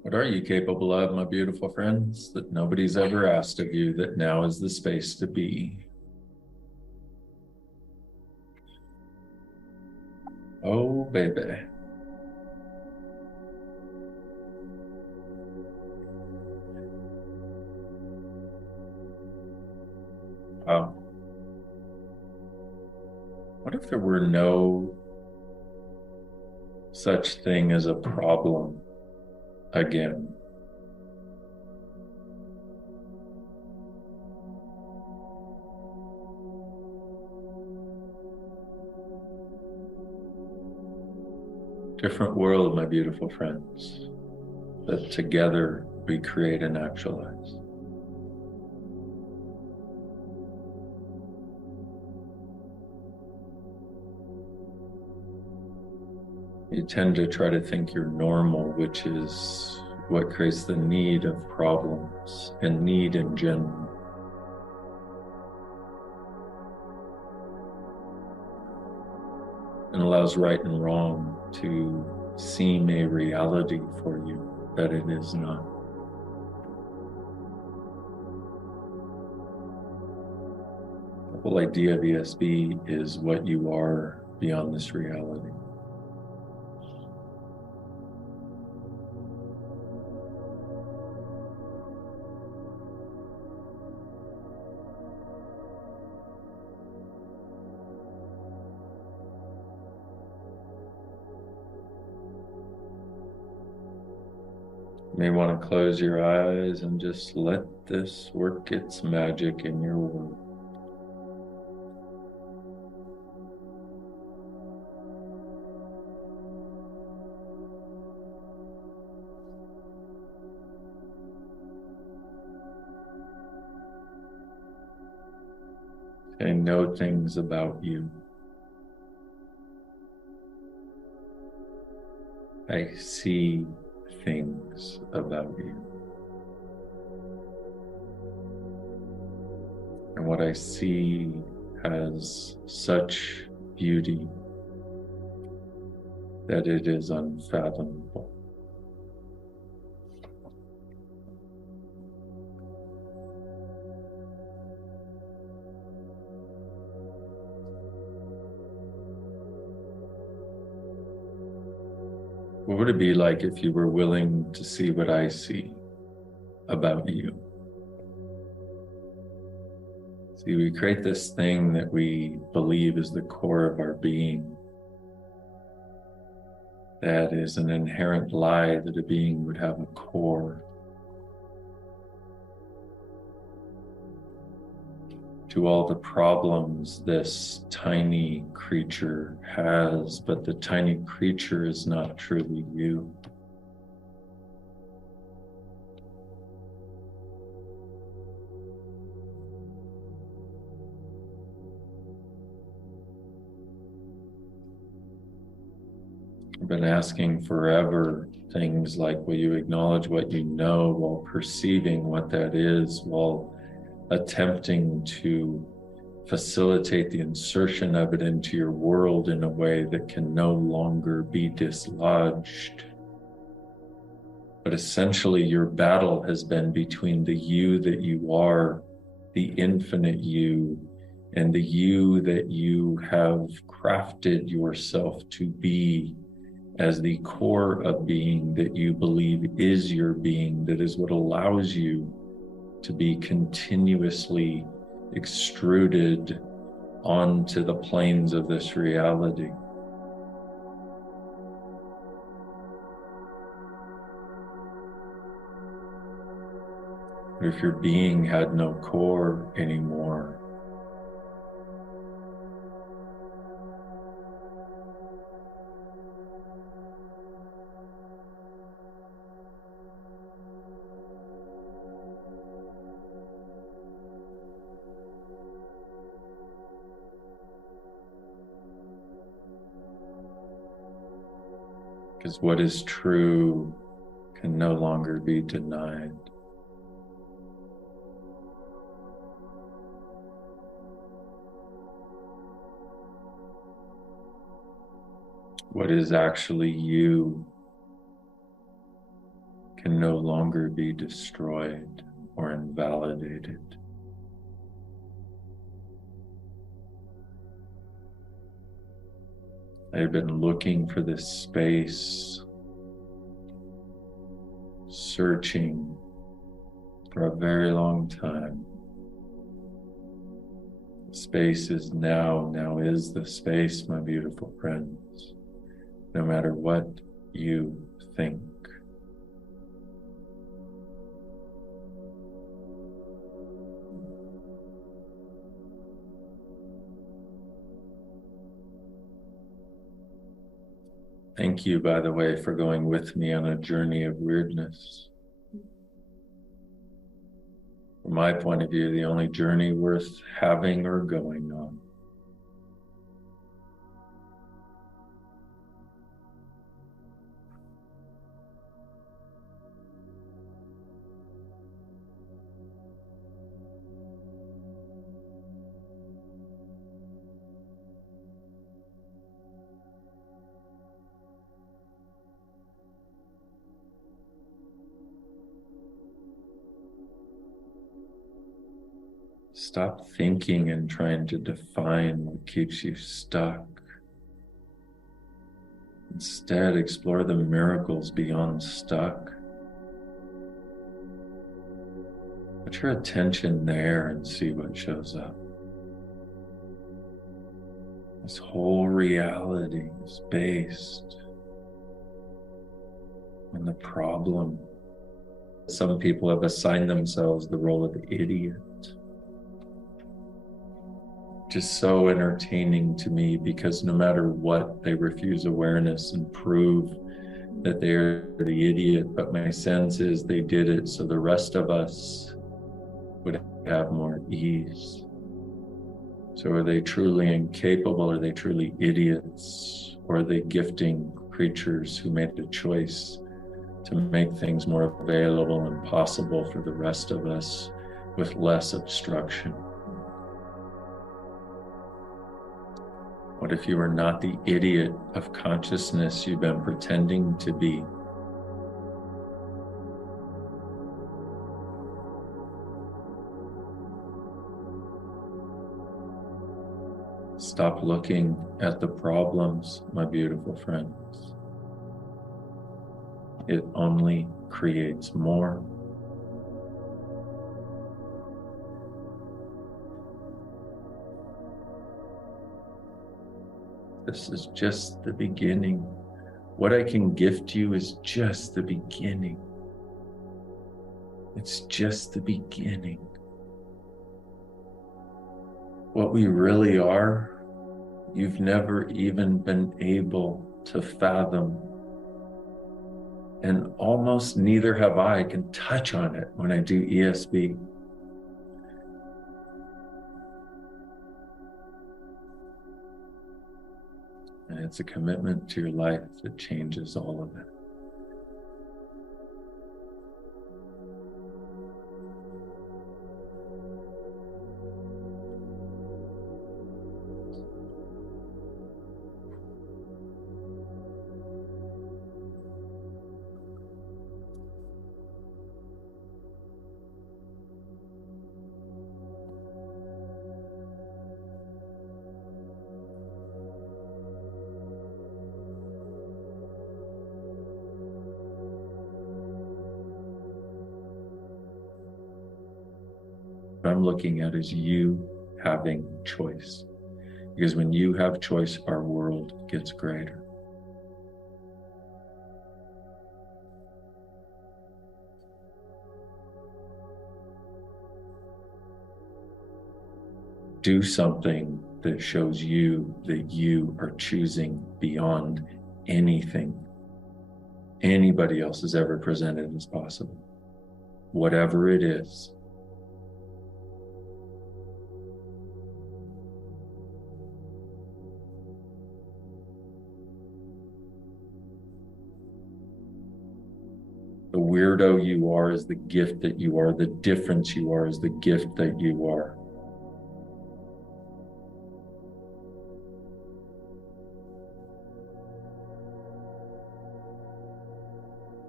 What are you capable of, my beautiful friends, that nobody's ever asked of you that now is the space to be? Oh, baby. Wow. What if there were no such thing as a problem again? Different world, my beautiful friends, that together we create and actualize. You tend to try to think you're normal, which is what creates the need of problems and need in general. And allows right and wrong to seem a reality for you that it is not. The whole idea of ESB is what you are beyond this reality. You may want to close your eyes and just let this work its magic in your world. I know things about you. I see things about you. And what I see has such beauty that it is unfathomable. What would it be like if you were willing to see what I see about you? See, we create this thing that we believe is the core of our being. That is an inherent lie that a being would have a core. To all the problems this tiny creature has, but the tiny creature is not truly you. I've been asking forever things like, will you acknowledge what you know while perceiving what that is, while attempting to facilitate the insertion of it into your world in a way that can no longer be dislodged. But essentially, your battle has been between the you that you are, the infinite you, and the you that you have crafted yourself to be as the core of being that you believe is your being, that is what allows you to be continuously extruded onto the planes of this reality. But if your being had no core anymore, because what is true can no longer be denied. What is actually you can no longer be destroyed or invalidated. I've been looking for this space, searching for a very long time. The space is now is the space, my beautiful friends, no matter what you think. Thank you, by the way, for going with me on a journey of weirdness. From my point of view, the only journey worth having or going on. Stop thinking and trying to define what keeps you stuck. Instead, explore the miracles beyond stuck. Put your attention there and see what shows up. This whole reality is based on the problem. Some people have assigned themselves the role of the idiot. Just so entertaining to me, because no matter what, they refuse awareness and prove that they're the idiot. But my sense is they did it so the rest of us would have more ease. So are they truly incapable? Are they truly idiots? Or are they gifting creatures who made a choice to make things more available and possible for the rest of us with less obstruction? What if you were not the idiot of consciousness you've been pretending to be? Stop looking at the problems, my beautiful friends. It only creates more. This is just the beginning. What I can gift you is just the beginning. It's just the beginning. What we really are, you've never even been able to fathom. And almost neither have I. I can touch on it when I do ESB. And it's a commitment to your life that changes all of it. What I'm looking at is you having choice. Because when you have choice, our world gets greater. Do something that shows you that you are choosing beyond anything anybody else has ever presented as possible. Whatever it is. The weirdo you are is the gift that you are. The difference you are is the gift that you are.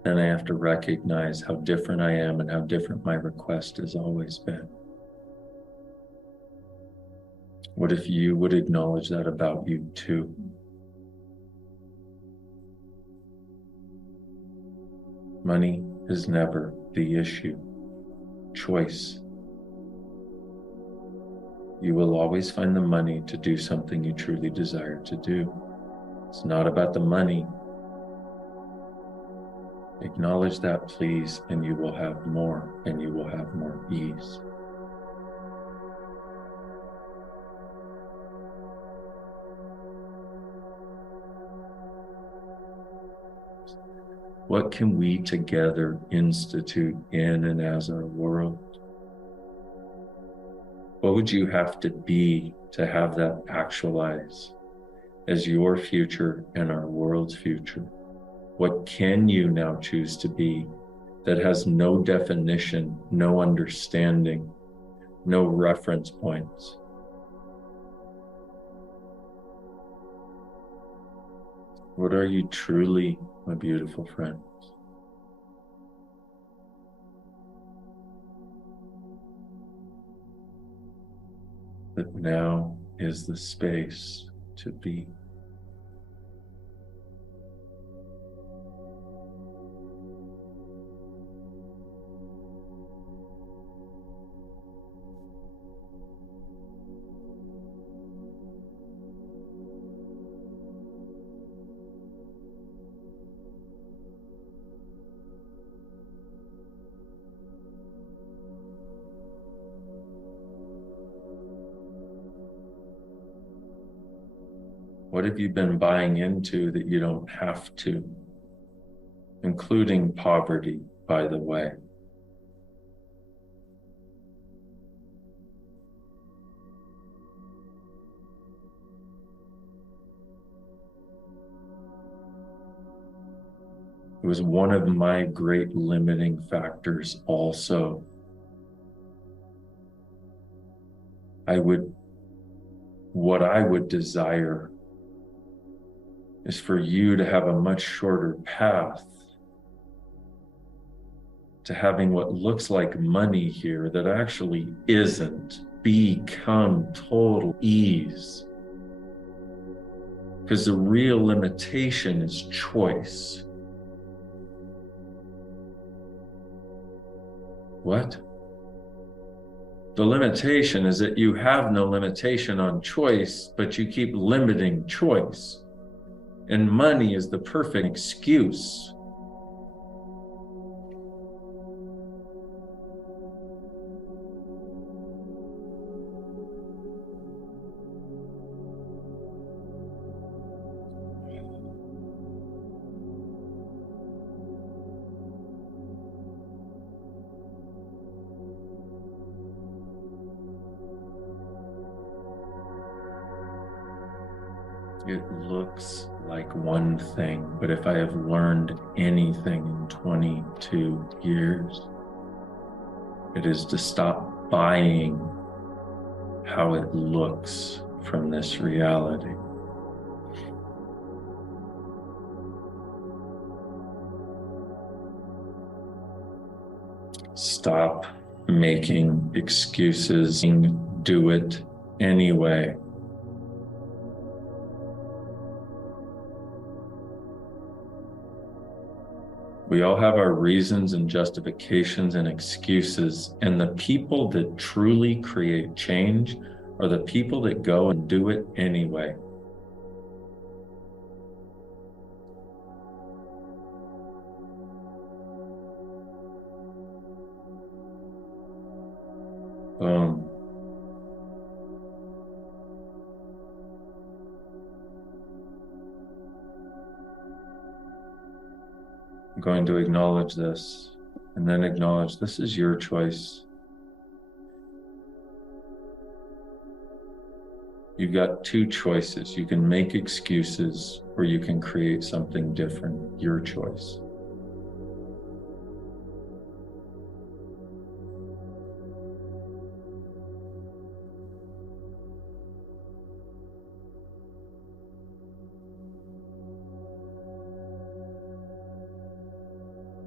then I have to recognize how different I am and how different my request has always been. What if you would acknowledge that about you too? Money is never the issue. Choice. You will always find the money to do something you truly desire to do. It's not about the money. Acknowledge that, please, and you will have more, and you will have more ease. What can we together institute in and as our world? What would you have to be to have that actualize as your future and our world's future? What can you now choose to be that has no definition, no understanding, no reference points? What are you truly, my beautiful friends? That now is the space to be. What have you been buying into that you don't have to? Including poverty, by the way. It was one of my great limiting factors also. What I would desire is for you to have a much shorter path to having what looks like money here that actually isn't. Become total ease. Because the real limitation is choice. What? The limitation is that you have no limitation on choice, but you keep limiting choice. And money is the perfect excuse. It looks like one thing, but if I have learned anything in 22 years, it is to stop buying how it looks from this reality. Stop making excuses and do it anyway. We all have our reasons and justifications and excuses, and the people that truly create change are the people that go and do it anyway. Boom. I'm going to acknowledge this and then acknowledge this is your choice. You've got two choices. You can make excuses or you can create something different. Your choice.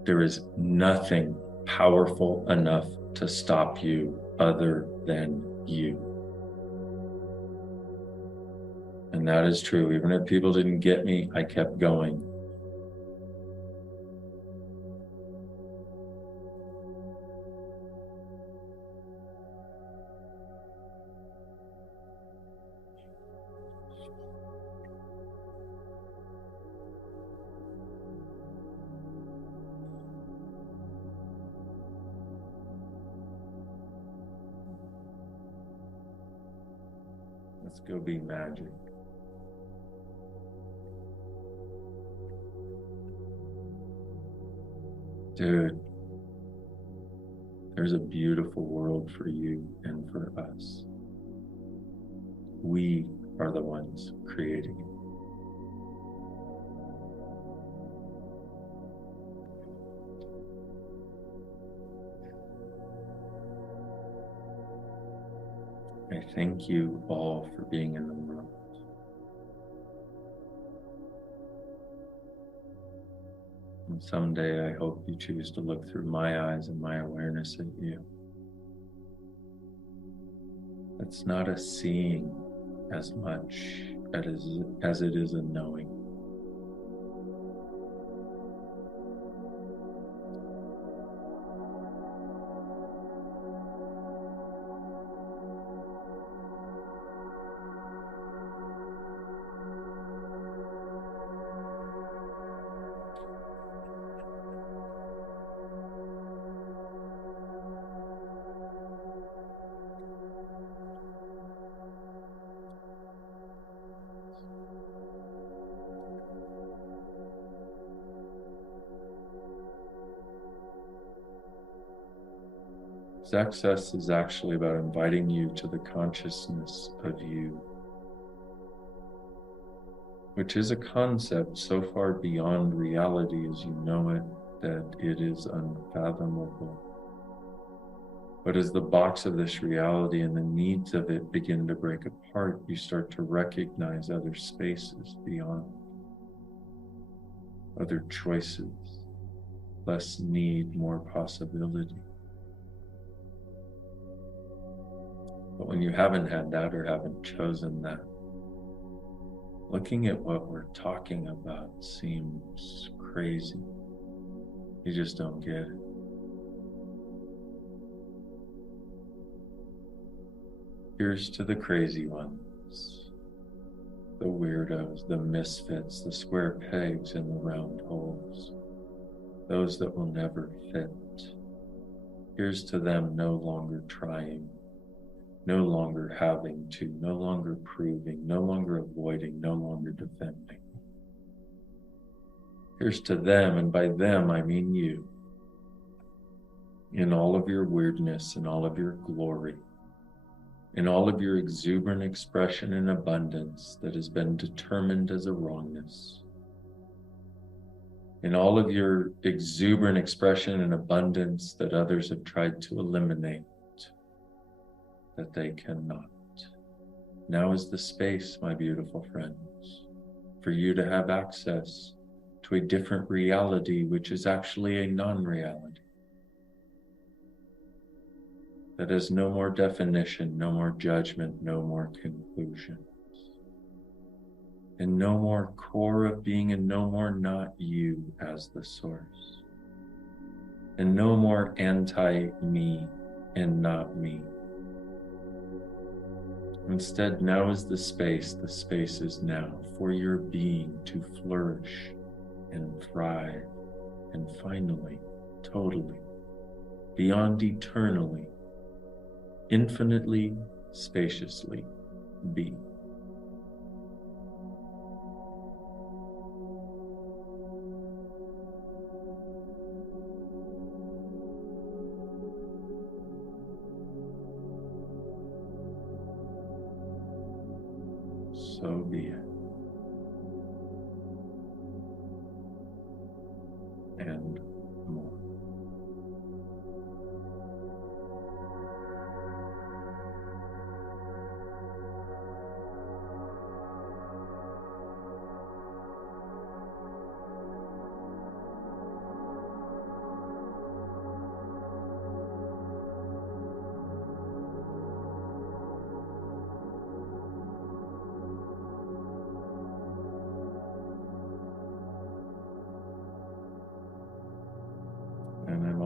There is nothing powerful enough to stop you other than you. And that is true. Even if people didn't get me, I kept going. Let's go be magic. Dude, there's a beautiful world for you and for us. We are the ones creating it. I thank you all for being in the world. And someday I hope you choose to look through my eyes and my awareness at you. It's not a seeing as much as it is a knowing. Access is actually about inviting you to the consciousness of you, which is a concept so far beyond reality as you know it that it is unfathomable. But as the box of this reality and the needs of it begin to break apart, you start to recognize other spaces beyond, other choices, less need, more possibility. But when you haven't had that or haven't chosen that, looking at what we're talking about seems crazy. You just don't get it. Here's to the crazy ones, the weirdos, the misfits, the square pegs in the round holes, those that will never fit. Here's to them no longer trying, no longer having to, no longer proving, no longer avoiding, no longer defending. Here's to them, and by them I mean you, in all of your weirdness, in all of your glory, in all of your exuberant expression and abundance that has been determined as a wrongness, in all of your exuberant expression and abundance that others have tried to eliminate, that they cannot. Now is the space, my beautiful friends, for you to have access to a different reality, which is actually a non-reality. That has no more definition, no more judgment, no more conclusions, and no more core of being, and no more not you as the source, and no more anti-me and not me. Instead, now is the space is now for your being to flourish and thrive, and finally, totally, beyond eternally, infinitely, spaciously be. So be it. And more.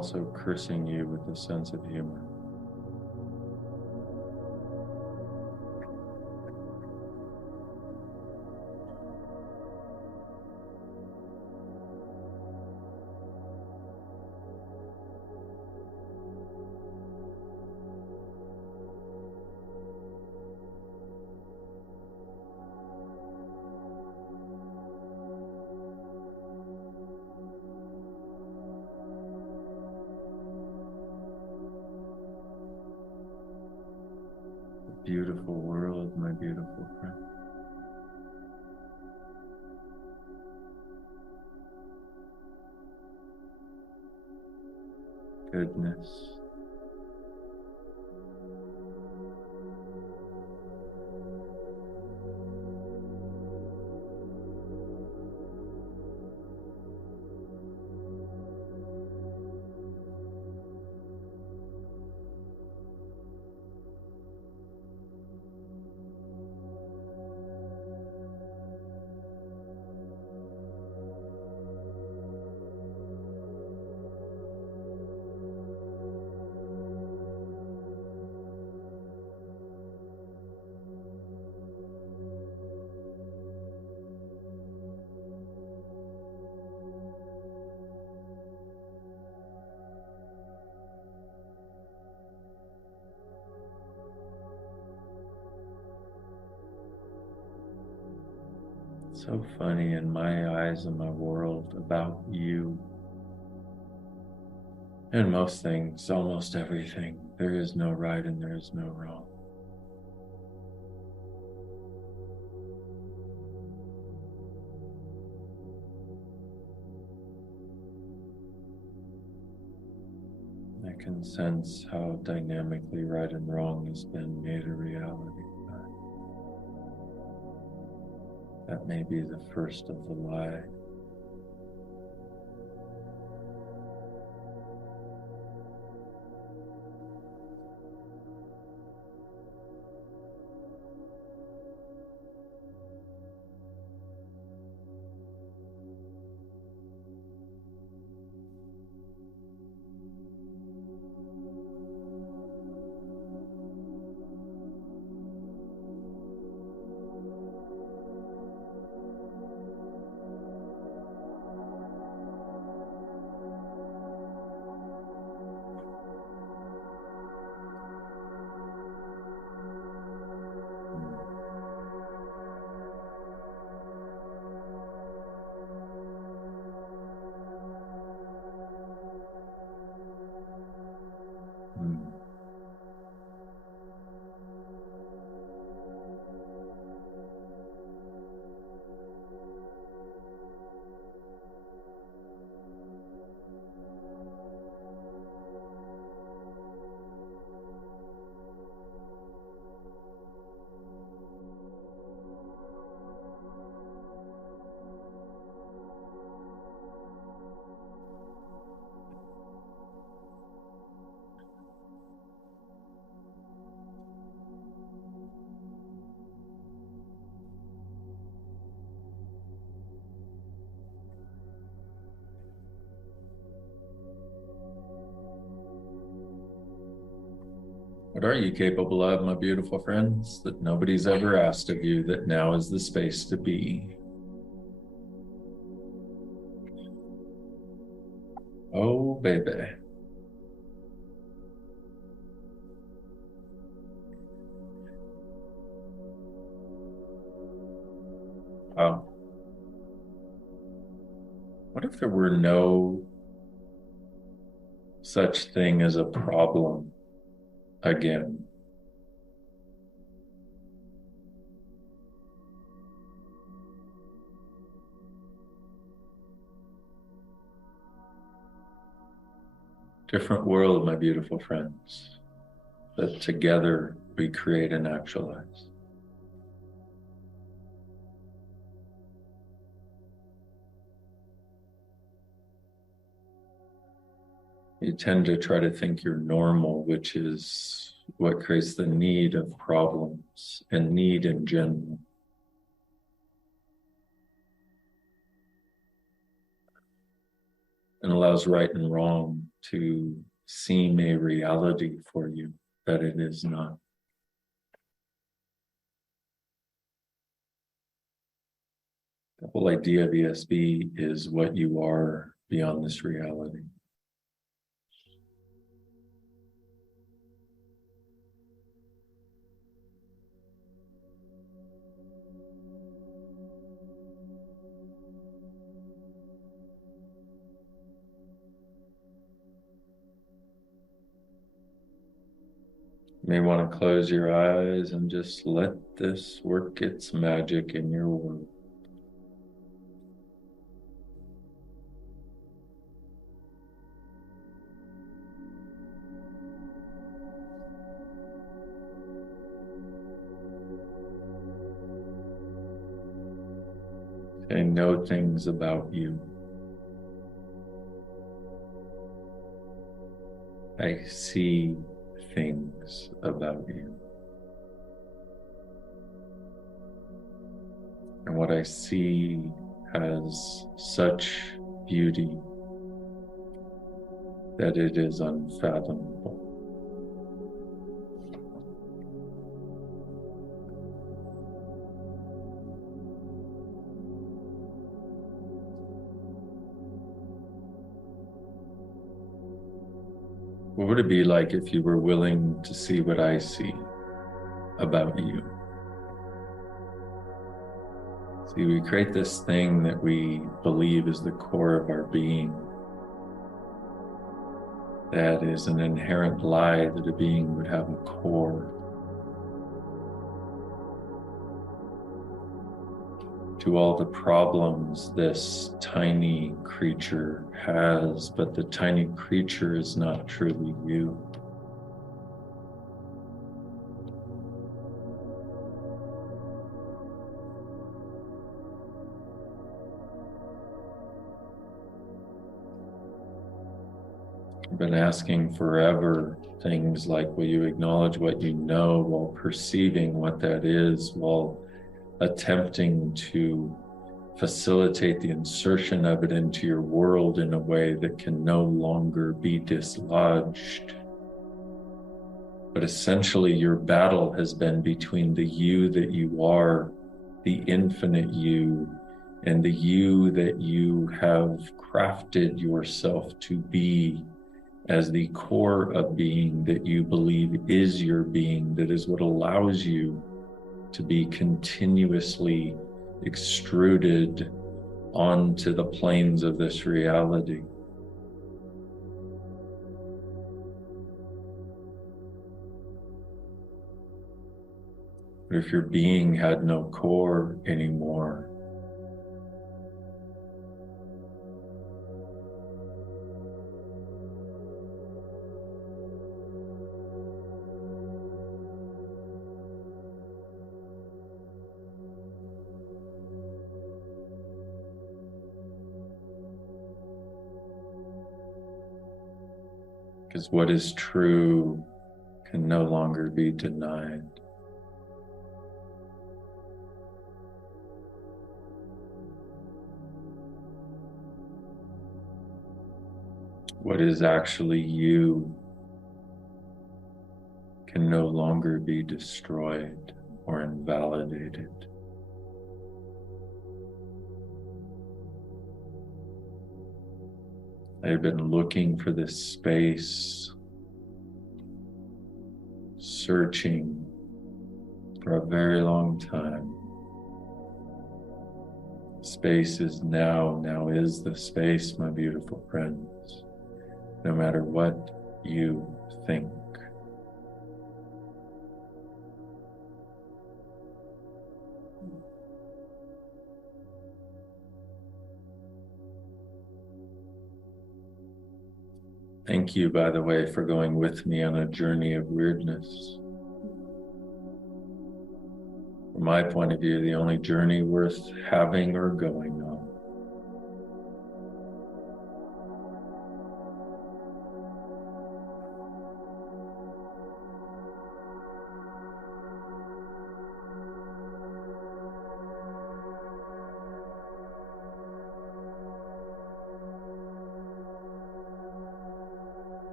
also cursing you with a sense of humor. Beautiful world, my beautiful friend. Goodness. So funny in my eyes and my world about you. And most things, almost everything, there is no right and there is no wrong. I can sense how dynamically right and wrong has been made a reality. That may be the first of the lie. Hmm. What are you capable of, my beautiful friends, that nobody's ever asked of you, that now is the space to be? Oh, baby. Wow. What if there were no such thing as a problem again? Different world, my beautiful friends, that together we create and actualize. You tend to try to think you're normal, which is what creates the need of problems and need in general. and allows right and wrong to seem a reality for you that it is not. The whole idea of ESB is what you are beyond this reality. You may want to close your eyes and just let this work its magic in your world. I know things about you. I see things about you. And what I see has such beauty that it is unfathomable. What would it be like if you were willing to see what I see about you? See, we create this thing that we believe is the core of our being. That is an inherent lie that a being would have a core. To all the problems this tiny creature has, but the tiny creature is not truly you. I've been asking forever things like, will you acknowledge what you know while perceiving what that is, while attempting to facilitate the insertion of it into your world in a way that can no longer be dislodged. But essentially, your battle has been between the you that you are, the infinite you, and the you that you have crafted yourself to be as the core of being that you believe is your being, that is what allows you to be continuously extruded onto the planes of this reality. But if your being had no core anymore, because what is true can no longer be denied. What is actually you can no longer be destroyed or invalidated. I've been looking for this space, searching for a very long time. Space is now is the space, my beautiful friends, no matter what you think. Thank you, by the way, for going with me on a journey of weirdness. From my point of view, the only journey worth having or going on.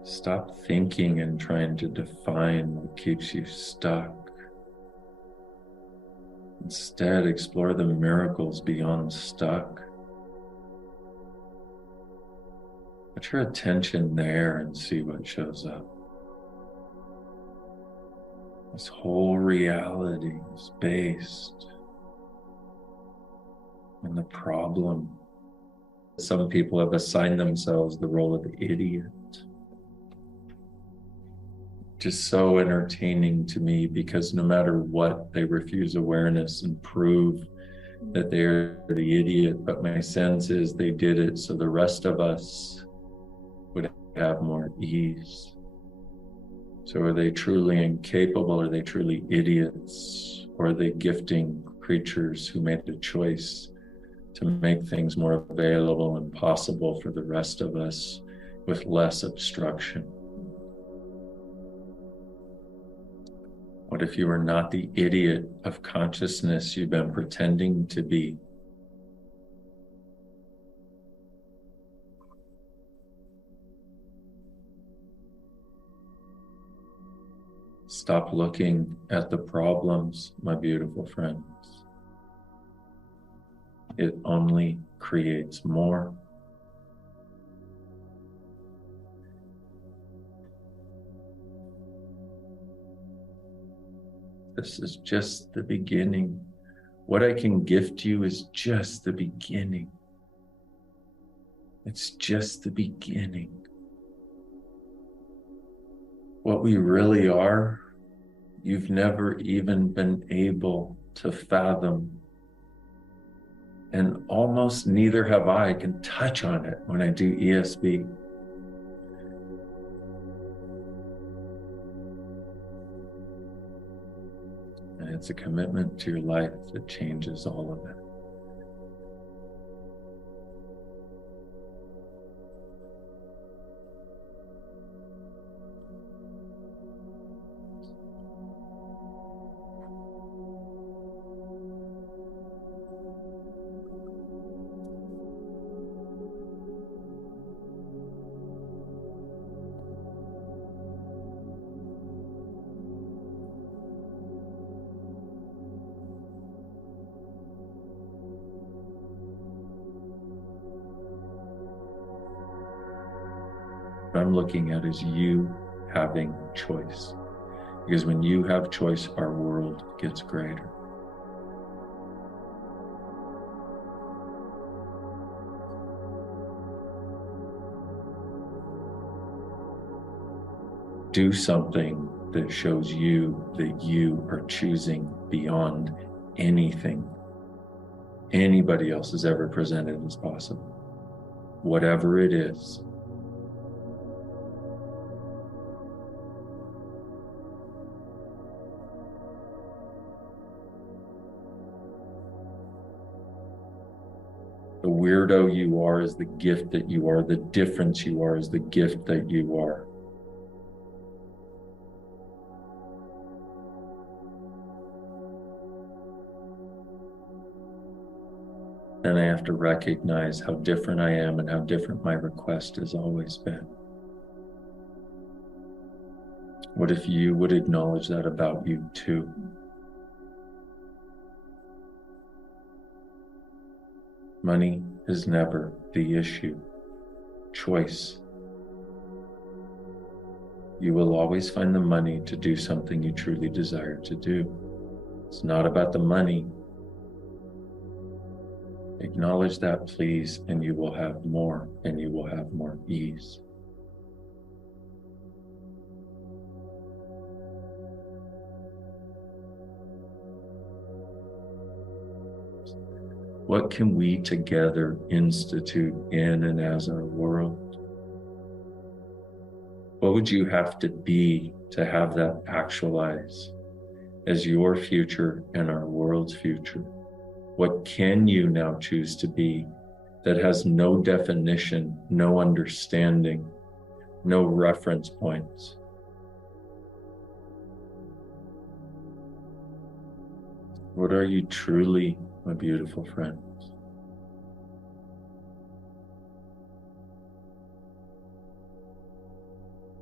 Stop thinking and trying to define what keeps you stuck. Instead, explore the miracles beyond stuck. Put your attention there and see what shows up. This whole reality is based on the problem. Some people have assigned themselves the role of the idiot. Just so entertaining to me, because no matter what, they refuse awareness and prove that they're the idiot. But my sense is they did it so the rest of us would have more ease. So are they truly incapable? Are they truly idiots? Or are they gifting creatures who made a choice to make things more available and possible for the rest of us with less obstruction? What if you were not the idiot of consciousness you've been pretending to be? Stop looking at the problems, my beautiful friends. It only creates more. This is just the beginning. What I can gift you is just the beginning. It's just the beginning. What we really are, you've never even been able to fathom. And almost neither have I. I can touch on it when I do ESB. And it's a commitment to your life that changes all of it. What I'm looking at is you having choice. Because when you have choice, our world gets greater. Do something that shows you that you are choosing beyond anything anybody else has ever presented as possible. Whatever it is. The weirdo you are is the gift that you are. The difference you are is the gift that you are. Then I have to recognize how different I am and how different my request has always been. What if you would acknowledge that about you too? Money is never the issue. Choice. You will always find the money to do something you truly desire to do. It's not about the money. Acknowledge that, please, and you will have more, and you will have more ease. What can we together institute in and as our world? What would you have to be to have that actualize as your future and our world's future? What can you now choose to be that has no definition, no understanding, no reference points? What are you truly, my beautiful friends?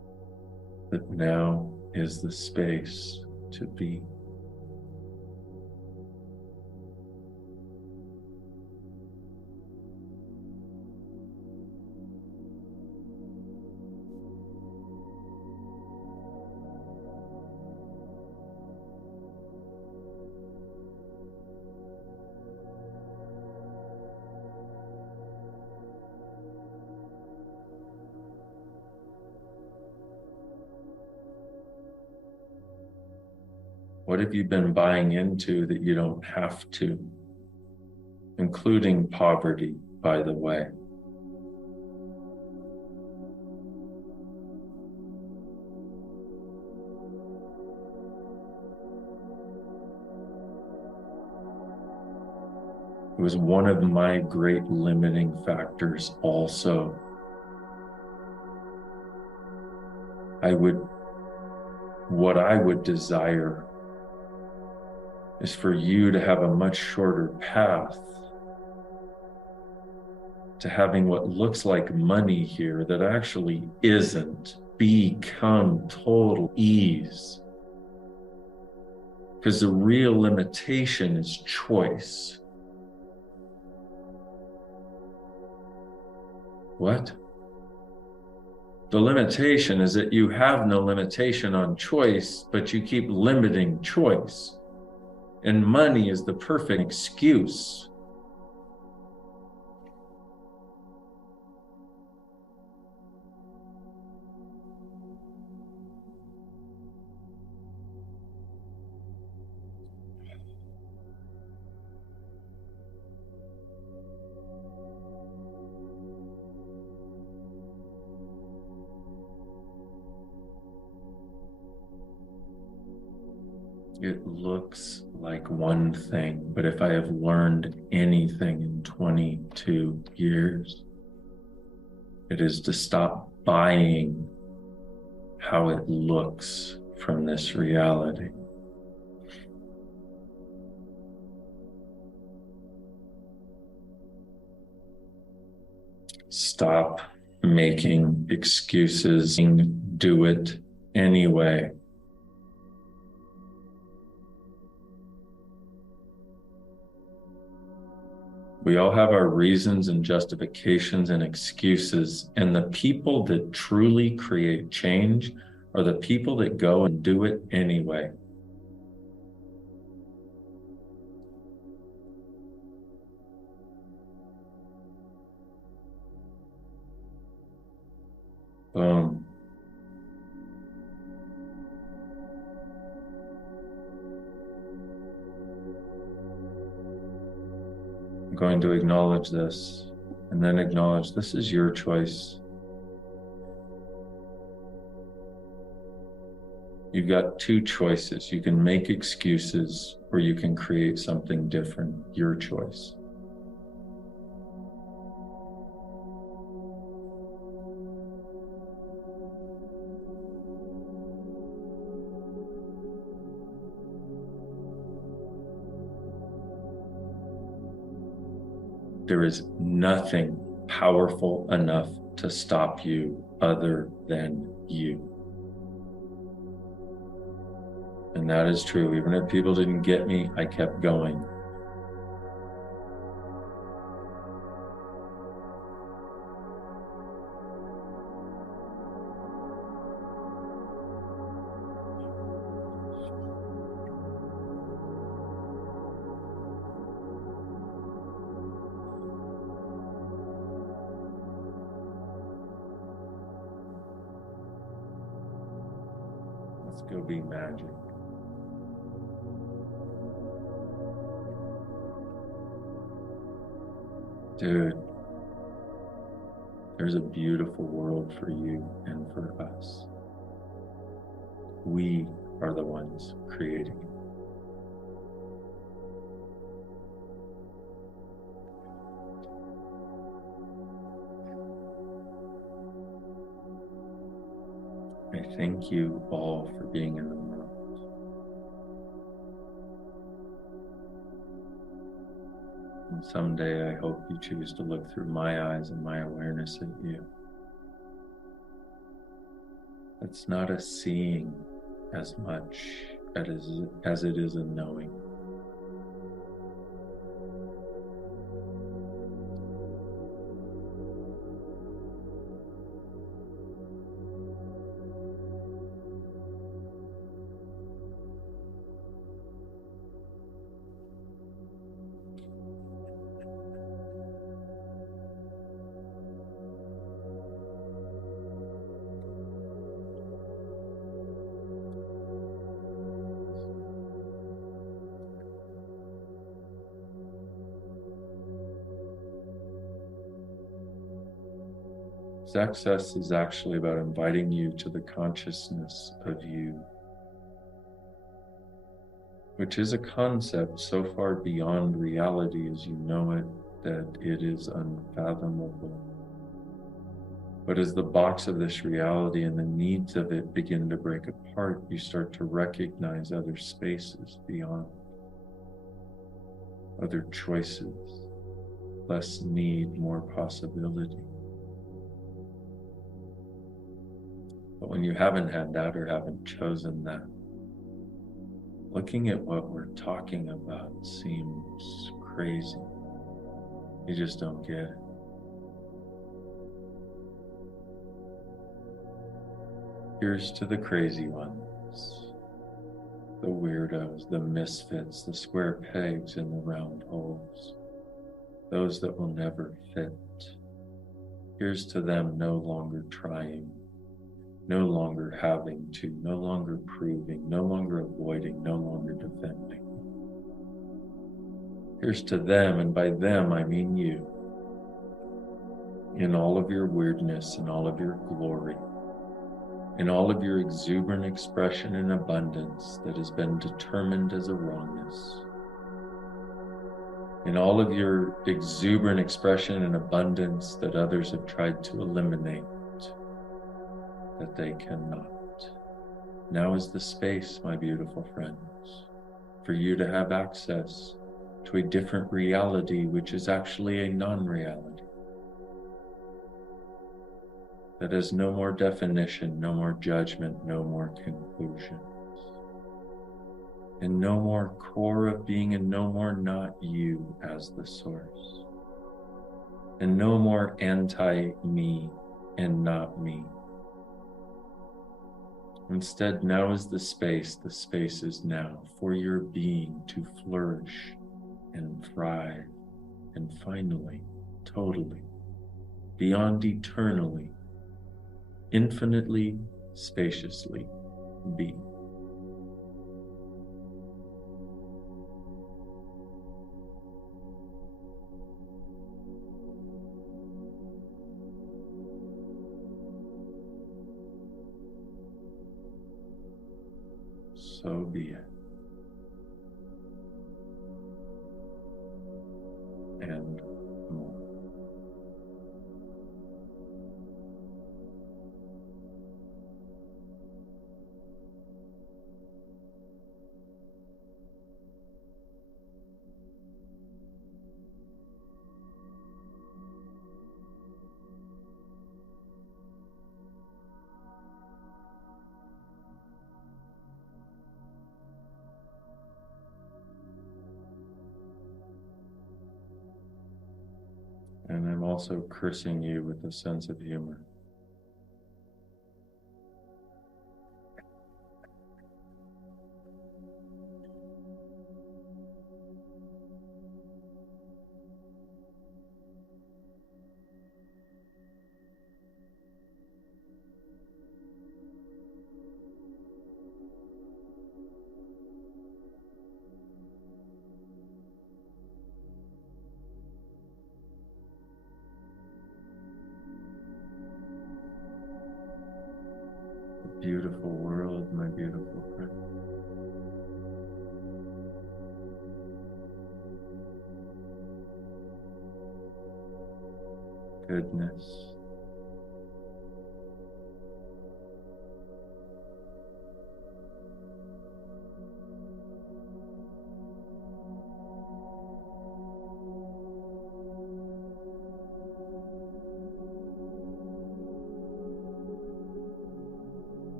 Now is the space to be. What have you been buying into that you don't have to? Including poverty, by the way. It was one of my great limiting factors also. What I would desire is for you to have a much shorter path to having what looks like money here that actually isn't. Become total ease. Because the real limitation is choice. What? The limitation is that you have no limitation on choice, but you keep limiting choice. And money is the perfect excuse. It looks like one thing, but if I have learned anything in 22 years, it is to stop buying how it looks from this reality. Stop making excuses and do it anyway. We all have our reasons and justifications and excuses, and the people that truly create change are the people that go and do it anyway. Boom. I'm going to acknowledge this and then acknowledge this is your choice. You've got two choices. You can make excuses or you can create something different. Your choice. There is nothing powerful enough to stop you other than you. And that is true. Even if people didn't get me, I kept going. Let's go be magic. Dude, there's a beautiful world for you and for us. We are the ones creating it. I thank you all for being in the world. And someday I hope you choose to look through my eyes and my awareness at you. It's not a seeing as much as it is a knowing. Access is actually about inviting you to the consciousness of you, which is a concept so far beyond reality as you know it that it is unfathomable. But as the box of this reality and the needs of it begin to break apart, you start to recognize other spaces beyond, other choices, less need, more possibility. But when you haven't had that or haven't chosen that, looking at what we're talking about seems crazy. You just don't get it. Here's to the crazy ones, the weirdos, the misfits, the square pegs in the round holes, those that will never fit. Here's to them no longer trying, no longer having to, no longer proving, no longer avoiding, no longer defending. Here's to them, and by them I mean you, in all of your weirdness, in all of your glory, in all of your exuberant expression and abundance that has been determined as a wrongness, in all of your exuberant expression and abundance that others have tried to eliminate, that they cannot. Now is the space, my beautiful friends, for you to have access to a different reality, which is actually a non-reality, that has no more definition, no more judgment, no more conclusions, and no more core of being, and no more not you as the source, and no more anti-me and not me. Instead, now is the space is now for your being to flourish and thrive, and finally, totally, beyond eternally, infinitely, spaciously be. So be it. And more. And I'm also cursing you with a sense of humor. Beautiful world, my beautiful friend. Goodness.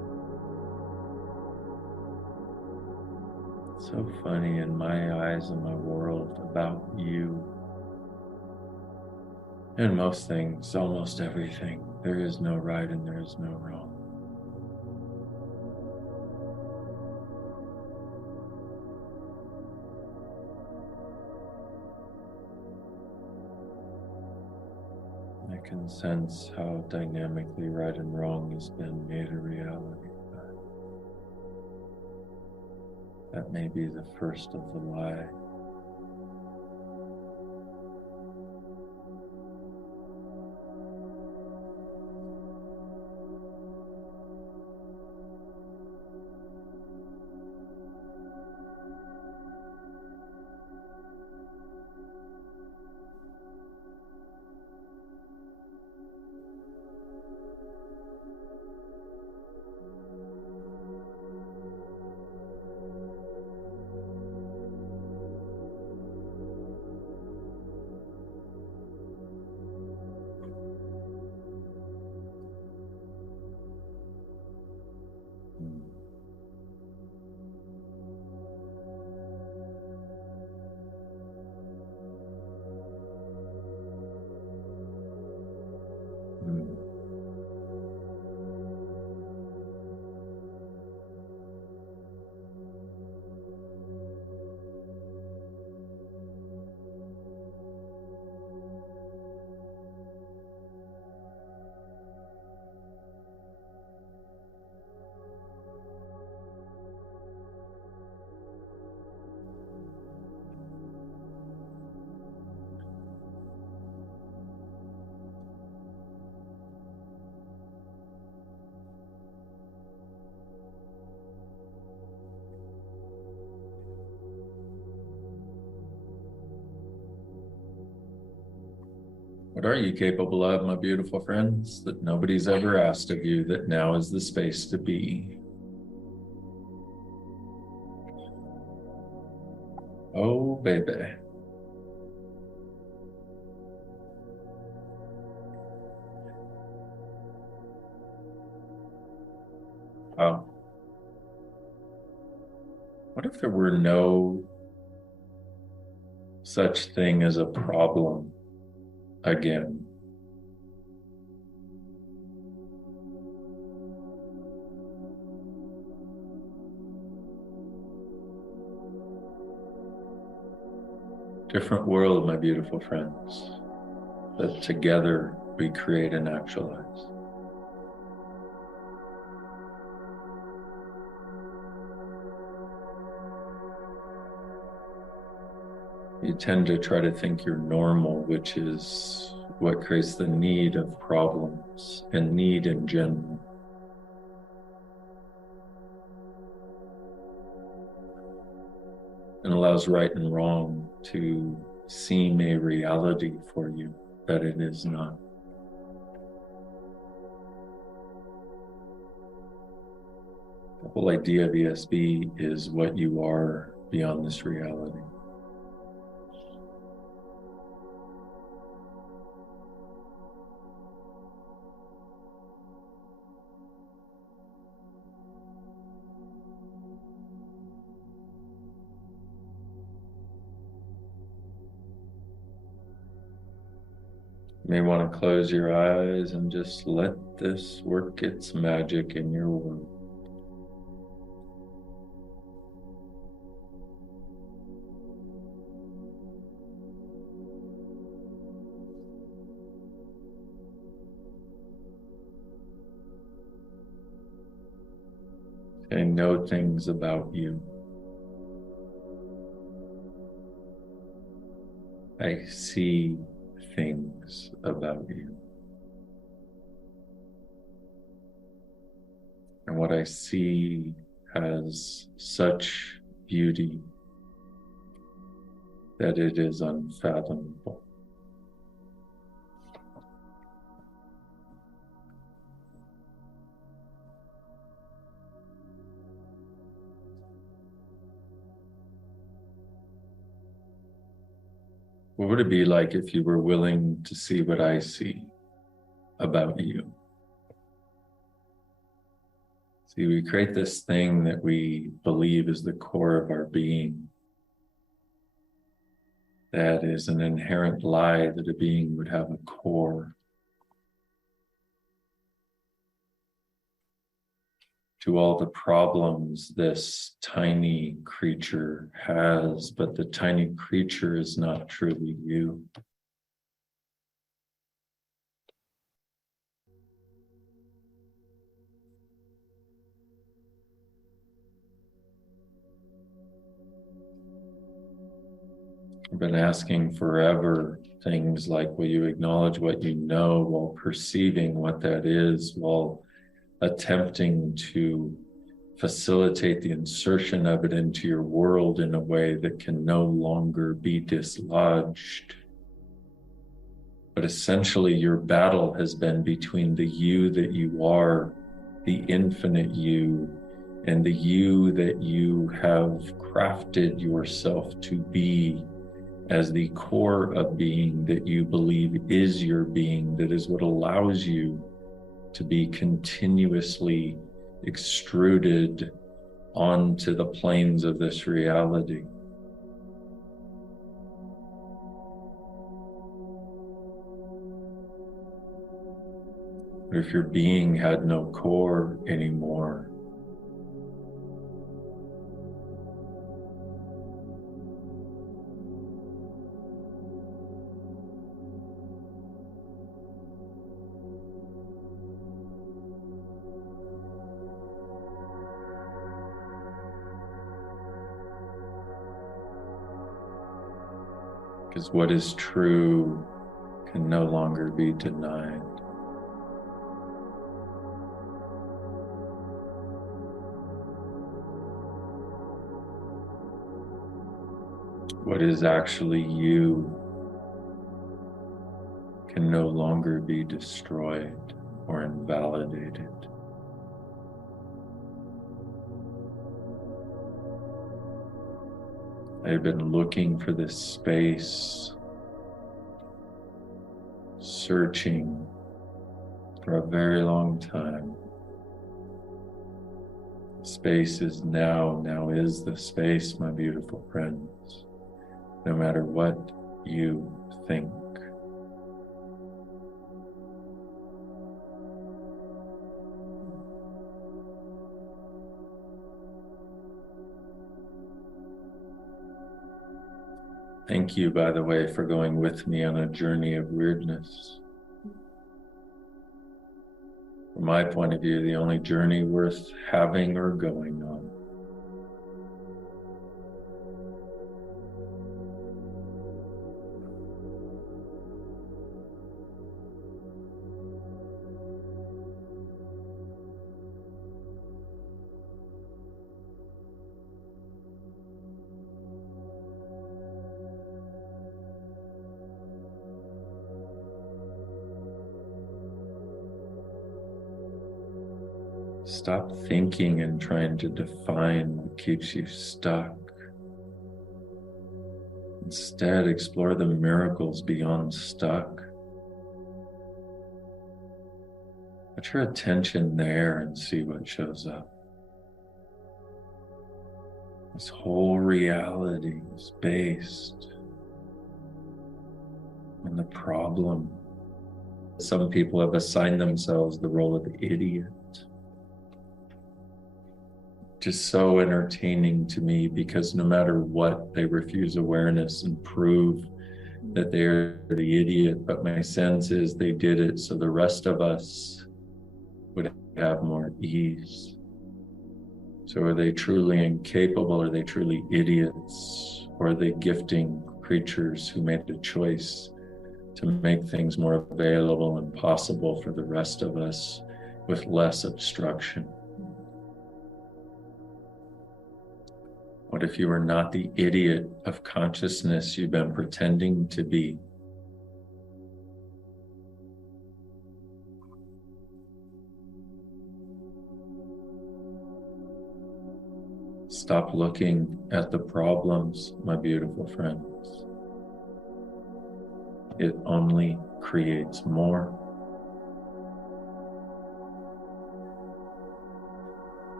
So funny in my eyes and my world about you. And most things, almost everything, there is no right and there is no wrong. I can sense how dynamically right and wrong has been made a reality. That may be the first of the lie. Hmm. What are you capable of, my beautiful friends, that nobody's ever asked of you that now is the space to be? Oh, baby. Wow. What if there were no such thing as a problem again? Different world, my beautiful friends, that together we create and actualize. You tend to try to think you're normal, which is what creates the need of problems and need in general. And allows right and wrong to seem a reality for you that it is not. The whole idea of ESB is what you are beyond this reality. You may want to close your eyes and just let this work its magic in your world. I know things about you. I see things about you. And what I see has such beauty that it is unfathomable. What would it be like if you were willing to see what I see about you? See, we create this thing that we believe is the core of our being. That is an inherent lie that a being would have a core. To all the problems this tiny creature has, but the tiny creature is not truly you. I've been asking forever things like, will you acknowledge what you know while perceiving what that is, while attempting to facilitate the insertion of it into your world in a way that can no longer be dislodged. But essentially, your battle has been between the you that you are, the infinite you, and the you that you have crafted yourself to be as the core of being that you believe is your being, that is what allows you to be continuously extruded onto the planes of this reality. If your being had no core anymore, because what is true can no longer be denied. What is actually you can no longer be destroyed or invalidated. I've been looking for this space, searching for a very long time. Space is now is the space, my beautiful friends. No matter what you think. Thank you, by the way, for going with me on a journey of weirdness. From my point of view, the only journey worth having or going on. Stop thinking and trying to define what keeps you stuck. Instead, explore the miracles beyond stuck. Put your attention there and see what shows up. This whole reality is based on the problem. Some people have assigned themselves the role of the idiot. Just so entertaining to me, because no matter what, they refuse awareness and prove that they're the idiot. But my sense is they did it so the rest of us would have more ease. So are they truly incapable? Are they truly idiots? Or are they gifting creatures who made a choice to make things more available and possible for the rest of us with less obstruction? What if you were not the idiot of consciousness you've been pretending to be? Stop looking at the problems, my beautiful friends. It only creates more.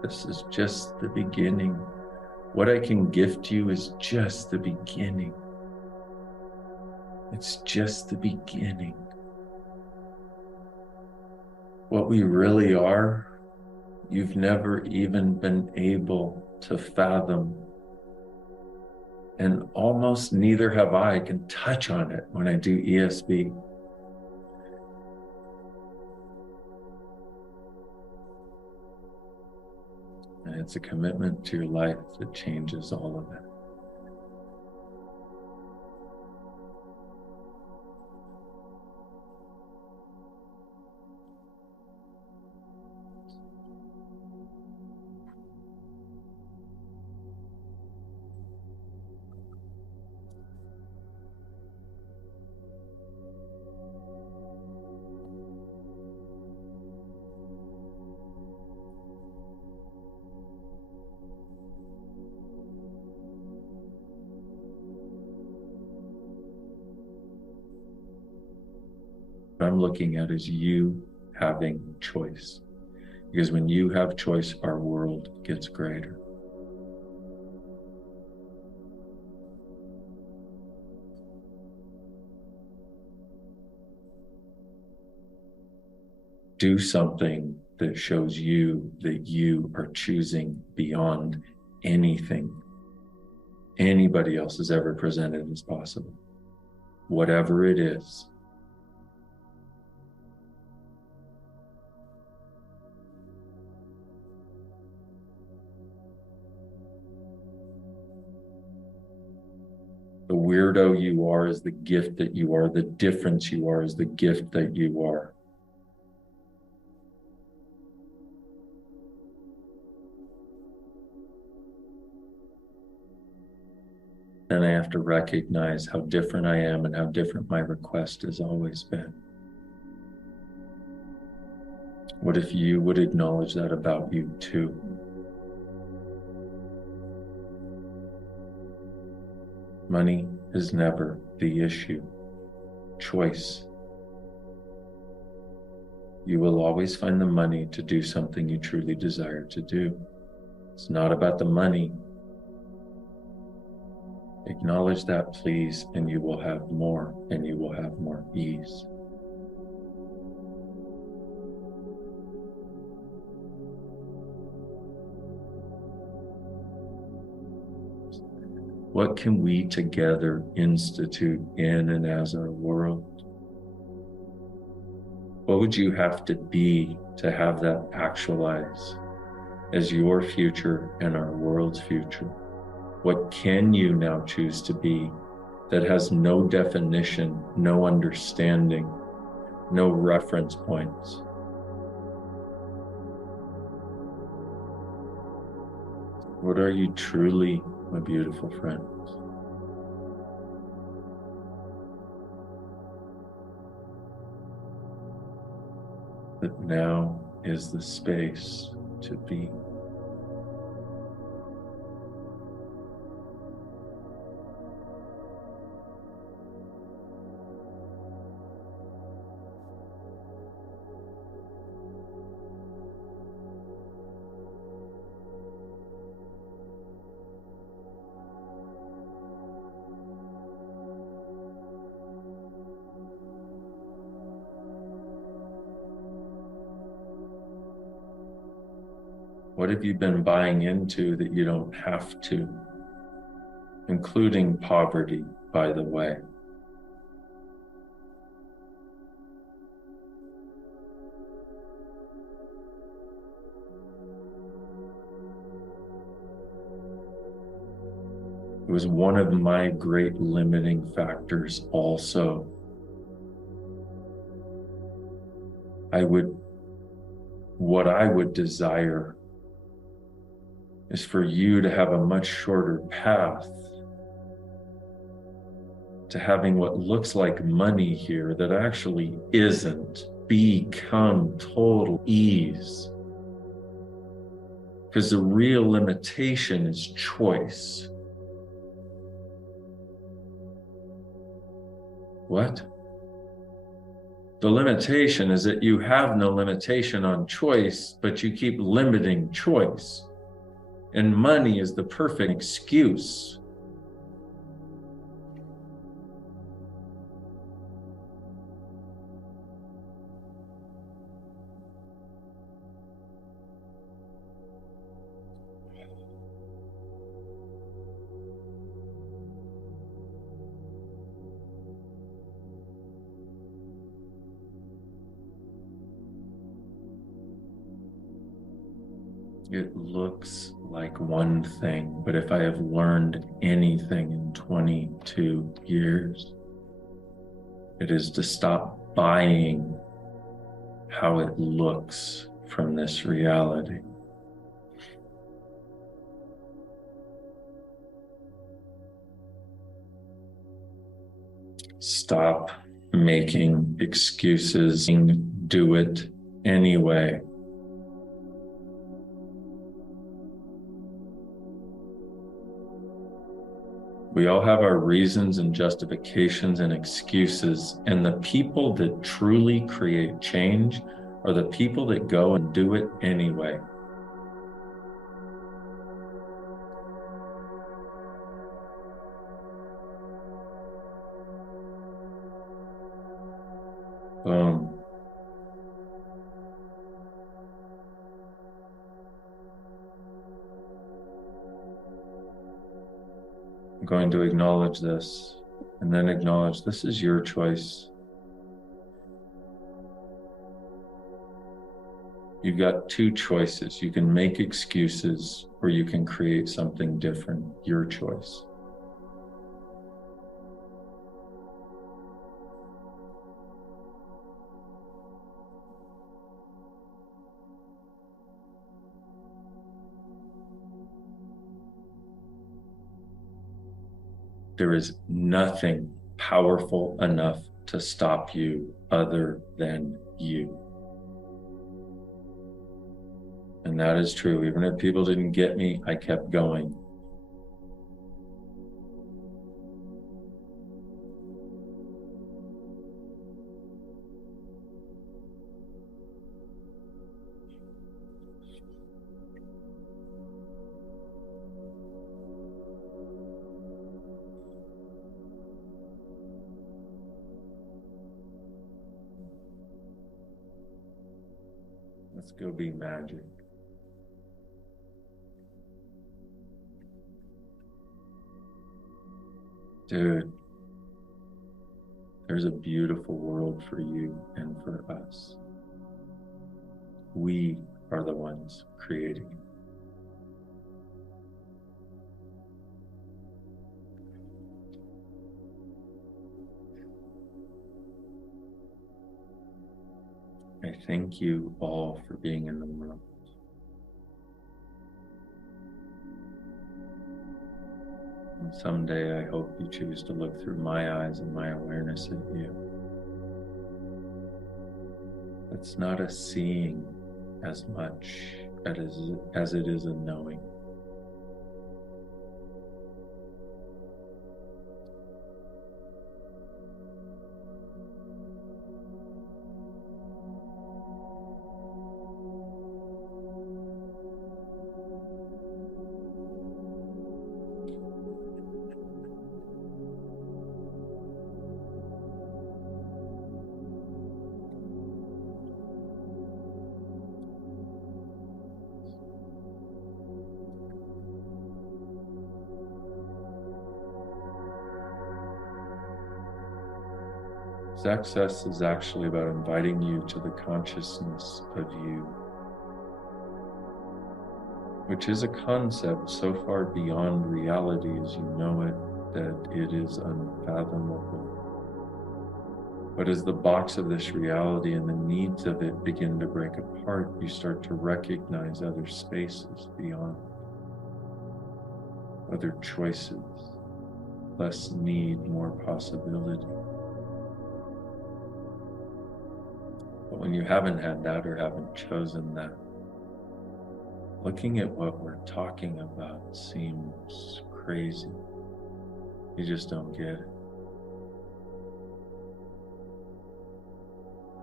This is just the beginning. What I can gift you is just the beginning. It's just the beginning. What we really are, you've never even been able to fathom. And almost neither have I. I can touch on it when I do ESB. And it's a commitment to your life that changes all of it. What I'm looking at is you having choice. Because when you have choice, our world gets greater. Do something that shows you that you are choosing beyond anything anybody else has ever presented as possible. Whatever it is. The weirdo you are is the gift that you are. The difference you are is the gift that you are. Then I have to recognize how different I am and how different my request has always been. What if you would acknowledge that about you too? Money is never the issue. Choice. You will always find the money to do something you truly desire to do. It's not about the money. Acknowledge that, please, and you will have more, and you will have more ease. What can we together institute in and as our world? What would you have to be to have that actualize as your future and our world's future? What can you now choose to be that has no definition, no understanding, no reference points? What are you truly, my beautiful friends? That now is the space to be. What have you been buying into that you don't have to? Including poverty, by the way. It was one of my great limiting factors also. What I would desire is for you to have a much shorter path to having what looks like money here that actually isn't. Become total ease. Because the real limitation is choice. What? The limitation is that you have no limitation on choice, but you keep limiting choice. And money is the perfect excuse. It looks like one thing, but if I have learned anything in 22 years, it is to stop buying how it looks from this reality. Stop making excuses and do it anyway. We all have our reasons and justifications and excuses, and the people that truly create change are the people that go and do it anyway. Boom. I'm going to acknowledge this and then acknowledge this is your choice. You've got two choices. You can make excuses or you can create something different. Your choice. There is nothing powerful enough to stop you other than you. And that is true. Even if people didn't get me, I kept going. Let's go be magic. Dude, there's a beautiful world for you and for us. We are the ones creating it. I thank you all for being in the world. And someday I hope you choose to look through my eyes and my awareness at you. It's not a seeing as much as it is a knowing. Access is actually about inviting you to the consciousness of you, which is a concept so far beyond reality as you know it that it is unfathomable. But as the box of this reality and the needs of it begin to break apart, you start to recognize other spaces beyond, other choices, less need, more possibility. But when you haven't had that or haven't chosen that, looking at what we're talking about seems crazy. You just don't get it.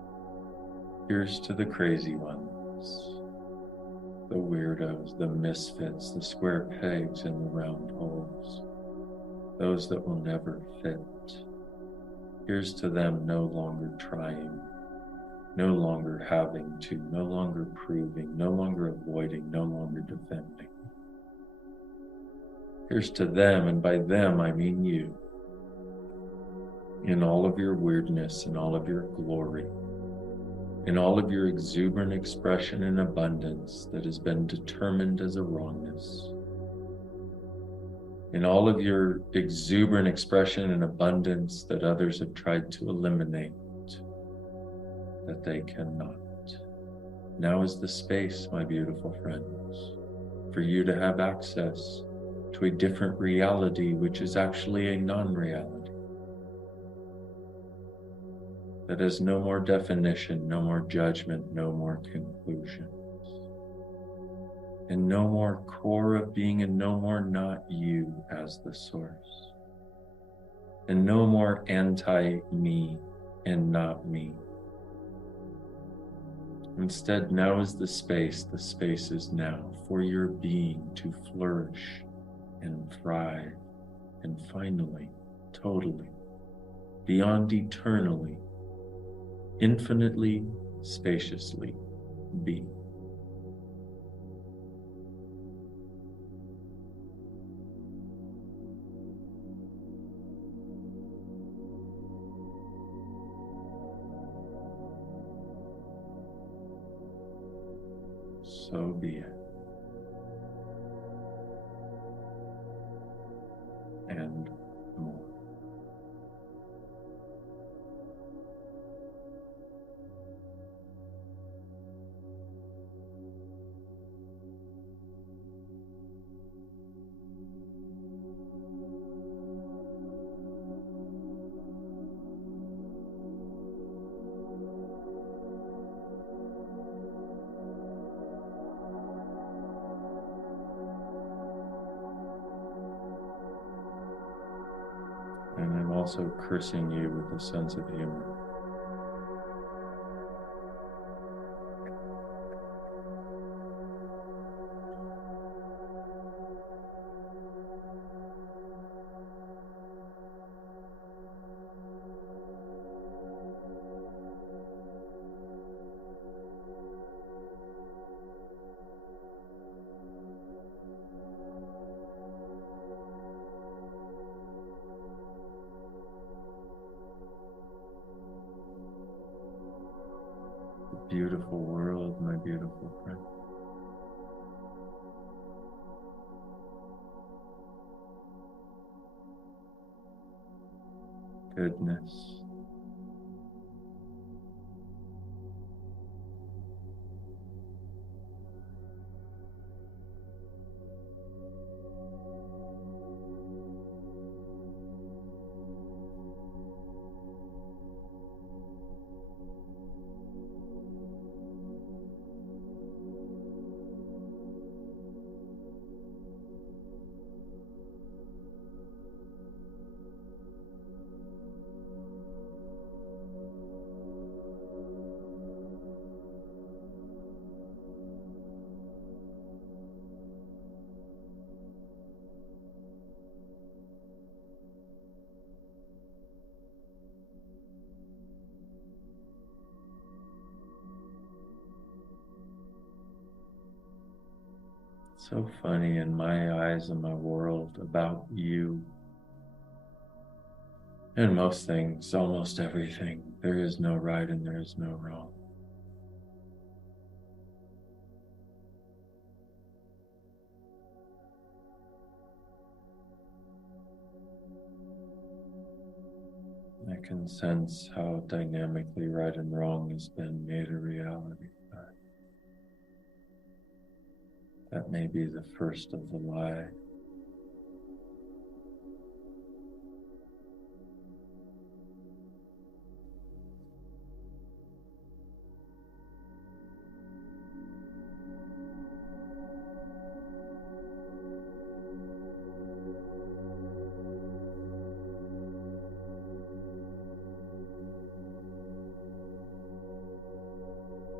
Here's to the crazy ones, the weirdos, the misfits, the square pegs in the round holes, those that will never fit. Here's to them no longer trying, no longer having to, no longer proving, no longer avoiding, no longer defending. Here's to them, and by them I mean you, in all of your weirdness, in all of your glory, in all of your exuberant expression and abundance that has been determined as a wrongness, in all of your exuberant expression and abundance that others have tried to eliminate, that they cannot. Now is the space, my beautiful friends, for you to have access to a different reality, which is actually a non-reality, that has no more definition, no more judgment, no more conclusions, and no more core of being, and no more not you as the source, and no more anti-me and not me. Instead, now is the space is now for your being to flourish and thrive, and finally, totally, beyond eternally, infinitely, spaciously be. So be it. And more. And I'm also cursing you with a sense of humor. Beautiful world, my beautiful friend. Goodness. So funny in my eyes and my world about you. And most things, almost everything, there is no right and there is no wrong. I can sense how dynamically right and wrong has been made a reality. But that may be the first of the lie.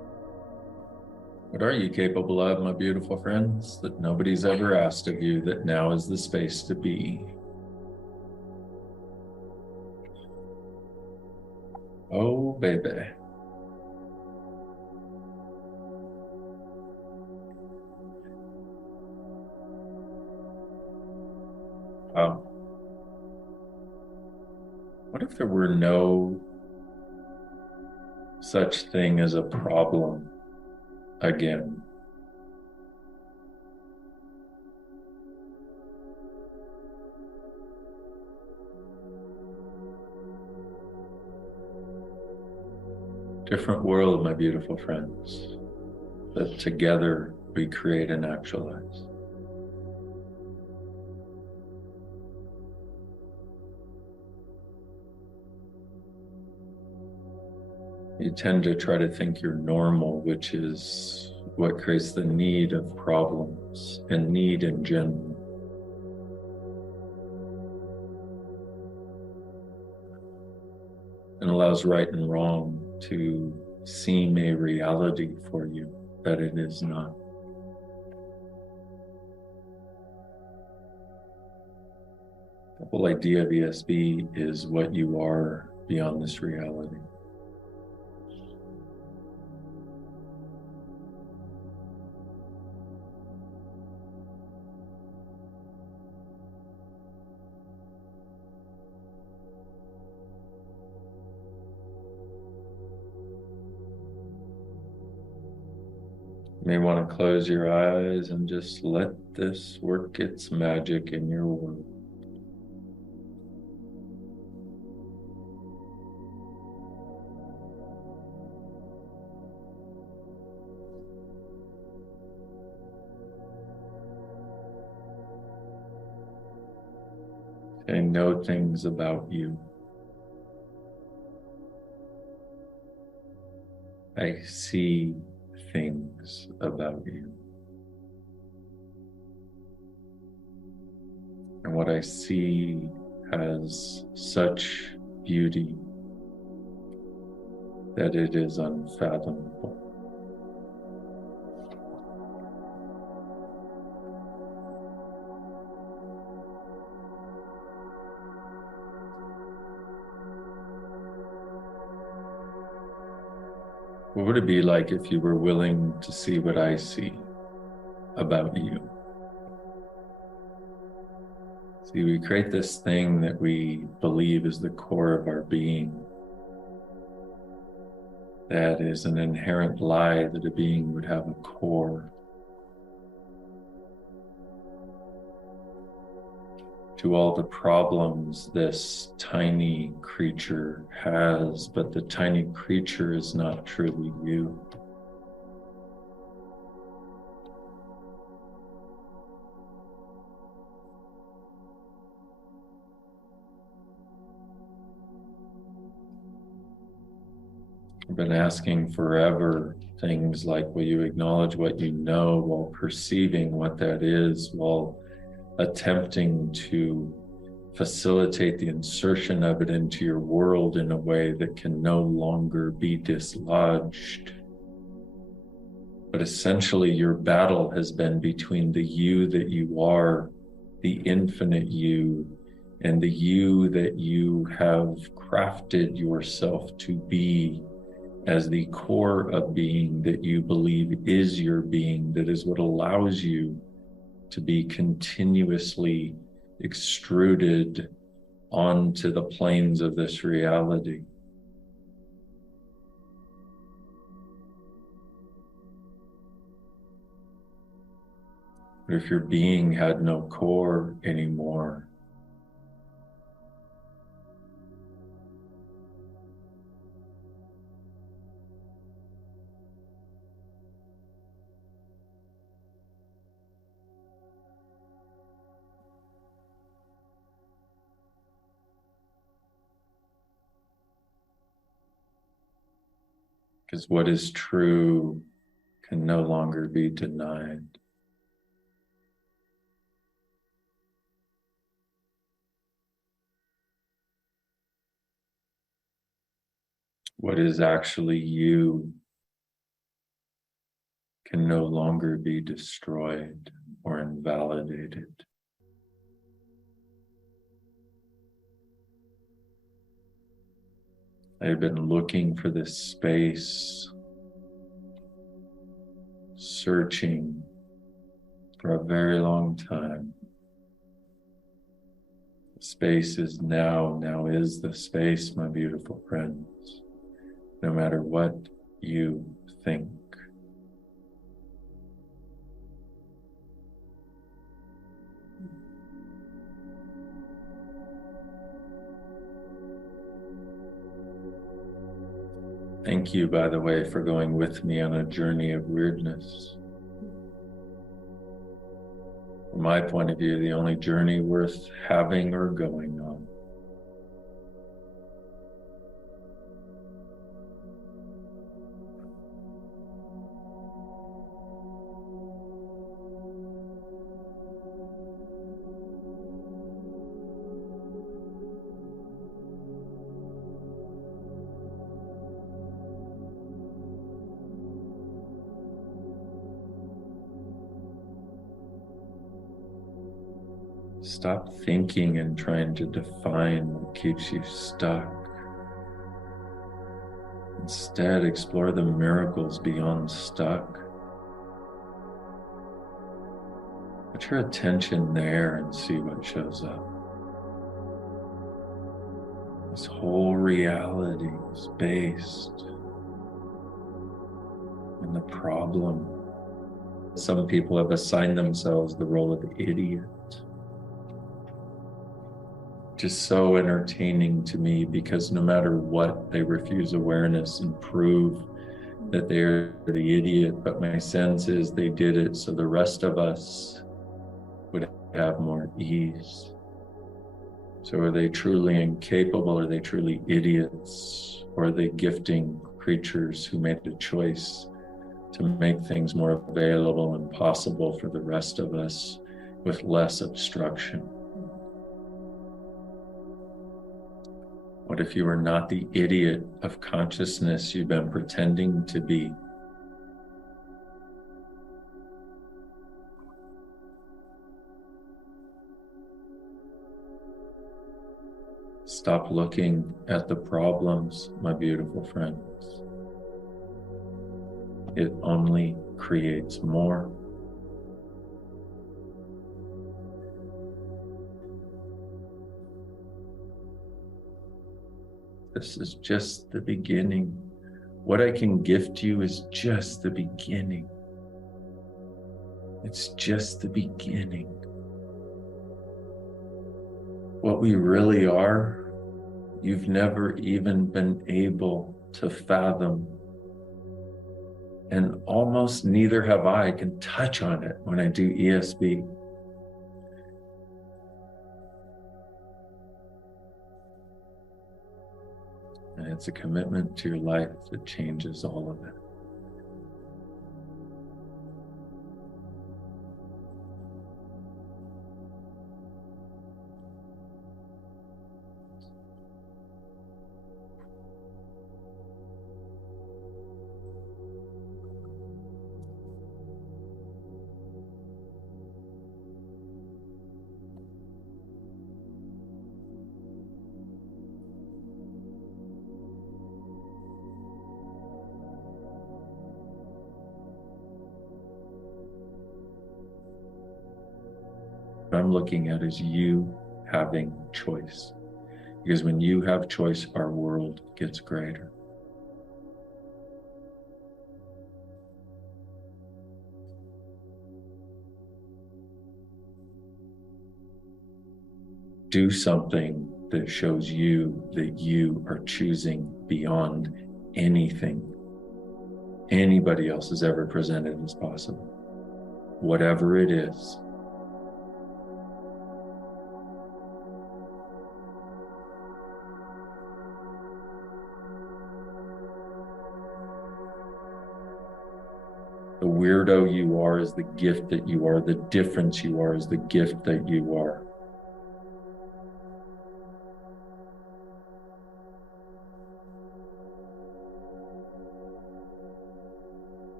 What are you capable of, my beautiful friends, that nobody's ever asked of you, that now is the space to be? Oh, baby. Wow. What if there were no such thing as a problem again? Different world, my beautiful friends, that together we create and actualize. You tend to try to think you're normal, which is what creates the need of problems and need in general. And allows right and wrong to seem a reality for you that it is not. The whole idea of ESB is what you are beyond this reality. You may want to close your eyes and just let this work its magic in your world. I know things about you. I see things about you. And what I see has such beauty that it is unfathomable. What would it be like if you were willing to see what I see about you? See, we create this thing that we believe is the core of our being. That is an inherent lie that a being would have a core. To all the problems this tiny creature has, but the tiny creature is not truly you. I've been asking forever things like, will you acknowledge what you know while perceiving what that is, while attempting to facilitate the insertion of it into your world in a way that can no longer be dislodged. But essentially, your battle has been between the you that you are, the infinite you, and the you that you have crafted yourself to be as the core of being that you believe is your being, that is what allows you to be continuously extruded onto the planes of this reality. But if your being had no core anymore, because what is true can no longer be denied. What is actually you can no longer be destroyed or invalidated. I've been looking for this space, searching for a very long time. The space is now is the space, my beautiful friends, no matter what you think. Thank you, by the way, for going with me on a journey of weirdness. From my point of view, the only journey worth having or going on. Stop thinking and trying to define what keeps you stuck. Instead, explore the miracles beyond stuck. Put your attention there and see what shows up. This whole reality is based on the problem. Some people have assigned themselves the role of idiot. Just so entertaining to me, because no matter what, they refuse awareness and prove that they're the idiot. But my sense is they did it so the rest of us would have more ease. So are they truly incapable? Are they truly idiots? Or are they gifting creatures who made a choice to make things more available and possible for the rest of us with less obstruction? What if you were not the idiot of consciousness you've been pretending to be? Stop looking at the problems, my beautiful friends. It only creates more. This is just the beginning. What I can gift you is just the beginning. It's just the beginning. What we really are, you've never even been able to fathom. And almost neither have I. I can touch on it when I do ESB. And it's a commitment to your life that changes all of it. What I'm looking at is you having choice. Because when you have choice, our world gets greater. Do something that shows you that you are choosing beyond anything anybody else has ever presented as possible. Whatever it is. The weirdo you are is the gift that you are. The difference you are is the gift that you are.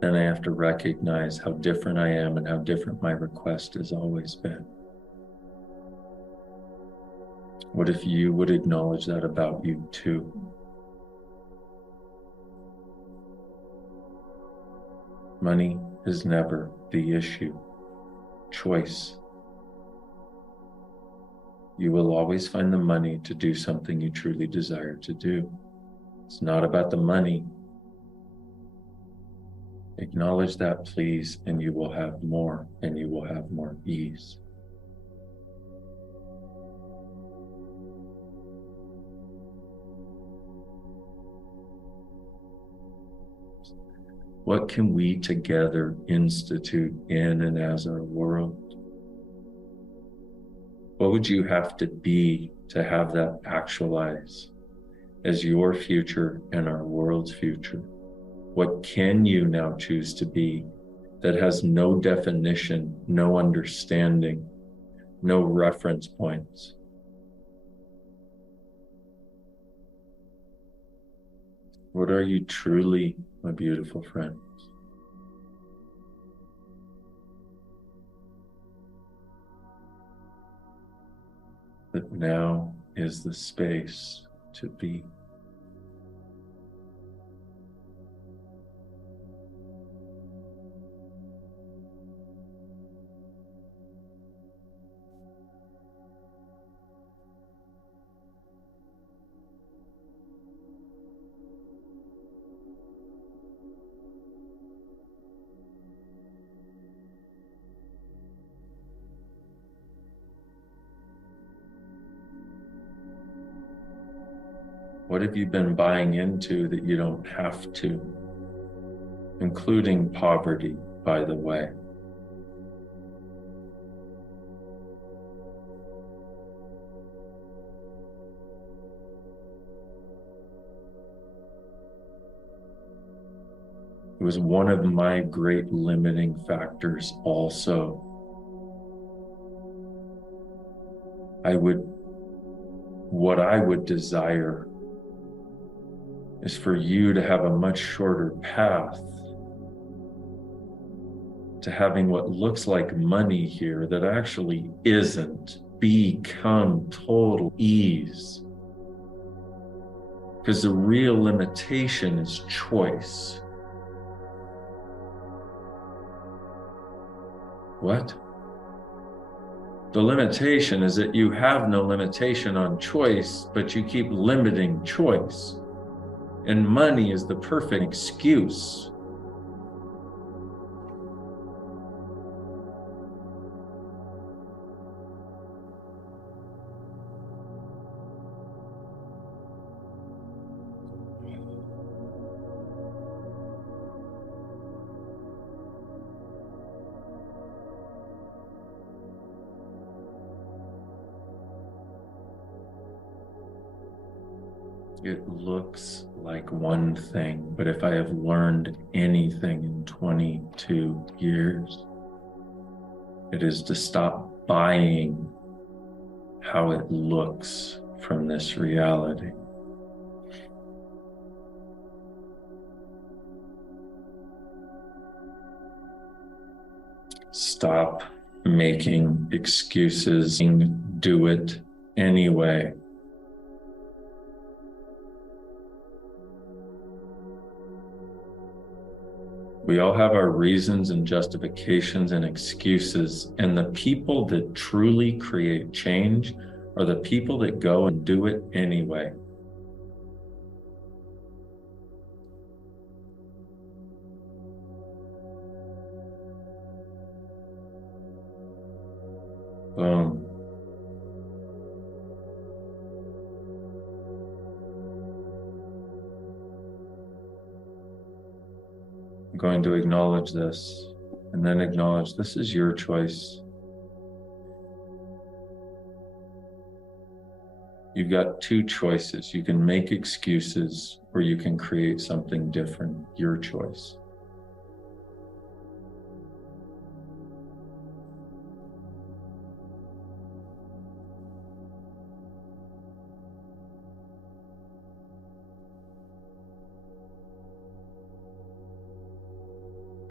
then I have to recognize how different I am and how different my request has always been. What if you would acknowledge that about you too? Money is never the issue. Choice. You will always find the money to do something you truly desire to do. It's not about the money. Acknowledge that, please, and you will have more, and you will have more ease. What can we together institute in and as our world? What would you have to be to have that actualize as your future and our world's future? What can you now choose to be that has no definition, no understanding, no reference points? What are you truly, my beautiful friends? That now is the space to be. What have you been buying into that you don't have to? Including poverty, by the way. It was one of my great limiting factors also. What I would desire is for you to have a much shorter path to having what looks like money here that actually isn't. Become total ease. Because the real limitation is choice. What? The limitation is that you have no limitation on choice, but you keep limiting choice. And money is the perfect excuse. It looks like one thing, but if I have learned anything in 22 years, it is to stop buying how it looks from this reality. Stop making excuses and do it anyway. We all have our reasons and justifications and excuses, and the people that truly create change are the people that go and do it anyway. Boom. I'm going to acknowledge this and then acknowledge this is your choice. You've got two choices. You can make excuses or you can create something different. Your choice.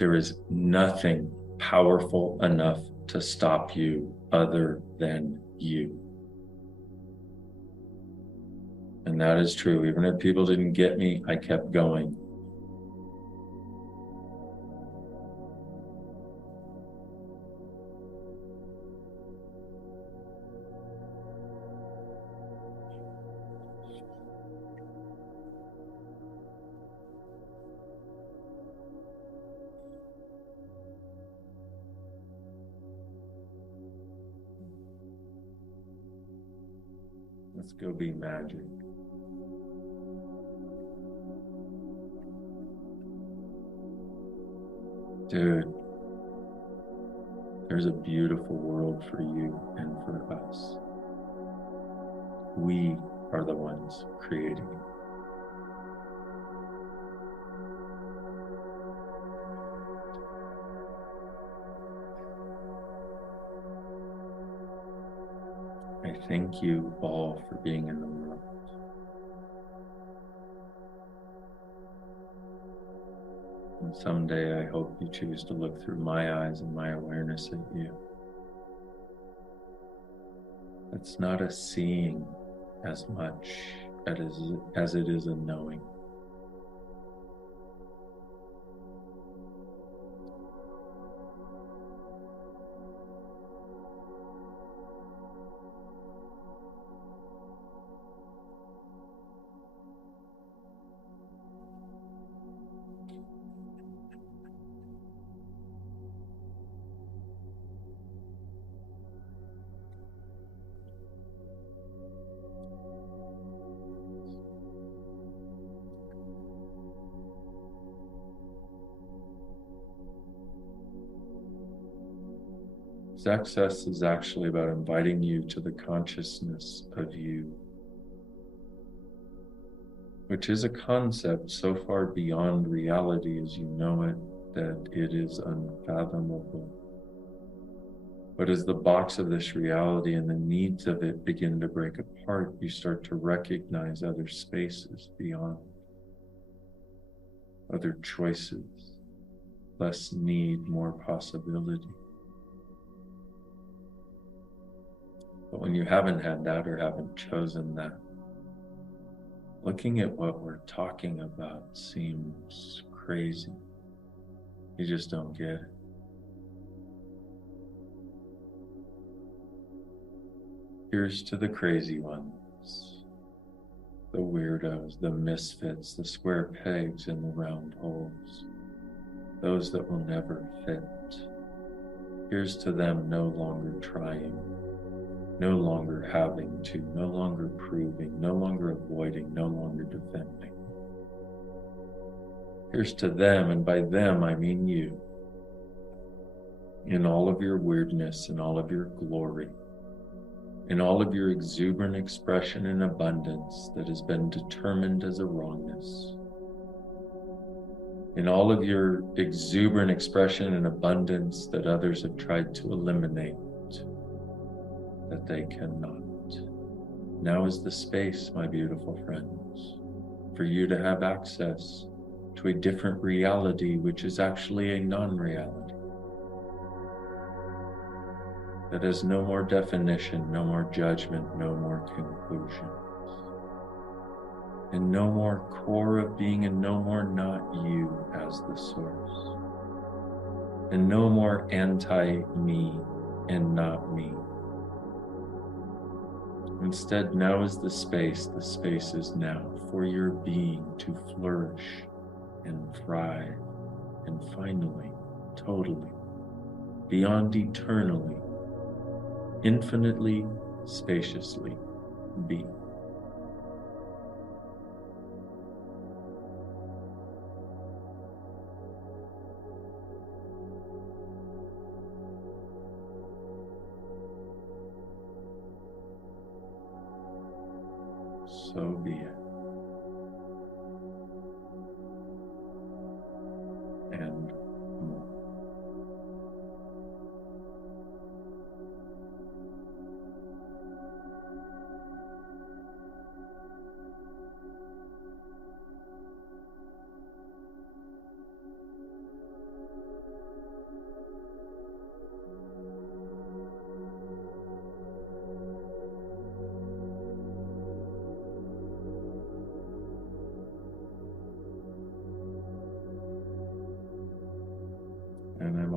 There is nothing powerful enough to stop you other than you. And that is true. Even if people didn't get me, I kept going. Let's go be magic. Dude, there's a beautiful world for you and for us. We are the ones creating it. I thank you all for being in the world. And someday I hope you choose to look through my eyes and my awareness at you. It's not a seeing as much as it is a knowing. Access is actually about inviting you to the consciousness of you, which is a concept so far beyond reality as you know it that it is unfathomable. But as the box of this reality and the needs of it begin to break apart, you start to recognize other spaces beyond, other choices, less need, more possibility. But when you haven't had that or haven't chosen that, looking at what we're talking about seems crazy. You just don't get it. Here's to the crazy ones, the weirdos, the misfits, the square pegs in the round holes, those that will never fit. Here's to them no longer trying, no longer having to, no longer proving, no longer avoiding, no longer defending. Here's to them, and by them I mean you, in all of your weirdness, in all of your glory, in all of your exuberant expression and abundance that has been determined as a wrongness, in all of your exuberant expression and abundance that others have tried to eliminate, that they cannot. Now is the space, my beautiful friends, for you to have access to a different reality, which is actually a non-reality, that has no more definition, no more judgment, no more conclusions, and no more core of being, and no more not you as the source, and no more anti-me and not me. Instead, now is the space is now for your being to flourish and thrive, and finally, totally, beyond eternally, infinitely, spaciously be. So be it. And more.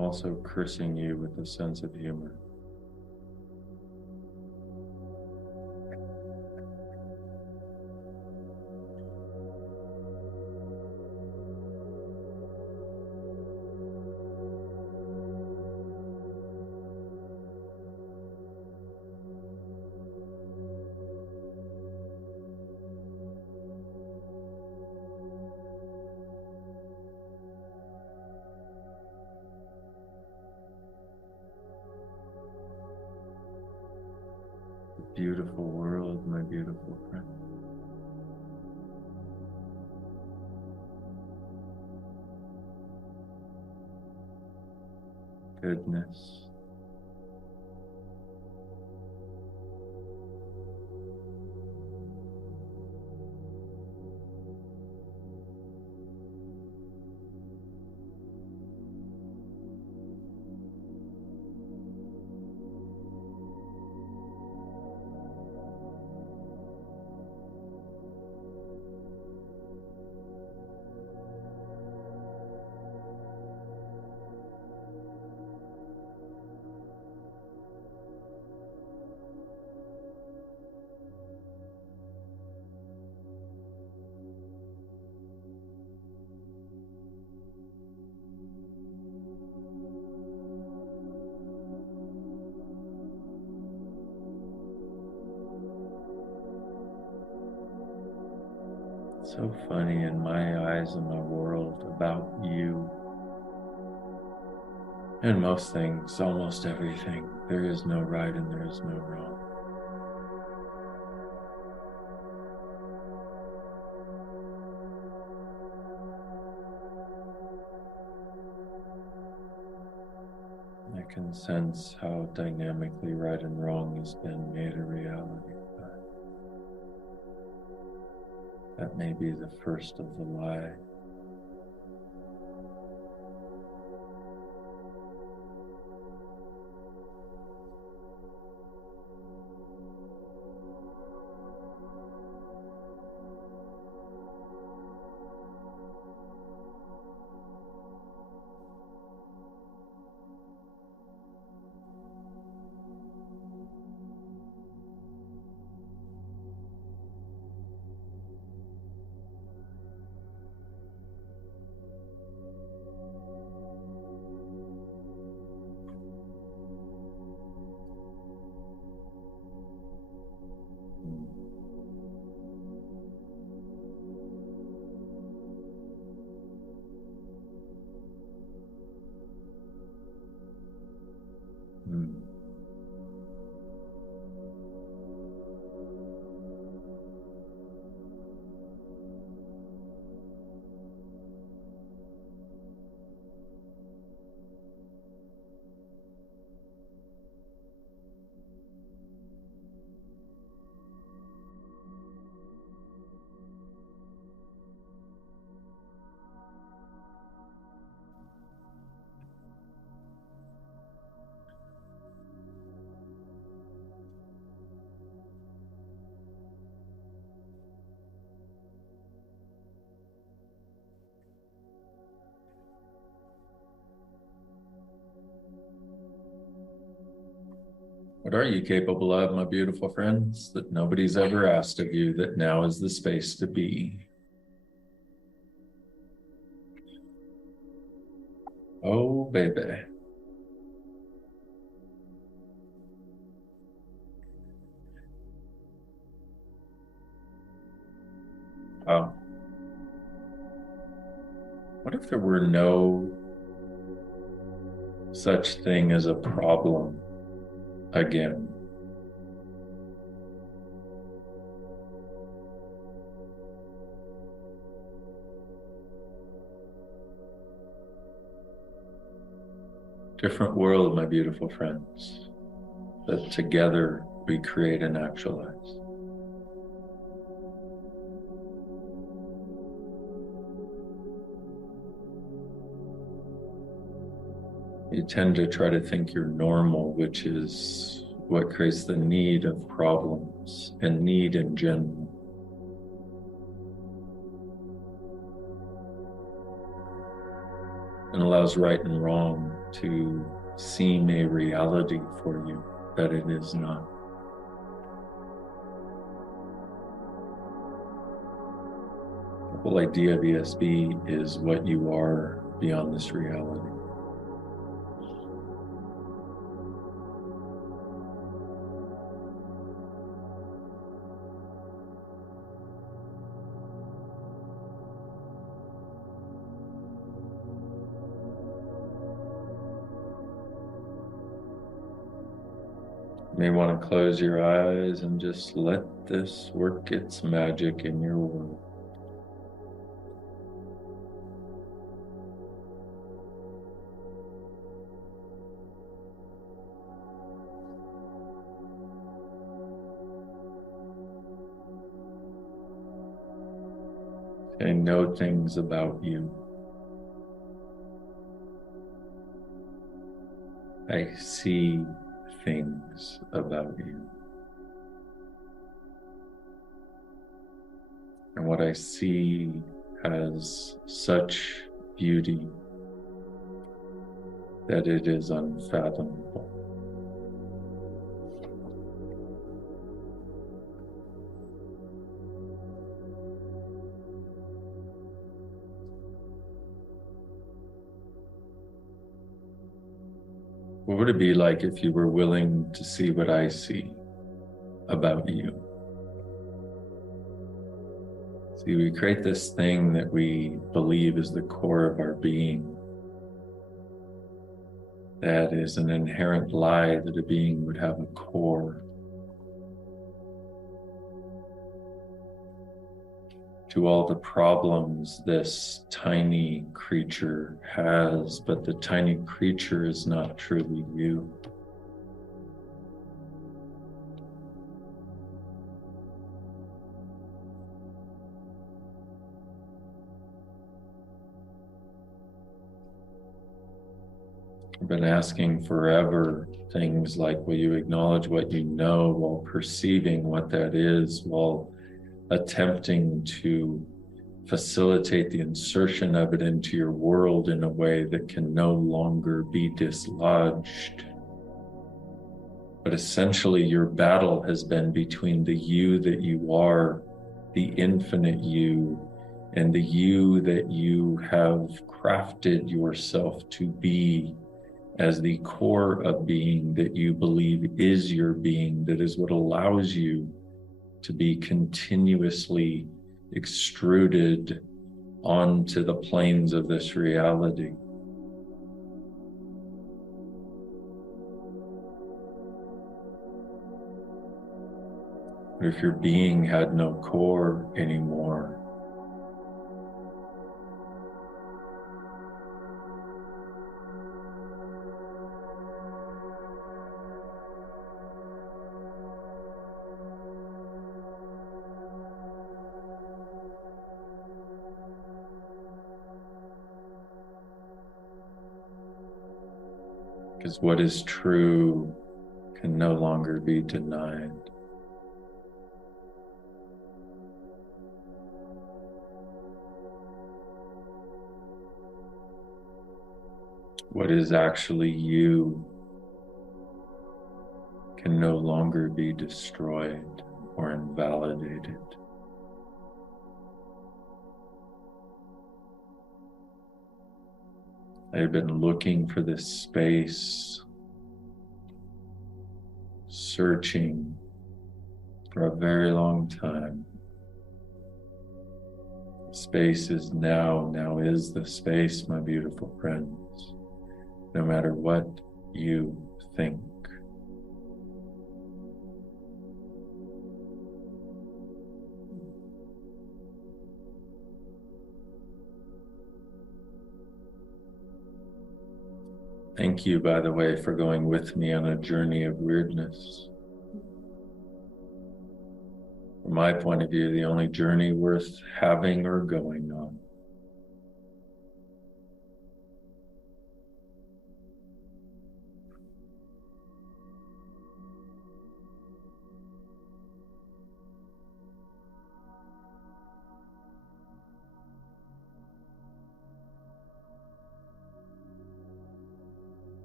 also cursing you with a sense of humor. Beautiful world, my beautiful friend. Goodness. So funny, in my eyes and my world, about you and most things, almost everything, there is no right and there is no wrong. I can sense how dynamically right and wrong has been made a reality. That may be the first of the lie. Hmm. What are you capable of, my beautiful friends, that nobody's ever asked of you, that now is the space to be? Oh, baby. Wow. What if there were no such thing as a problem again? Different world, my beautiful friends, that together we create and actualize. You tend to try to think you're normal, which is what creates the need of problems and need in general. And allows right and wrong to seem a reality for you that it is not. The whole idea of ESB is what you are beyond this reality. You may want to close your eyes and just let this work its magic in your world. I know things about you. I see things about you. And what I see has such beauty that it is unfathomable. What would it be like if you were willing to see what I see about you? See, we create this thing that we believe is the core of our being. That is an inherent lie that a being would have a core. To all the problems this tiny creature has, but the tiny creature is not truly you. I've been asking forever things like, will you acknowledge what you know while perceiving what that is, while attempting to facilitate the insertion of it into your world in a way that can no longer be dislodged. But essentially, your battle has been between the you that you are, the infinite you, and the you that you have crafted yourself to be as the core of being that you believe is your being, that is what allows you to be continuously extruded onto the planes of this reality. But if your being had no core anymore, because what is true can no longer be denied. What is actually you can no longer be destroyed or invalidated. I've been looking for this space, searching for a very long time. Space is now is the space, my beautiful friends, no matter what you think. Thank you, by the way, for going with me on a journey of weirdness. From my point of view, the only journey worth having or going on.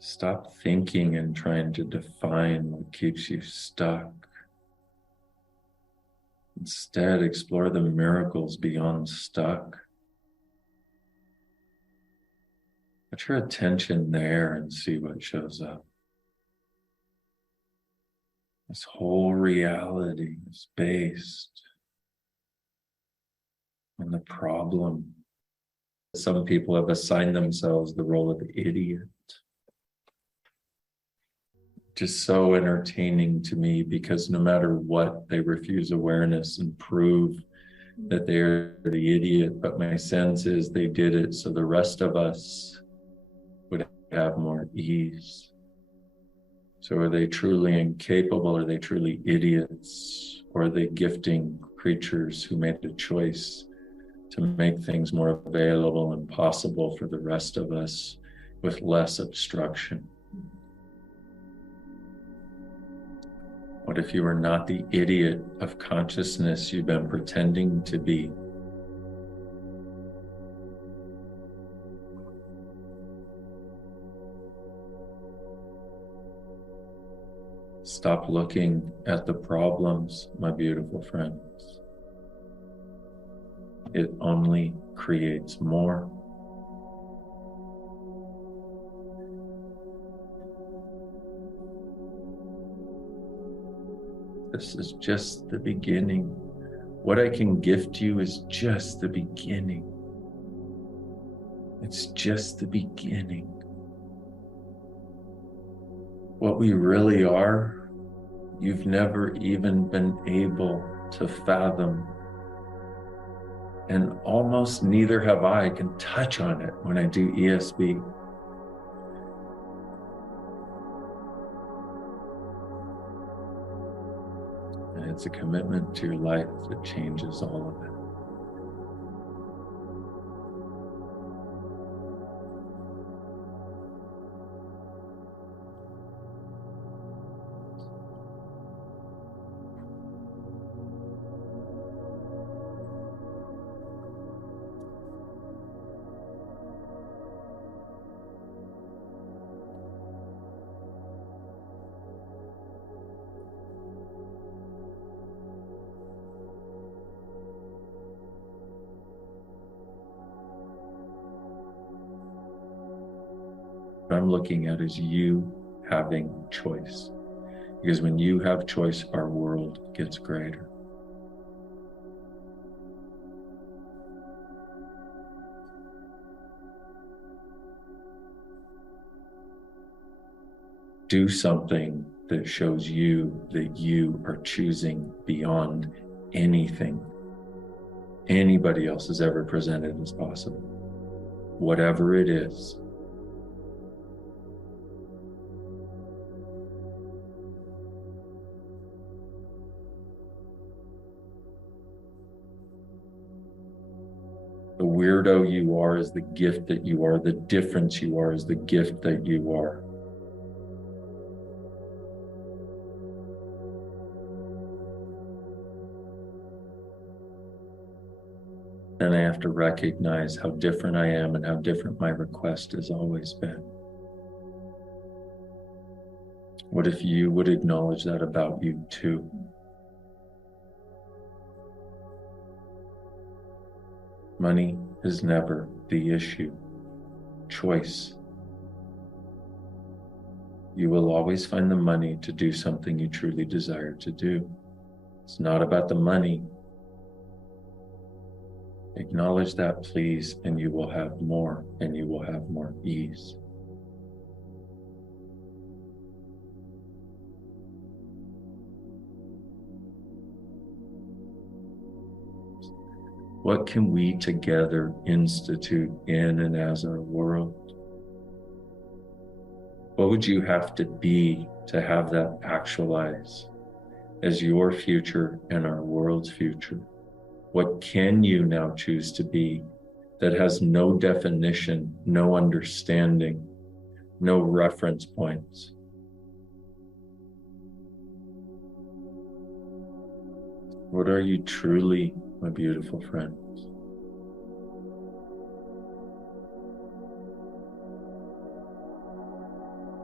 Stop thinking and trying to define what keeps you stuck. Instead, explore the miracles beyond stuck. Put your attention there and see what shows up. This whole reality is based on the problem. Some people have assigned themselves the role of the idiot. Just so entertaining to me, because no matter what, they refuse awareness and prove that they're the idiot. But my sense is they did it so the rest of us would have more ease. So are they truly incapable? Are they truly idiots? Or are they gifting creatures who made a choice to make things more available and possible for the rest of us with less obstruction? What if you are not the idiot of consciousness you've been pretending to be? Stop looking at the problems, my beautiful friends. It only creates more. This is just the beginning. What I can gift you is just the beginning. It's just the beginning. What we really are, you've never even been able to fathom. And almost neither have I. I can touch on it when I do ESB. And it's a commitment to your life that changes all of it. What I'm looking at is you having choice. Because when you have choice, our world gets greater. Do something that shows you that you are choosing beyond anything anybody else has ever presented as possible. Whatever it is. The weirdo you are is the gift that you are. The difference you are is the gift that you are. Then I have to recognize how different I am and how different my request has always been. What if you would acknowledge that about you too? Money is never the issue. Choice. You will always find the money to do something you truly desire to do. It's not about the money. Acknowledge that, please, and you will have more, and you will have more ease. What can we together institute in and as our world? What would you have to be to have that actualize as your future and our world's future? What can you now choose to be that has no definition, no understanding, no reference points? What are you truly, my beautiful friends?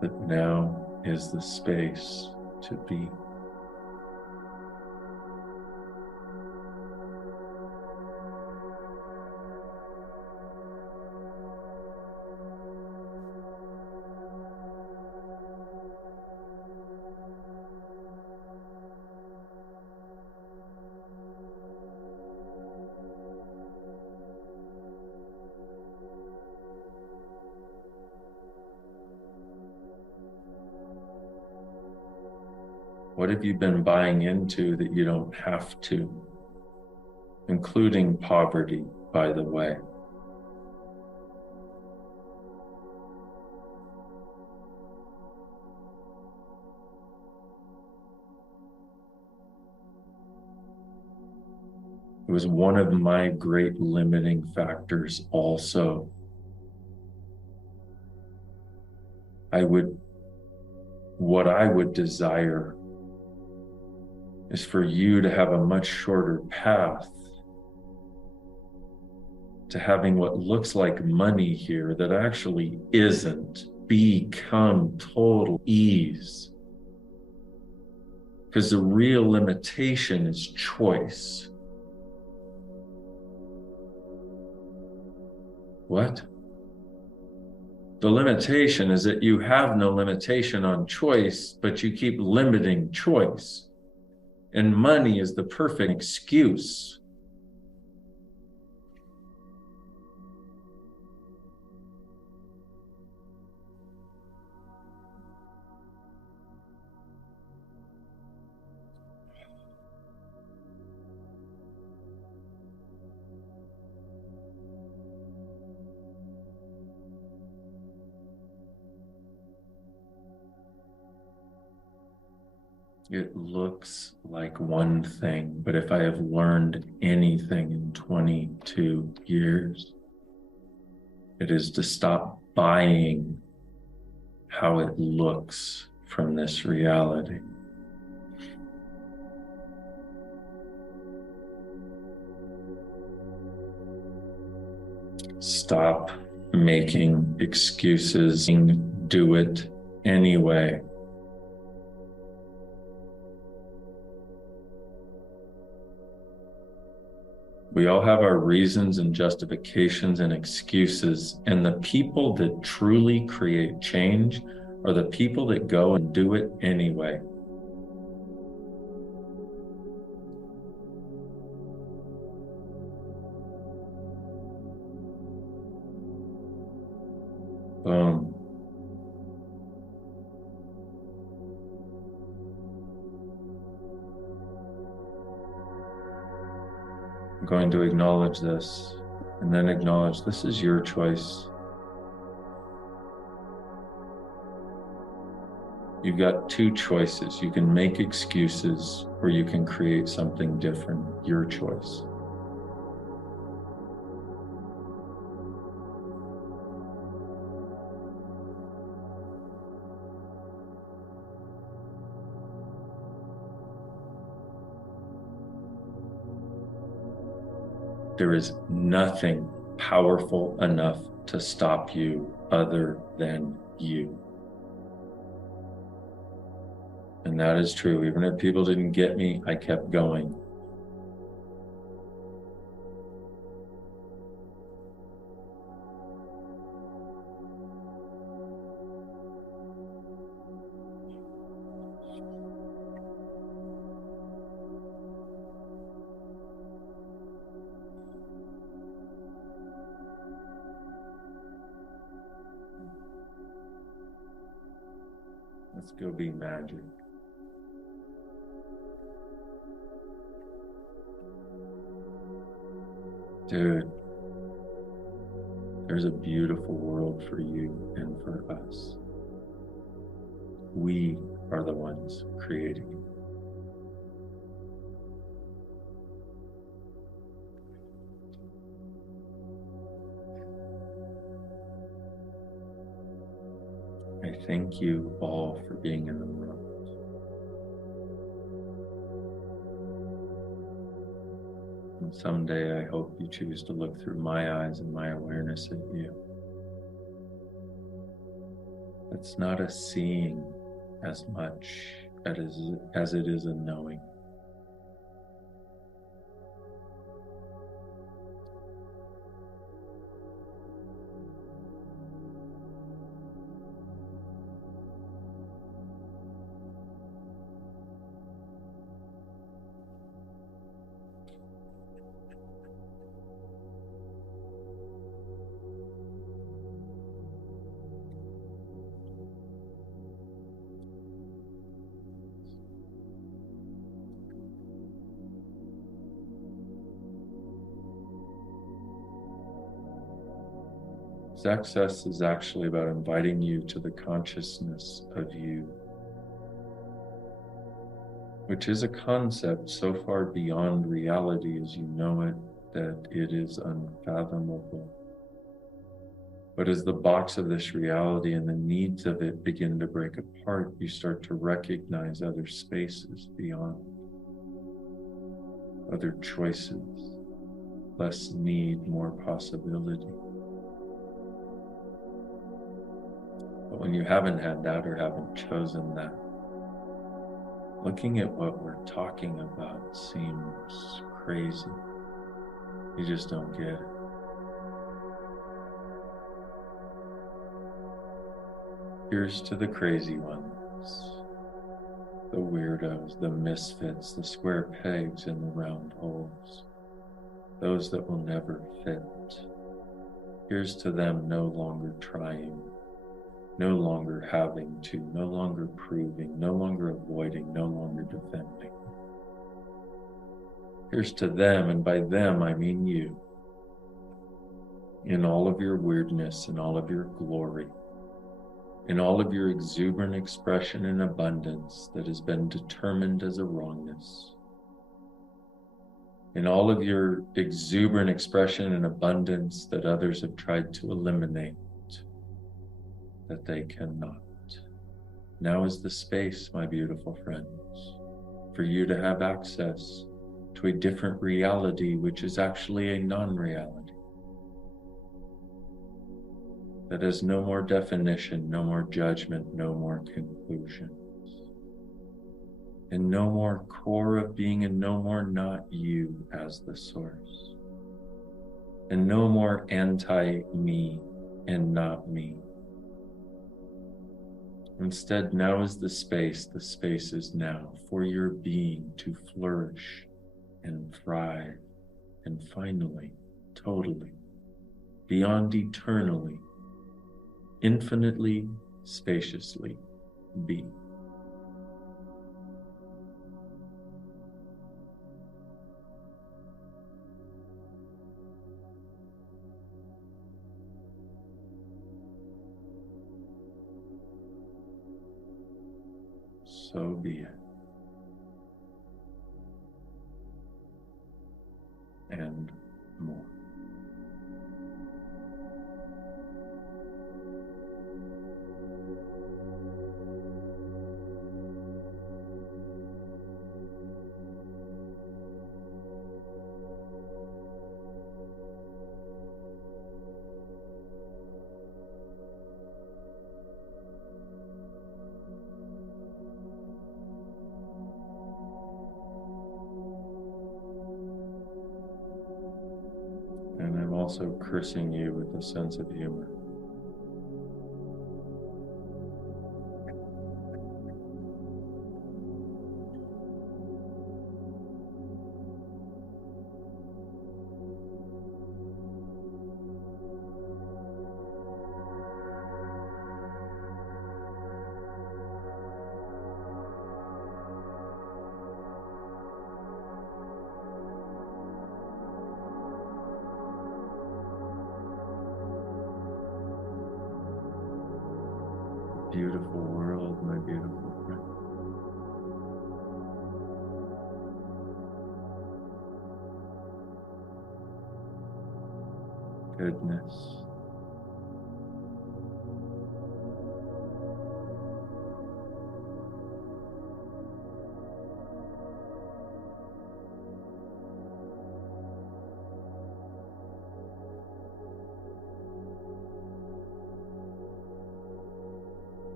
that now is the space to be. What have you been buying into that you don't have to? Including poverty, by the way. It was one of my great limiting factors also. What I would desire is for you to have a much shorter path to having what looks like money here that actually isn't. Become total ease. Because the real limitation is choice. What? The limitation is that you have no limitation on choice, but you keep limiting choice. And money is the perfect excuse. It looks like one thing, but if I have learned anything in 22 years, it is to stop buying how it looks from this reality. Stop making excuses and do it anyway. We all have our reasons and justifications and excuses, and the people that truly create change are the people that go and do it anyway. Boom. I'm going to acknowledge this and then acknowledge this is your choice. You've got two choices. You can make excuses or you can create something different. Your choice. There is nothing powerful enough to stop you other than you. And that is true. Even if people didn't get me, I kept going. Let's go be magic. Dude, there's a beautiful world for you and for us. We are the ones creating it. I thank you all for being in the room. And someday I hope you choose to look through my eyes and my awareness at you. It's not a seeing as much as it is a knowing. Access is actually about inviting you to the consciousness of you, which is a concept so far beyond reality as you know it that it is unfathomable. But as the box of this reality and the needs of it begin to break apart, you start to recognize other spaces beyond, other choices, less need, more possibility. But when you haven't had that or haven't chosen that, looking at what we're talking about seems crazy. You just don't get it. Here's to the crazy ones, the weirdos, the misfits, the square pegs in the round holes, those that will never fit. Here's to them no longer trying, no longer having to, no longer proving, no longer avoiding, no longer defending. Here's to them, and by them I mean you, in all of your weirdness, in all of your glory, in all of your exuberant expression and abundance that has been determined as a wrongness, in all of your exuberant expression and abundance that others have tried to eliminate, that they cannot. Now is the space, my beautiful friends, for you to have access to a different reality, which is actually a non-reality. That has no more definition, no more judgment, no more conclusions, and no more core of being, and no more not you as the source, and no more anti-me and not me. Instead, now is the space is now for your being to flourish and thrive, and finally, totally, beyond eternally, infinitely, spaciously be. So be it. And more. And I'm also cursing you with a sense of humor. Beautiful world, my beautiful friend. Goodness.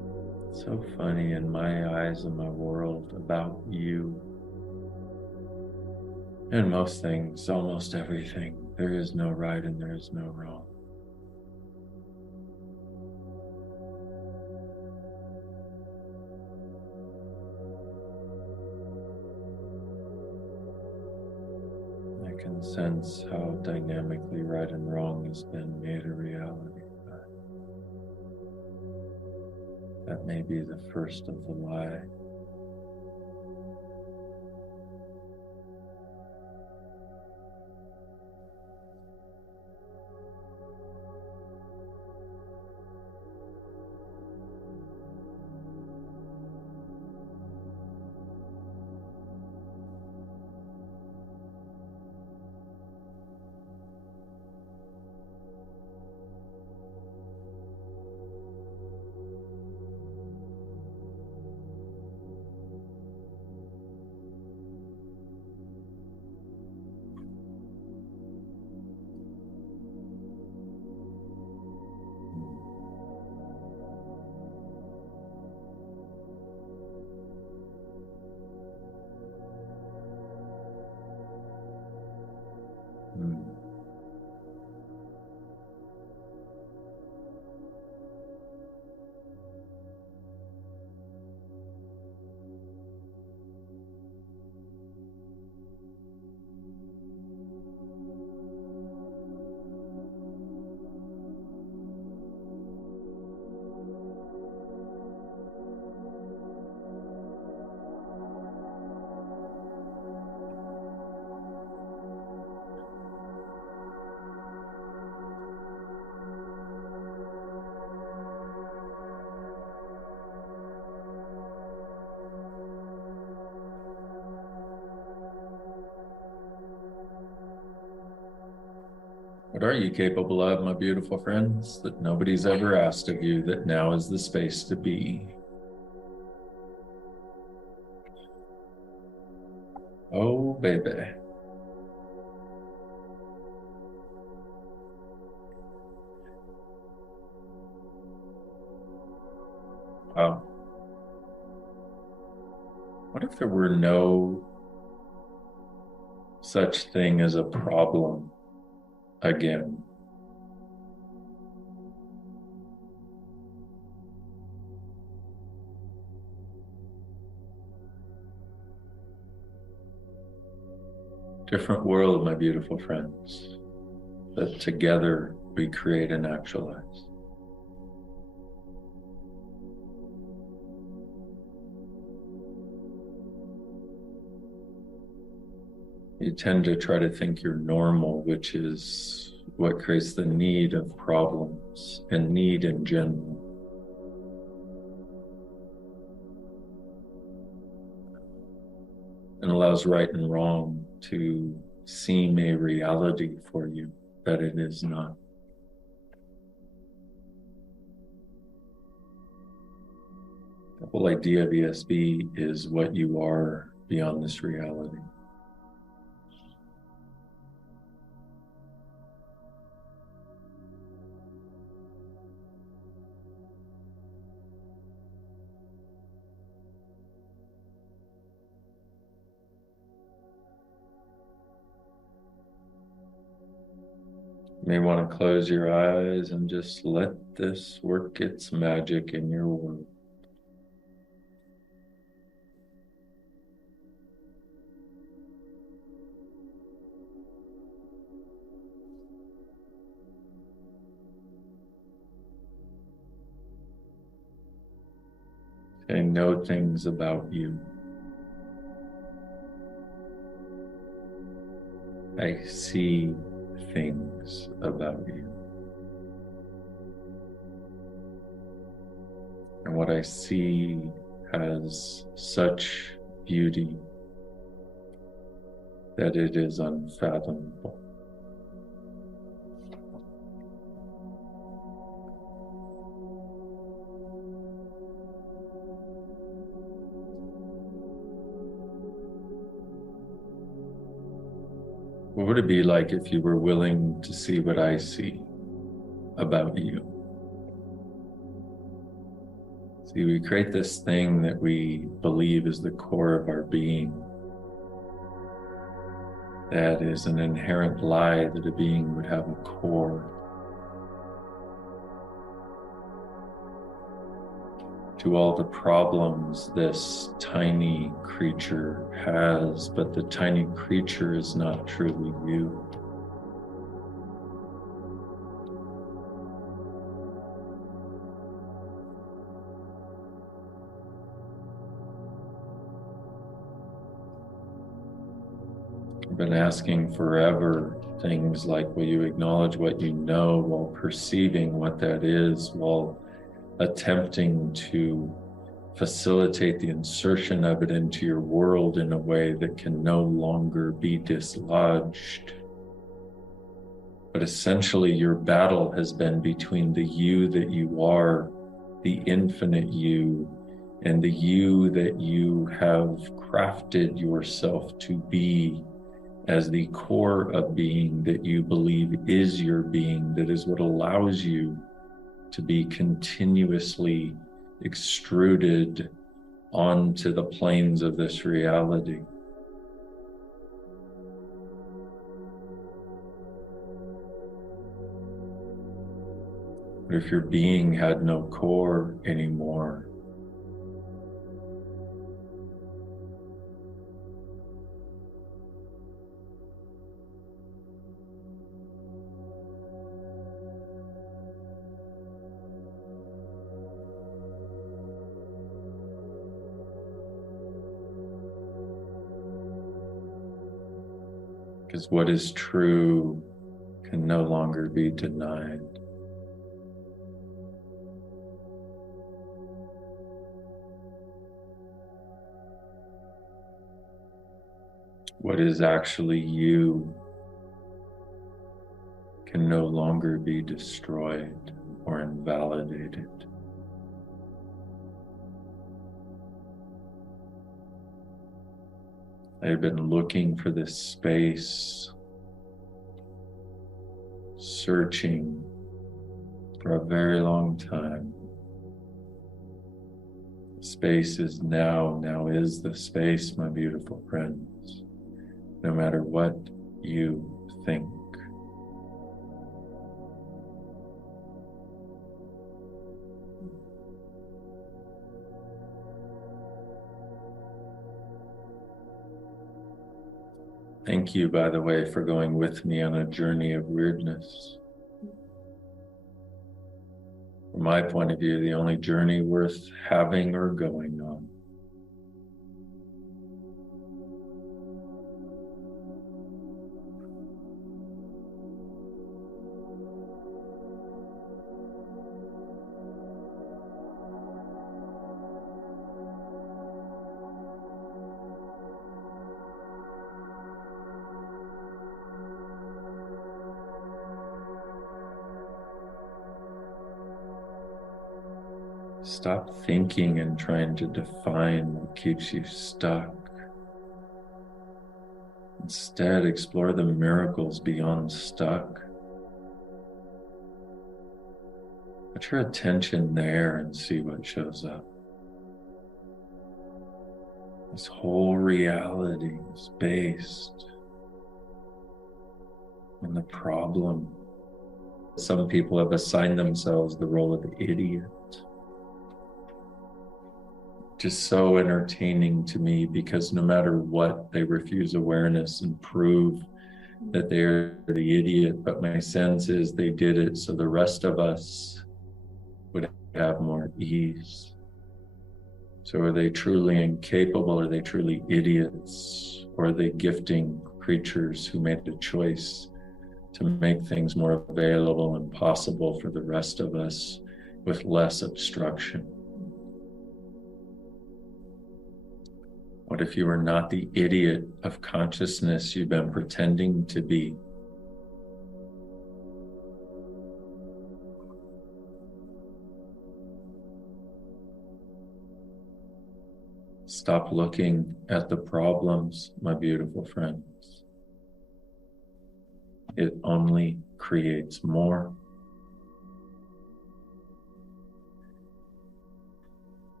so funny in my eyes and my world about you. And most things, almost everything, there is no right and there is no wrong. I can sense how dynamically right and wrong has been made a reality. That may be the first of the lie. Hmm. What are you capable of, my beautiful friends, that nobody's ever asked of you that now is the space to be? Oh, baby. Wow. What if there were no such thing as a problem again? Different world, my beautiful friends, that together we create and actualize. You tend to try to think you're normal, which is what creates the need of problems and need in general. And allows right and wrong to seem a reality for you that it is not. The whole idea of ESB is what you are beyond this reality. You may want to close your eyes and just let this work its magic in your world. I know things about you. I see things about you. And what I see has such beauty that it is unfathomable. What would it be like if you were willing to see what I see about you? See, we create this thing that we believe is the core of our being. That is an inherent lie that a being would have a core. To all the problems this tiny creature has, but the tiny creature is not truly you. I've been asking forever things like, will you acknowledge what you know while perceiving what that is, while attempting to facilitate the insertion of it into your world in a way that can no longer be dislodged. But essentially, your battle has been between the you that you are, the infinite you, and the you that you have crafted yourself to be as the core of being that you believe is your being, that is what allows you to be continuously extruded onto the planes of this reality. But if your being had no core anymore, because what is true can no longer be denied. What is actually you can no longer be destroyed or invalidated. I've been looking for this space, searching for a very long time. Space is now is the space, my beautiful friends, no matter what you think. Thank you, by the way, for going with me on a journey of weirdness. From my point of view, the only journey worth having or going on. Stop thinking and trying to define what keeps you stuck. Instead, explore the miracles beyond stuck. Put your attention there and see what shows up. This whole reality is based on the problem. Some people have assigned themselves the role of the idiot. Just so entertaining to me, because no matter what, they refuse awareness and prove that they're the idiot. But my sense is they did it so the rest of us would have more ease. So are they truly incapable? Are they truly idiots? Or are they gifting creatures who made a choice to make things more available and possible for the rest of us with less obstruction? What if you were not the idiot of consciousness you've been pretending to be? Stop looking at the problems, my beautiful friends. It only creates more.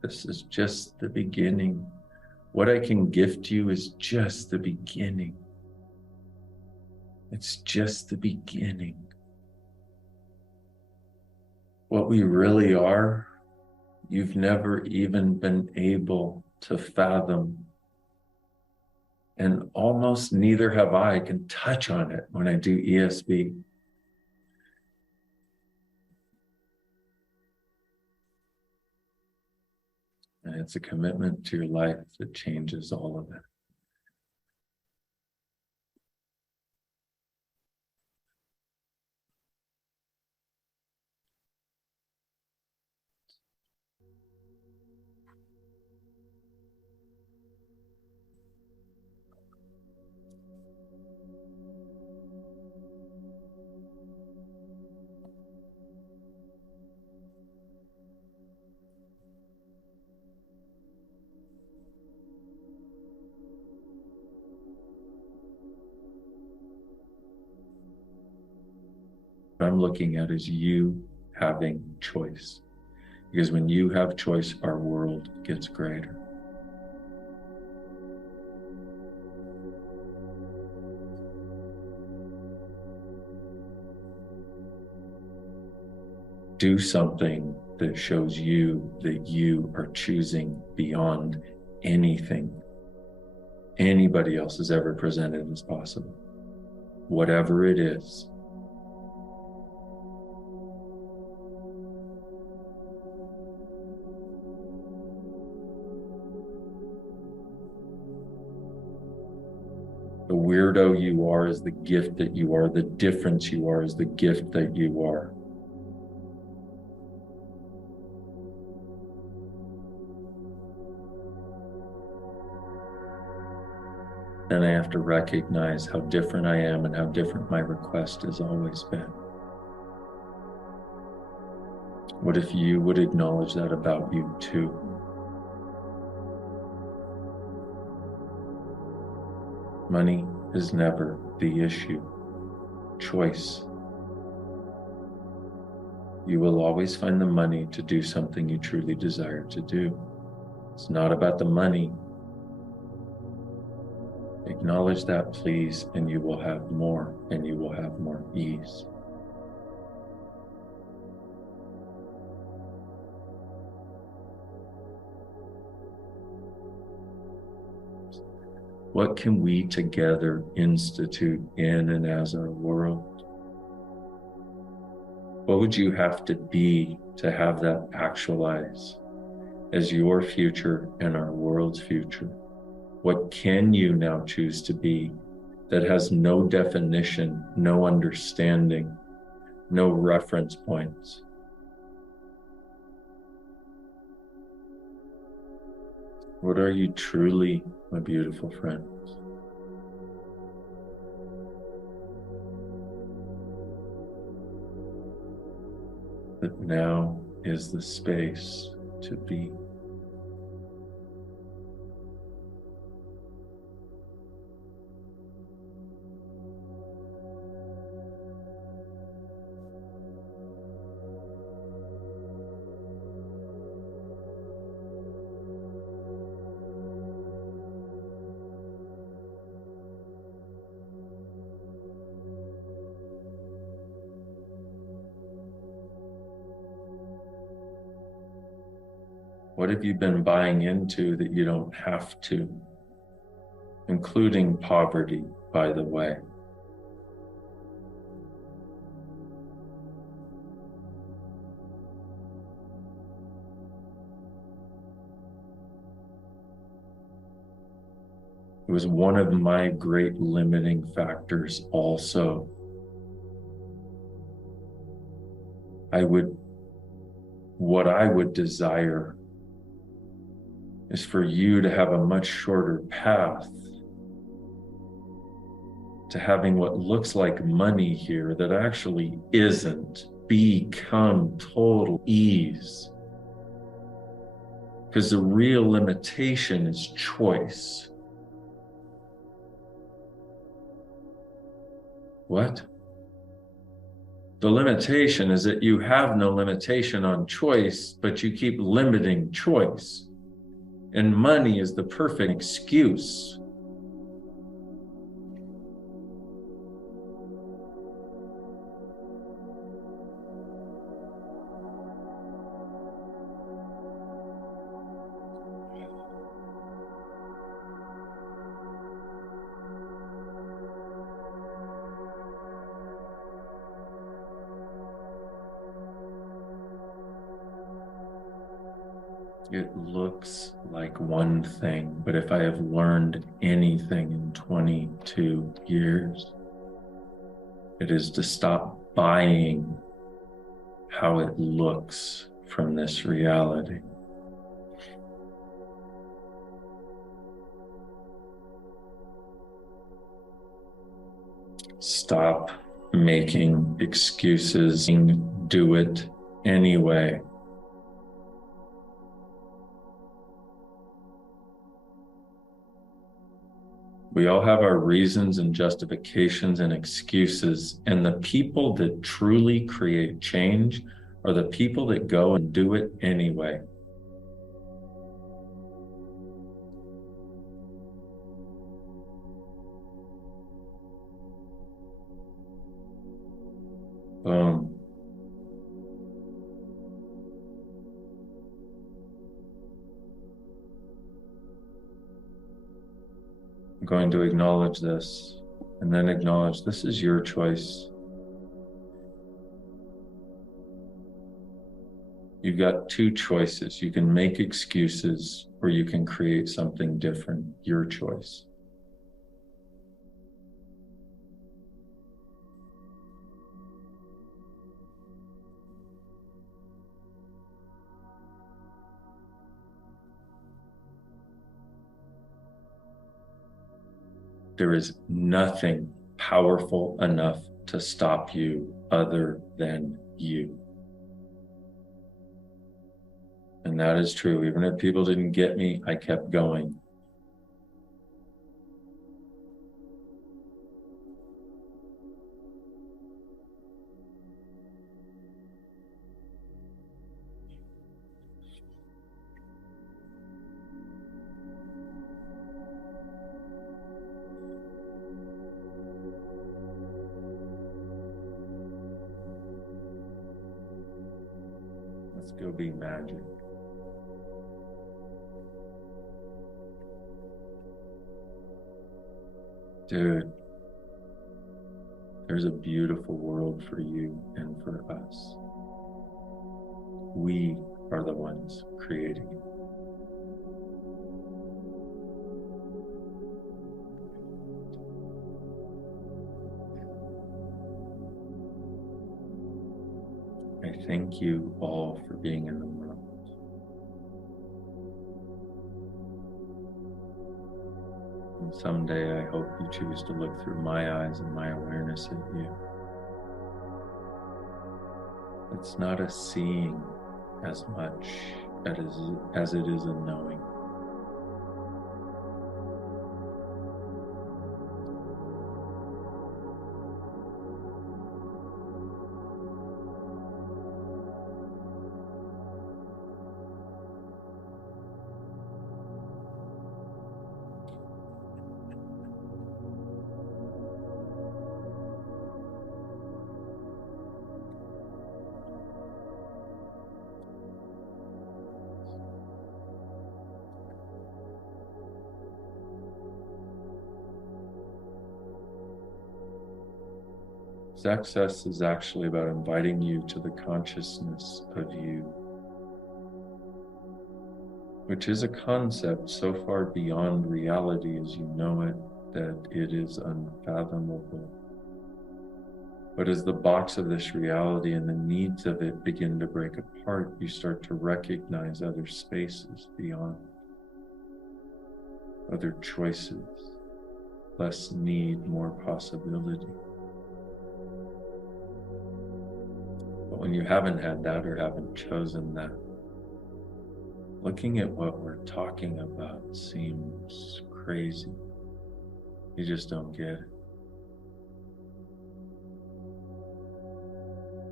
This is just the beginning. What I can gift you is just the beginning. It's just the beginning. What we really are, you've never even been able to fathom. And almost neither have I. I can touch on it when I do ESB. And it's a commitment to your life that changes all of it. What I'm looking at is you having choice. Because when you have choice, our world gets greater. Do something that shows you that you are choosing beyond anything anybody else has ever presented as possible. Whatever it is. The weirdo you are is the gift that you are. The difference you are is the gift that you are. And I have to recognize how different I am and how different my request has always been. What if you would acknowledge that about you too? Money is never the issue. Choice. You will always find the money to do something you truly desire to do. It's not about the money. Acknowledge that, please, and you will have more, and you will have more ease. What can we together institute in and as our world? What would you have to be to have that actualize as your future and our world's future? What can you now choose to be that has no definition, no understanding, no reference points? What are you truly, my beautiful friends? That now is the space to be. What have you been buying into that you don't have to? Including poverty, by the way. It was one of my great limiting factors also. What I would desire is for you to have a much shorter path to having what looks like money here that actually isn't. Become total ease. Because the real limitation is choice. What? The limitation is that you have no limitation on choice, but you keep limiting choice. And money is the perfect excuse. It looks like one thing, but if I have learned anything in 22 years, it is to stop buying how it looks from this reality. Stop making excuses and do it anyway. We all have our reasons and justifications and excuses, and the people that truly create change are the people that go and do it anyway. Boom. I'm going to acknowledge this and then acknowledge this is your choice. You've got two choices. You can make excuses or you can create something different. Your choice. There is nothing powerful enough to stop you other than you. And that is true. Even if people didn't get me, I kept going. Let's go be magic. Dude, there's a beautiful world for you and for us. We are the ones creating it. I thank you all for being in the world. And someday I hope you choose to look through my eyes and my awareness at you. It's not a seeing as much as it is a knowing. Success is actually about inviting you to the consciousness of you, which is a concept so far beyond reality as you know it that it is unfathomable. But as the box of this reality and the needs of it begin to break apart, you start to recognize other spaces beyond, other choices, less need, more possibility. But when you haven't had that or haven't chosen that, looking at what we're talking about seems crazy. You just don't get it.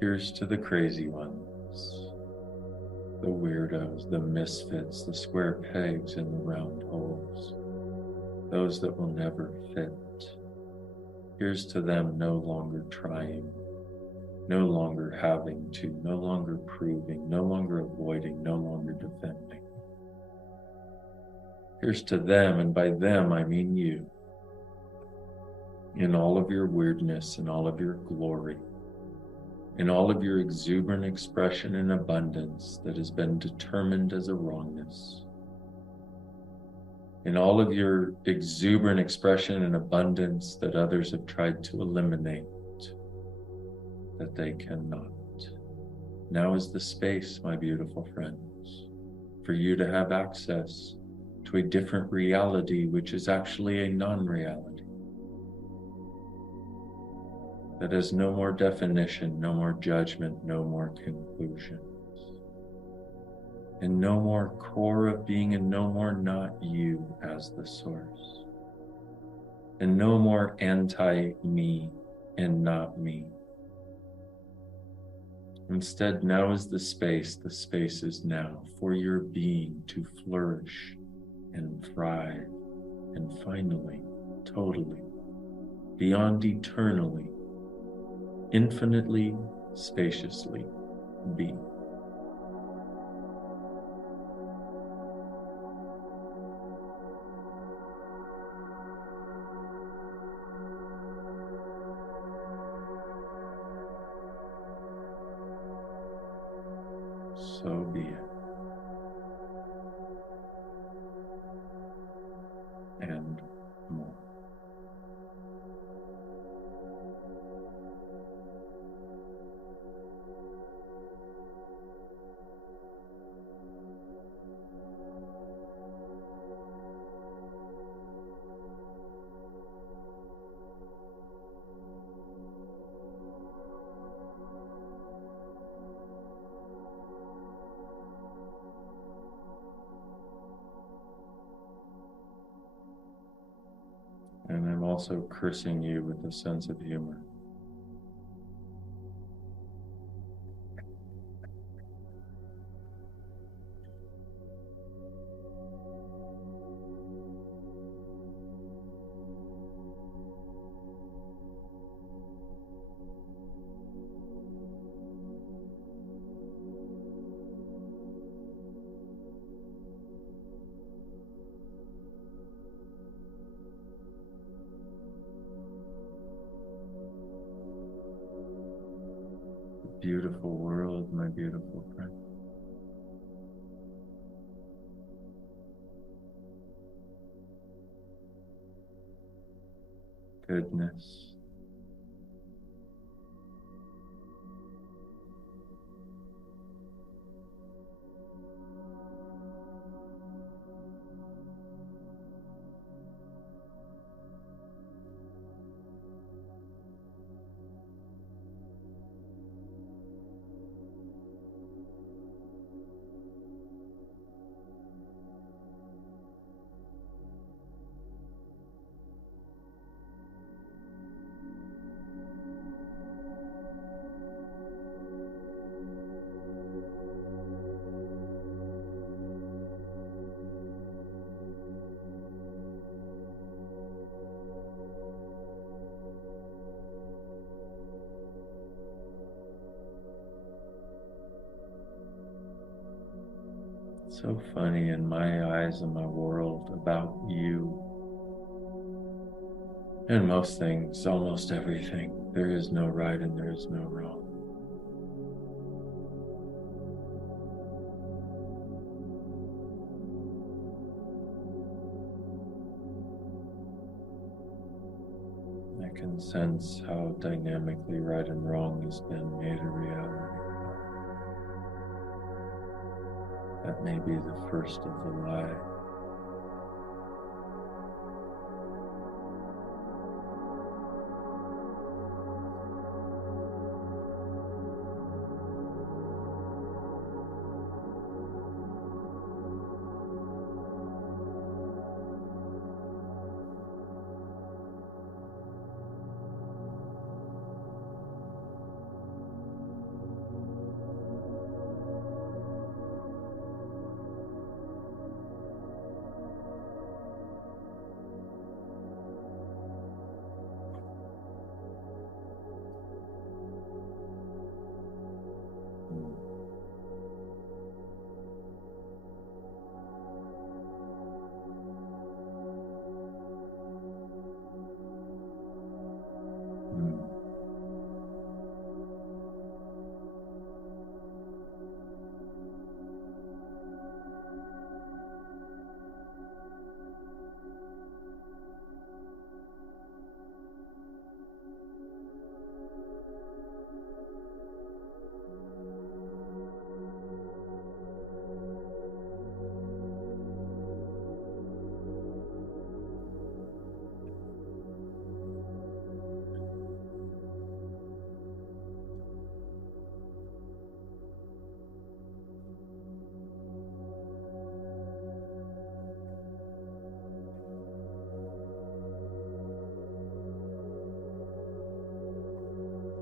Here's to the crazy ones, the weirdos, the misfits, the square pegs in the round holes, those that will never fit. Here's to them no longer trying, no longer having to, no longer proving, no longer avoiding, no longer defending. Here's to them, and by them I mean you, in all of your weirdness, in all of your glory, in all of your exuberant expression and abundance that has been determined as a wrongness, in all of your exuberant expression and abundance that others have tried to eliminate, that they cannot. Now is the space, my beautiful friends, for you to have access to a different reality, which is actually a non-reality, that has no more definition, no more judgment, no more conclusions, and no more core of being, and no more not you as the source, and no more anti-me and not me. Instead, now is the space is now for your being to flourish and thrive, and finally, totally, beyond eternally, infinitely, spaciously be. So be it. And more. And I'm also cursing you with a sense of humor. Beautiful world, my beautiful friend. Goodness. So funny in my eyes and my world about you. And most things, almost everything, there is no right and there is no wrong. I can sense how dynamically right and wrong has been made a reality. That may be the first of the lie.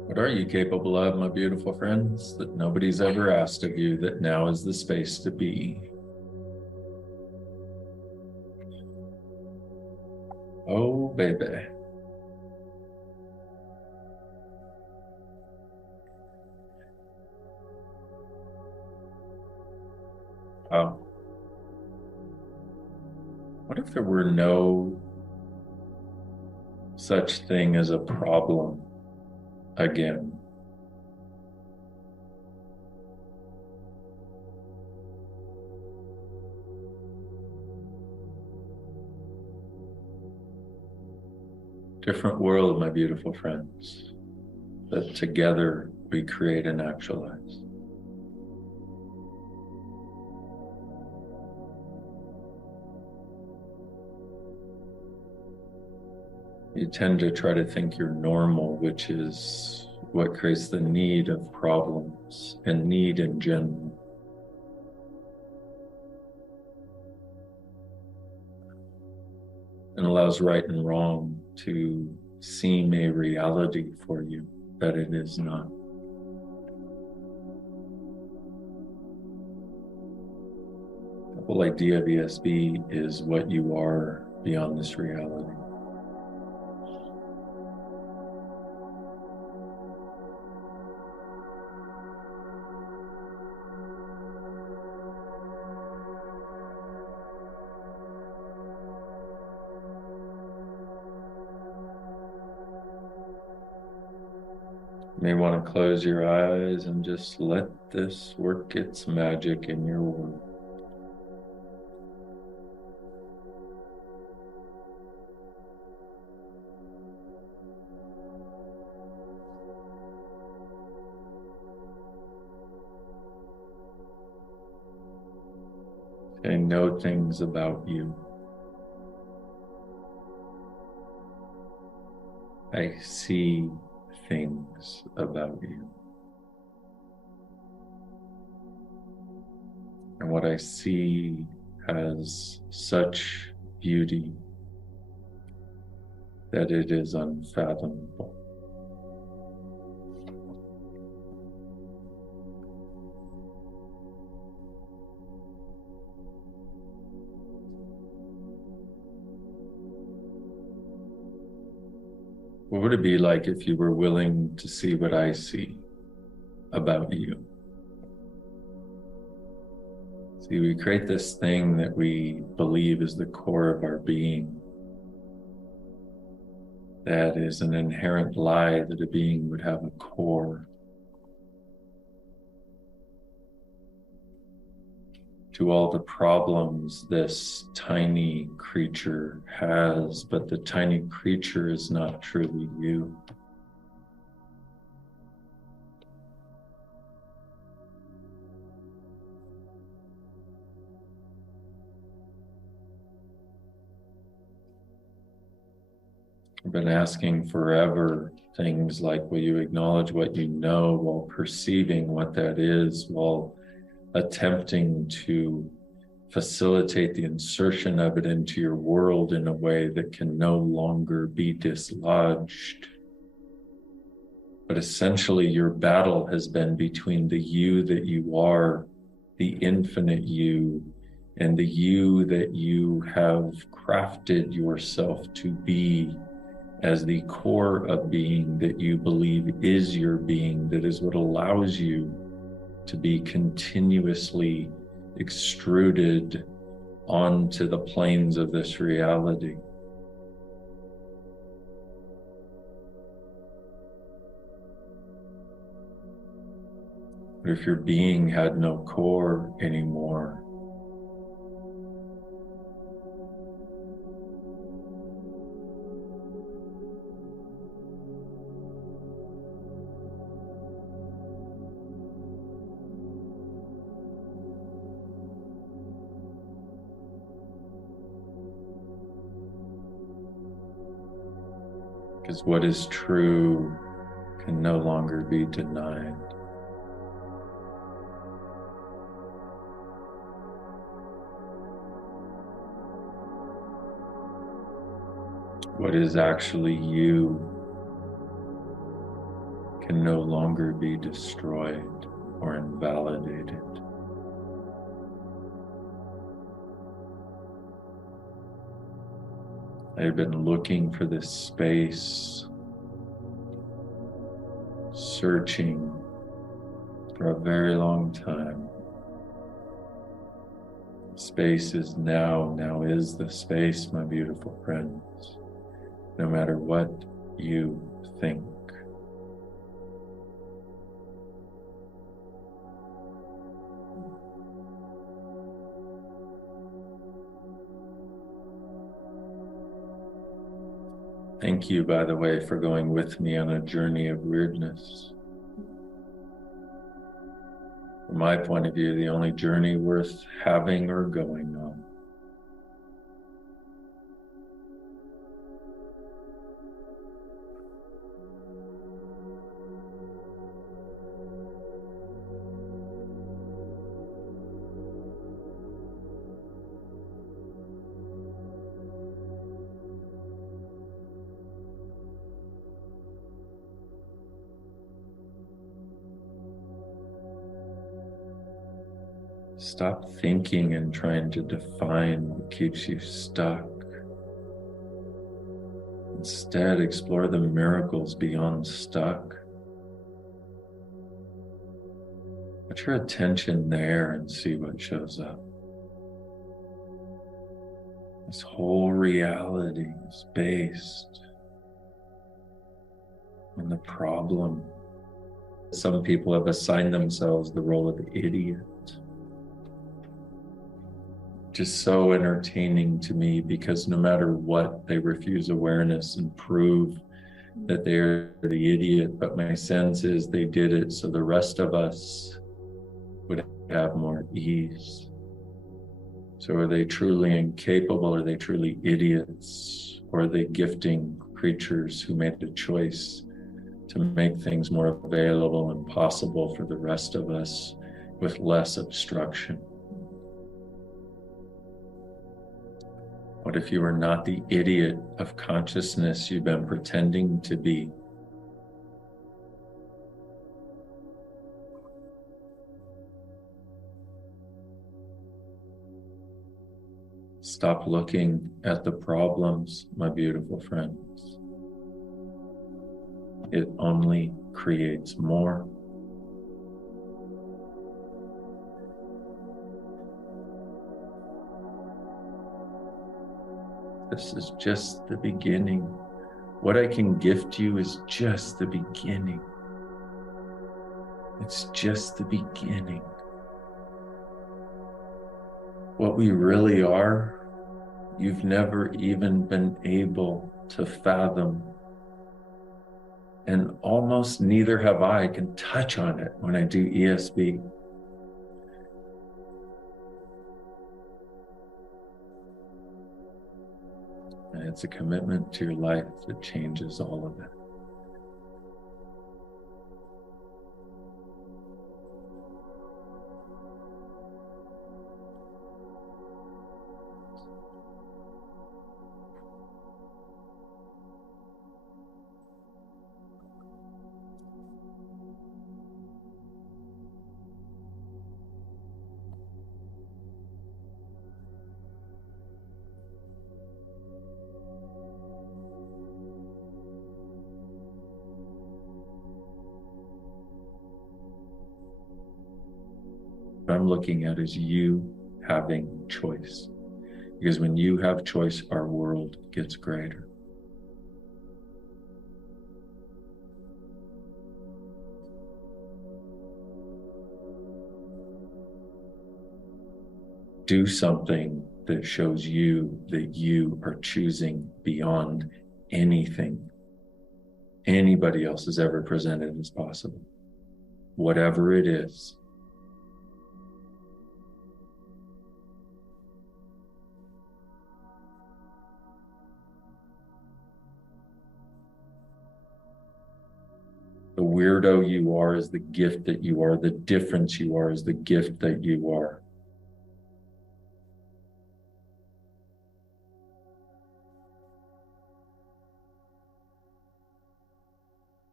What are you capable of, my beautiful friends, that nobody's ever asked of you, that now is the space to be? Oh, baby. Oh. What if there were no such thing as a problem again? Different world, my beautiful friends, that together we create and actualize. You tend to try to think you're normal, which is what creates the need of problems and need in general. And allows right and wrong to seem a reality for you that it is not. The whole idea of ESB is what you are beyond this reality. You may want to close your eyes and just let this work its magic in your world. I know things about you. I see things about you. And what I see has such beauty that it is unfathomable. What would it be like if you were willing to see what I see about you? See, we create this thing that we believe is the core of our being. That is an inherent lie that a being would have a core. To all the problems this tiny creature has, but the tiny creature is not truly you. I've been asking forever things like, will you acknowledge what you know while perceiving what that is, while attempting to facilitate the insertion of it into your world in a way that can no longer be dislodged. But essentially, your battle has been between the you that you are, the infinite you, and the you that you have crafted yourself to be as the core of being that you believe is your being, that is what allows you to be continuously extruded onto the planes of this reality. But if your being had no core anymore, because what is true can no longer be denied. What is actually you can no longer be destroyed or invalidated. I've been looking for this space, searching for a very long time. Space is now is the space, my beautiful friends, no matter what you think. Thank you, by the way, for going with me on a journey of weirdness. From my point of view, the only journey worth having or going on. Stop thinking and trying to define what keeps you stuck. Instead, explore the miracles beyond stuck. Put your attention there and see what shows up. This whole reality is based on the problem. Some people have assigned themselves the role of the idiot. Just so entertaining to me, because no matter what, they refuse awareness and prove that they're the idiot. But my sense is they did it so the rest of us would have more ease. So are they truly incapable? Are they truly idiots? Or are they gifting creatures who made a choice to make things more available and possible for the rest of us with less obstruction? What if you are not the idiot of consciousness you've been pretending to be? Stop looking at the problems, my beautiful friends. It only creates more. This is just the beginning. What I can gift you is just the beginning. It's just the beginning. What we really are, you've never even been able to fathom. And almost neither have I. I can touch on it when I do ESB. And it's a commitment to your life that changes all of it. What I'm looking at is you having choice. Because when you have choice, our world gets greater. Do something that shows you that you are choosing beyond anything anybody else has ever presented as possible. Whatever it is. The weirdo you are is the gift that you are. The difference you are is the gift that you are.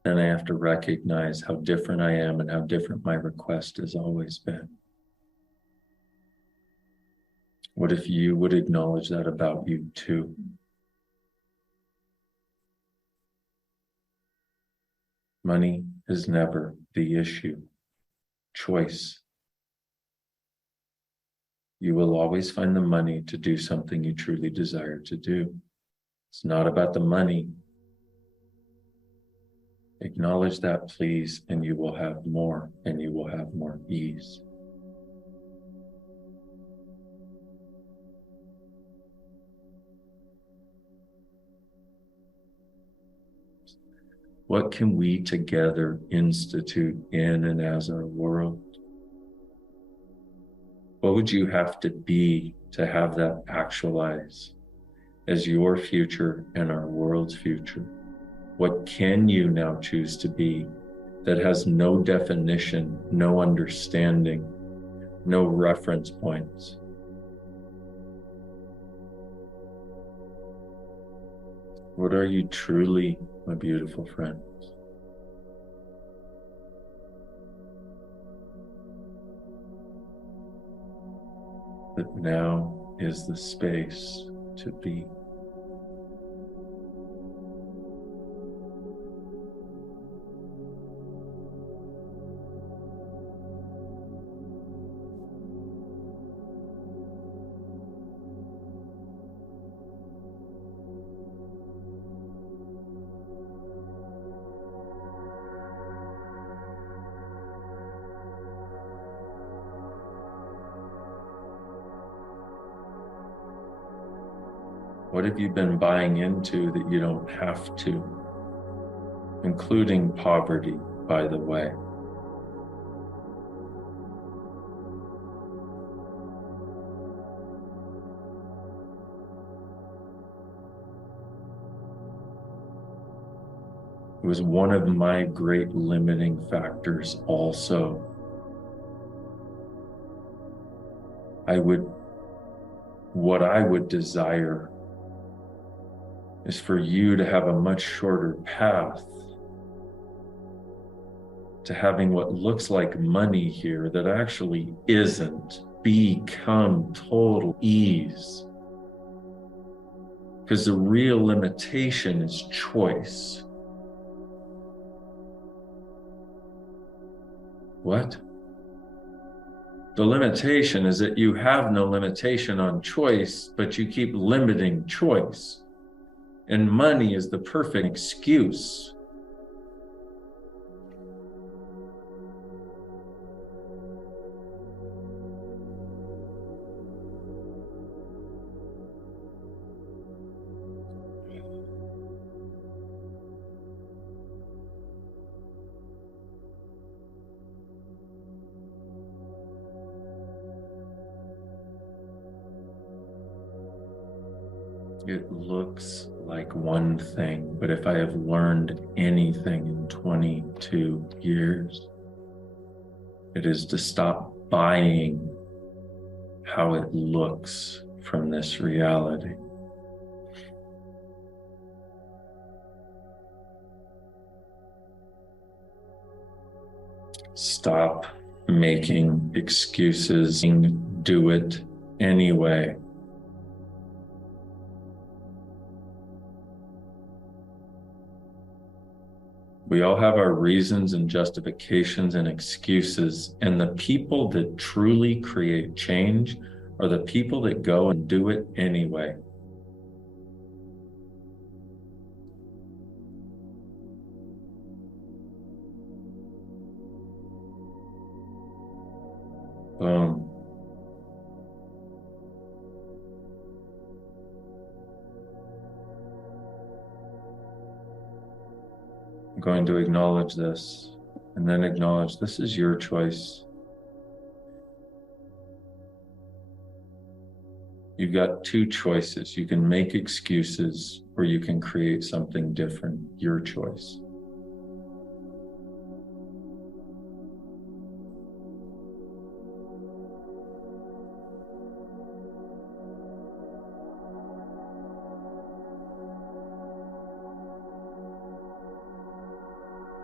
then I have to recognize how different I am and how different my request has always been. What if you would acknowledge that about you too? Money is never the issue. Choice. You will always find the money to do something you truly desire to do. It's not about the money. Acknowledge that, please, and you will have more, and you will have more ease. What can we together institute in and as our world? What would you have to be to have that actualize as your future and our world's future? What can you now choose to be that has no definition, no understanding, no reference points? What are you truly, my beautiful friends? That now is the space to be. What have you been buying into that you don't have to? Including poverty, by the way. It was one of my great limiting factors also. What I would desire is for you to have a much shorter path to having what looks like money here that actually isn't. Become total ease. Because the real limitation is choice. What? The limitation is that you have no limitation on choice, but you keep limiting choice. And money is the perfect excuse. It looks like one thing, but if I have learned anything in 22 years, it is to stop buying how it looks from this reality. Stop making excuses and do it anyway. We all have our reasons and justifications and excuses, and the people that truly create change are the people that go and do it anyway. Boom. I'm going to acknowledge this and then acknowledge this is your choice. You've got two choices. You can make excuses or you can create something different. Your choice.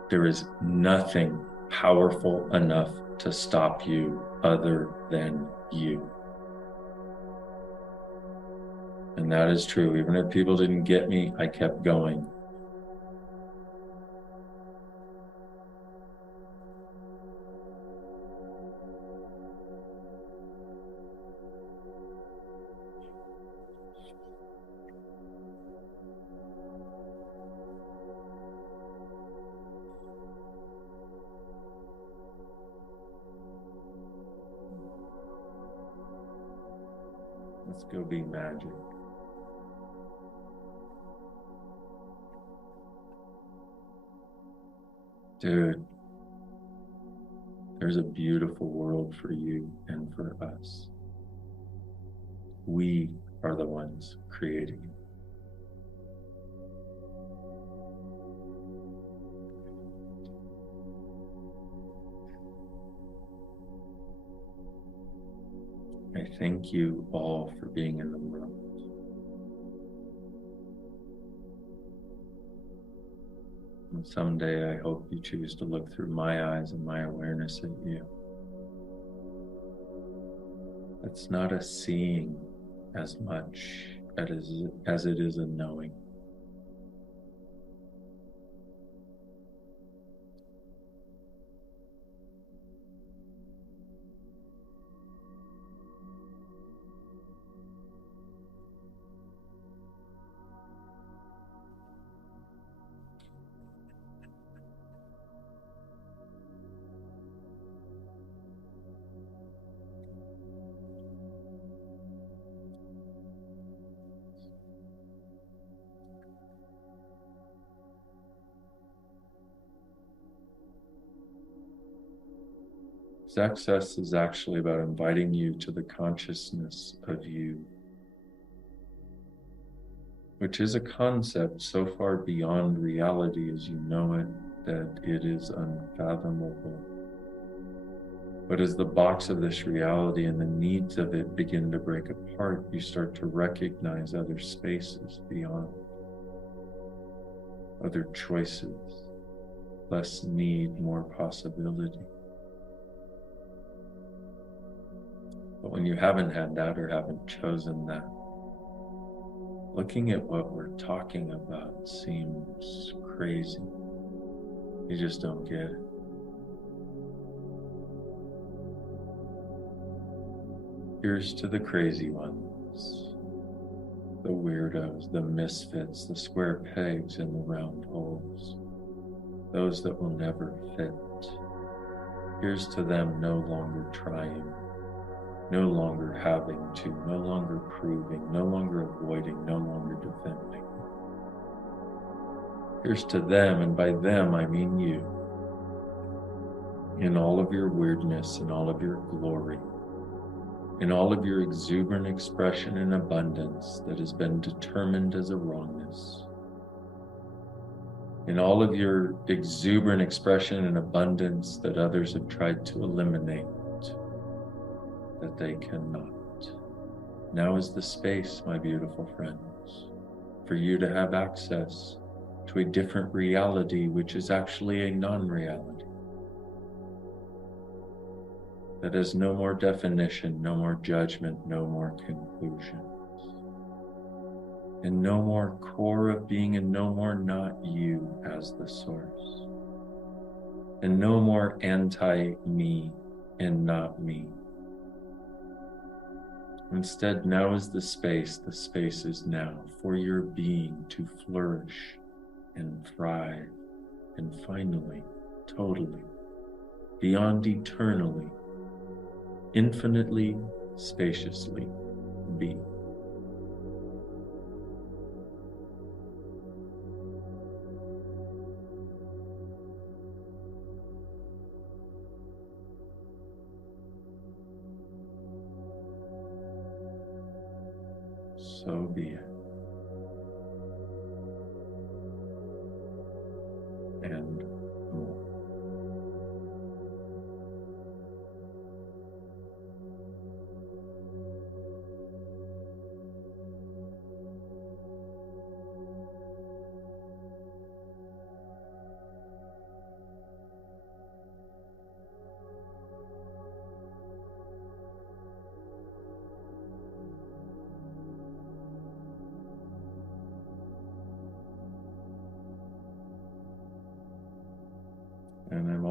There is nothing powerful enough to stop you other than you. And that is true. Even if people didn't get me, I kept going. Let's go be magic. Dude, there's a beautiful world for you and for us. We are the ones creating it. I thank you all for being in the world. And someday I hope you choose to look through my eyes and my awareness at you. It's not a seeing as much as it is a knowing. Access is actually about inviting you to the consciousness of you, which is a concept so far beyond reality as you know it that it is unfathomable. But as the box of this reality and the needs of it begin to break apart, you start to recognize other spaces beyond, other choices, less need, more possibility. But when you haven't had that or haven't chosen that, looking at what we're talking about seems crazy. You just don't get it. Here's to the crazy ones, the weirdos, the misfits, the square pegs in the round holes, those that will never fit. Here's to them no longer trying, no longer having to, no longer proving, no longer avoiding, no longer defending. Here's to them, and by them I mean you, in all of your weirdness, in all of your glory, in all of your exuberant expression and abundance that has been determined as a wrongness, in all of your exuberant expression and abundance that others have tried to eliminate, that they cannot. Now is the space, my beautiful friends, for you to have access to a different reality, which is actually a non-reality, that has no more definition, no more judgment, no more conclusions, and no more core of being, and no more not you as the source, and no more anti-me and not me. Instead, now is the space is now for your being to flourish and thrive, and finally, totally, beyond eternally, infinitely, spaciously be. So be it. And more.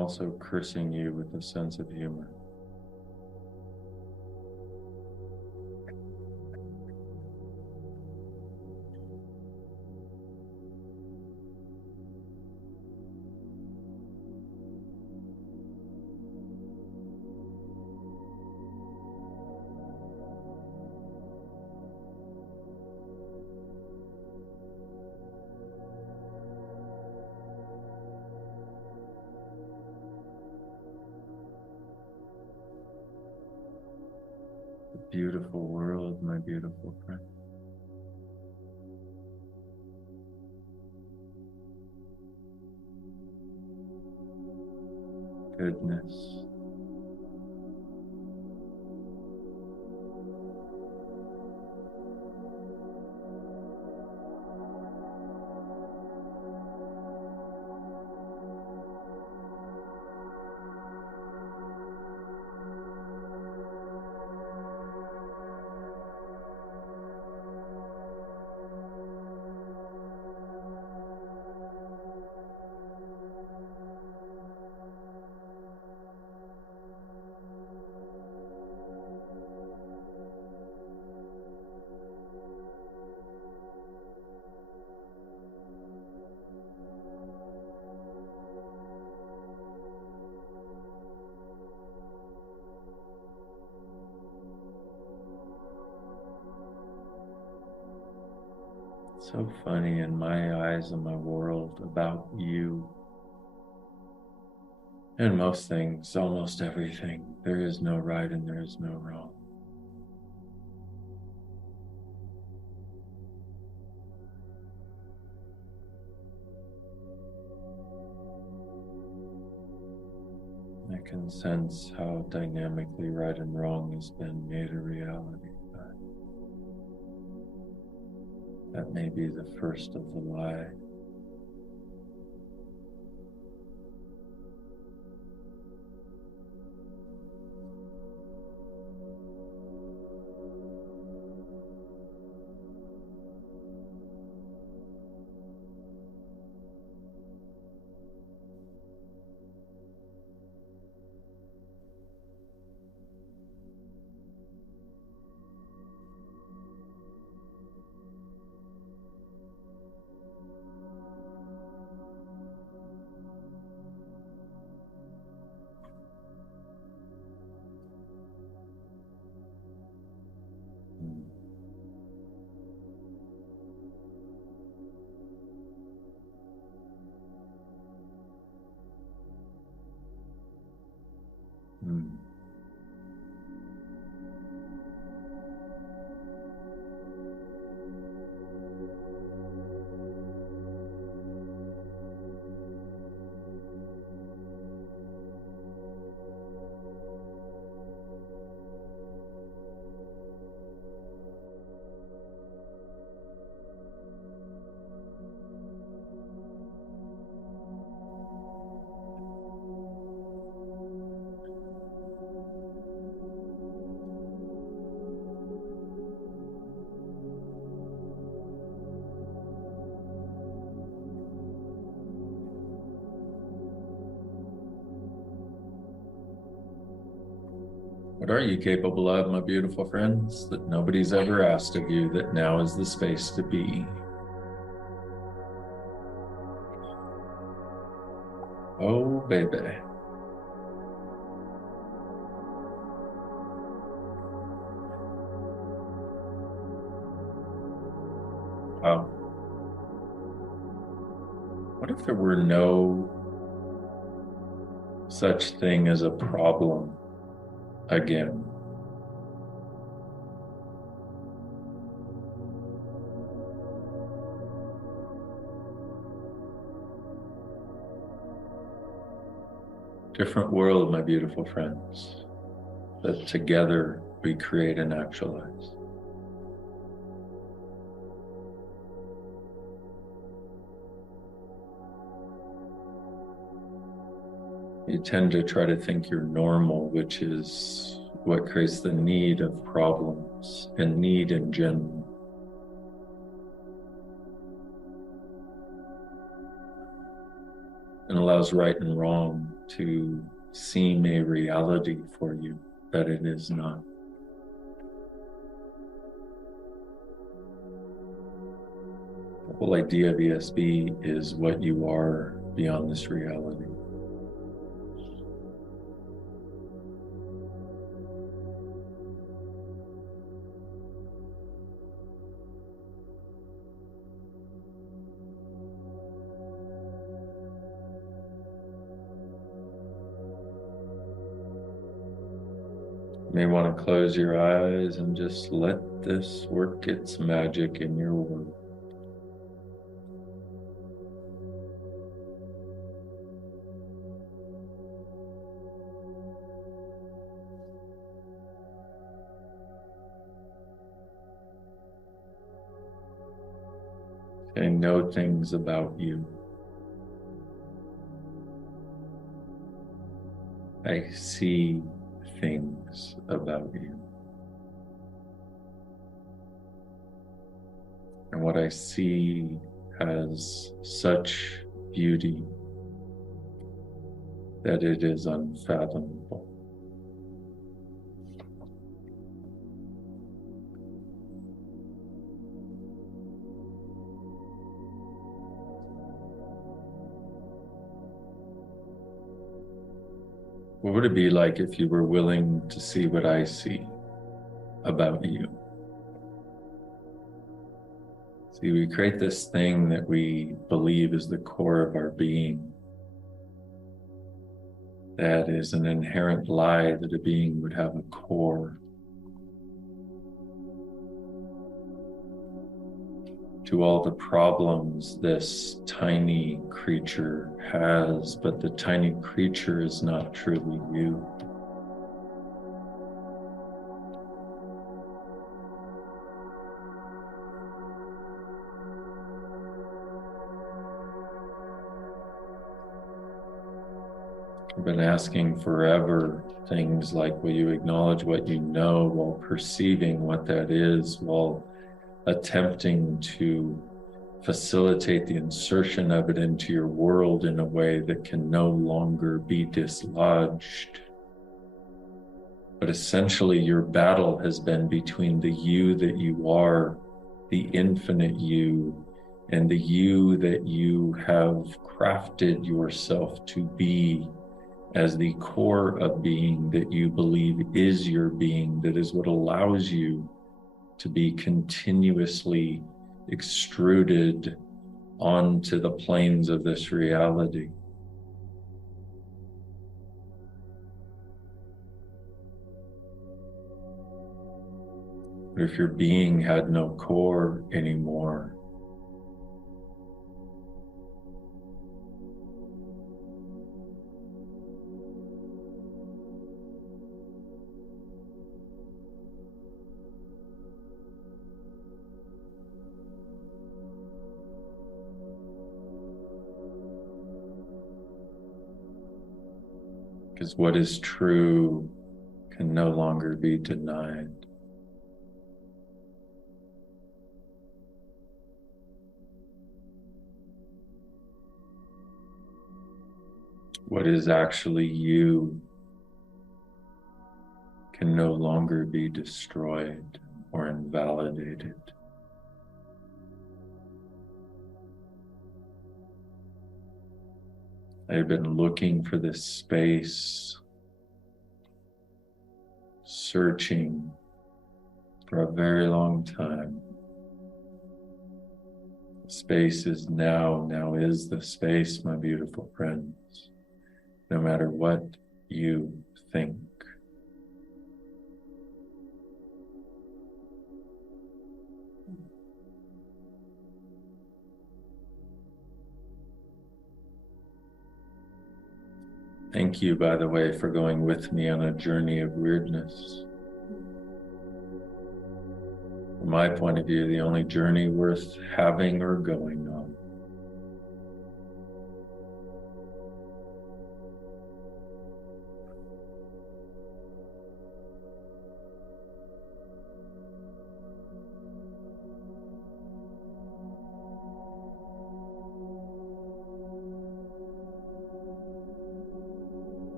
also cursing you with a sense of humor. Beautiful world, my beautiful friend. Goodness. So funny, in my eyes and my world, about you and most things, almost everything, there is no right and there is no wrong. I can sense how dynamically right and wrong has been made a reality. But that may be the first of the lie. Mm. What are you capable of, my beautiful friends, that nobody's ever asked of you, that now is the space to be? Oh, baby. Wow. What if there were no such thing as a problem again? Different world, my beautiful friends, that together we create and actualize. You tend to try to think you're normal, which is what creates the need of problems and need in general. and allows right and wrong to seem a reality for you that it is not. The whole idea of ESB is what you are beyond this reality. You may want to close your eyes and just let this work its magic in your world. I know things about you. I see things about you. And what I see has such beauty that it is unfathomable. What would it be like if you were willing to see what I see about you? See, we create this thing that we believe is the core of our being. That is an inherent lie that a being would have a core. To all the problems this tiny creature has, but the tiny creature is not truly you. I've been asking forever things like, will you acknowledge what you know while perceiving what that is, while attempting to facilitate the insertion of it into your world in a way that can no longer be dislodged. But essentially, your battle has been between the you that you are, the infinite you, and the you that you have crafted yourself to be as the core of being that you believe is your being, that is what allows you to be continuously extruded onto the planes of this reality. But if your being had no core anymore, because what is true can no longer be denied. What is actually you can no longer be destroyed or invalidated. I've been looking for this space, searching for a very long time. Space is now is the space, my beautiful friends, no matter what you think. Thank you, by the way, for going with me on a journey of weirdness. From my point of view, the only journey worth having or going on.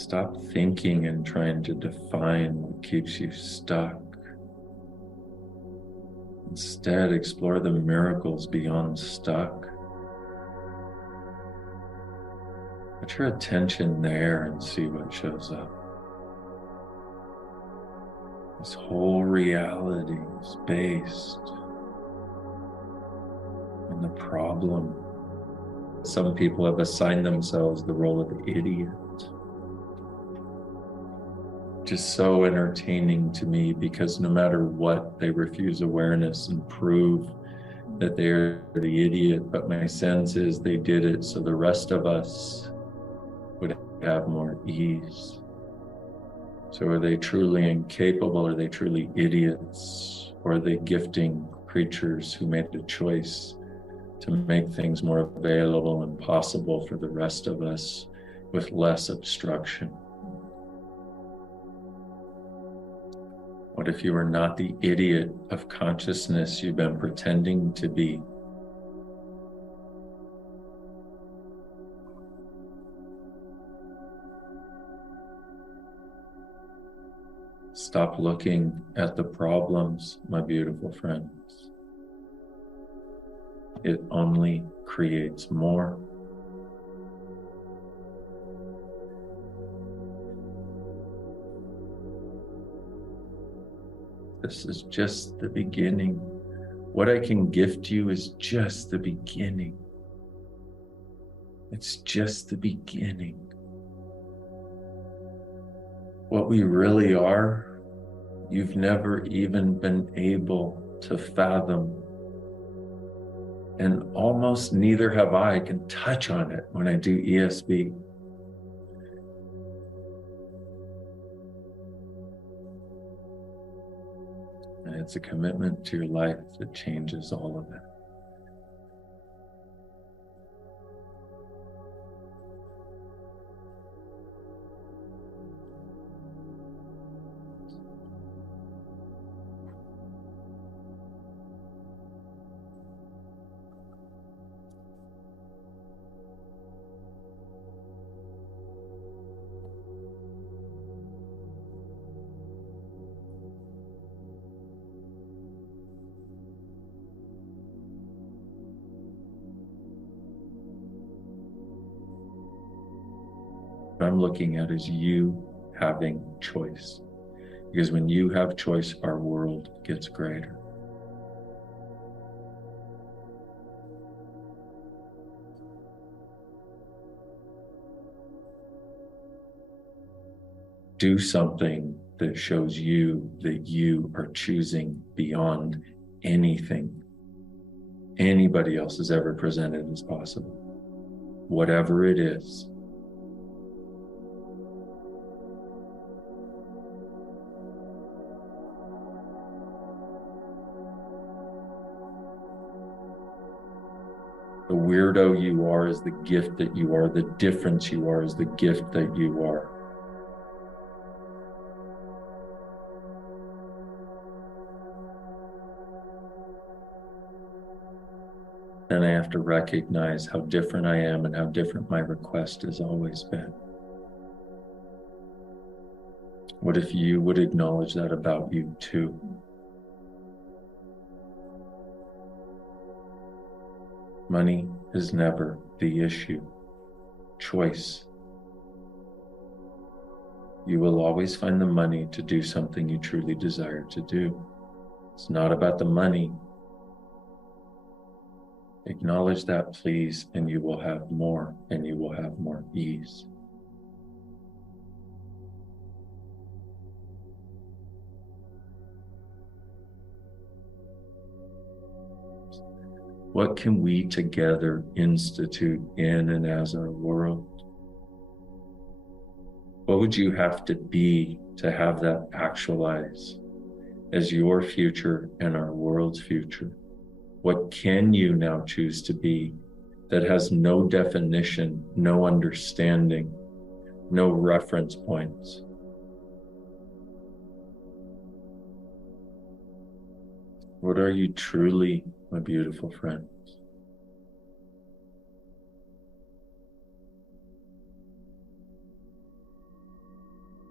Stop thinking and trying to define what keeps you stuck. Instead, explore the miracles beyond stuck. Put your attention there and see what shows up. This whole reality is based on the problem. Some people have assigned themselves the role of idiot. Just so entertaining to me, because no matter what, they refuse awareness and prove that they're the idiot. But my sense is they did it so the rest of us would have more ease. So are they truly incapable? Are they truly idiots? Or are they gifting creatures who made a choice to make things more available and possible for the rest of us with less obstruction? What if you are not the idiot of consciousness you've been pretending to be? Stop looking at the problems, my beautiful friends. It only creates more. This is just the beginning. What I can gift you is just the beginning. It's just the beginning. What we really are, you've never even been able to fathom. And almost neither have I. I can touch on it when I do ESB. And it's a commitment to your life that changes all of it. What I'm looking at is you having choice. Because when you have choice, our world gets greater. Do something that shows you that you are choosing beyond anything anybody else has ever presented as possible. Whatever it is. The weirdo you are is the gift that you are. The difference you are is the gift that you are. Then I have to recognize how different I am and how different my request has always been. What if you would acknowledge that about you too? Money is never the issue. Choice. You will always find the money to do something you truly desire to do. It's not about the money. Acknowledge that, please, and you will have more, and you will have more ease. What can we together institute in and as our world? What would you have to be to have that actualize as your future and our world's future? What can you now choose to be that has no definition, no understanding, no reference points? What are you truly, my beautiful friends?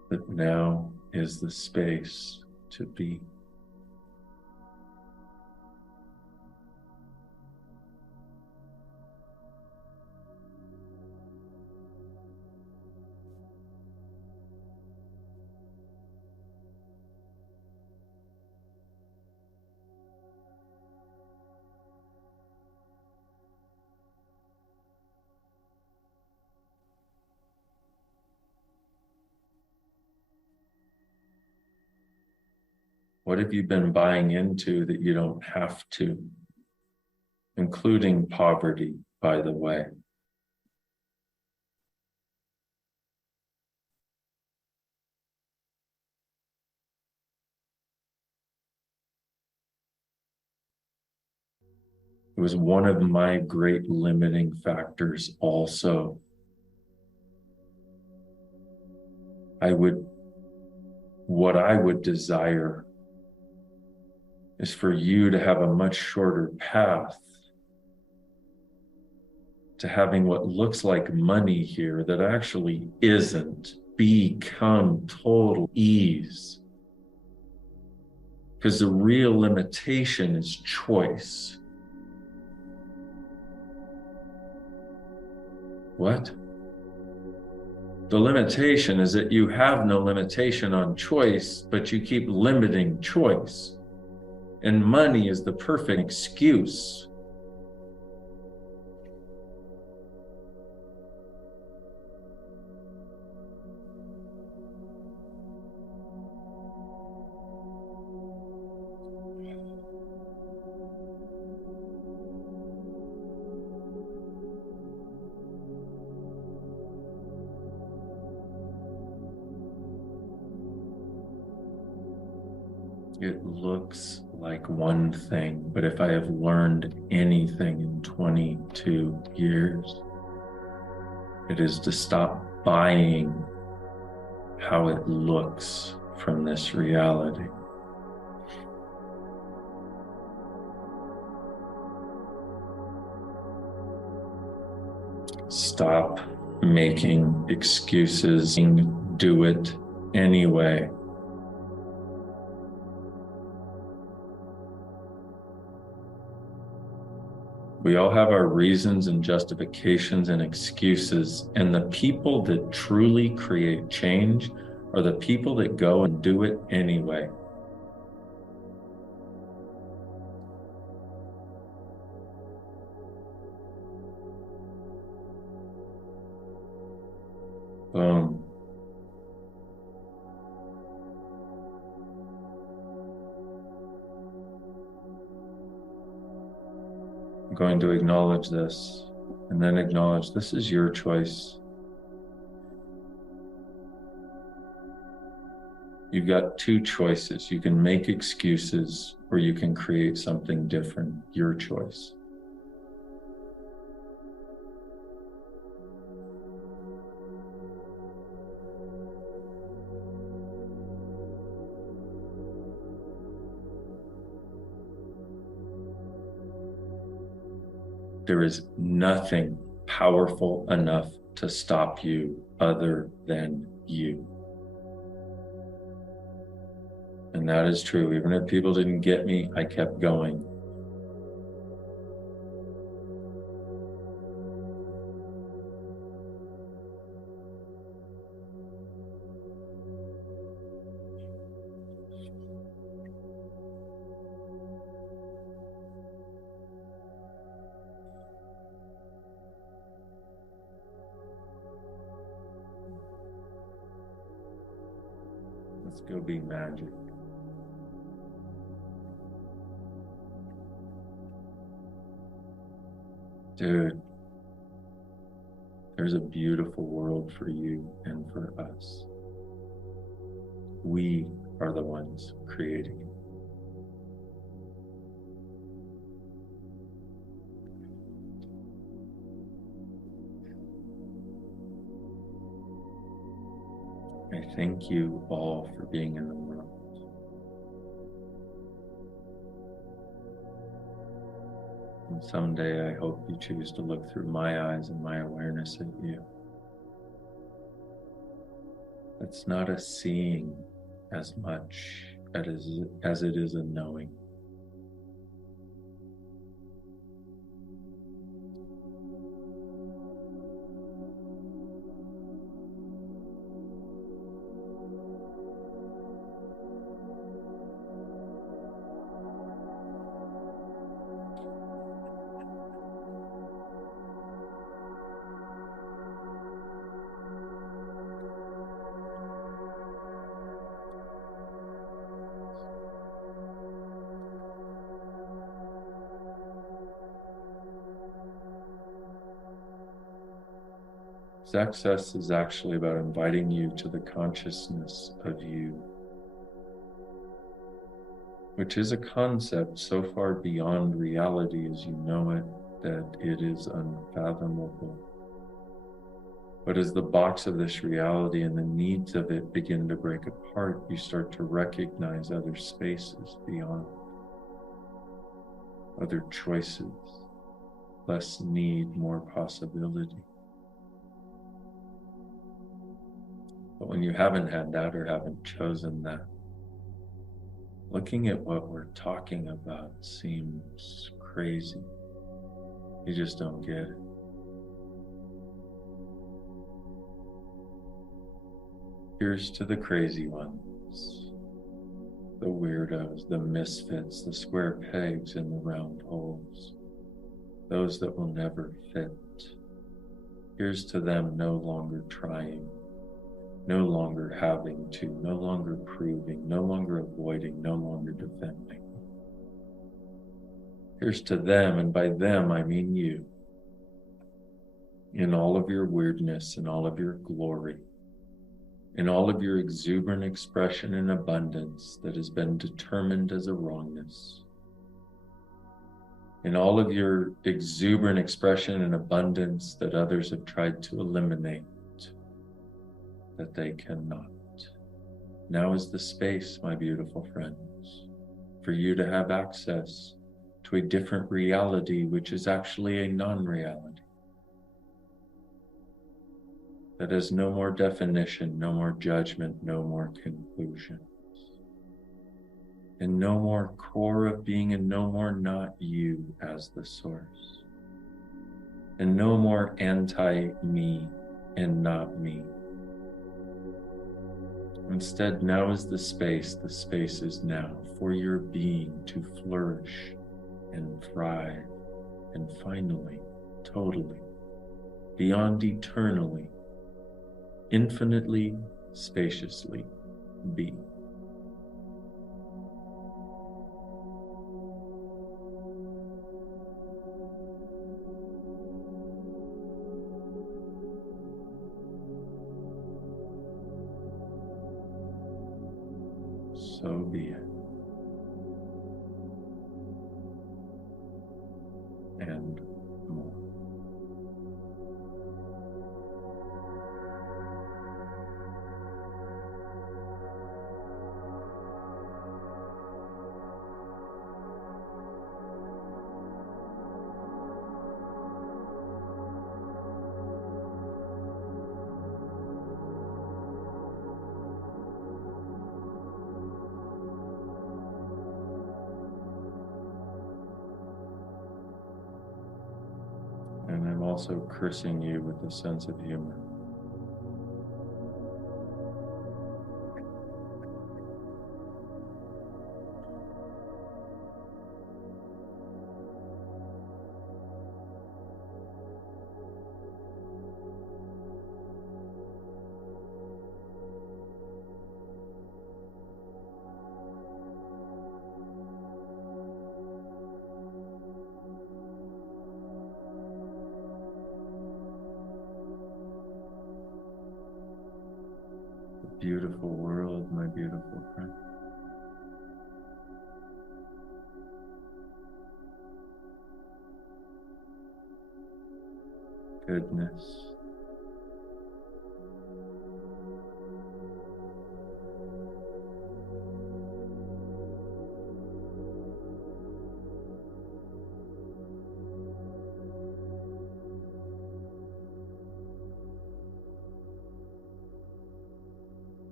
that now is the space to be. What have you been buying into that you don't have to? Including poverty, by the way. It was one of my great limiting factors also. What I would desire is for you to have a much shorter path to having what looks like money here that actually isn't, become total ease. Because the real limitation is choice. What? The limitation is that you have no limitation on choice, but you keep limiting choice. And money is the perfect excuse. It looks like one thing, but if I have learned anything in 22 years, it is to stop buying how it looks from this reality. Stop making excuses and do it anyway. We all have our reasons and justifications and excuses, and the people that truly create change are the people that go and do it anyway. Boom. I'm going to acknowledge this and then acknowledge this is your choice. You've got two choices. You can make excuses or you can create something different. Your choice. There is nothing powerful enough to stop you other than you. And that is true. Even if people didn't get me, I kept going. Let's go be magic. Dude, there's a beautiful world for you and for us. We are the ones creating it. I thank you all for being in the world. And someday I hope you choose to look through my eyes and my awareness at you. It's not a seeing as much as it is a knowing. Access is actually about inviting you to the consciousness of you, which is a concept so far beyond reality as you know it that it is unfathomable. But as the box of this reality and the needs of it begin to break apart, you start to recognize other spaces beyond, other choices, less need, more possibility. But when you haven't had that or haven't chosen that, looking at what we're talking about seems crazy. You just don't get it. Here's to the crazy ones, the weirdos, the misfits, the square pegs in the round holes, those that will never fit. Here's to them no longer trying, no longer having to, no longer proving, no longer avoiding, no longer defending. Here's to them, and by them I mean you, in all of your weirdness, in all of your glory, in all of your exuberant expression and abundance that has been determined as a wrongness, in all of your exuberant expression and abundance that others have tried to eliminate, that they cannot. Now is the space, my beautiful friends, for you to have access to a different reality, which is actually a non-reality. That has no more definition, no more judgment, no more conclusions, and no more core of being, and no more not you as the source, and no more anti-me and not me. Instead, now is the space is now for your being to flourish and thrive, and finally, totally, beyond eternally, infinitely, spaciously be. So be it. And more. And I'm also cursing you with a sense of humor. Beautiful world, my beautiful friend. Goodness.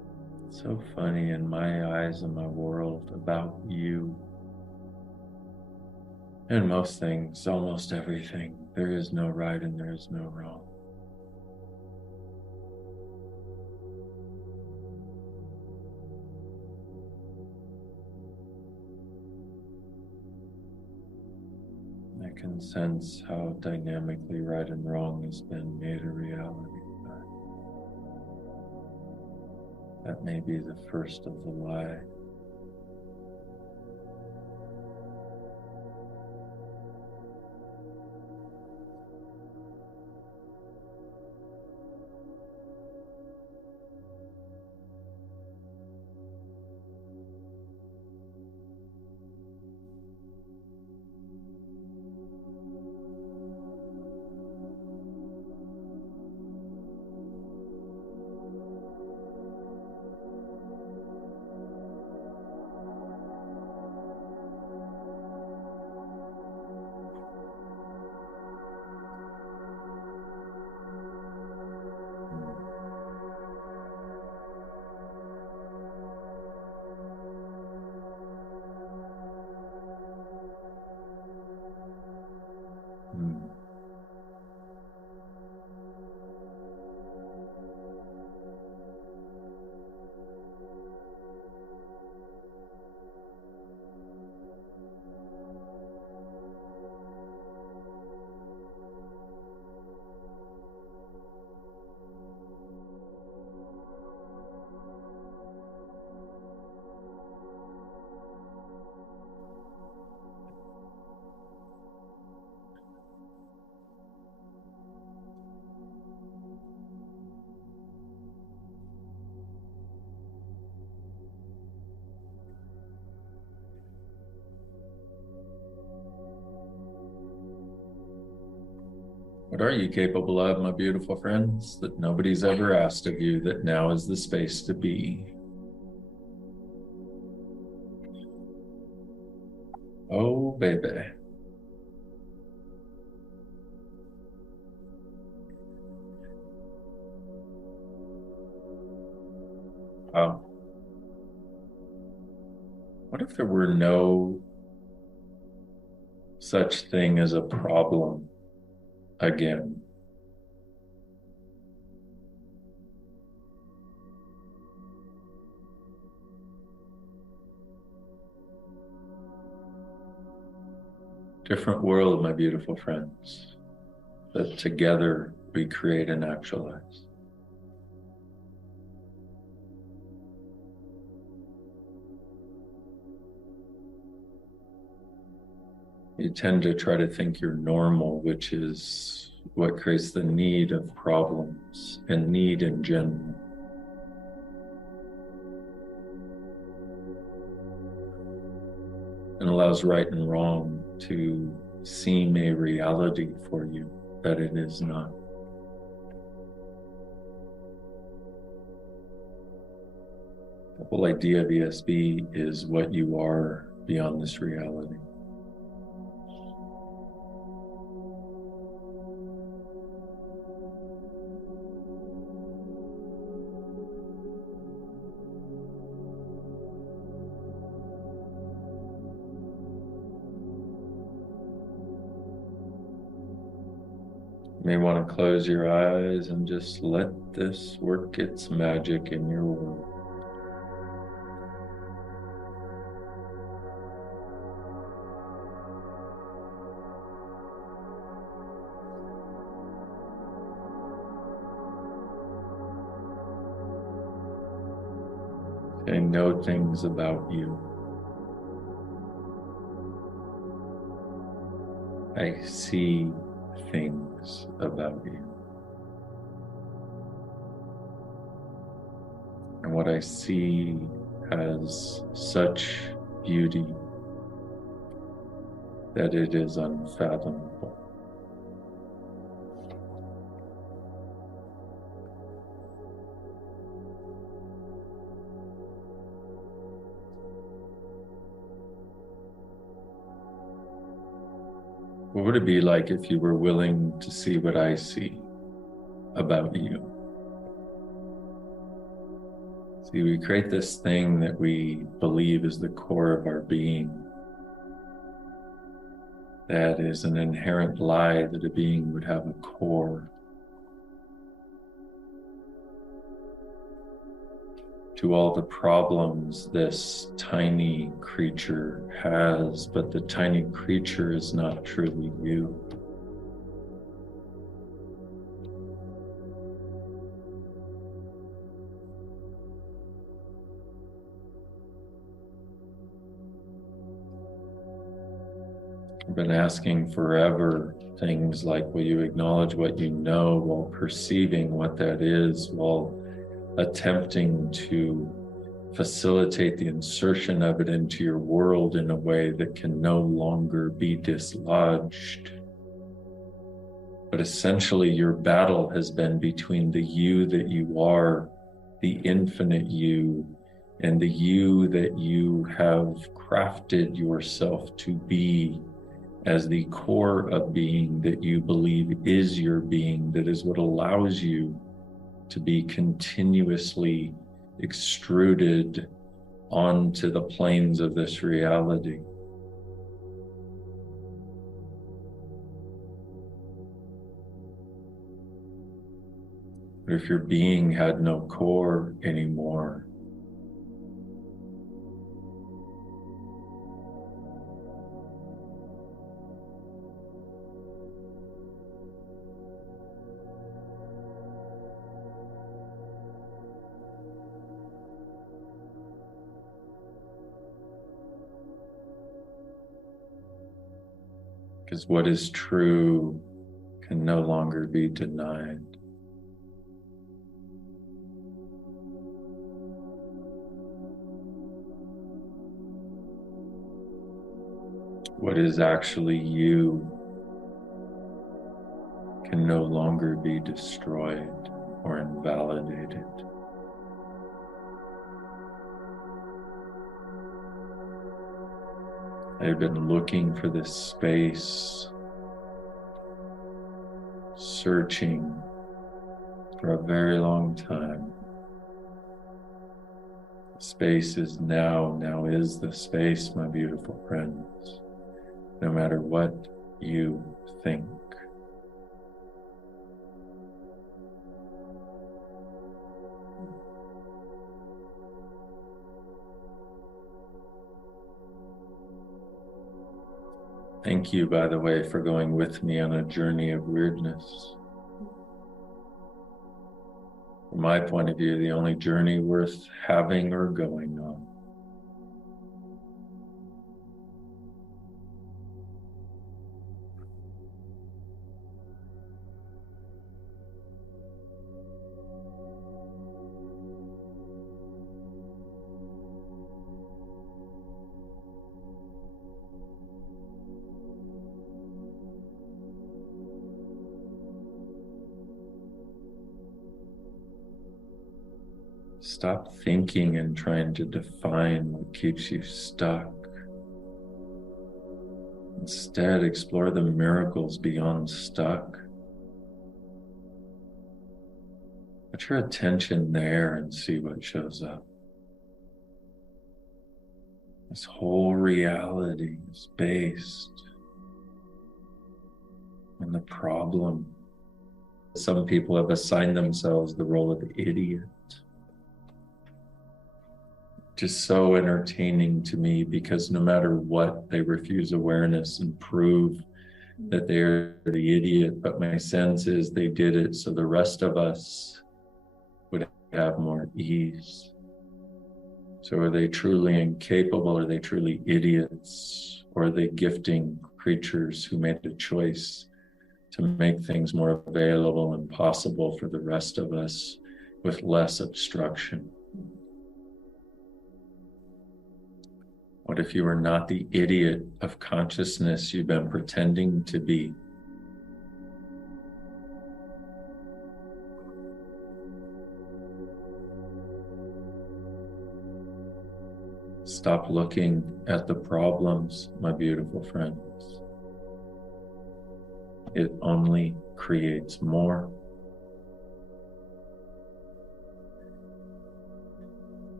So funny, in my eyes and my world, about you and most things, almost everything, there is no right and there is no wrong. I can sense how dynamically right and wrong has been made a reality. That may be the first of the lie. Hmm. What are you capable of, my beautiful friends, that nobody's ever asked of you, that now is the space to be? Oh, baby. Wow. What if there were no such thing as a problem again? Different world, my beautiful friends, that together we create and actualize. You tend to try to think you're normal, which is what creates the need of problems and need in general. And allows right and wrong to seem a reality for you that it is not. The whole idea of ESB is what you are beyond this reality. You may want to close your eyes and just let this work its magic in your world. I know things about you. I see things about you. And what I see has such beauty that it is unfathomable. What would it be like if you were willing to see what I see about you? See, we create this thing that we believe is the core of our being. That is an inherent lie that a being would have a core. To all the problems this tiny creature has, but the tiny creature is not truly you. I've been asking forever things like, will you acknowledge what you know while perceiving what that is, while attempting to facilitate the insertion of it into your world in a way that can no longer be dislodged. But essentially, your battle has been between the you that you are, the infinite you, and the you that you have crafted yourself to be as the core of being that you believe is your being, that is what allows you to be continuously extruded onto the planes of this reality. But if your being had no core anymore, because what is true can no longer be denied. What is actually you can no longer be destroyed or invalidated. I've been looking for this space, searching for a very long time. Space is now is the space, my beautiful friends, no matter what you think. Thank you, by the way, for going with me on a journey of weirdness. From my point of view, the only journey worth having or going on. Stop thinking and trying to define what keeps you stuck. Instead, explore the miracles beyond stuck. Put your attention there and see what shows up. This whole reality is based on the problem. Some people have assigned themselves the role of the idiot. Just so entertaining to me, because no matter what, they refuse awareness and prove that they're the idiot. But my sense is they did it so the rest of us would have more ease. So are they truly incapable? Are they truly idiots? Or are they gifting creatures who made a choice to make things more available and possible for the rest of us with less obstruction? What if you were not the idiot of consciousness you've been pretending to be? Stop looking at the problems, my beautiful friends. It only creates more.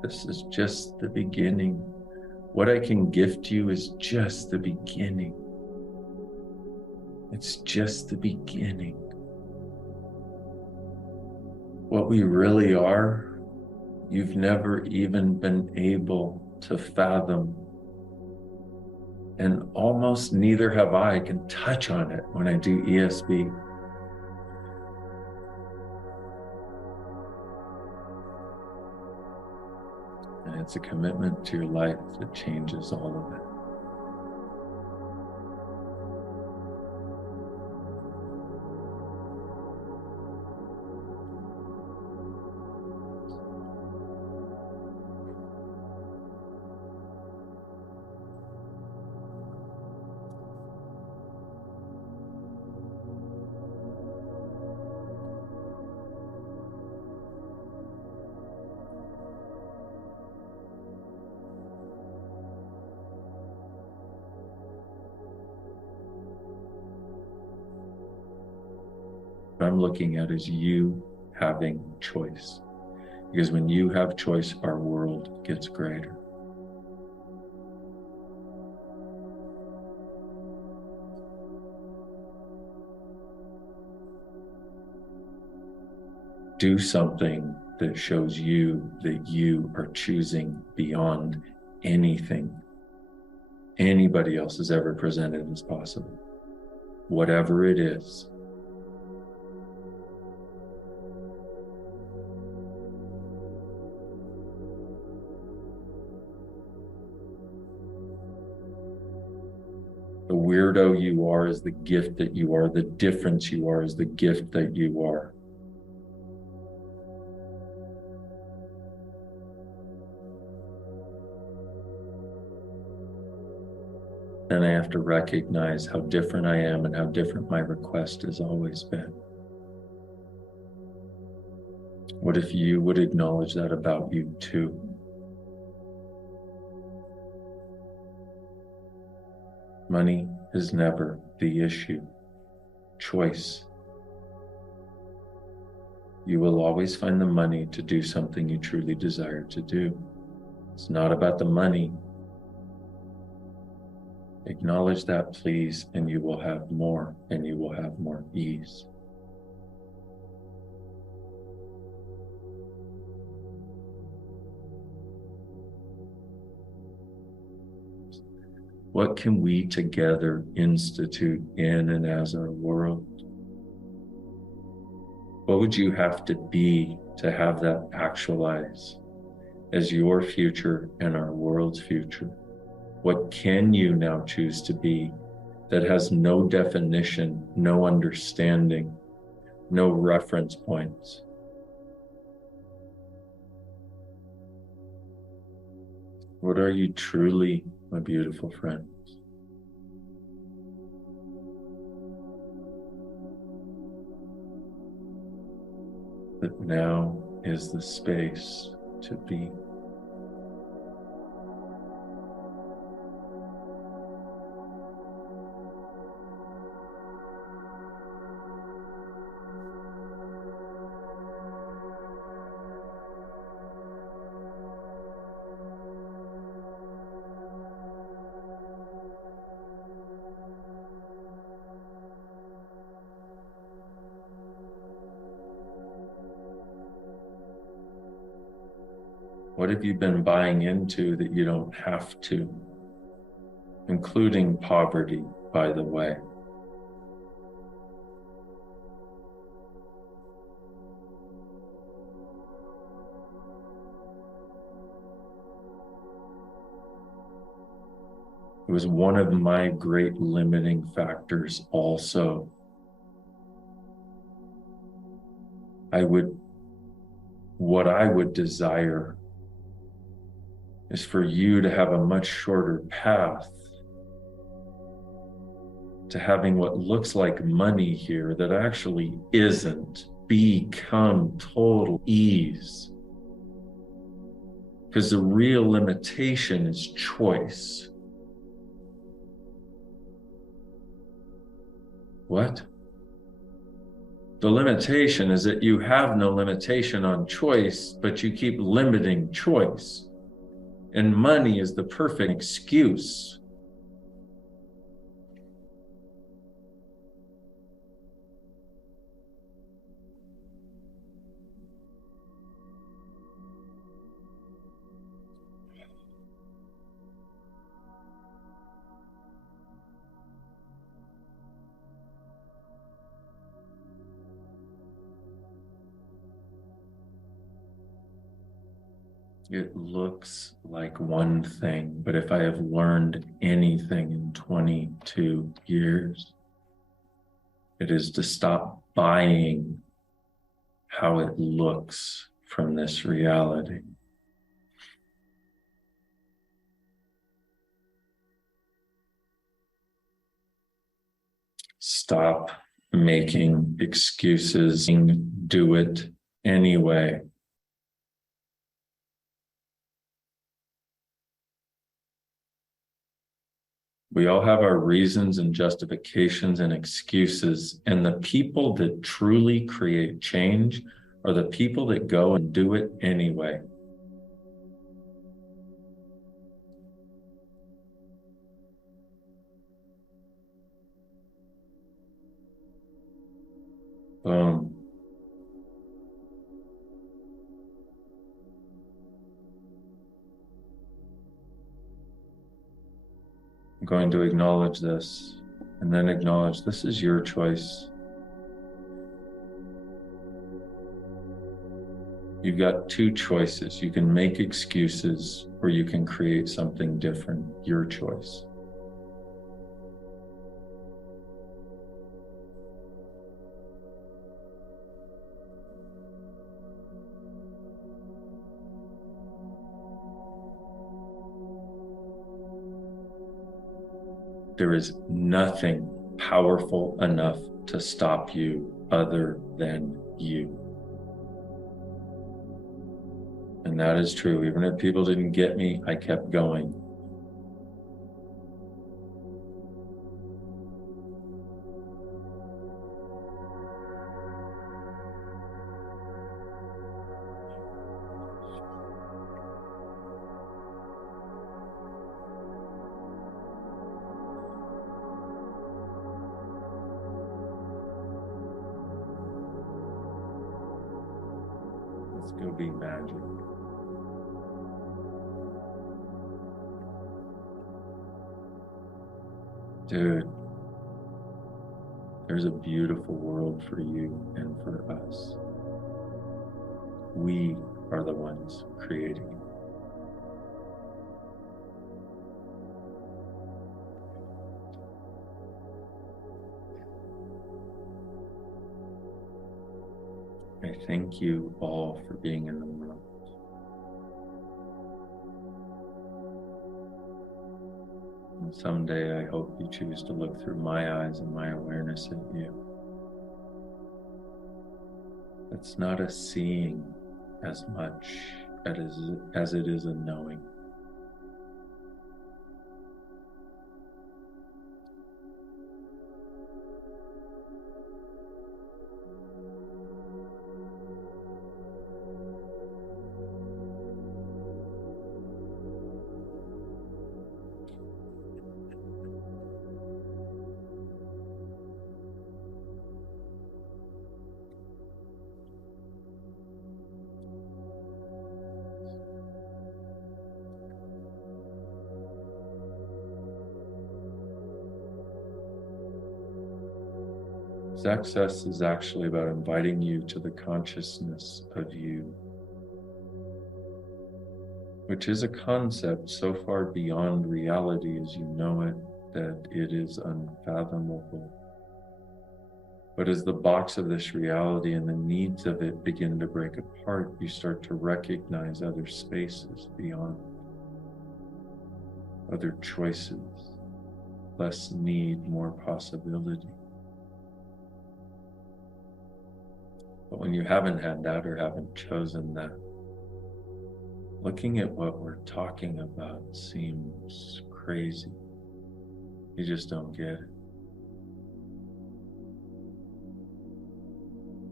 This is just the beginning. What I can gift you is just the beginning. It's just the beginning. What we really are, you've never even been able to fathom. And almost neither have I. I can touch on it when I do ESB. And it's a commitment to your life that changes all of it. What I'm looking at is you having choice. Because when you have choice, our world gets greater. Do something that shows you that you are choosing beyond anything anybody else has ever presented as possible. Whatever it is. The weirdo you are is the gift that you are. The difference you are is the gift that you are. Then I have to recognize how different I am and how different my request has always been. What if you would acknowledge that about you too? Money is never the issue. Choice. You will always find the money to do something you truly desire to do. It's not about the money. Acknowledge that, please, and you will have more, and you will have more ease. What can we together institute in and as our world? What would you have to be to have that actualize as your future and our world's future? What can you now choose to be that has no definition, no understanding, no reference points? What are you truly, my beautiful friends? That now is the space to be. What have you been buying into that you don't have to? Including poverty, by the way. It was one of my great limiting factors also. What I would desire is for you to have a much shorter path to having what looks like money here that actually isn't. Become total ease. Because the real limitation is choice. What? The limitation is that you have no limitation on choice, but you keep limiting choice. And money is the perfect excuse. It looks like one thing, but if I have learned anything in 22 years, it is to stop buying how it looks from this reality. Stop making excuses and do it anyway. We all have our reasons and justifications and excuses, and the people that truly create change are the people that go and do it anyway. Boom. I'm going to acknowledge this and then acknowledge this is your choice. You've got two choices. You can make excuses or you can create something different. Your choice. There is nothing powerful enough to stop you other than you. And that is true. Even if people didn't get me, I kept going. Let's go be magic. Dude, there's a beautiful world for you and for us. We are the ones creating it. I thank you all for being in the world. And someday I hope you choose to look through my eyes and my awareness at you. It's not a seeing as much as it is a knowing. Access is actually about inviting you to the consciousness of you, which is a concept so far beyond reality as you know it, that it is unfathomable. But as the box of this reality and the needs of it begin to break apart, you start to recognize other spaces beyond, other choices, less need, more possibility. But when you haven't had that or haven't chosen that, looking at what we're talking about seems crazy. You just don't get it.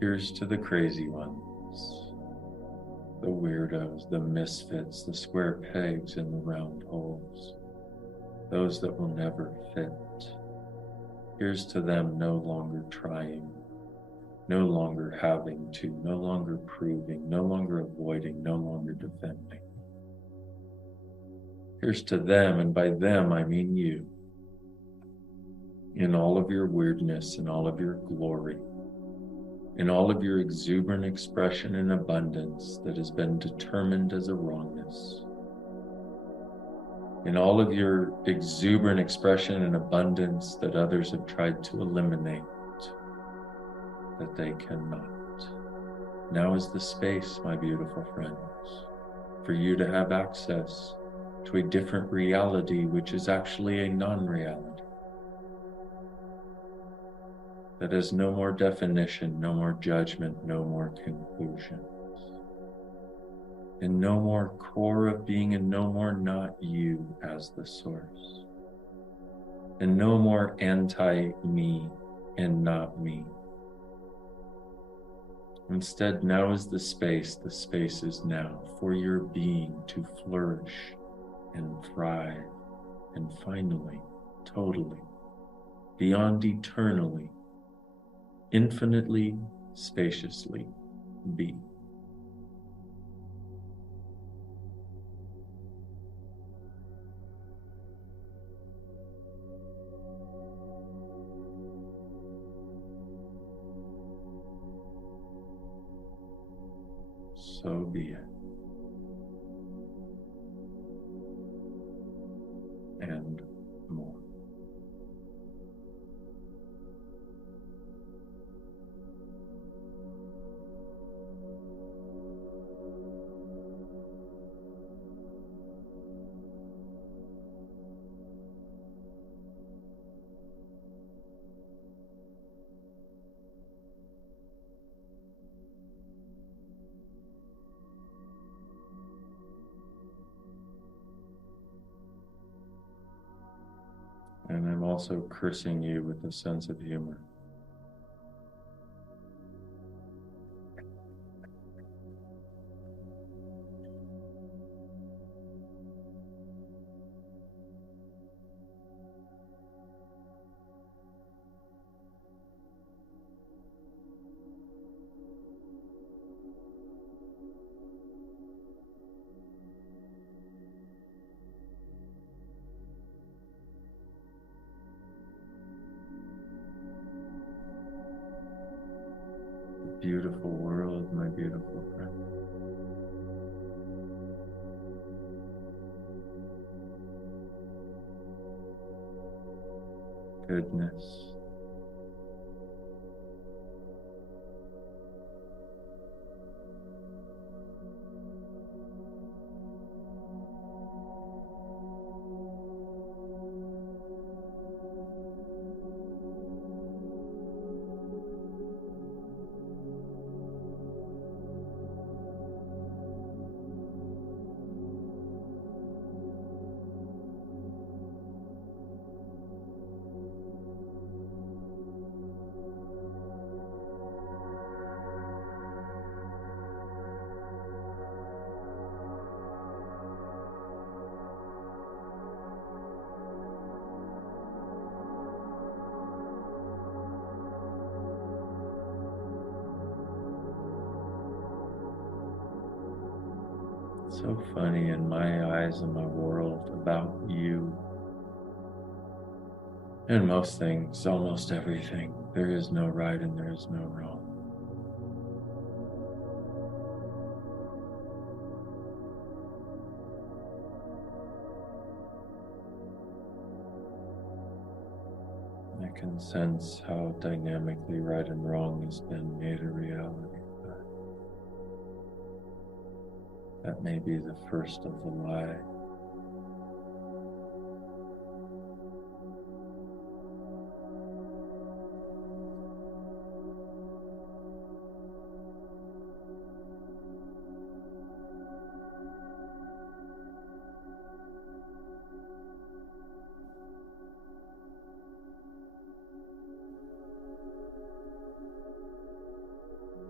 Here's to the crazy ones, the weirdos, the misfits, the square pegs in the round holes, those that will never fit. Here's to them no longer trying, no longer having to, no longer proving, no longer avoiding, no longer defending. Here's to them, and by them I mean you, in all of your weirdness, in all of your glory, in all of your exuberant expression and abundance that has been determined as a wrongness, in all of your exuberant expression and abundance that others have tried to eliminate, that they cannot. Now is the space, my beautiful friends, for you to have access to a different reality, which is actually a non-reality, that has no more definition, no more judgment, no more conclusions, and no more core of being, and no more not you as the source, and no more anti-me and not me. Instead, now is the space is now for your being to flourish and thrive, and finally, totally, beyond eternally, infinitely, spaciously be. So be it. And more. And I'm also cursing you with a sense of humor. Beautiful world, my beautiful friend. Goodness. So funny, in my eyes and my world, about you and most things, almost everything, there is no right and there is no wrong. I can sense how dynamically right and wrong has been made a reality. That may be the first of the lie.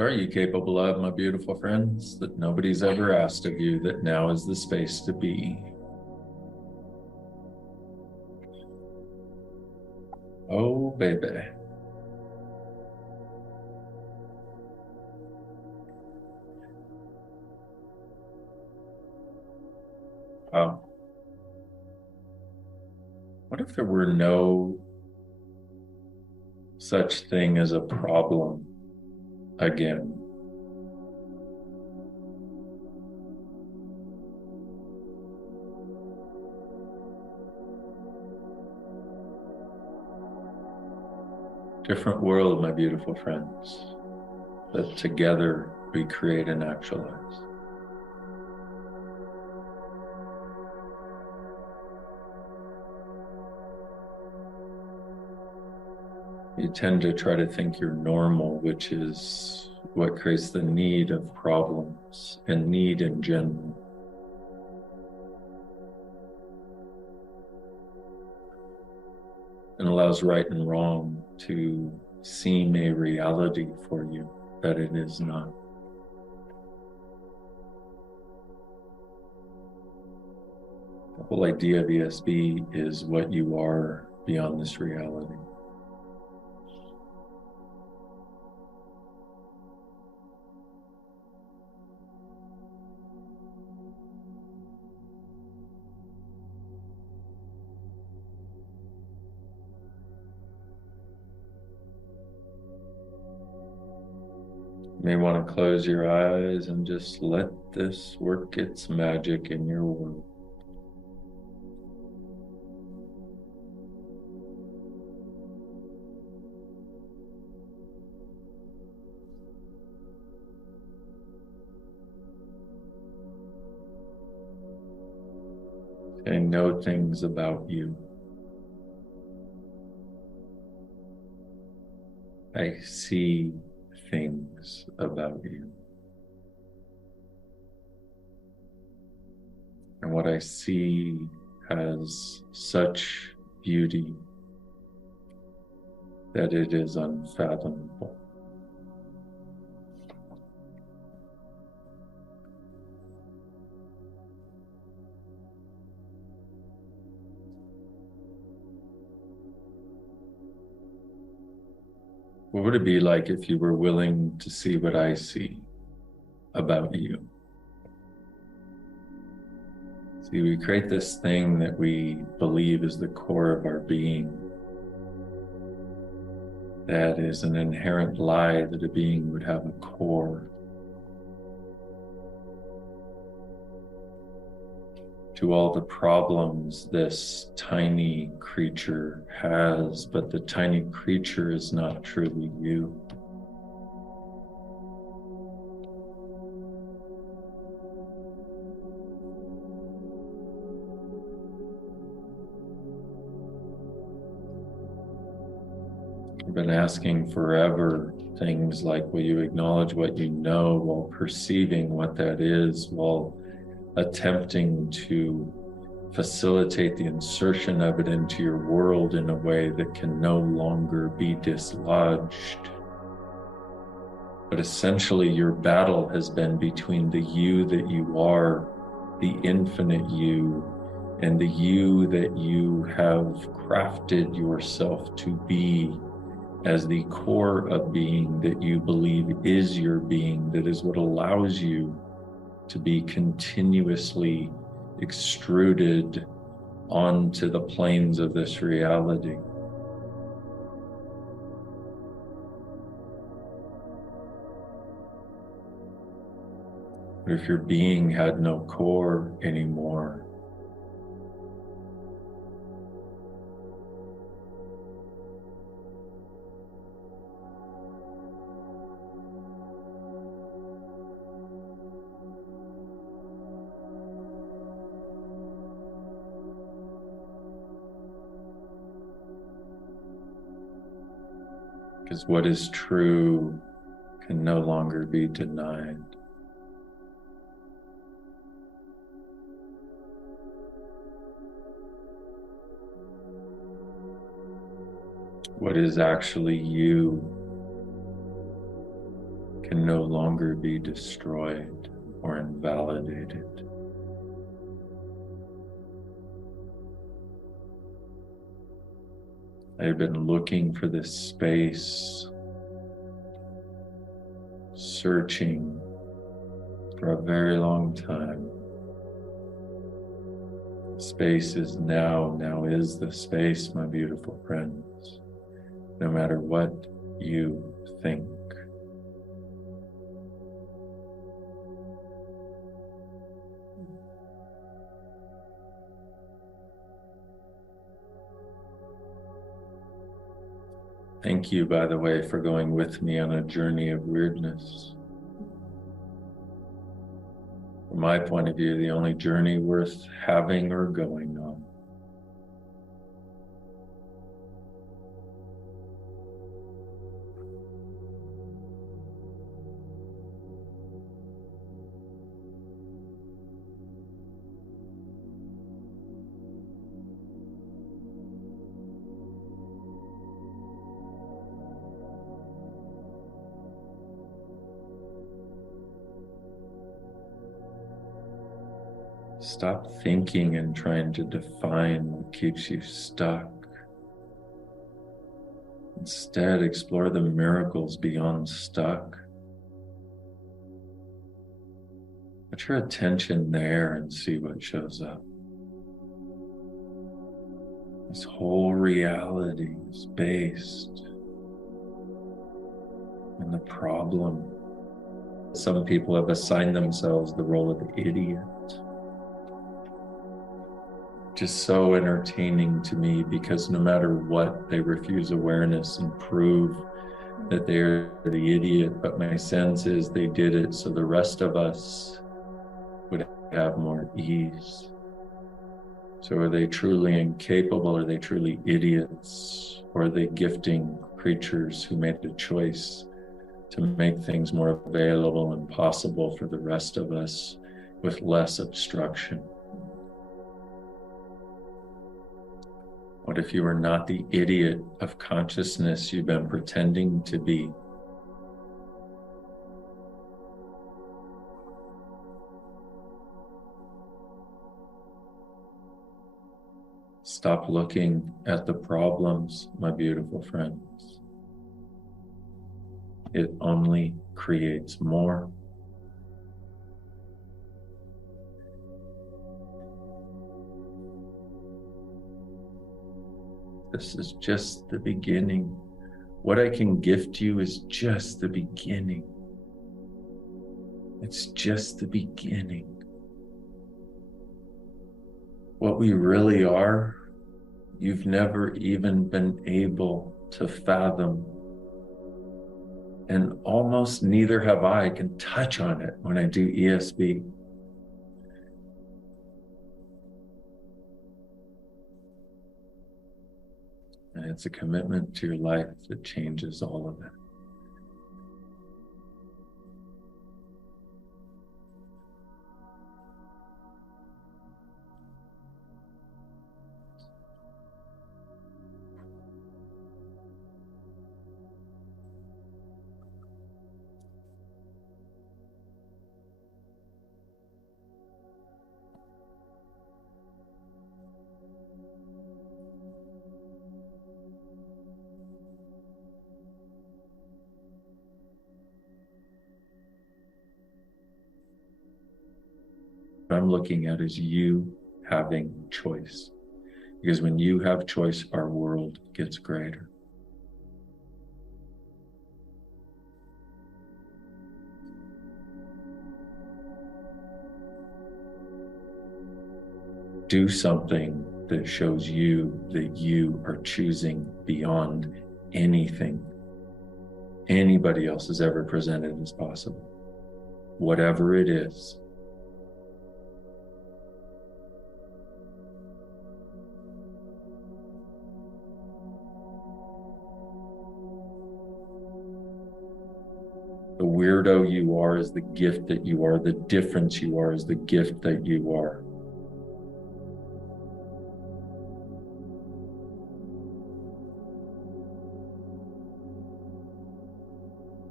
What are you capable of, my beautiful friends, that nobody's ever asked of you, that now is the space to be? Oh, baby. Wow. What if there were no such thing as a problem again? Different world, my beautiful friends, that together we create and actualize. You tend to try to think you're normal, which is what creates the need of problems and need in general. And allows right and wrong to seem a reality for you that it is not. The whole idea of ESB is what you are beyond this reality. You may want to close your eyes and just let this work its magic in your world. I know things about you. I see things about you. And what I see has such beauty that it is unfathomable. What would it be like if you were willing to see what I see about you? See, we create this thing that we believe is the core of our being. That is an inherent lie that a being would have a core. To all the problems this tiny creature has, but the tiny creature is not truly you. I've been asking forever things like, will you acknowledge what you know while perceiving what that is, while attempting to facilitate the insertion of it into your world in a way that can no longer be dislodged. But essentially, your battle has been between the you that you are, the infinite you, and the you that you have crafted yourself to be as the core of being that you believe is your being, that is what allows you to be continuously extruded onto the planes of this reality. But if your being had no core anymore, because what is true can no longer be denied. What is actually you can no longer be destroyed or invalidated. I've been looking for this space, searching for a very long time. Space is now is the space, my beautiful friends, no matter what you think. Thank you, by the way, for going with me on a journey of weirdness. From my point of view, the only journey worth having or going on. Stop thinking and trying to define what keeps you stuck. Instead, explore the miracles beyond stuck. Put your attention there and see what shows up. This whole reality is based on the problem. Some people have assigned themselves the role of the idiot. Just so entertaining to me, because no matter what, they refuse awareness and prove that they're the idiot. But my sense is they did it so the rest of us would have more ease. So are they truly incapable? Are they truly idiots? Or are they gifting creatures who made a choice to make things more available and possible for the rest of us with less obstruction? What if you were not the idiot of consciousness you've been pretending to be? Stop looking at the problems, my beautiful friends. It only creates more. This is just the beginning. What I can gift you is just the beginning. It's just the beginning. What we really are, you've never even been able to fathom. And almost neither have I. I can touch on it when I do ESB. And it's a commitment to your life that changes all of it. What I'm looking at is you having choice. Because when you have choice, our world gets greater. Do something that shows you that you are choosing beyond anything anybody else has ever presented as possible. Whatever it is. The weirdo you are is the gift that you are. The difference you are is the gift that you are.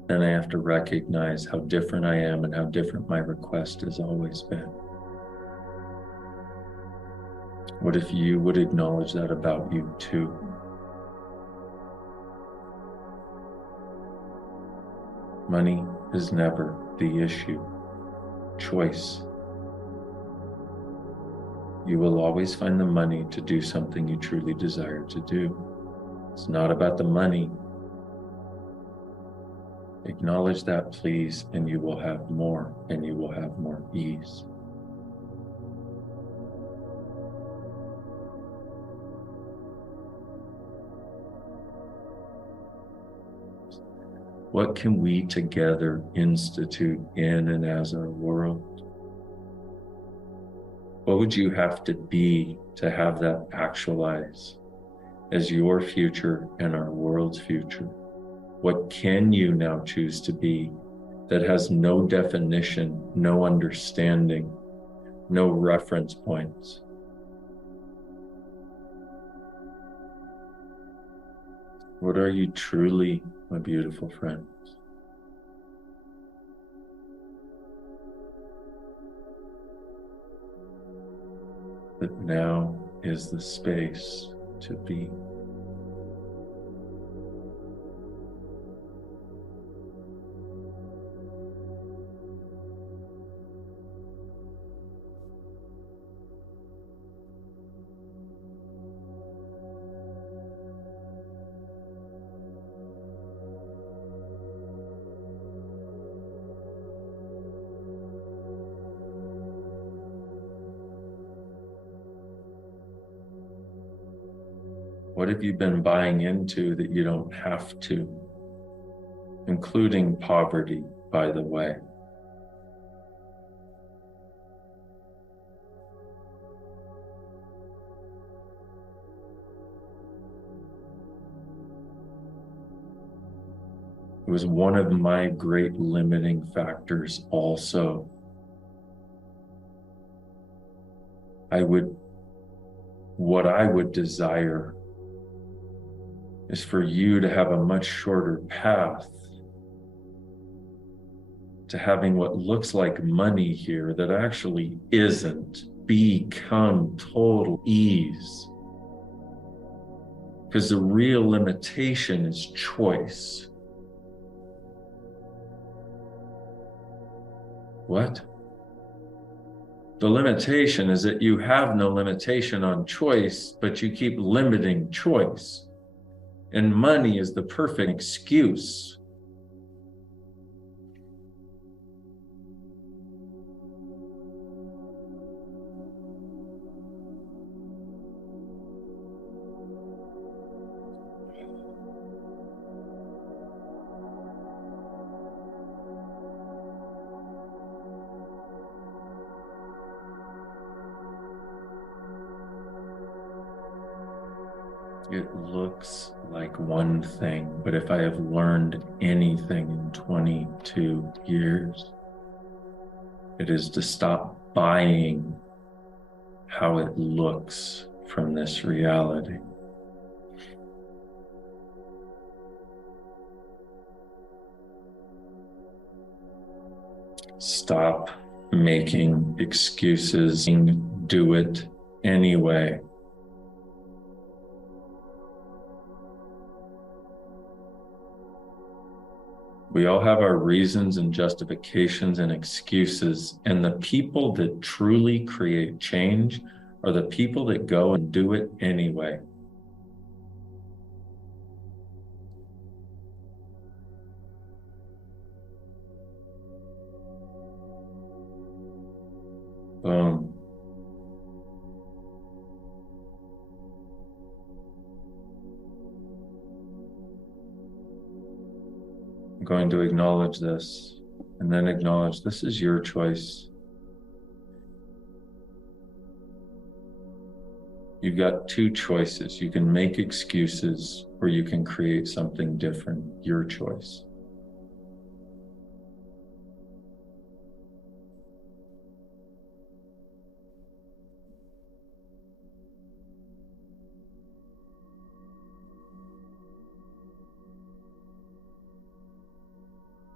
then I have to recognize how different I am and how different my request has always been. What if you would acknowledge that about you too? Money is never the issue. Choice. You will always find the money to do something you truly desire to do. It's not about the money. Acknowledge that, please, and you will have more, and you will have more ease. What can we together institute in and as our world? What would you have to be to have that actualize as your future and our world's future? What can you now choose to be that has no definition, no understanding, no reference points? What are you truly, my beautiful friends? That now is the space to be. What have you been buying into that you don't have to? Including poverty, by the way. It was one of my great limiting factors also. What I would desire is for you to have a much shorter path to having what looks like money here that actually isn't. Become total ease. Because the real limitation is choice. What? The limitation is that you have no limitation on choice, but you keep limiting choice. And money is the perfect excuse. It looks like one thing, but if I have learned anything in 22 years, it is to stop buying how it looks from this reality. Stop making excuses and do it anyway. We all have our reasons and justifications and excuses, and the people that truly create change are the people that go and do it anyway. Boom. I'm going to acknowledge this and then acknowledge this is your choice. You've got two choices. You can make excuses or you can create something different. Your choice.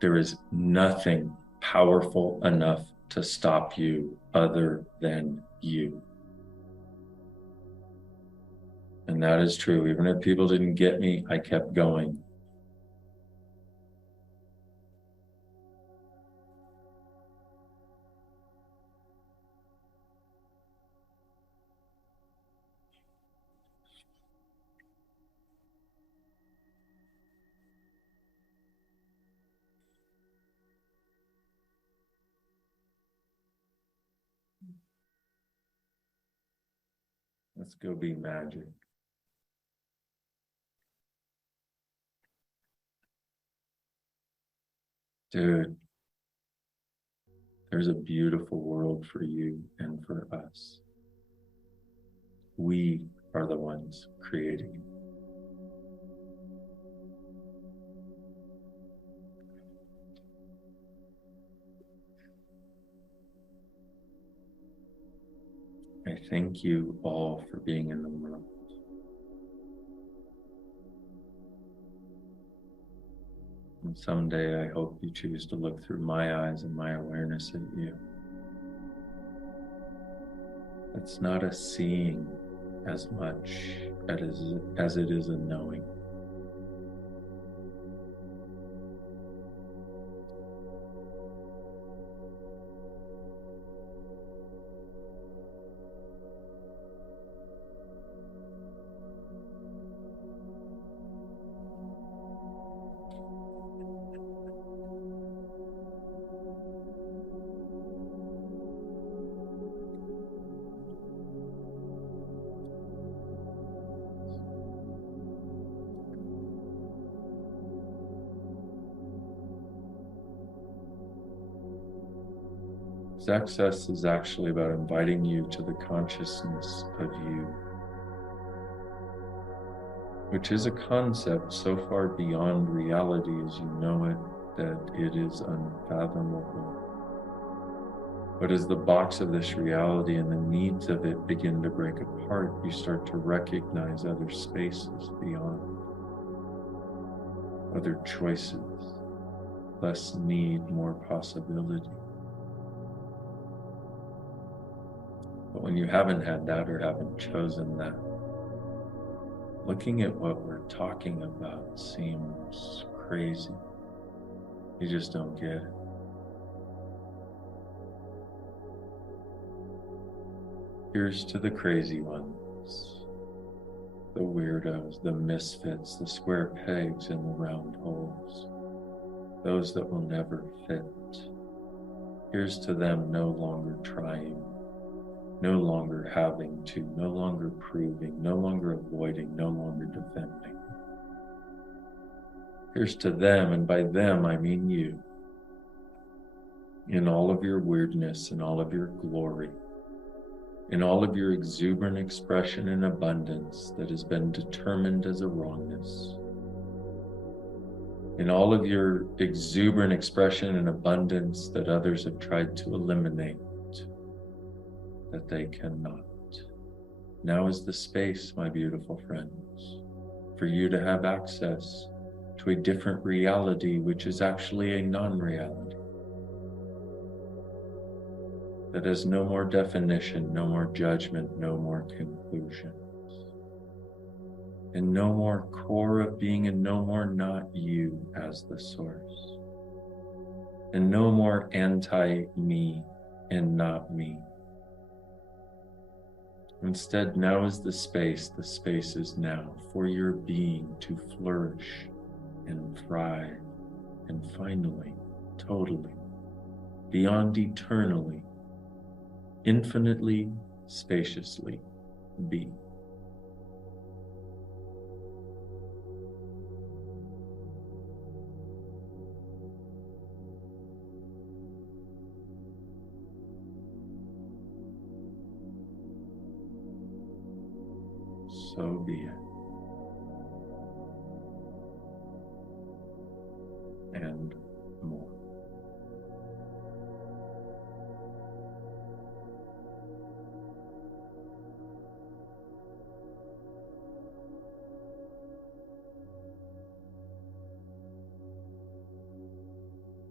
There is nothing powerful enough to stop you other than you. And that is true. Even if people didn't get me, I kept going. Let's go be magic. Dude, there's a beautiful world for you and for us. We are the ones creating it. I thank you all for being in the world. And someday I hope you choose to look through my eyes and my awareness at you. It's not a seeing as much as it is a knowing. Access is actually about inviting you to the consciousness of you, which is a concept so far beyond reality as you know it that it is unfathomable. But as the box of this reality and the needs of it begin to break apart, you start to recognize other spaces beyond, other choices, less need, more possibility. But when you haven't had that or haven't chosen that, looking at what we're talking about seems crazy. You just don't get it. Here's to the crazy ones, the weirdos, the misfits, the square pegs in the round holes, those that will never fit. Here's to them no longer trying, no longer having to, no longer proving, no longer avoiding, no longer defending. Here's to them, and by them I mean you, in all of your weirdness, in all of your glory, in all of your exuberant expression and abundance that has been determined as a wrongness, in all of your exuberant expression and abundance that others have tried to eliminate, that they cannot. Now is the space, my beautiful friends, for you to have access to a different reality, which is actually a non-reality, that has no more definition, no more judgment, no more conclusions, and no more core of being, and no more not you as the source, and no more anti-me and not me. Instead, now is the space is now for your being to flourish and thrive, and finally, totally, beyond eternally, infinitely, spaciously be. So be it. And more.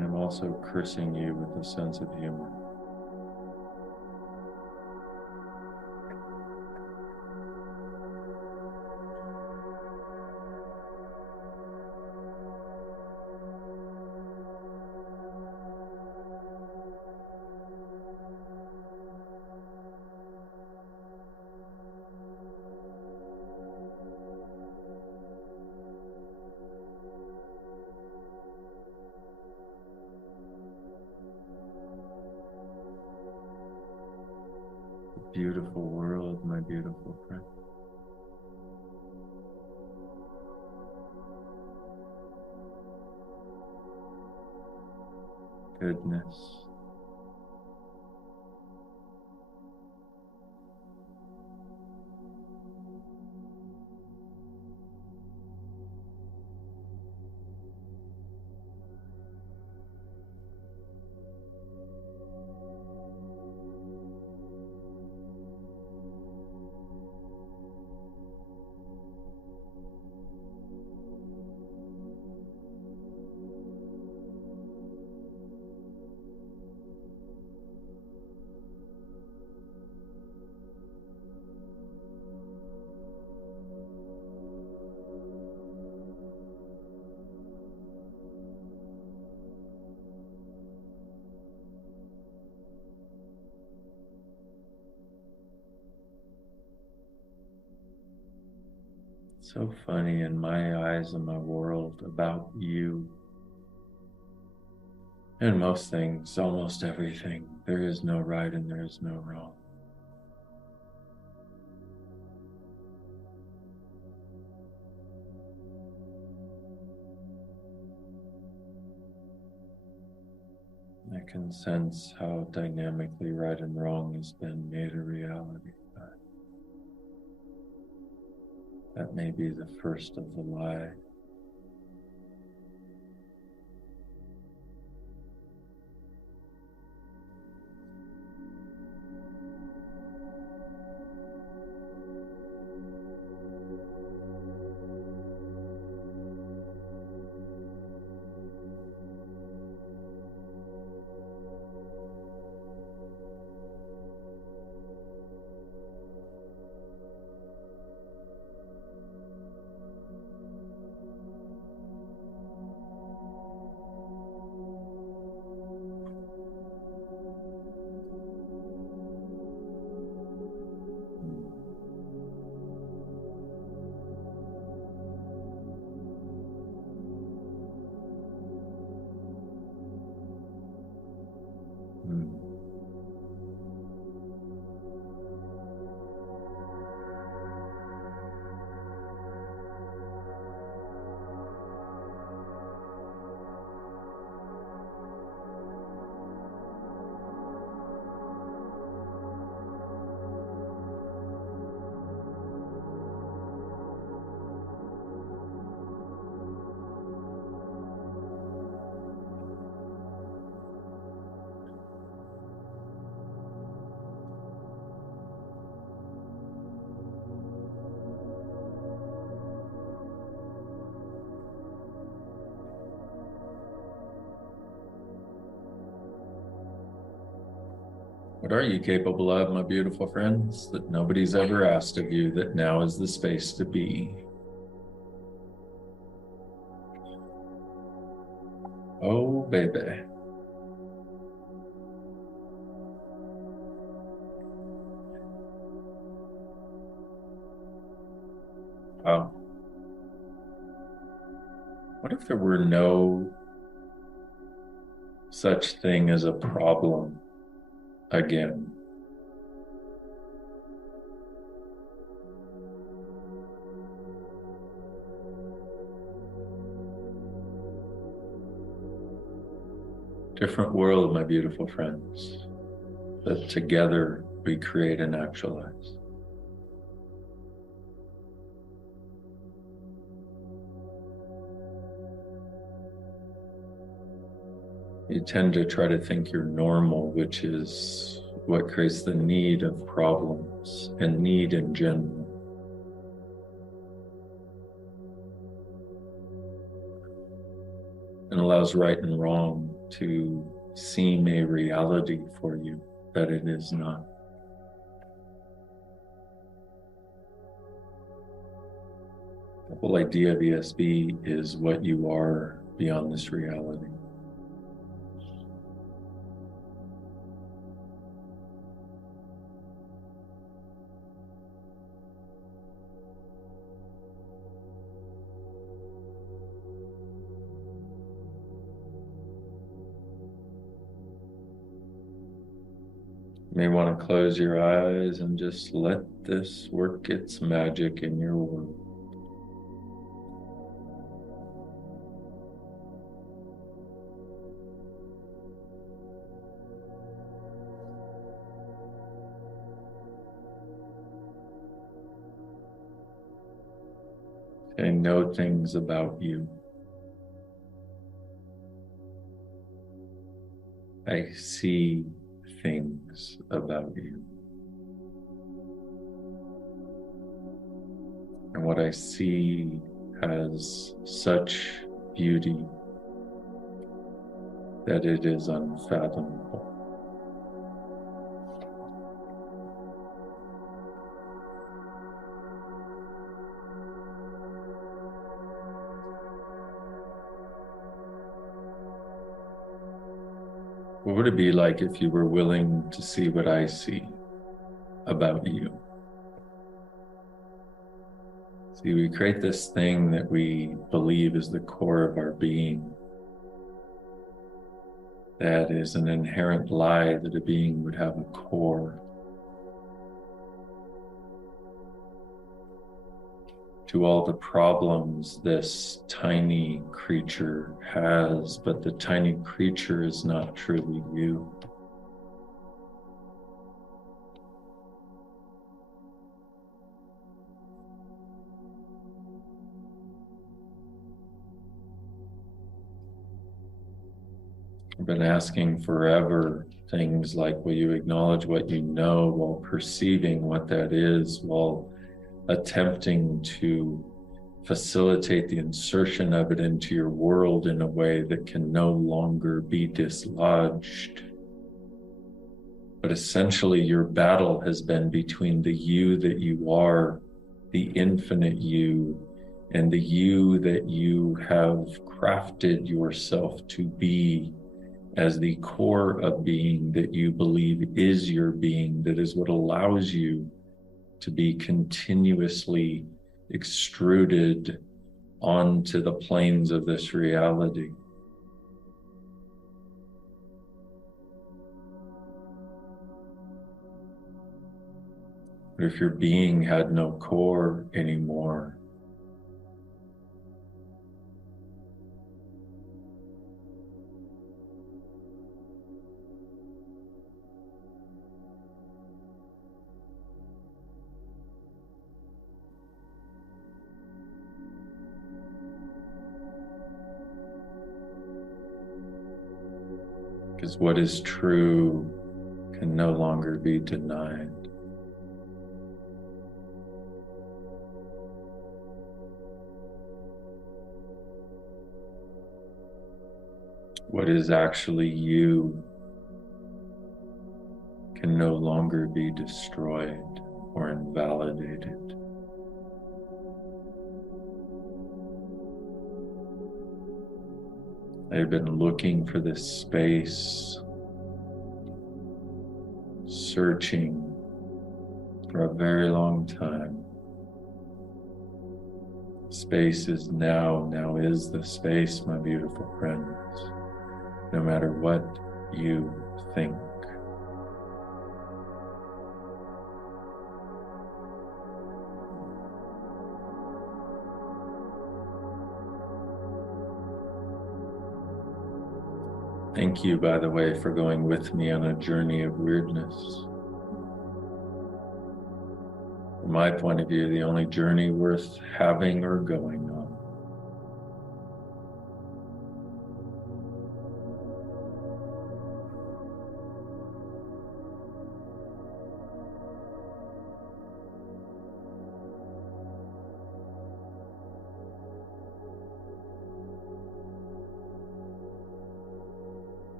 also cursing you with a sense of humor. Beautiful world, my beautiful friend. Goodness. So funny, in my eyes and my world, about you and most things, almost everything, there is no right and there is no wrong. I can sense how dynamically right and wrong has been made a reality. But that may be the first of the lie. Hmm. What are you capable of, my beautiful friends, that nobody's ever asked of you, that now is the space to be? Oh, baby. Wow. What if there were no such thing as a problem again? Different world, my beautiful friends, that together we create and actualize. You tend to try to think you're normal, which is what creates the need of problems and need in general. And allows right and wrong to seem a reality for you that it is not. The whole idea of ESB is what you are beyond this reality. You may want to close your eyes and just let this work its magic in your world. I know things about you. I see things about you. And what I see has such beauty that it is unfathomable. What would it be like if you were willing to see what I see about you? See, we create this thing that we believe is the core of our being. That is an inherent lie that a being would have a core. To all the problems this tiny creature has, but the tiny creature is not truly you. I've been asking forever things like, will you acknowledge what you know while perceiving what that is, while attempting to facilitate the insertion of it into your world in a way that can no longer be dislodged. But essentially, your battle has been between the you that you are, the infinite you, and the you that you have crafted yourself to be as the core of being that you believe is your being, that is what allows you to be continuously extruded onto the planes of this reality. But if your being had no core anymore, because what is true can no longer be denied. What is actually you can no longer be destroyed or invalidated. I've been looking for this space, searching for a very long time. Space is now is the space, my beautiful friends, no matter what you think. Thank you, by the way, for going with me on a journey of weirdness. From my point of view, the only journey worth having or going on.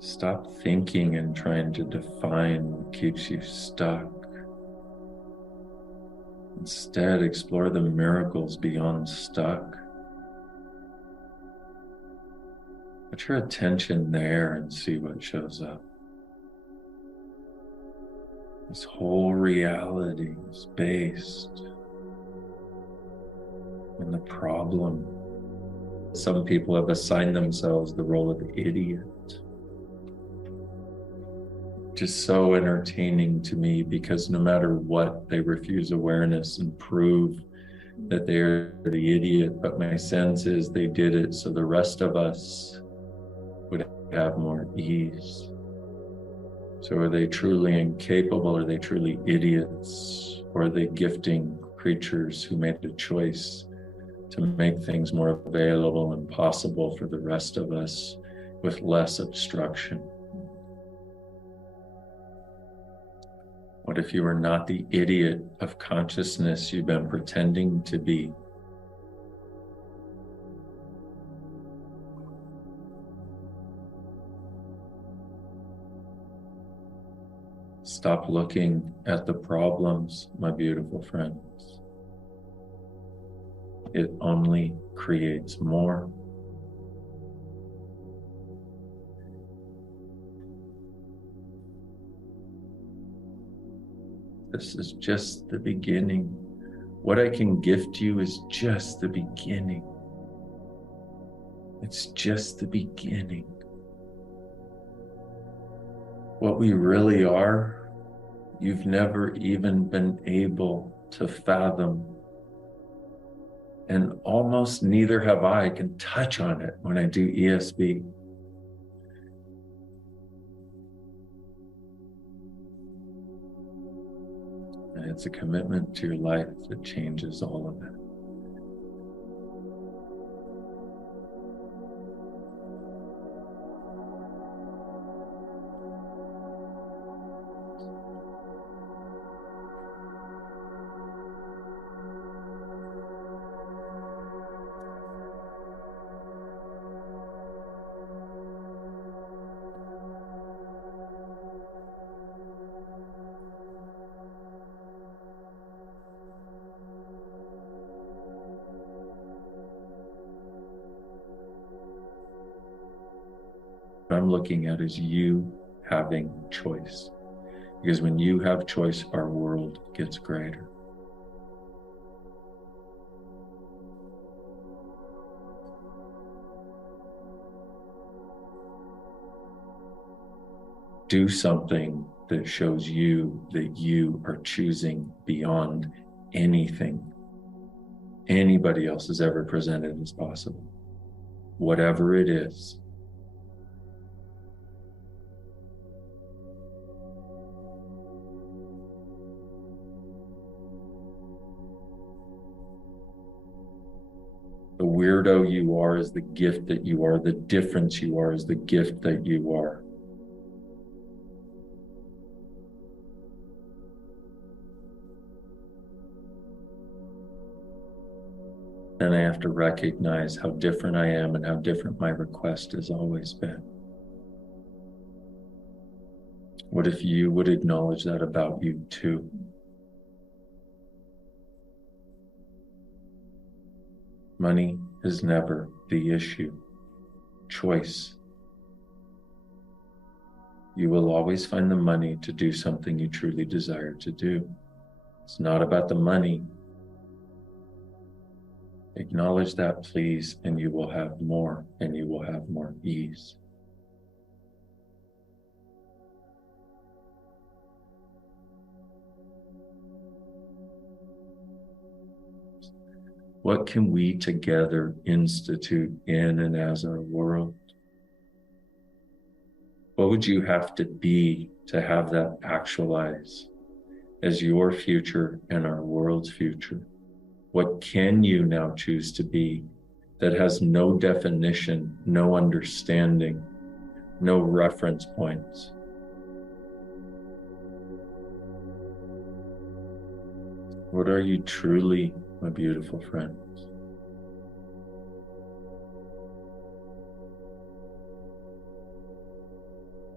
Stop thinking and trying to define what keeps you stuck. Instead, explore the miracles beyond stuck. Put your attention there and see what shows up. This whole reality is based on the problem. Some people have assigned themselves the role of idiot. Just so entertaining to me, because no matter what, they refuse awareness and prove that they're the idiot. But my sense is they did it so the rest of us would have more ease. So are they truly incapable? Are they truly idiots? Or are they gifting creatures who made a choice to make things more available and possible for the rest of us with less obstruction? What if you are not the idiot of consciousness you've been pretending to be? Stop looking at the problems, my beautiful friends. It only creates more. This is just the beginning. What I can gift you is just the beginning. It's just the beginning. What we really are, you've never even been able to fathom. And almost neither have I. I can touch on it when I do ESB. And it's a commitment to your life that changes all of it. What I'm looking at is you having choice. Because when you have choice, our world gets greater. Do something that shows you that you are choosing beyond anything anybody else has ever presented as possible. Whatever it is. The weirdo you are is the gift that you are. The difference you are is the gift that you are. Then I have to recognize how different I am and how different my request has always been. What if you would acknowledge that about you too? Money is never the issue. Choice. You will always find the money to do something you truly desire to do. It's not about the money. Acknowledge that, please, and you will have more, and you will have more ease. What can we together institute in and as our world? What would you have to be to have that actualize as your future and our world's future? What can you now choose to be that has no definition, no understanding, no reference points? What are you truly, my beautiful friends?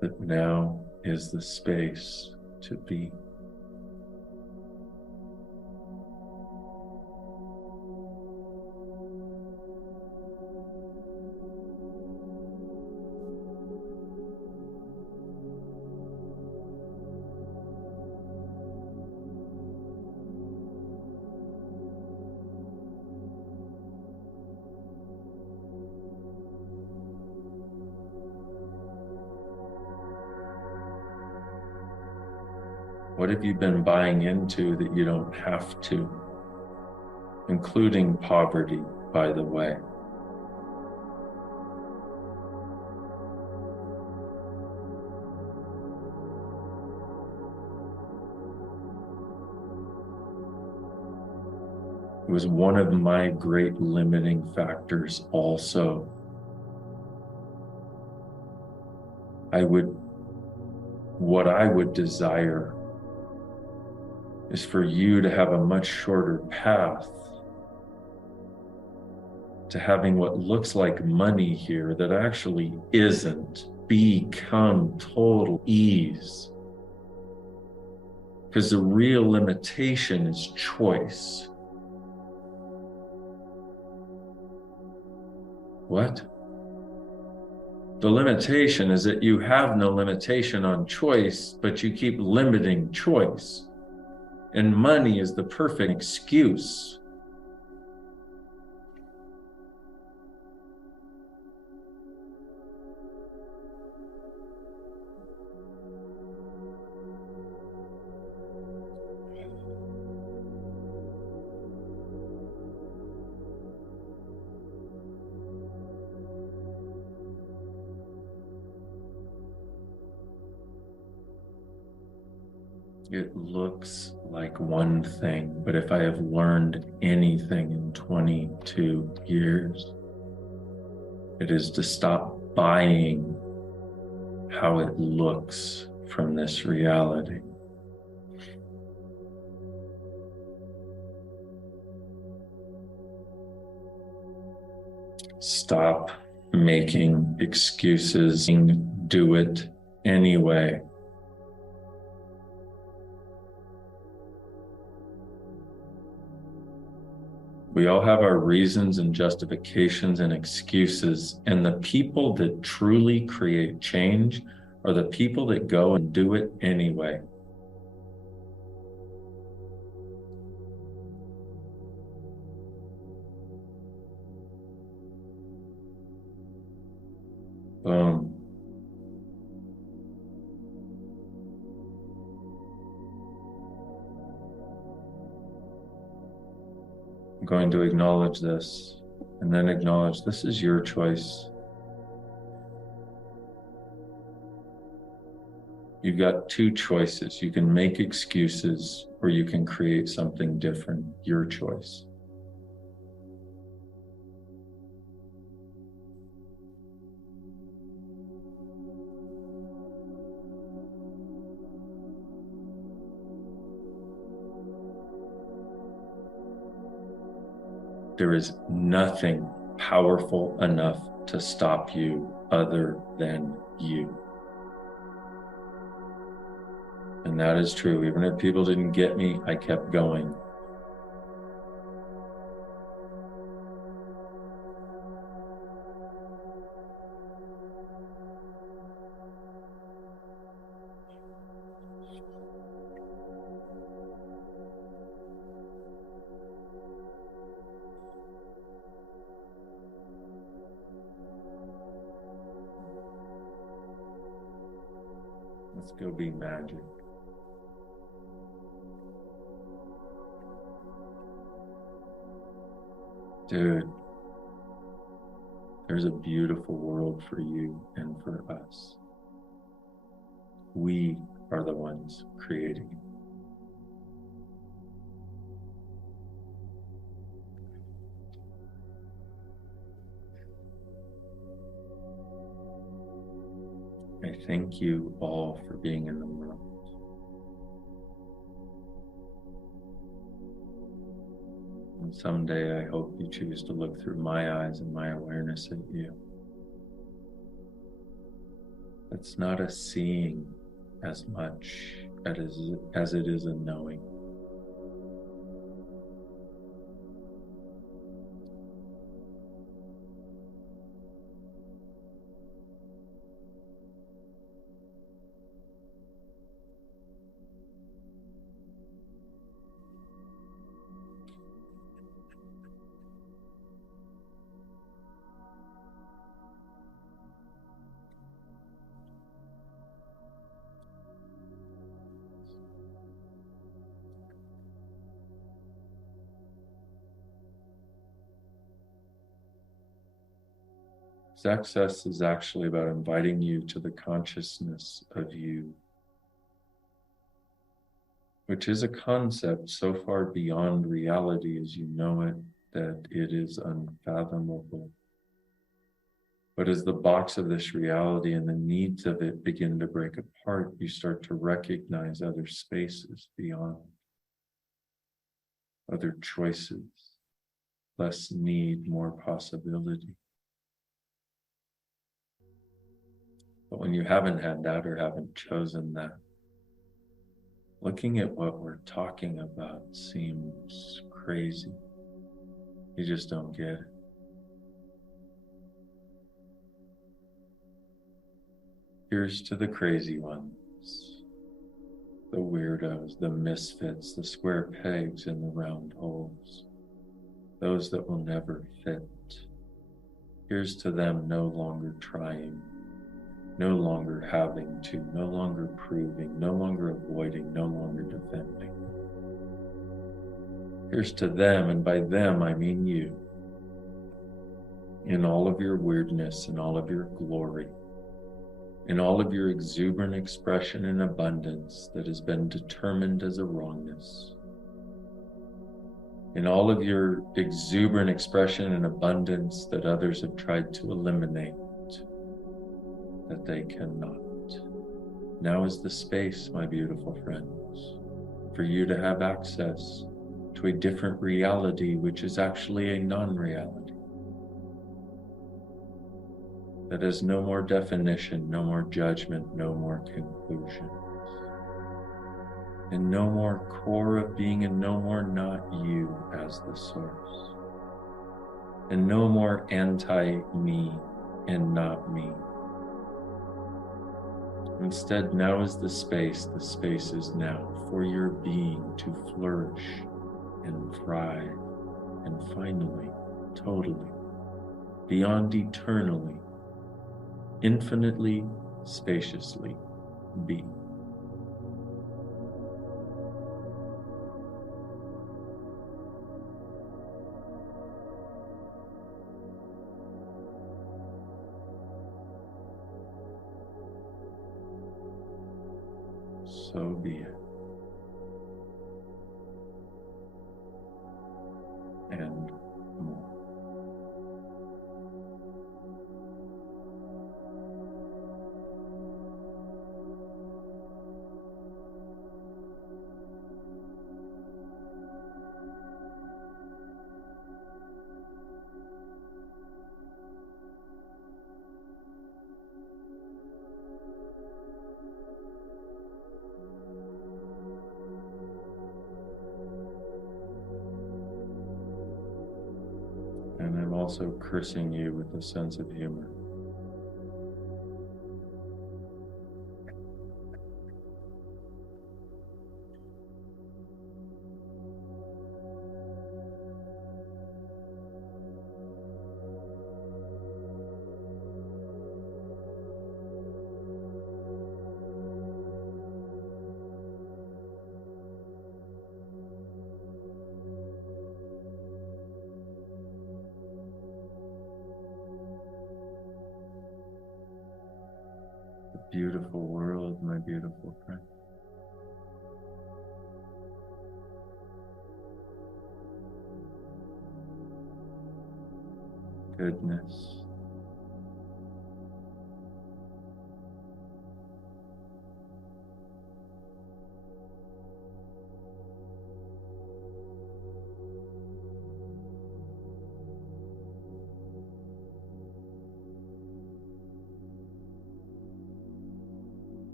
that now is the space to be. What have you been buying into that you don't have to? Including poverty, by the way. It was one of my great limiting factors also. What I would desire is for you to have a much shorter path to having what looks like money here that actually isn't. Become total ease. Because the real limitation is choice. What? The limitation is that you have no limitation on choice, but you keep limiting choice. And money is the perfect excuse. It looks like one thing, but if I have learned anything in 22 years, it is to stop buying how it looks from this reality. Stop making excuses and do it anyway. We all have our reasons and justifications and excuses, and the people that truly create change are the people that go and do it anyway. Boom. I'm going to acknowledge this and then acknowledge this is your choice. You've got two choices. You can make excuses or you can create something different. Your choice. There is nothing powerful enough to stop you other than you. And that is true. Even if people didn't get me, I kept going. Let's go be magic. Dude, there's a beautiful world for you and for us. We are the ones creating it. I thank you all for being in the world. And someday I hope you choose to look through my eyes and my awareness at you. But It's not a seeing as much as it is a knowing. Access is actually about inviting you to the consciousness of you, which is a concept so far beyond reality as you know it that it is unfathomable. But as the box of this reality and the needs of it begin to break apart, you start to recognize other spaces beyond, other choices, less need, more possibility. But when you haven't had that or haven't chosen that, looking at what we're talking about seems crazy. You just don't get it. Here's to the crazy ones, the weirdos, the misfits, the square pegs in the round holes, those that will never fit. Here's to them no longer trying, no longer having to, no longer proving, no longer avoiding, no longer defending. Here's to them, and by them I mean you, in all of your weirdness, in all of your glory, in all of your exuberant expression and abundance that has been determined as a wrongness, in all of your exuberant expression and abundance that others have tried to eliminate, that they cannot. Now is the space, my beautiful friends, for you to have access to a different reality, which is actually a non-reality, that has no more definition, no more judgment, no more conclusion, and no more core of being, and no more not you as the source, and no more anti-me and not me. Instead, now is the space is now for your being to flourish and thrive, and finally, totally, beyond eternally, infinitely, spaciously be. So be it. And more. And I'm also cursing you with a sense of humor. The beautiful world, my beautiful friend. Goodness.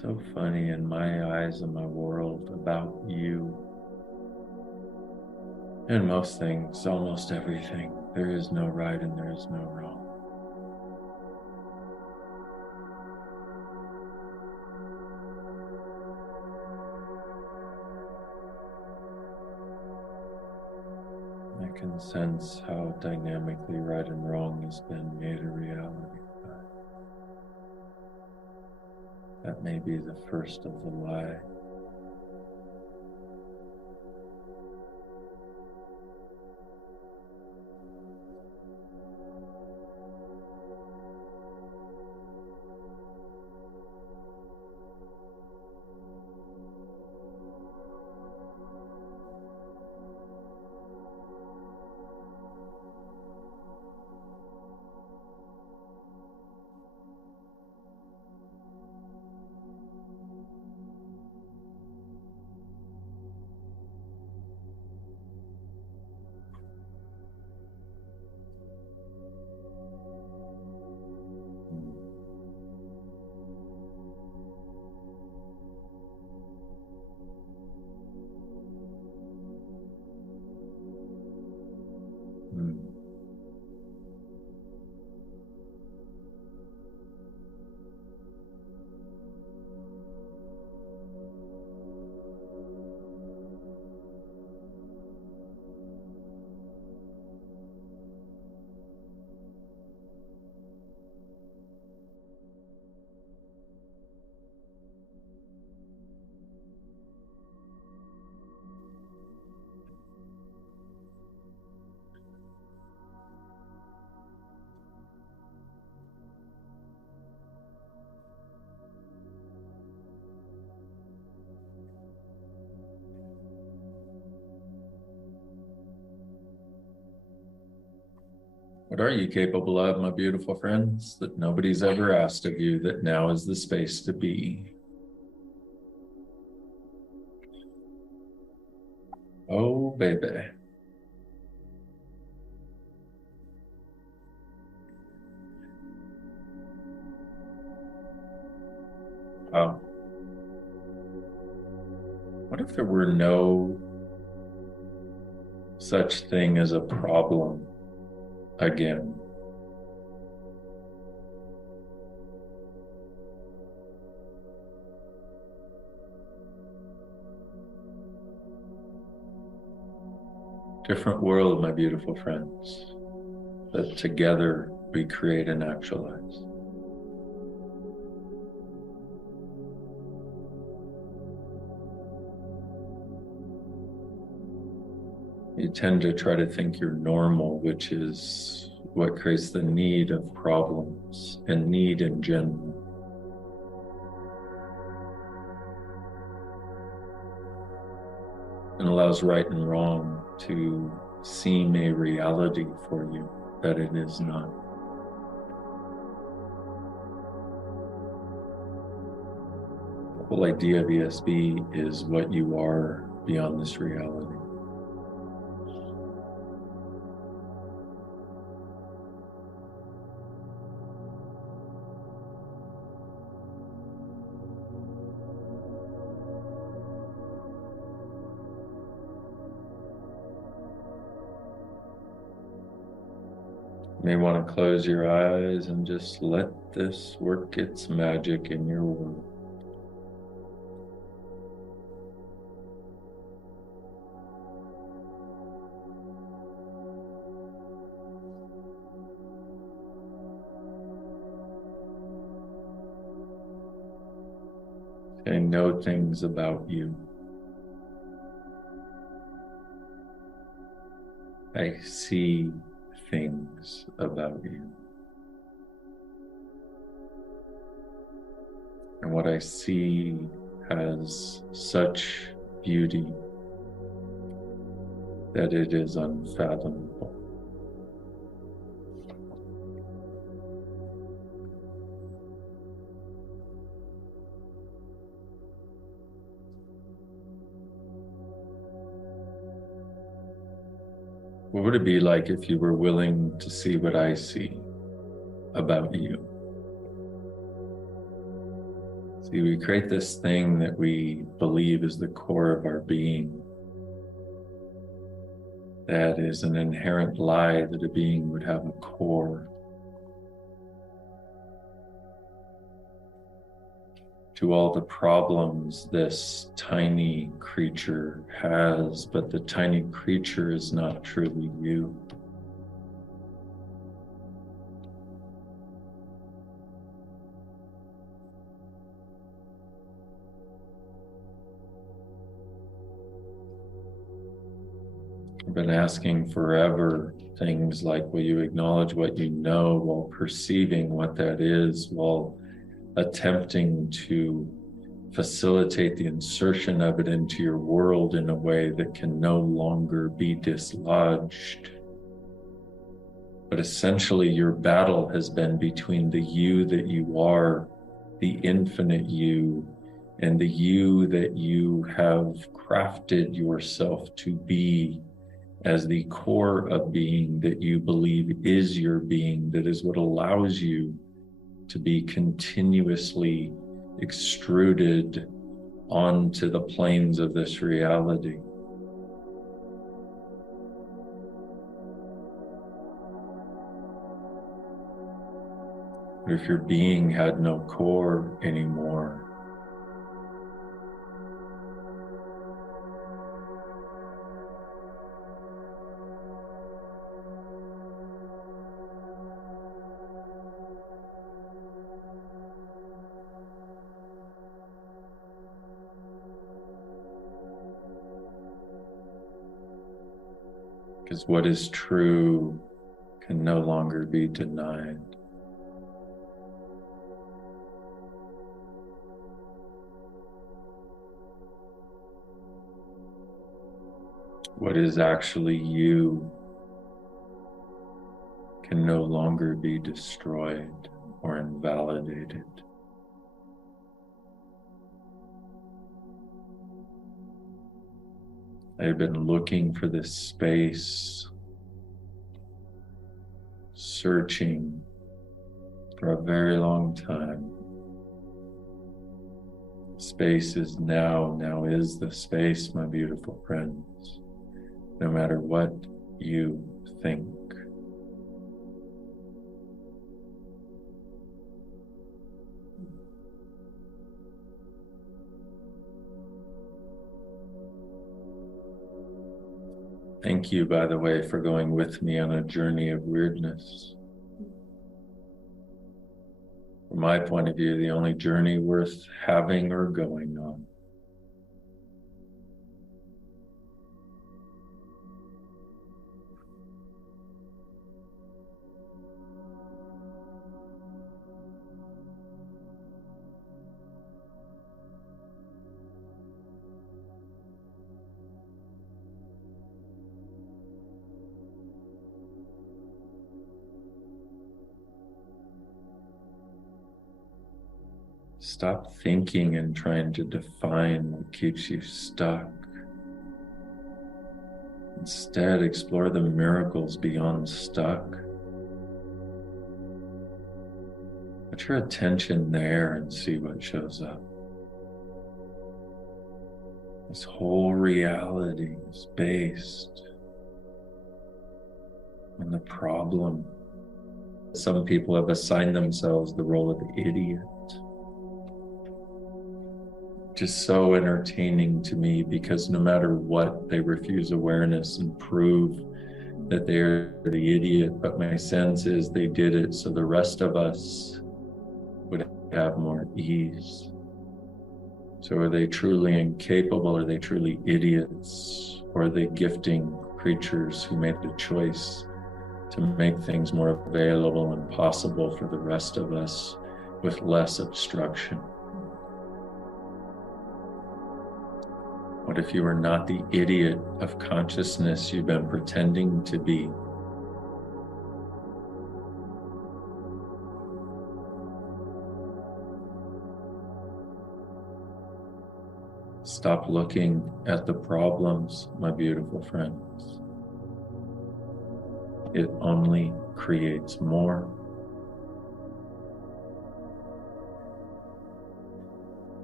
so funny in my eyes and my world about you. In most things, almost everything, there is no right and there is no wrong. I can sense how dynamically right and wrong has been made a reality. That may be the first of the lie. What are you capable of, my beautiful friends, that nobody's ever asked of you, that now is the space to be? Oh, baby. Wow. What if there were no such thing as a problem again? Different world, my beautiful friends, that together we create and actualize. You tend to try to think you're normal, which is what creates the need of problems and need in general. And allows right and wrong to seem a reality for you that it is not. The whole idea of ESB is what you are beyond this reality. You may want to close your eyes and just let this work its magic in your world. I know things about you. I see things about you. And what I see has such beauty that it is unfathomable. What would it be like if you were willing to see what I see about you? See, we create this thing that we believe is the core of our being. That is an inherent lie that a being would have a core. To all the problems this tiny creature has, but the tiny creature is not truly you. I've been asking forever things like, will you acknowledge what you know while perceiving what that is, while attempting to facilitate the insertion of it into your world in a way that can no longer be dislodged. But essentially, your battle has been between the you that you are, the infinite you, and the you that you have crafted yourself to be as the core of being that you believe is your being, that is what allows you to be continuously extruded onto the planes of this reality. But if your being had no core anymore, because what is true can no longer be denied. What is actually you can no longer be destroyed or invalidated. I've been looking for this space, searching for a very long time. Space is now is the space, my beautiful friends, no matter what you think. Thank you, by the way, for going with me on a journey of weirdness. From my point of view, the only journey worth having or going on. Stop thinking and trying to define what keeps you stuck. Instead, explore the miracles beyond stuck. Put your attention there and see what shows up. This whole reality is based on the problem. Some people have assigned themselves the role of the idiot. Just so entertaining to me, because no matter what, they refuse awareness and prove that they're the idiot. But my sense is they did it so the rest of us would have more ease. So are they truly incapable? Are they truly idiots? Or are they gifting creatures who made the choice to make things more available and possible for the rest of us with less obstruction? What if you are not the idiot of consciousness you've been pretending to be? Stop looking at the problems, my beautiful friends. It only creates more.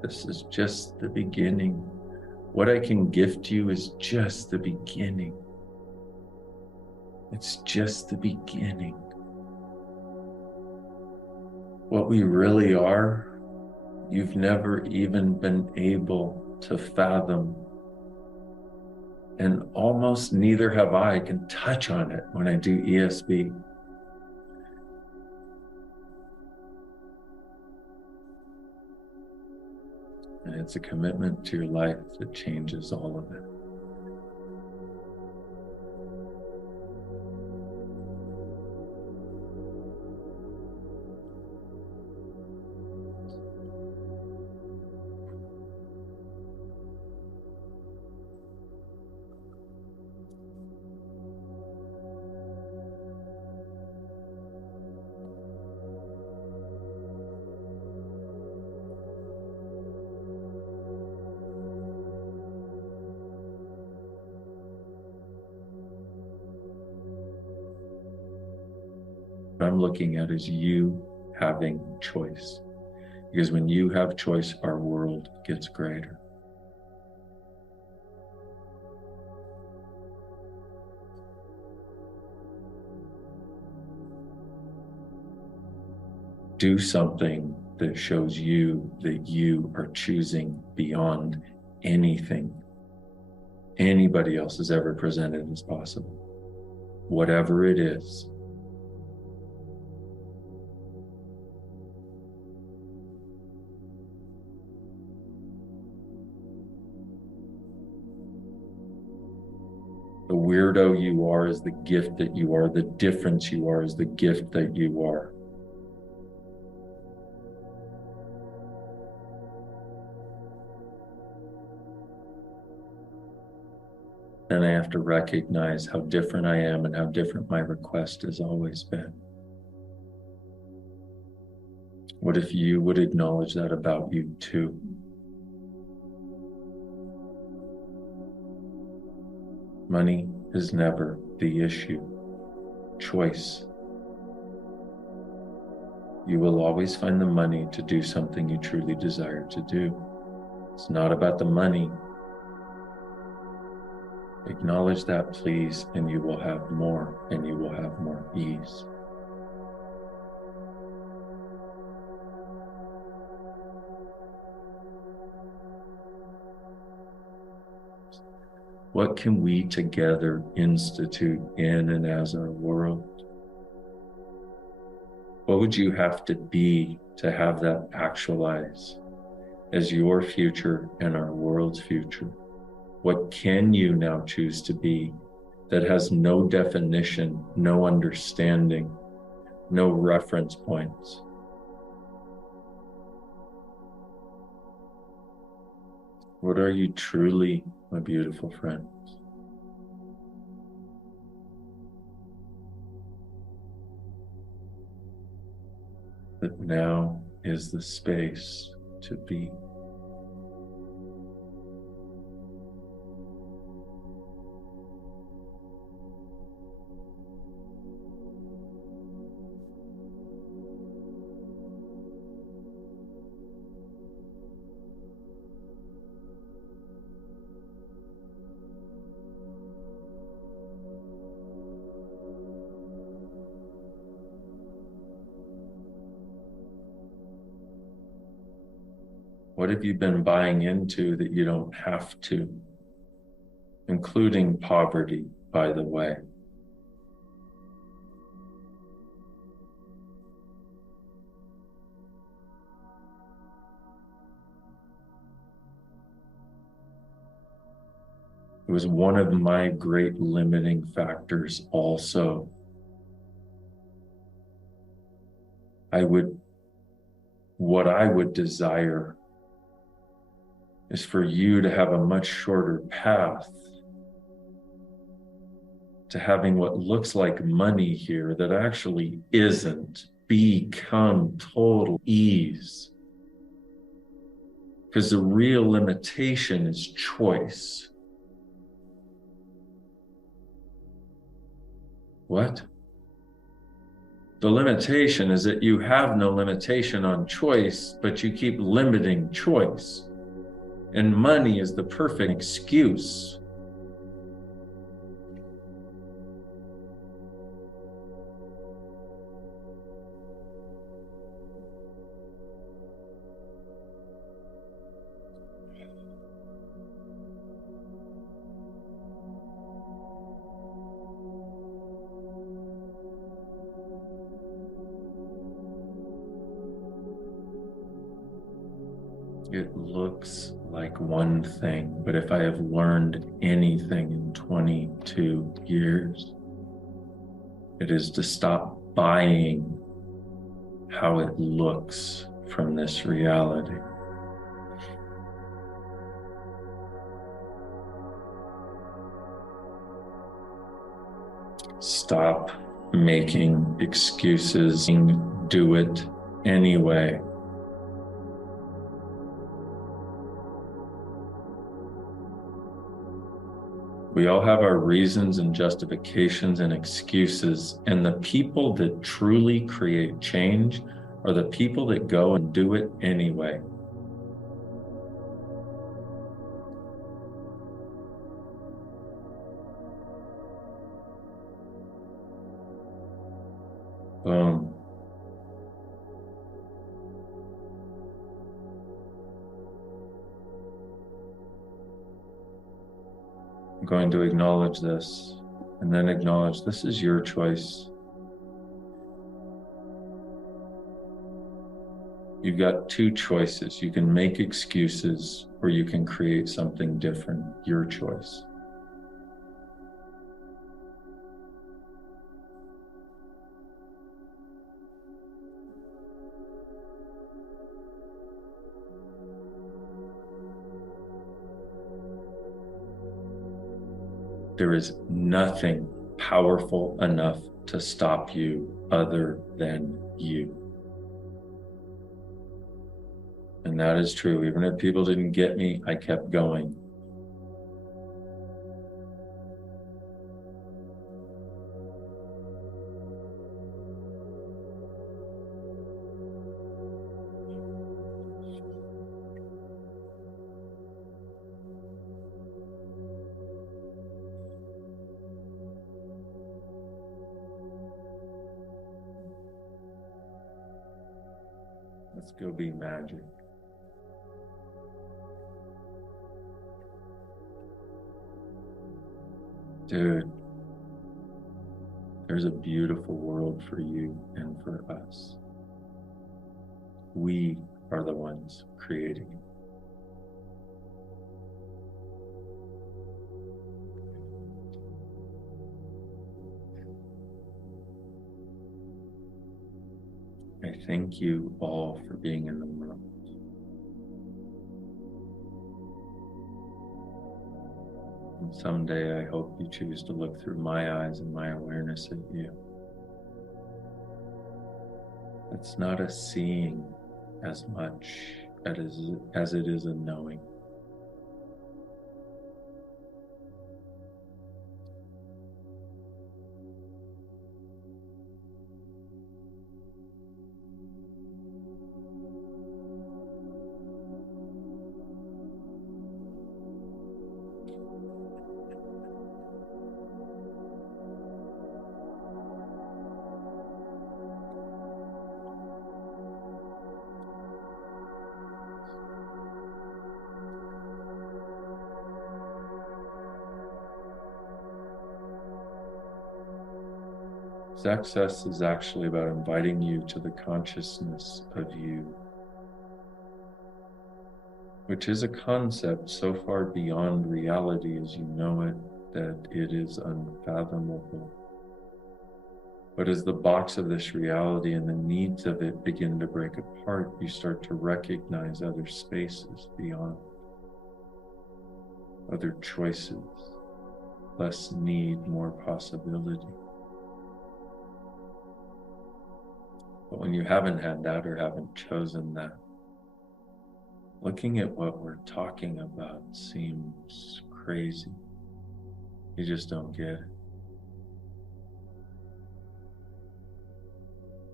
This is just the beginning. What I can gift you is just the beginning. It's just the beginning. What we really are, you've never even been able to fathom. And almost neither have I. I can touch on it when I do ESB. And it's a commitment to your life that changes all of it. What I'm looking at is you having choice. Because when you have choice, our world gets greater. Do something that shows you that you are choosing beyond anything anybody else has ever presented as possible. Whatever it is. The weirdo you are is the gift that you are. The difference you are is the gift that you are. Then I have to recognize how different I am and how different my request has always been. What if you would acknowledge that about you too? Money is never the issue. Choice. You will always find the money to do something you truly desire to do. It's not about the money. Acknowledge that, please, and you will have more, and you will have more ease. What can we together institute in and as our world? What would you have to be to have that actualize as your future and our world's future? What can you now choose to be that has no definition, no understanding, no reference points? What are you truly, my beautiful friends? That now is the space to be. What have you been buying into that you don't have to? Including poverty, by the way. It was one of my great limiting factors also. What I would desire is for you to have a much shorter path to having what looks like money here that actually isn't. Become total ease. Because the real limitation is choice. What? The limitation is that you have no limitation on choice, but you keep limiting choice. And money is the perfect excuse. It looks like one thing, but if I have learned anything in 22 years, it is to stop buying how it looks from this reality. Stop making excuses and do it anyway. We all have our reasons and justifications and excuses, and the people that truly create change are the people that go and do it anyway. Boom. I'm going to acknowledge this and then acknowledge this is your choice. You've got two choices. You can make excuses or you can create something different. Your choice. There is nothing powerful enough to stop you other than you. And that is true. Even if people didn't get me, I kept going. Let's go be magic. Dude, there's a beautiful world for you and for us. We are the ones creating it. I thank you all for being in the world. And someday I hope you choose to look through my eyes and my awareness at you. It's not a seeing as much as it is a knowing. Access is actually about inviting you to the consciousness of you, which is a concept so far beyond reality as you know it that it is unfathomable. But as the box of this reality and the needs of it begin to break apart, you start to recognize other spaces beyond, other choices, less need, more possibility. But when you haven't had that or haven't chosen that, looking at what we're talking about seems crazy. You just don't get it.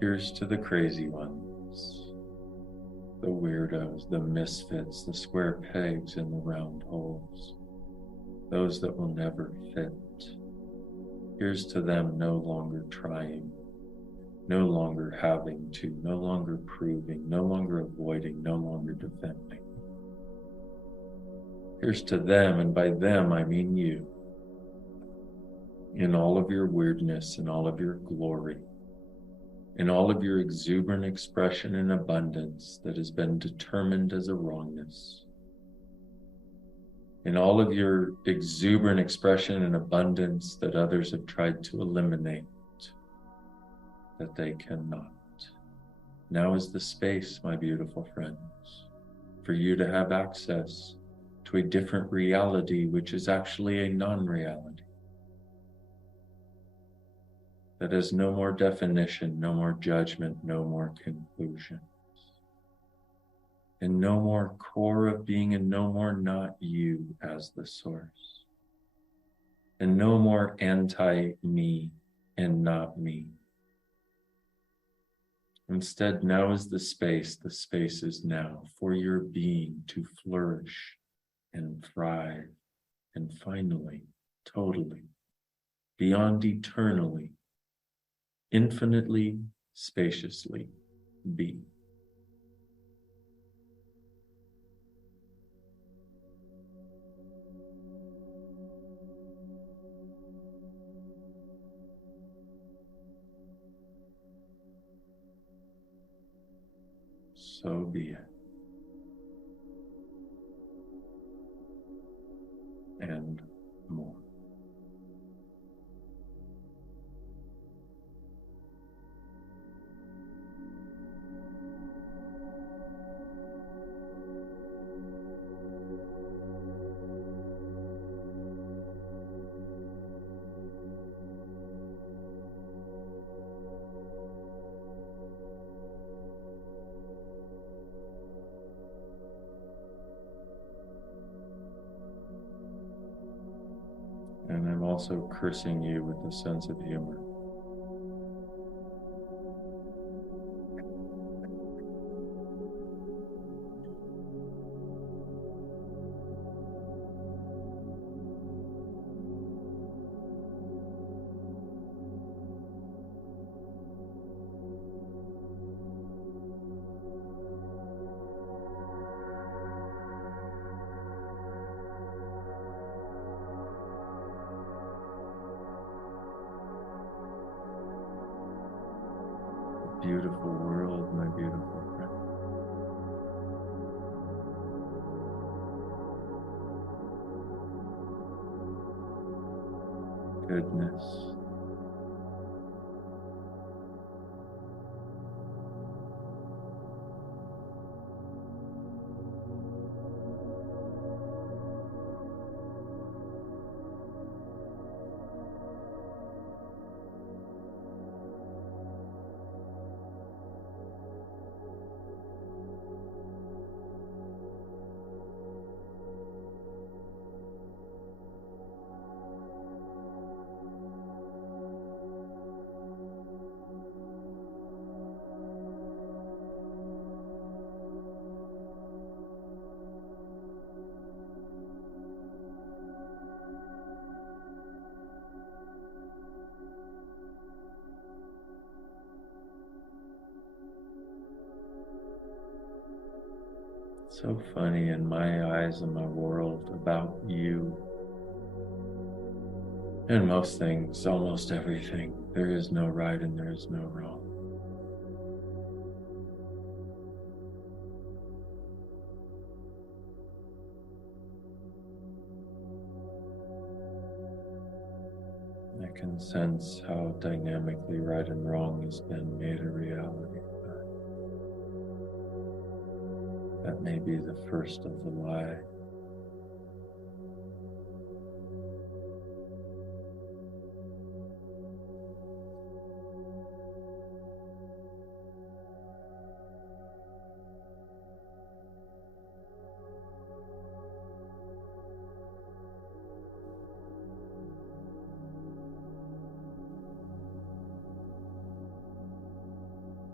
Here's to the crazy ones, the weirdos, the misfits, the square pegs in the round holes, those that will never fit. Here's to them no longer trying, no longer having to, no longer proving, no longer avoiding, no longer defending. Here's to them, and by them I mean you, in all of your weirdness, in all of your glory, in all of your exuberant expression and abundance that has been determined as a wrongness, in all of your exuberant expression and abundance that others have tried to eliminate, that they cannot. Now is the space, my beautiful friends, for you to have access to a different reality, which is actually a non-reality, that has no more definition, no more judgment, no more conclusions, and no more core of being, and no more not you as the source, and no more anti-me and not me. Instead, now is the space is now for your being to flourish and thrive, and finally, totally, beyond eternally, infinitely, spaciously be. So be it. And more. And I'm also cursing you with a sense of humor. Beautiful world, my beautiful friend. Goodness. So funny in my eyes and my world about you. And most things, almost everything, there is no right and there is no wrong. I can sense how dynamically right and wrong has been made a reality. That may be the first of the lie.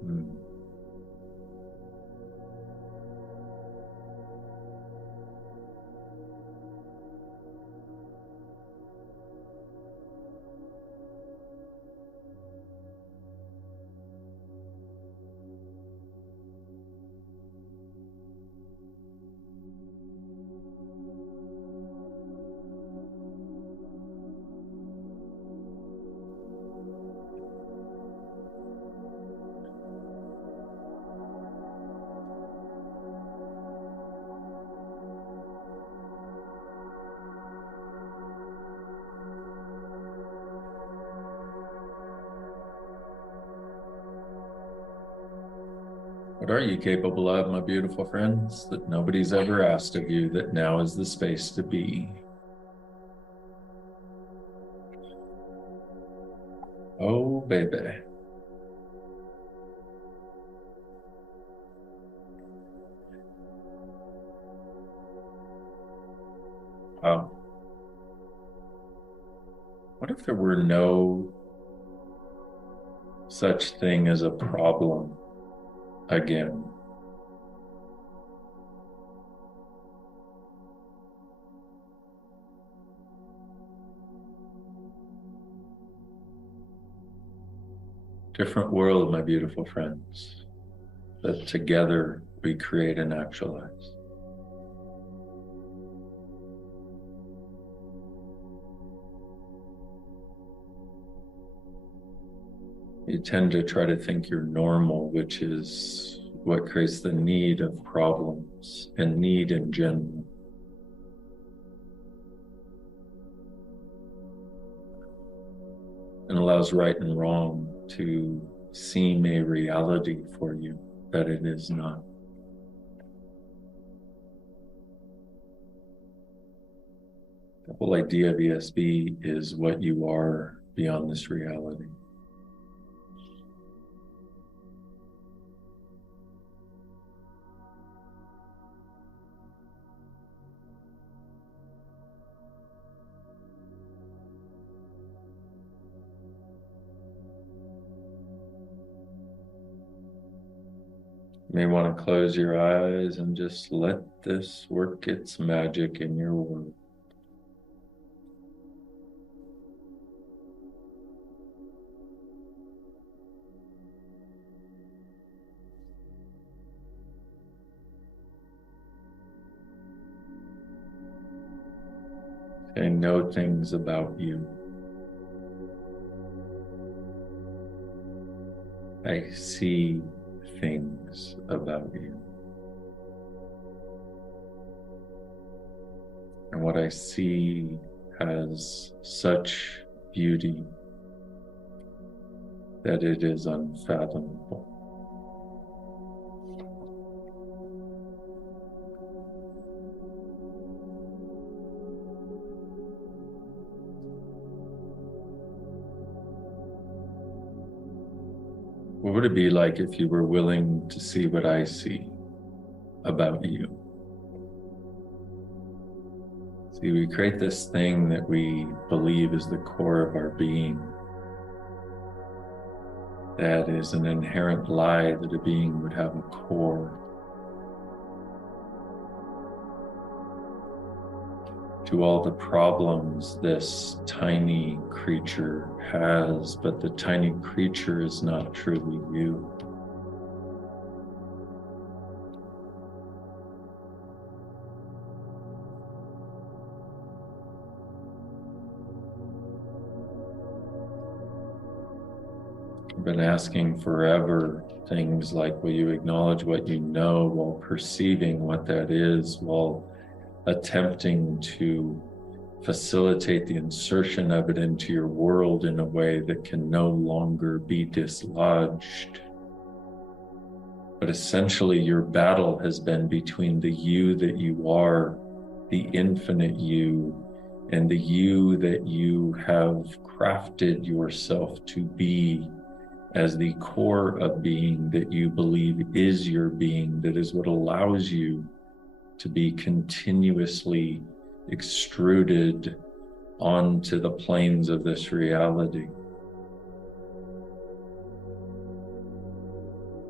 Mm. What are you capable of, my beautiful friends, that nobody's ever asked of you, that now is the space to be? Oh, baby. Wow. What if there were no such thing as a problem again? Different world, my beautiful friends, that together we create and actualize. You tend to try to think you're normal, which is what creates the need of problems and need in general. And allows right and wrong to seem a reality for you that it is not. The whole idea of ESB is what you are beyond this reality. You may want to close your eyes and just let this work its magic in your world. I know things about you. I see things about you. And what I see has such beauty that it is unfathomable. What would it be like if you were willing to see what I see about you? See, we create this thing that we believe is the core of our being. That is an inherent lie that a being would have a core. To all the problems this tiny creature has, but the tiny creature is not truly you. I've been asking forever things like, will you acknowledge what you know while perceiving what that is, while attempting to facilitate the insertion of it into your world in a way that can no longer be dislodged. But essentially, your battle has been between the you that you are, the infinite you, and the you that you have crafted yourself to be as the core of being that you believe is your being, that is what allows you to be continuously extruded onto the planes of this reality.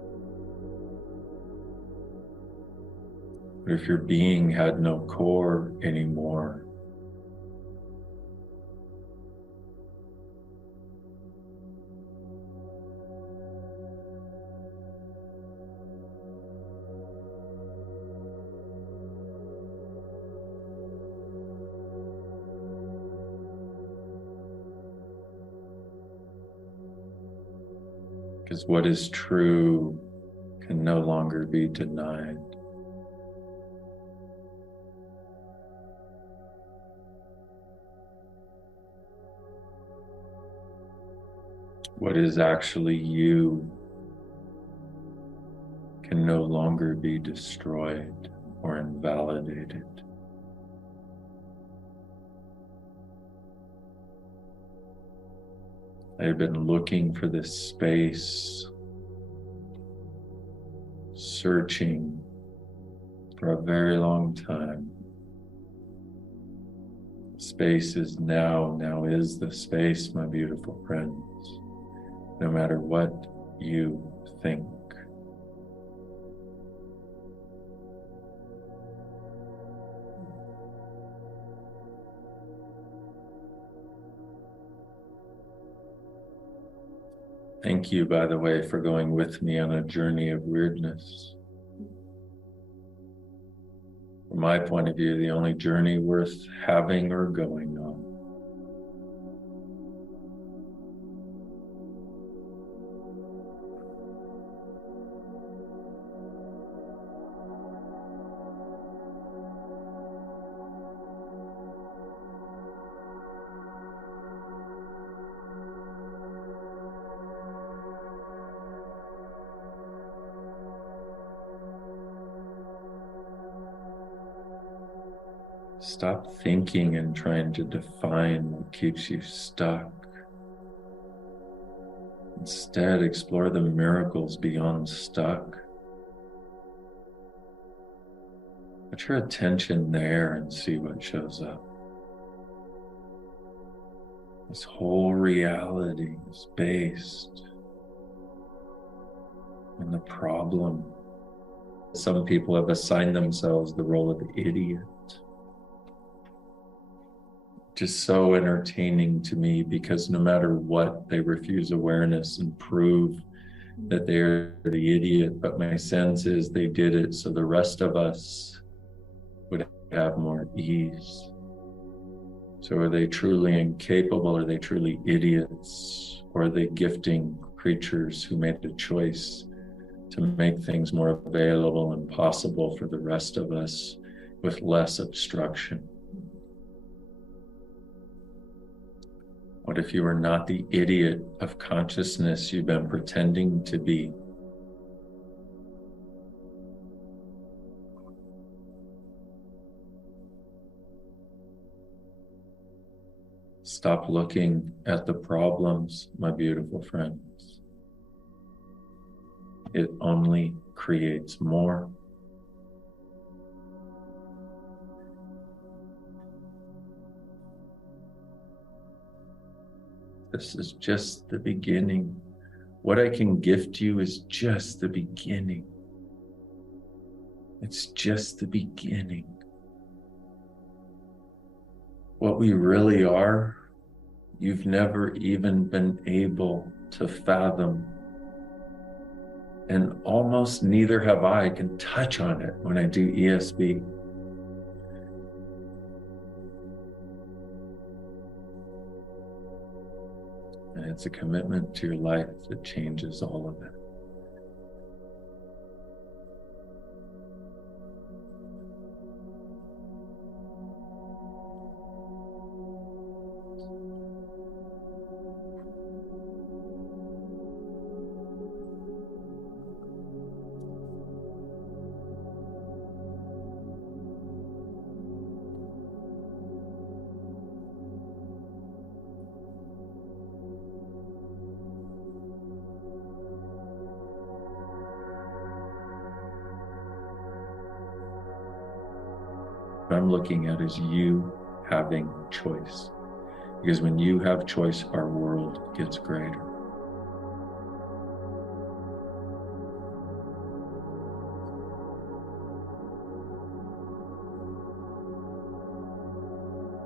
But if your being had no core anymore, because what is true can no longer be denied. What is actually you can no longer be destroyed or invalidated. I've been looking for this space, searching for a very long time. Space is now is the space, my beautiful friends. No matter what you think. Thank you, by the way, for going with me on a journey of weirdness. From my point of view, the only journey worth having or going on. Stop thinking and trying to define what keeps you stuck. Instead, explore the miracles beyond stuck. Put your attention there and see what shows up. This whole reality is based on the problem. Some people have assigned themselves the role of the idiot. Just so entertaining to me, because no matter what, they refuse awareness and prove that they're the idiot. But my sense is they did it so the rest of us would have more ease. So are they truly incapable? Are they truly idiots? Or are they gifting creatures who made a choice to make things more available and possible for the rest of us with less obstruction? What if you are not the idiot of consciousness you've been pretending to be? Stop looking at the problems, my beautiful friends. It only creates more. This is just the beginning. What I can gift you is just the beginning. It's just the beginning. What we really are, you've never even been able to fathom. And almost neither have I. I can touch on it when I do ESB. And it's a commitment to your life that changes all of it. What I'm looking at is you having choice. Because when you have choice, our world gets greater.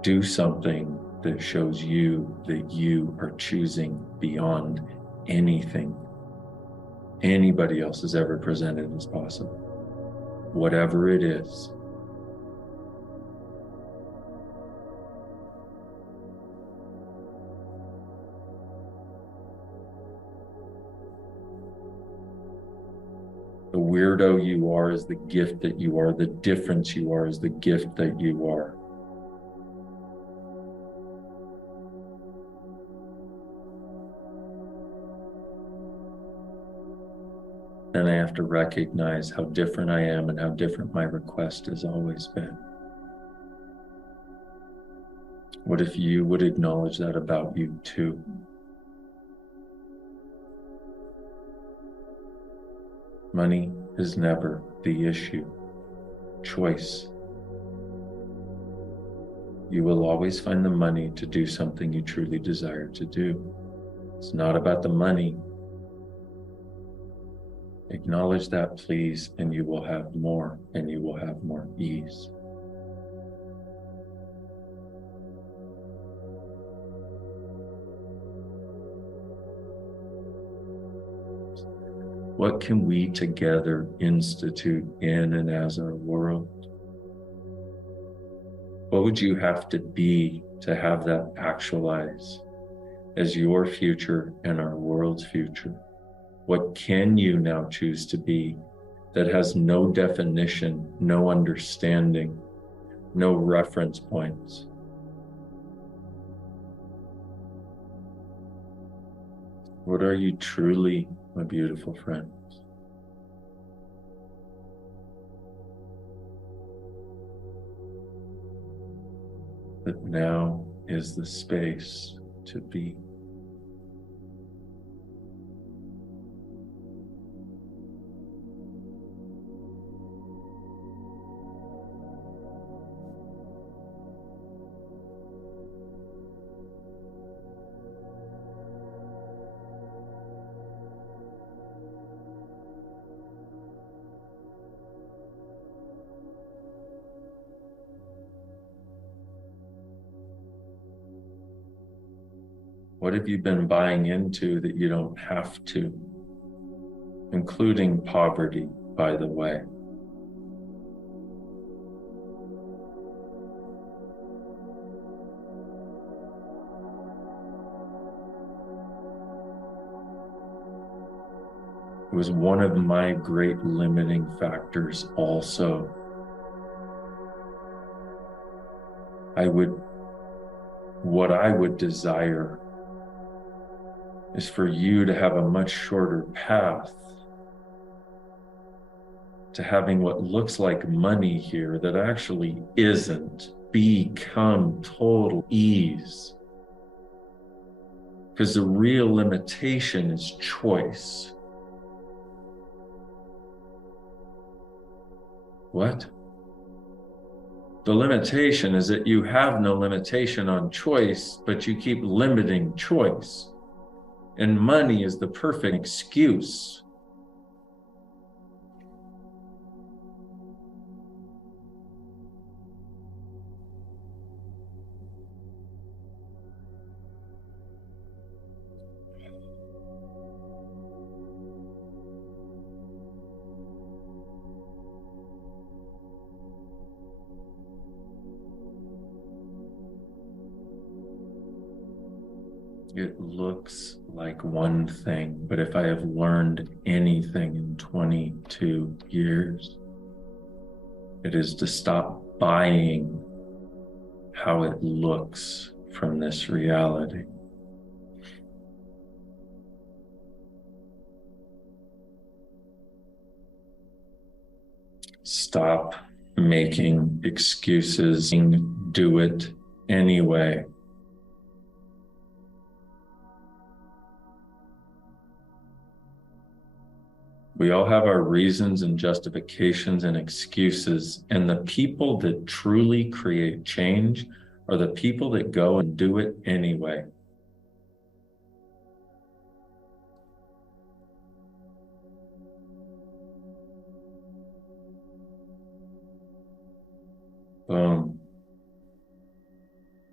Do something that shows you that you are choosing beyond anything anybody else has ever presented as possible, whatever it is. The weirdo you are is the gift that you are. The difference you are is the gift that you are. Then I have to recognize how different I am and how different my request has always been. What if you would acknowledge that about you too? Money is never the issue. Choice. You will always find the money to do something you truly desire to do. It's not about the money. Acknowledge that, please, and you will have more, and you will have more ease. What can we together institute in and as our world? What would you have to be to have that actualize as your future and our world's future? What can you now choose to be that has no definition, no understanding, no reference points? What are you truly, my beautiful friends? That now is the space to be. What have you been buying into that you don't have to? Including poverty, by the way. It was one of my great limiting factors also. What I would desire is for you to have a much shorter path to having what looks like money here that actually isn't. Become total ease. Because the real limitation is choice. What? The limitation is that you have no limitation on choice, but you keep limiting choice. And money is the perfect excuse. It looks like one thing, but if I have learned anything in 22 years, it is to stop buying how it looks from this reality. Stop making excuses and do it anyway. We all have our reasons and justifications and excuses, and the people that truly create change are the people that go and do it anyway. Boom.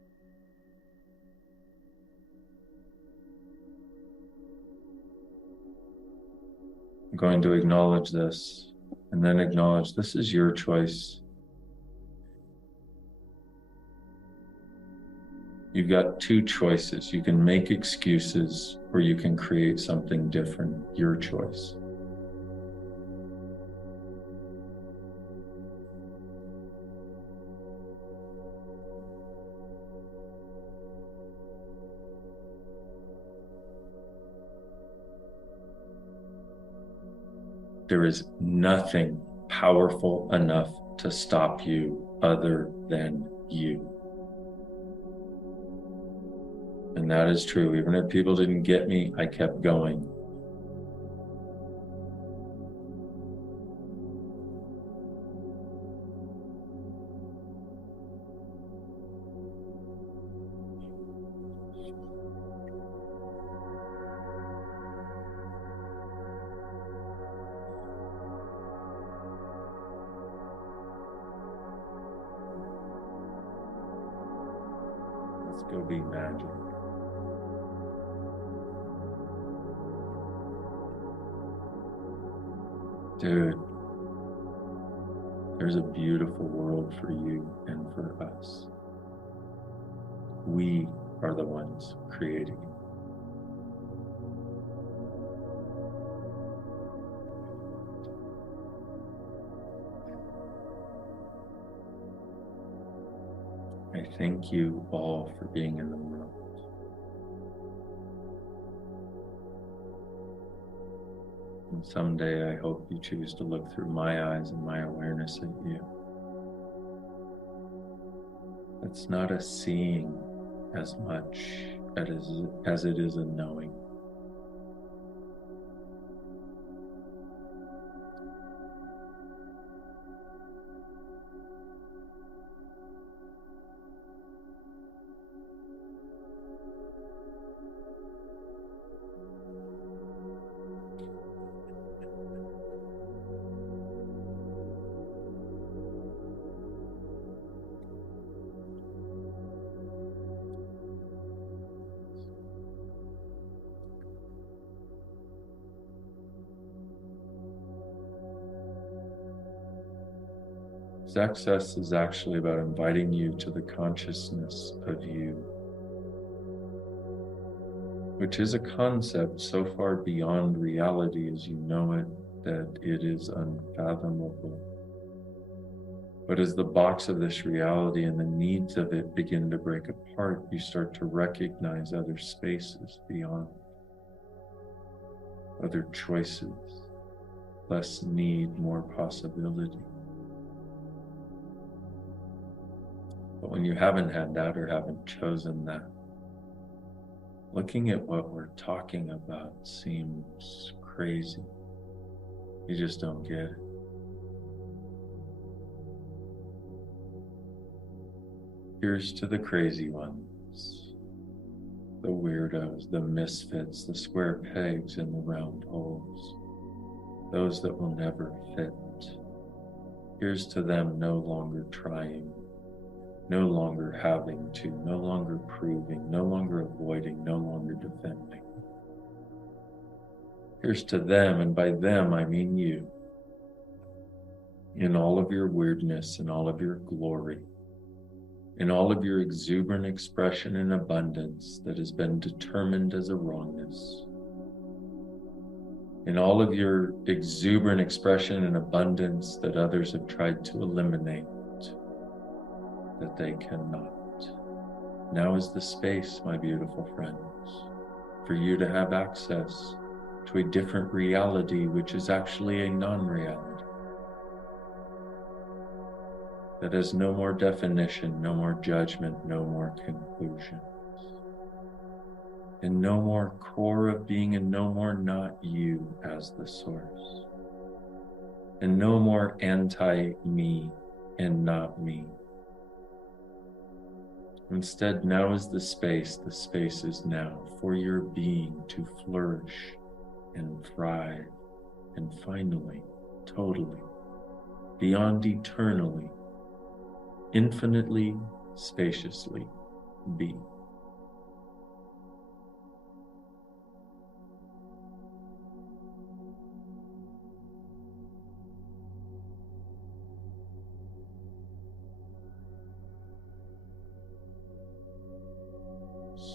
I'm going to acknowledge this and then acknowledge this is your choice. You've got two choices. You can make excuses or you can create something different. Your choice. There is nothing powerful enough to stop you other than you. And that is true. Even if people didn't get me, I kept going. Let's go be magic. Dude, there's a beautiful world for you and for us. We are the ones creating it. I thank you all for being in the world. And someday I hope you choose to look through my eyes and my awareness at you. It's not a seeing as much as it is a knowing. Access is actually about inviting you to the consciousness of you, which is a concept so far beyond reality as you know it that it is unfathomable. But as the box of this reality and the needs of it begin to break apart, you start to recognize other spaces beyond, other choices, less need, more possibility. But when you haven't had that or haven't chosen that, looking at what we're talking about seems crazy. You just don't get it. Here's to the crazy ones, the weirdos, the misfits, the square pegs in the round holes, those that will never fit. Here's to them no longer trying, no longer having to, no longer proving, no longer avoiding, no longer defending. Here's to them, and by them I mean you, in all of your weirdness, in all of your glory, in all of your exuberant expression and abundance that has been determined as a wrongness, in all of your exuberant expression and abundance that others have tried to eliminate, that they cannot. Now is the space, my beautiful friends, for you to have access to a different reality, which is actually a non-reality. That has no more definition, no more judgment, no more conclusions, and no more core of being, and no more not you as the source, and no more anti-me and not me. Instead, now is the space is now for your being to flourish and thrive, and finally, totally, beyond eternally, infinitely, spaciously be.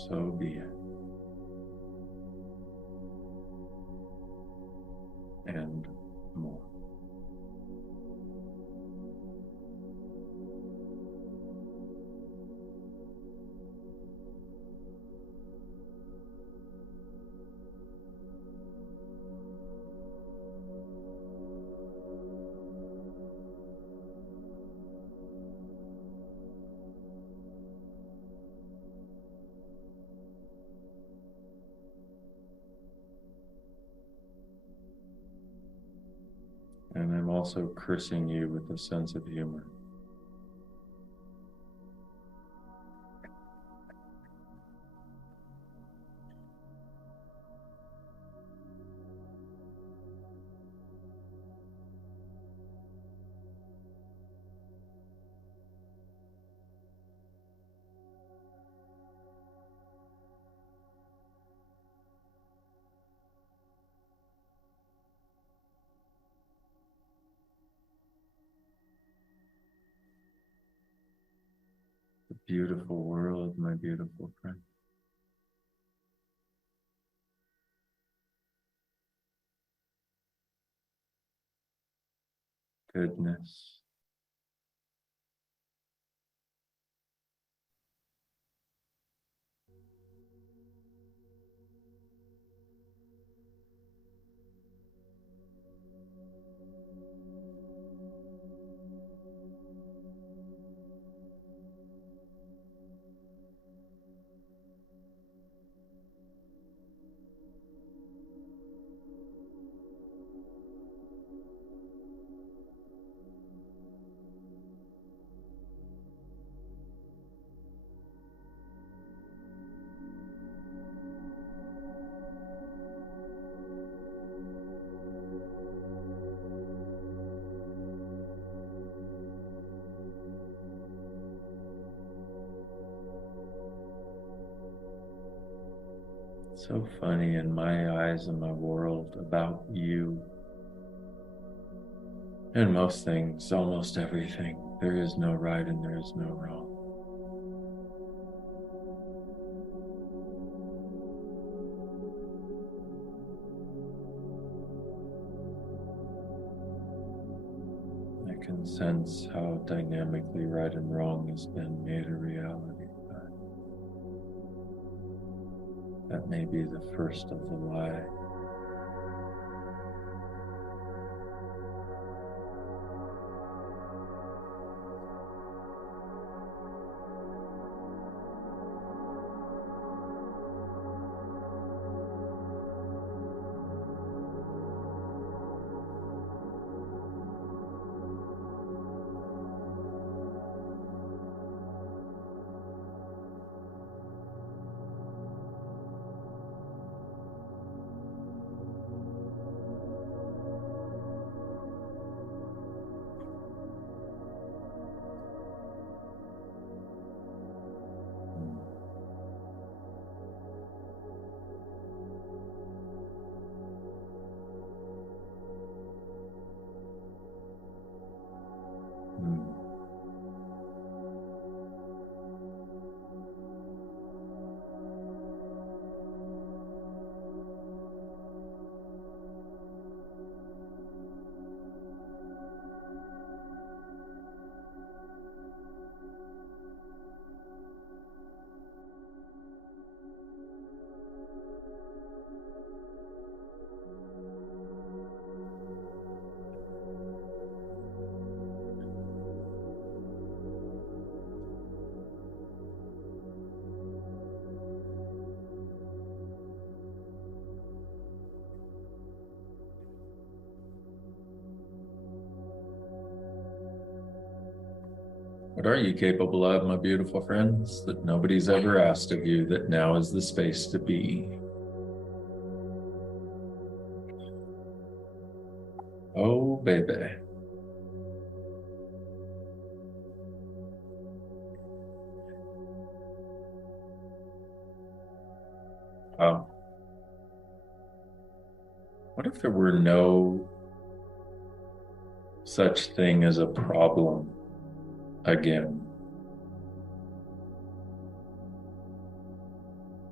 So be it. And more. And I'm also cursing you with a sense of humor. The beautiful world, my beautiful friend. Goodness. So funny in my eyes and my world about you. And most things, almost everything, there is no right and there is no wrong. I can sense how dynamically right and wrong has been made a reality. But that may be the first of the lie. Hmm. What are you capable of, my beautiful friends, that nobody's ever asked of you that now is the space to be? Oh, baby. Wow. What if there were no such thing as a problem again?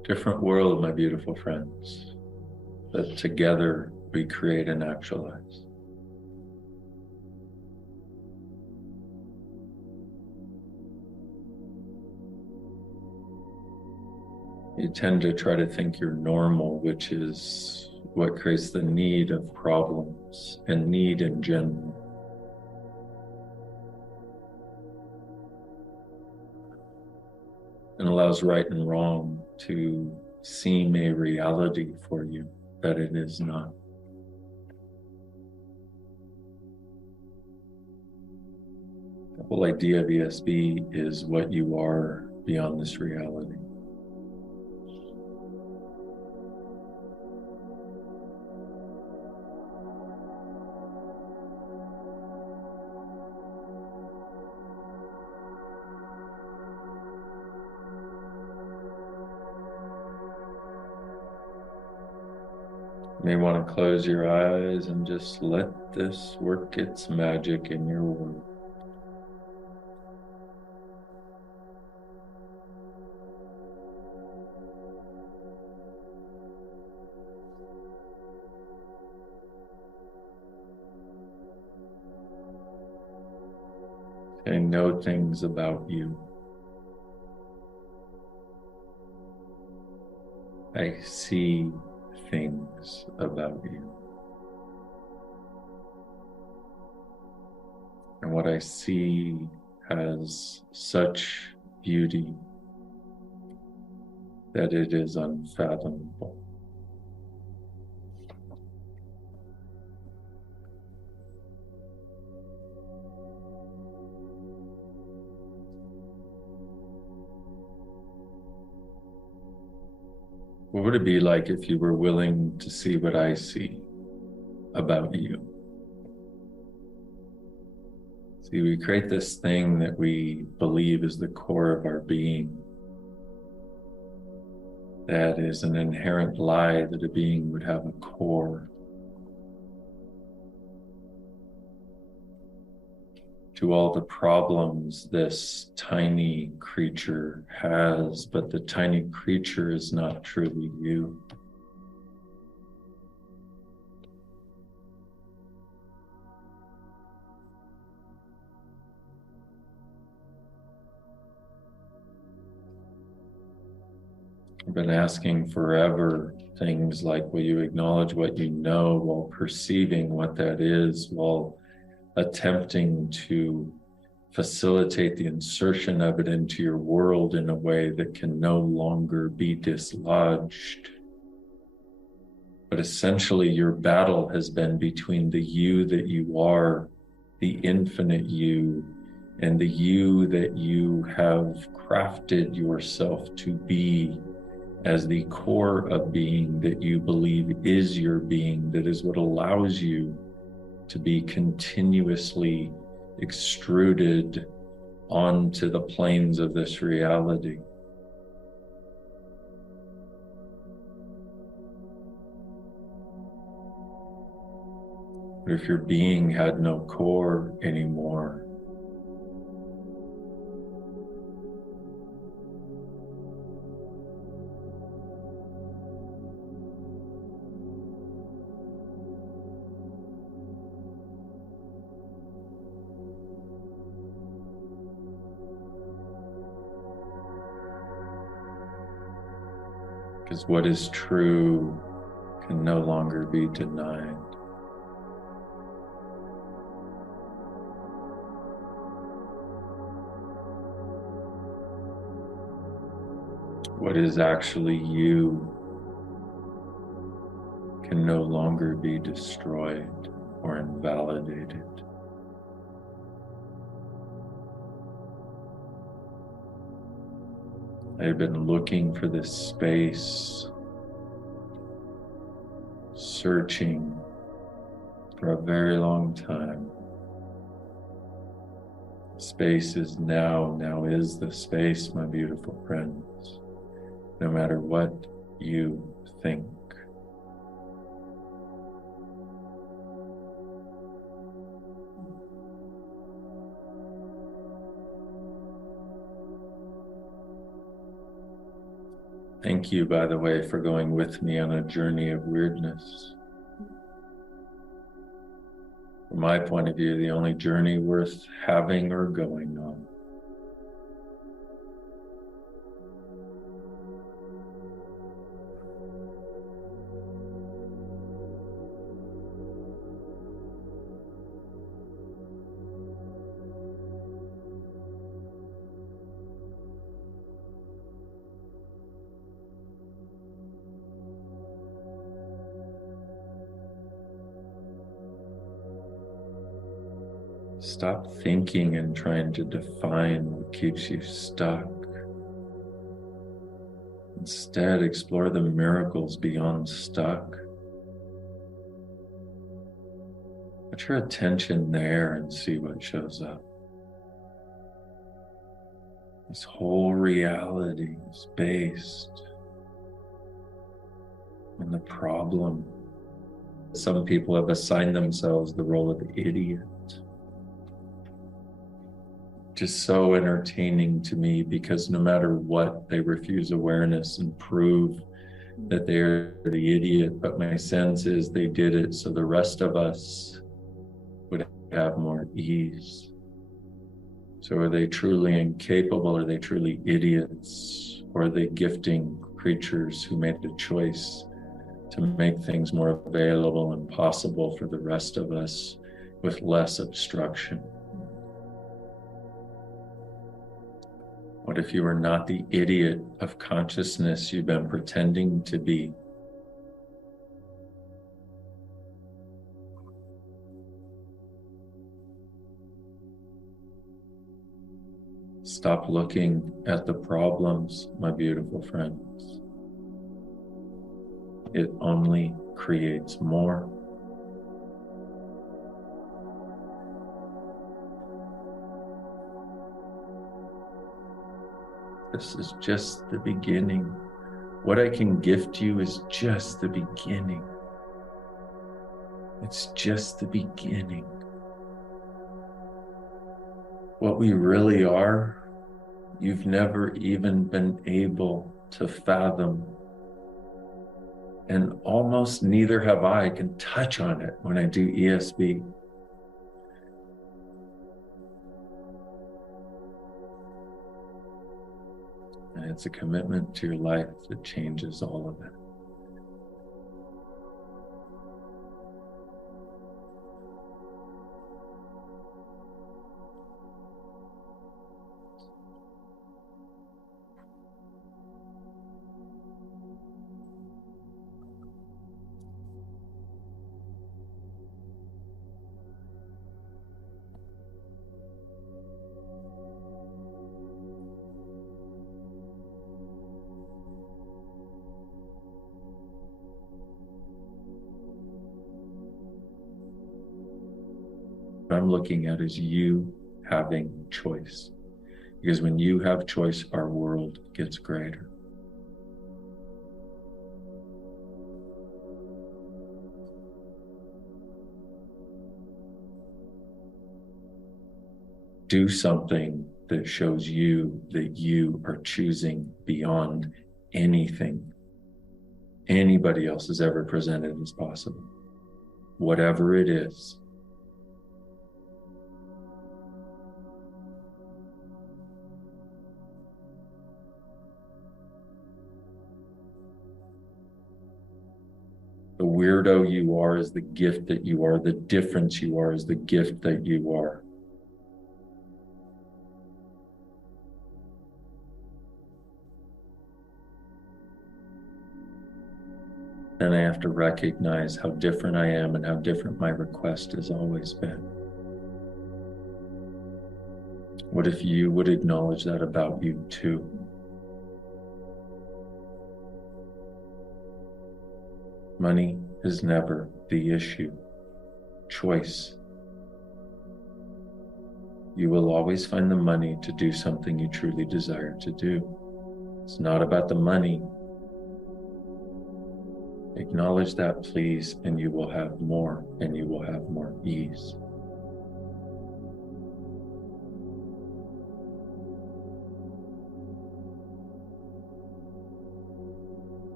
different world, my beautiful friends, that together we create and actualize. You tend to try to think you're normal, which is what creates the need of problems and need in general. And allows right and wrong to seem a reality for you that it is not. The whole idea of ESB is what you are beyond this reality. You may want to close your eyes and just let this work its magic in your world. I know things about you. I see things about you. And what I see has such beauty that it is unfathomable. What would it be like if you were willing to see what I see about you? See, we create this thing that we believe is the core of our being. That is an inherent lie that a being would have a core. To all the problems this tiny creature has, but the tiny creature is not truly you. I've been asking forever things like, will you acknowledge what you know while perceiving what that is, while attempting to facilitate the insertion of it into your world in a way that can no longer be dislodged. But essentially, your battle has been between the you that you are, the infinite you, and the you that you have crafted yourself to be as the core of being that you believe is your being, that is what allows you to be continuously extruded onto the planes of this reality. But if your being had no core anymore, because what is true can no longer be denied. What is actually you can no longer be destroyed or invalidated. I've been looking for this space, searching for a very long time. Space is now is the space, my beautiful friends, no matter what you think. Thank you, by the way, for going with me on a journey of weirdness. From my point of view, the only journey worth having or going on. Stop thinking and trying to define what keeps you stuck. Instead, explore the miracles beyond stuck. Put your attention there and see what shows up. This whole reality is based on the problem. Some people have assigned themselves the role of the idiot. Just so entertaining to me, because no matter what, they refuse awareness and prove that they're the idiot. But my sense is they did it so the rest of us would have more ease. So are they truly incapable? Are they truly idiots? Or are they gifting creatures who made a choice to make things more available and possible for the rest of us with less obstruction? What if you were not the idiot of consciousness you've been pretending to be? Stop looking at the problems, my beautiful friends. It only creates more. This is just the beginning. What I can gift you is just the beginning. It's just the beginning. What we really are, you've never even been able to fathom. And almost neither have I. I can touch on it when I do ESB. And it's a commitment to your life that changes all of it. What I'm looking at is you having choice. Because when you have choice, our world gets greater. Do something that shows you that you are choosing beyond anything anybody else has ever presented as possible. Whatever it is. The weirdo you are is the gift that you are. The difference you are is the gift that you are. Then I have to recognize how different I am and how different my request has always been. What if you would acknowledge that about you too? Money is never the issue. Choice. You will always find the money to do something you truly desire to do. It's not about the money. Acknowledge that, please, and you will have more, and you will have more ease.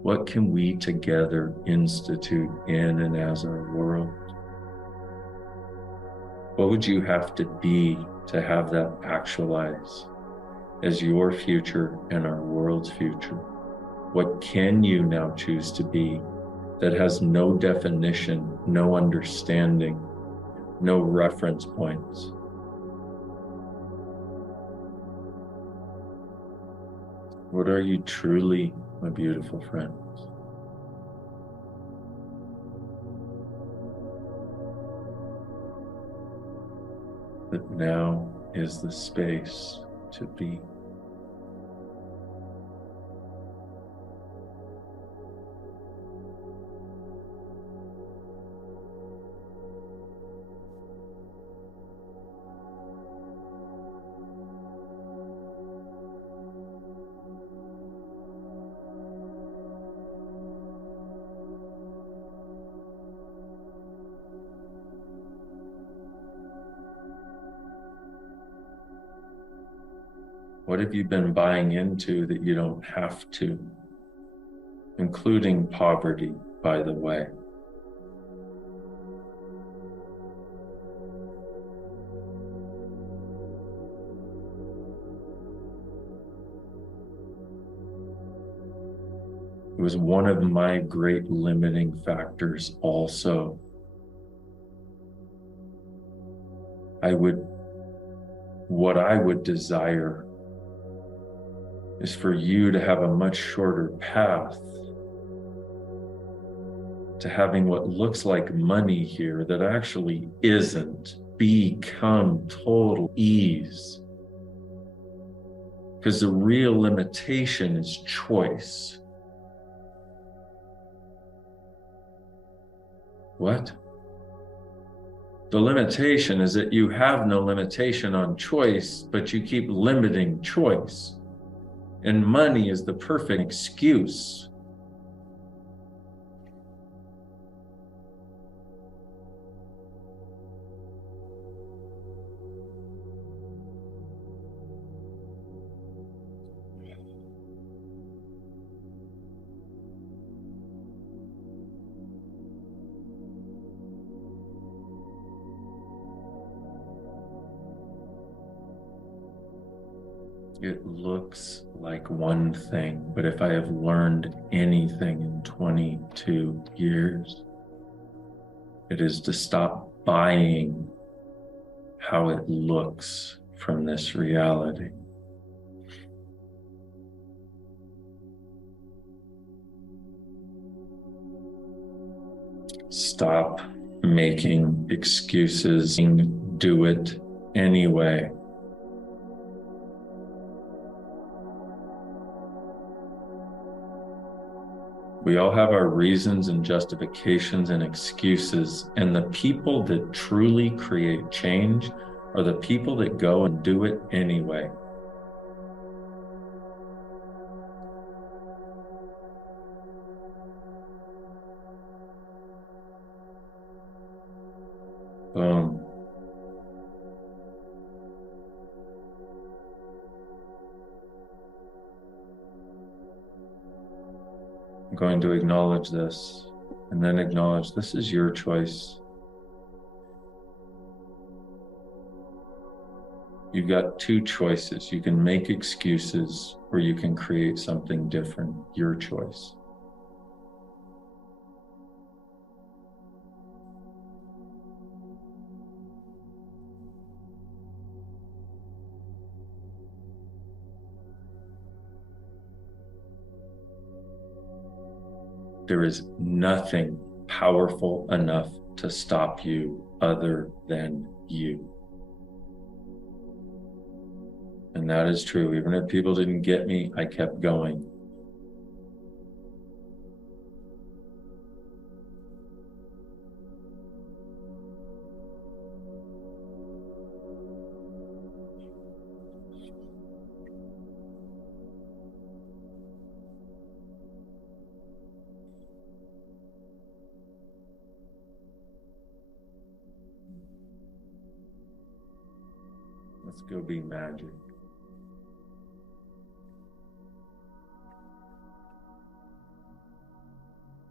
What can we together institute in and as our world? What would you have to be to have that actualize as your future and our world's future? What can you now choose to be that has no definition, no understanding, no reference points? What are you truly, my beautiful friends? That now is the space to be. What have you been buying into that you don't have to? Including poverty, by the way. It was one of my great limiting factors also. What I would desire is for you to have a much shorter path to having what looks like money here that actually isn't. Become total ease. Because the real limitation is choice. What? The limitation is that you have no limitation on choice, but you keep limiting choice. And money is the perfect excuse. It looks like one thing, but if I have learned anything in 22 years, it is to stop buying how it looks from this reality. Stop making excuses and do it anyway. We all have our reasons and justifications and excuses, and the people that truly create change are the people that go and do it anyway. Boom. I'm going to acknowledge this and then acknowledge this is your choice. You've got two choices. You can make excuses or you can create something different. Your choice. There is nothing powerful enough to stop you other than you. And that is true. Even if people didn't get me, I kept going. Let's go be magic.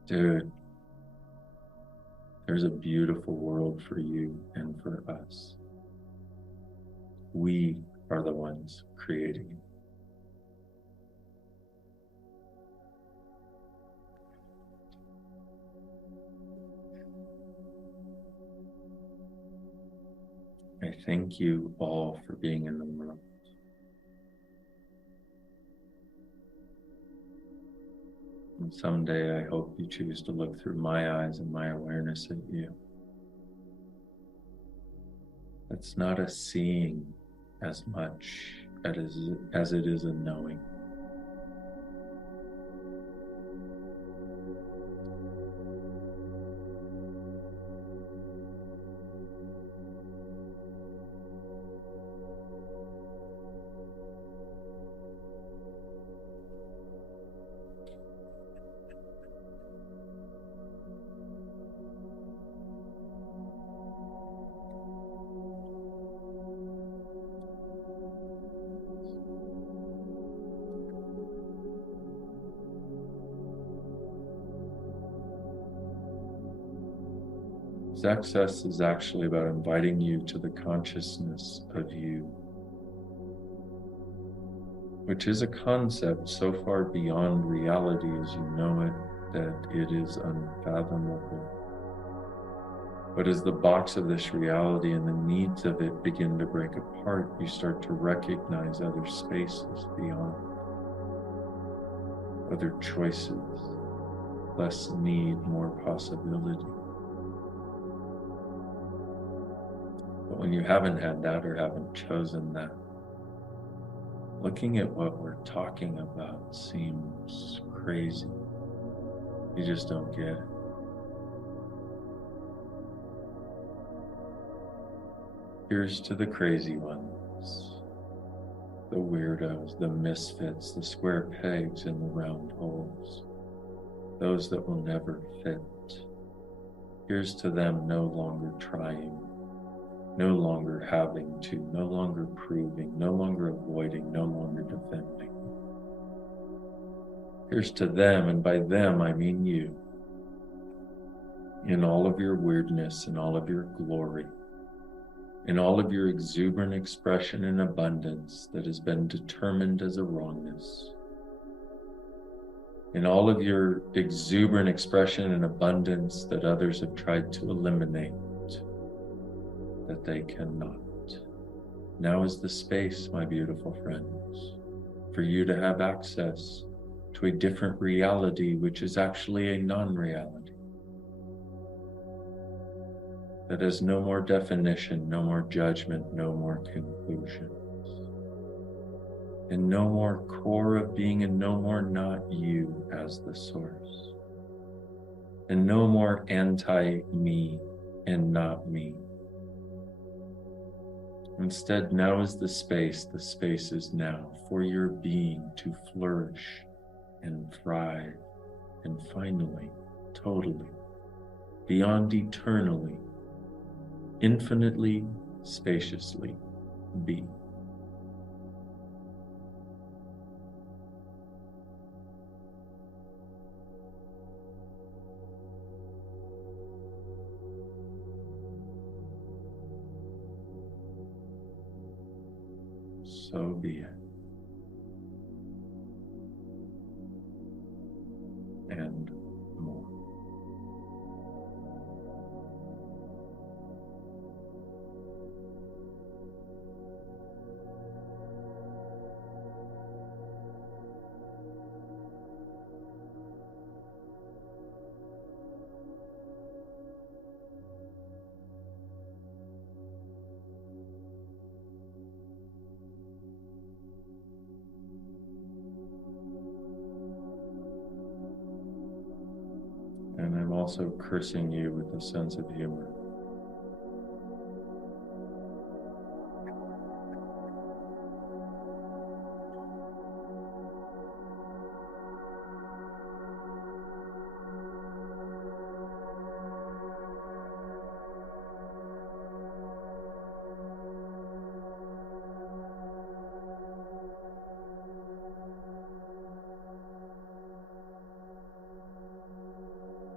Dude, there's a beautiful world for you and for us. We are the ones creating it. I thank you all for being in the world. And someday I hope you choose to look through my eyes and my awareness at you. It's not a seeing as much as it is a knowing. Access is actually about inviting you to the consciousness of you, which is a concept so far beyond reality as you know it that it is unfathomable. But as the box of this reality and the needs of it begin to break apart, you start to recognize other spaces beyond, other choices, less need, more possibility. But when you haven't had that or haven't chosen that, looking at what we're talking about seems crazy. You just don't get it. Here's to the crazy ones, the weirdos, the misfits, the square pegs in the round holes, those that will never fit. Here's to them no longer trying, no longer having to, no longer proving, no longer avoiding, no longer defending. Here's to them, and by them I mean you, in all of your weirdness, in all of your glory, in all of your exuberant expression and abundance that has been determined as a wrongness, in all of your exuberant expression and abundance that others have tried to eliminate, that they cannot. Now is the space, my beautiful friends, for you to have access to a different reality, which is actually a non-reality. That has no more definition, no more judgment, no more conclusions, and no more core of being, and no more not you as the source, and no more anti-me and not me. Instead, now is the space is now for your being to flourish and thrive, and finally, totally, beyond eternally, infinitely, spaciously be. So be it. And more. And I'm also cursing you with a sense of humor.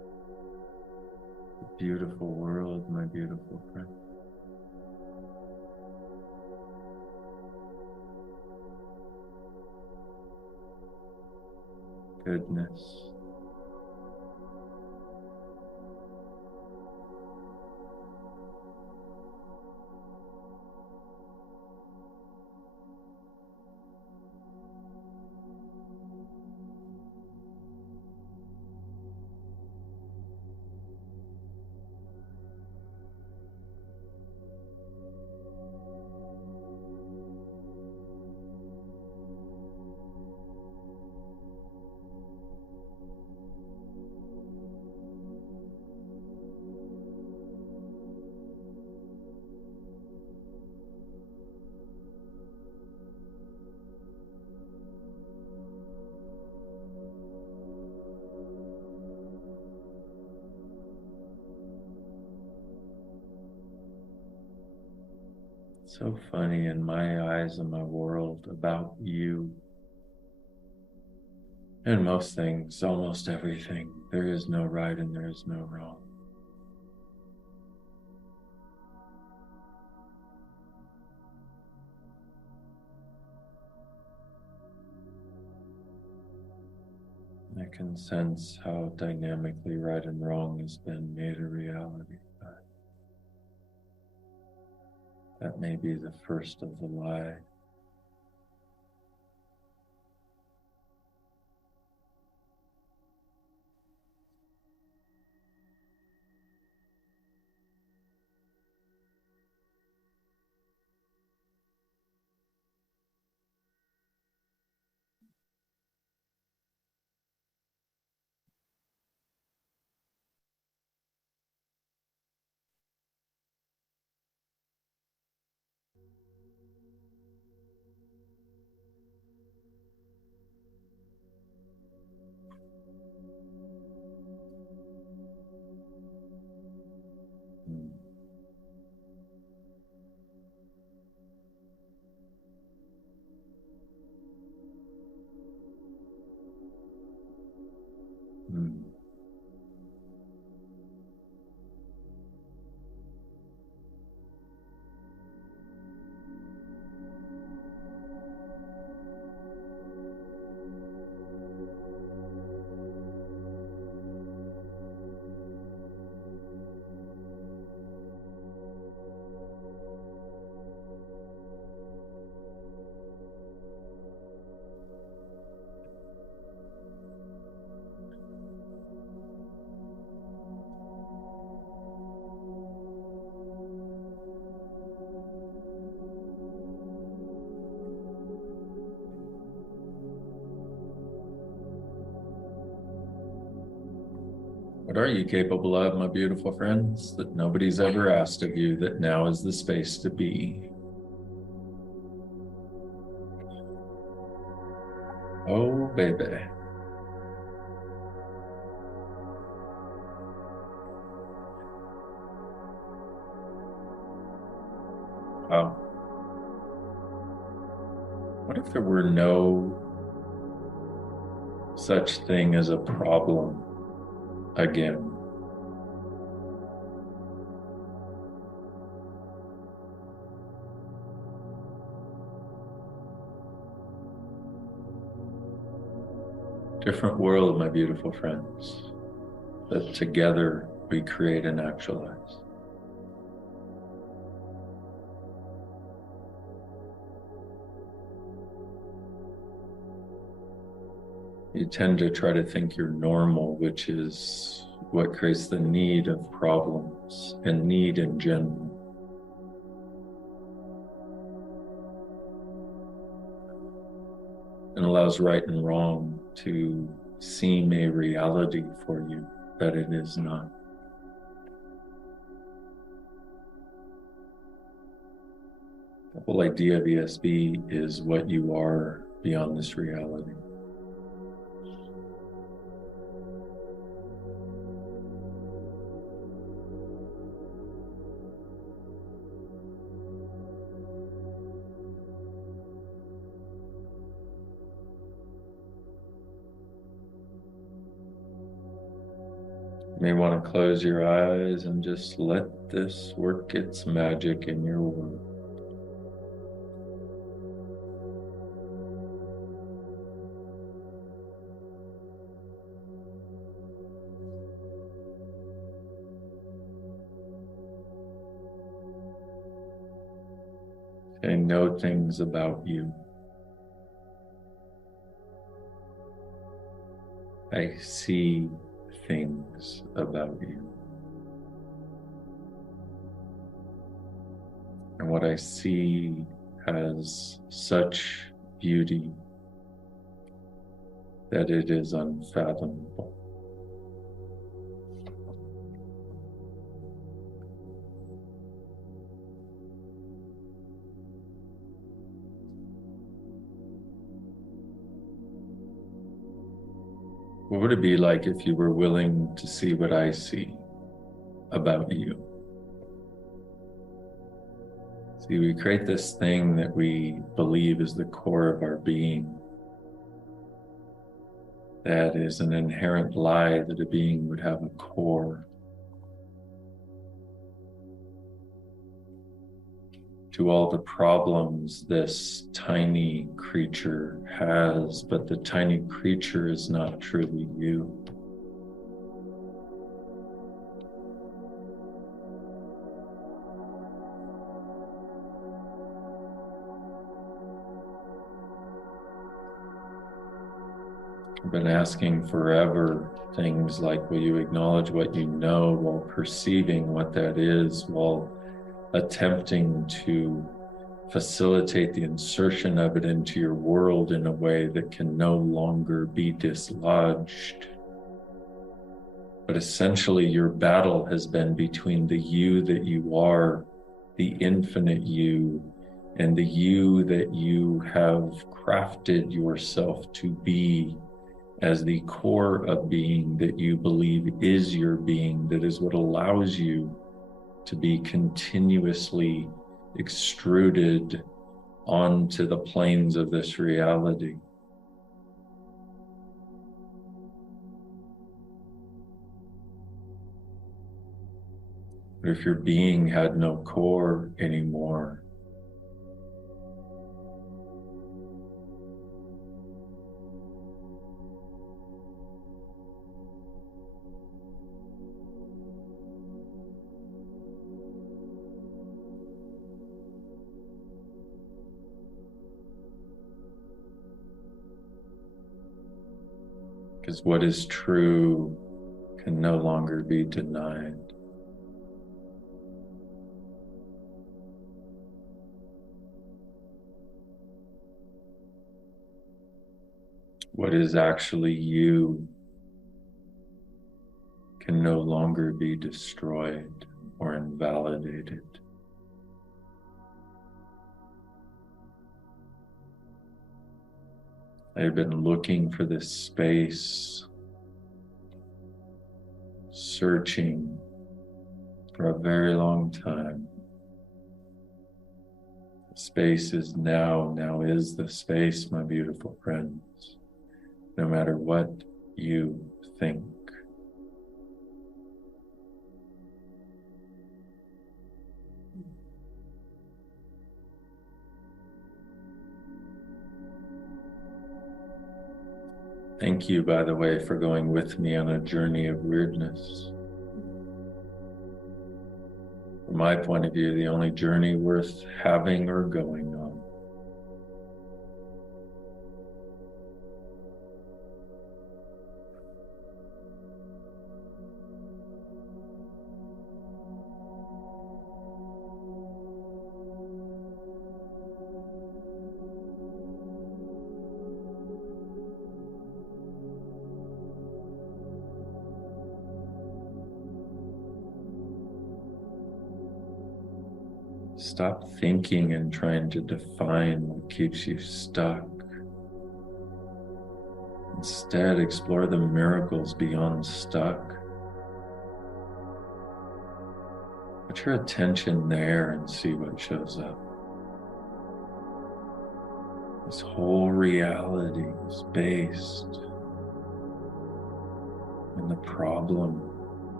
beautiful world, my beautiful friend. Goodness. So funny, in my eyes and my world, about you and most things, almost everything, there is no right and there is no wrong. I can sense how dynamically right and wrong has been made a reality. But that may be the first of the lie. Mm. Mm. What are you capable of, my beautiful friends, that nobody's ever asked of you, that now is the space to be? Oh, baby. Wow. What if there were no such thing as a problem again? Different world, my beautiful friends, that together we create and actualize. You tend to try to think you're normal, which is what creates the need of problems and need in general. And allows right and wrong to seem a reality for you that it is not. The whole idea of ESB is what you are beyond this reality. You may want to close your eyes and just let this work its magic in your world. I know things about you. I see things about you. And what I see has such beauty that it is unfathomable. What would it be like if you were willing to see what I see about you? See, we create this thing that we believe is the core of our being. That is an inherent lie that a being would have a core. To all the problems this tiny creature has, but the tiny creature is not truly you. I've been asking forever things like, will you acknowledge what you know while perceiving what that is, while attempting to facilitate the insertion of it into your world in a way that can no longer be dislodged. But essentially, your battle has been between the you that you are, the infinite you, and the you that you have crafted yourself to be as the core of being that you believe is your being, that is what allows you to be continuously extruded onto the planes of this reality. But if your being had no core anymore, because what is true can no longer be denied. What is actually you can no longer be destroyed or invalidated. I've been looking for this space, searching for a very long time. The space is now is the space, my beautiful friends, no matter what you think. Thank you, by the way, for going with me on a journey of weirdness. From my point of view, the only journey worth having or going on. Stop thinking and trying to define what keeps you stuck. Instead, explore the miracles beyond stuck. Put your attention there and see what shows up. This whole reality is based in the problem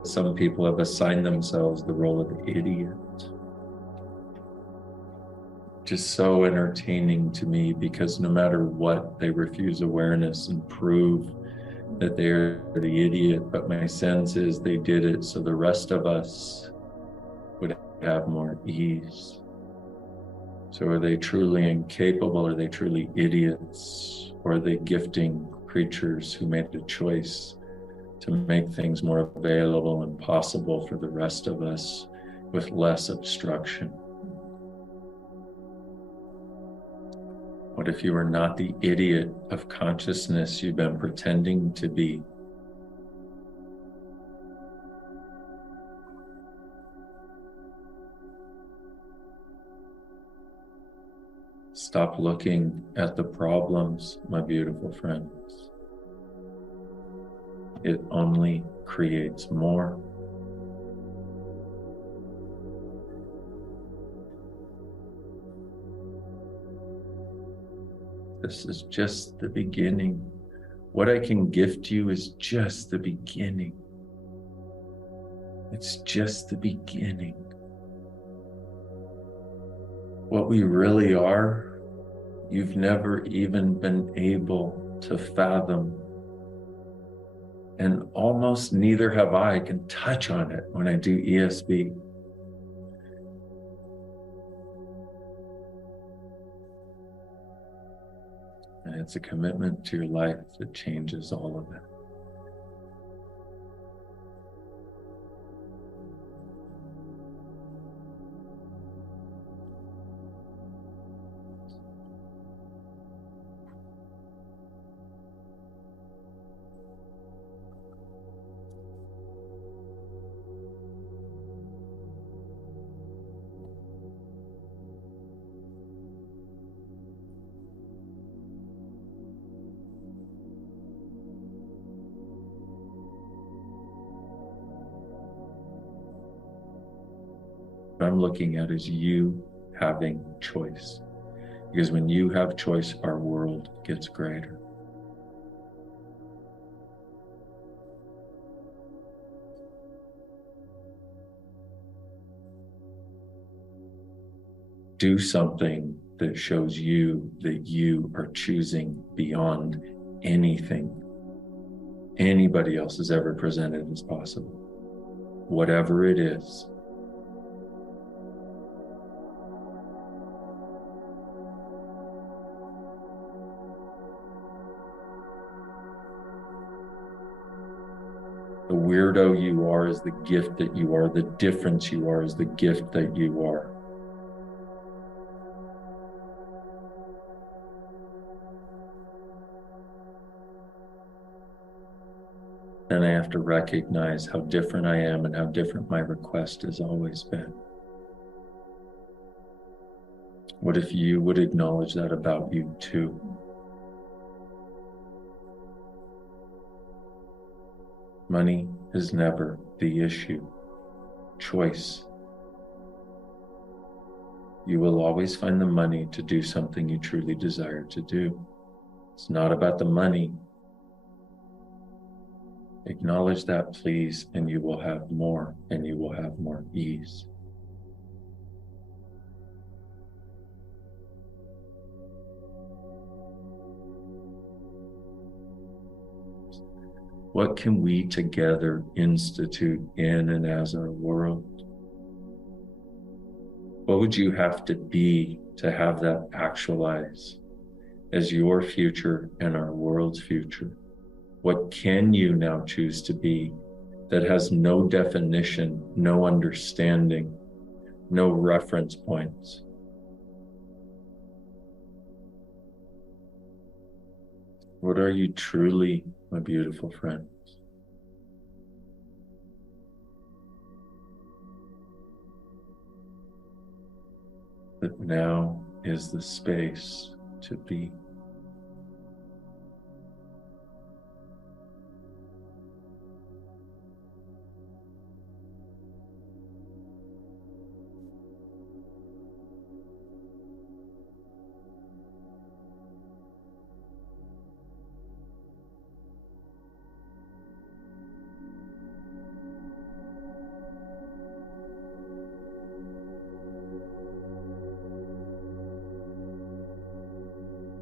some people have assigned themselves the role of idiot. Just so entertaining to me, because no matter what, they refuse awareness and prove that they're the idiot. But my sense is they did it so the rest of us would have more ease. So are they truly incapable? Are they truly idiots? Or are they gifting creatures who made a choice to make things more available and possible for the rest of us with less obstruction? What if you were not the idiot of consciousness you've been pretending to be? Stop looking at the problems, my beautiful friends. It only creates more. This is just the beginning. What I can gift you is just the beginning. It's just the beginning. What we really are, you've never even been able to fathom. And almost neither have I. I can touch on it when I do ESB. And it's a commitment to your life that changes all of it. What I'm looking at is you having choice. Because when you have choice, our world gets greater. Do something that shows you that you are choosing beyond anything anybody else has ever presented as possible. Whatever it is. The weirdo you are is the gift that you are. The difference you are is the gift that you are. Then I have to recognize how different I am and how different my request has always been. What if you would acknowledge that about you too? Money is never the issue. Choice. You will always find the money to do something you truly desire to do. It's not about the money. Acknowledge that, please, and you will have more, and you will have more ease. What can we together institute in and as our world? What would you have to be to have that actualize as your future and our world's future? What can you now choose to be that has no definition, no understanding, no reference points? What are you truly, my beautiful friends? That now is the space to be.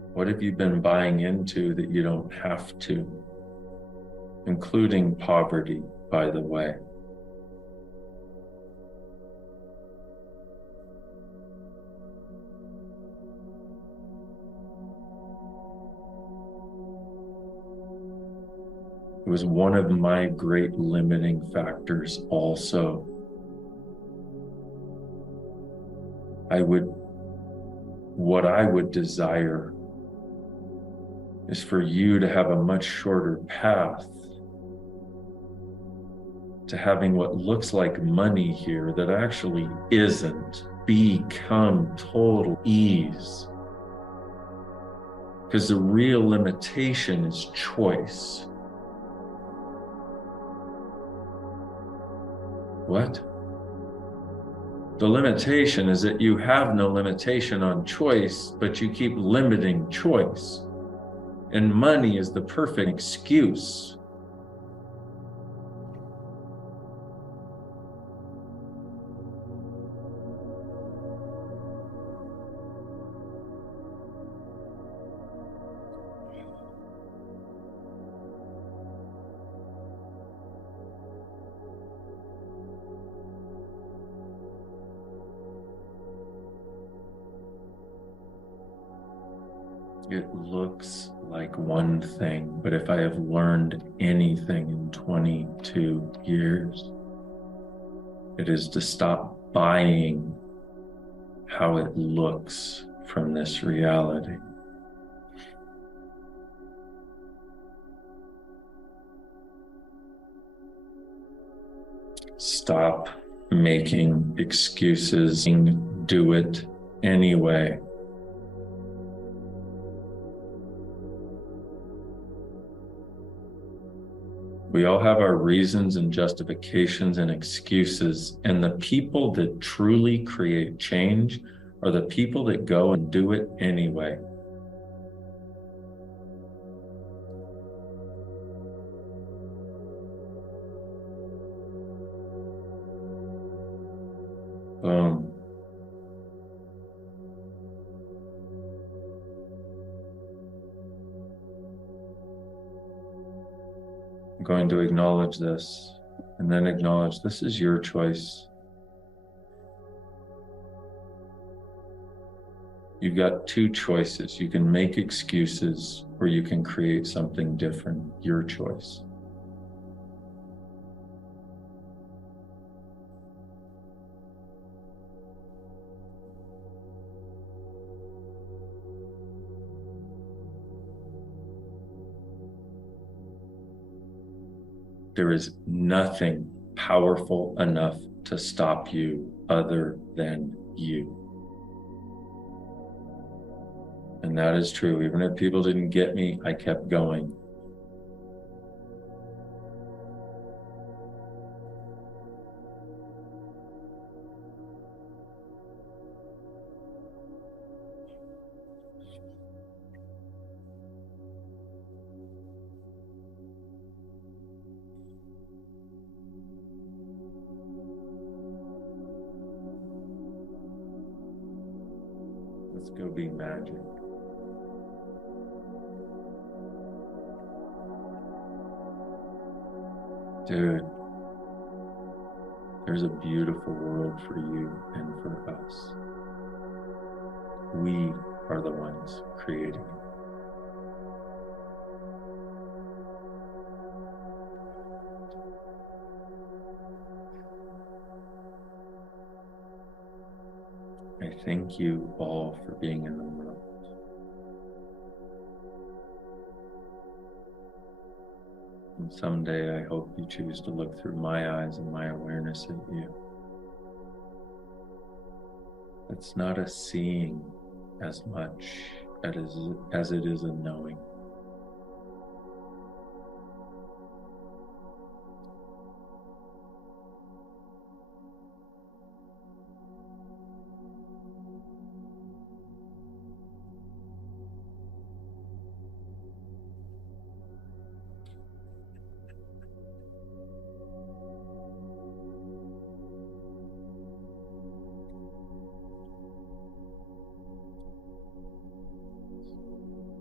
What have you been buying into that you don't have to? Including poverty, by the way. It was one of my great limiting factors also. What I would desire is for you to have a much shorter path to having what looks like money here that actually isn't. Become total ease. Because the real limitation is choice. What? The limitation is that you have no limitation on choice, but you keep limiting choice. And money is the perfect excuse. It looks like one thing, but if I have learned anything in 22 years, it is to stop buying how it looks from this reality. Stop making excuses and do it anyway. We all have our reasons and justifications and excuses, and the people that truly create change are the people that go and do it anyway. Boom. I'm going to acknowledge this and then acknowledge this is your choice. You've got two choices. You can make excuses or you can create something different. Your choice. There is nothing powerful enough to stop you other than you. And that is true. Even if people didn't get me, I kept going. Let's go be magic. Dude, there's a beautiful world for you and for us. We are the ones creating it. I thank you all for being in the world. And someday I hope you choose to look through my eyes and my awareness at you. It's not a seeing as much as it is a knowing.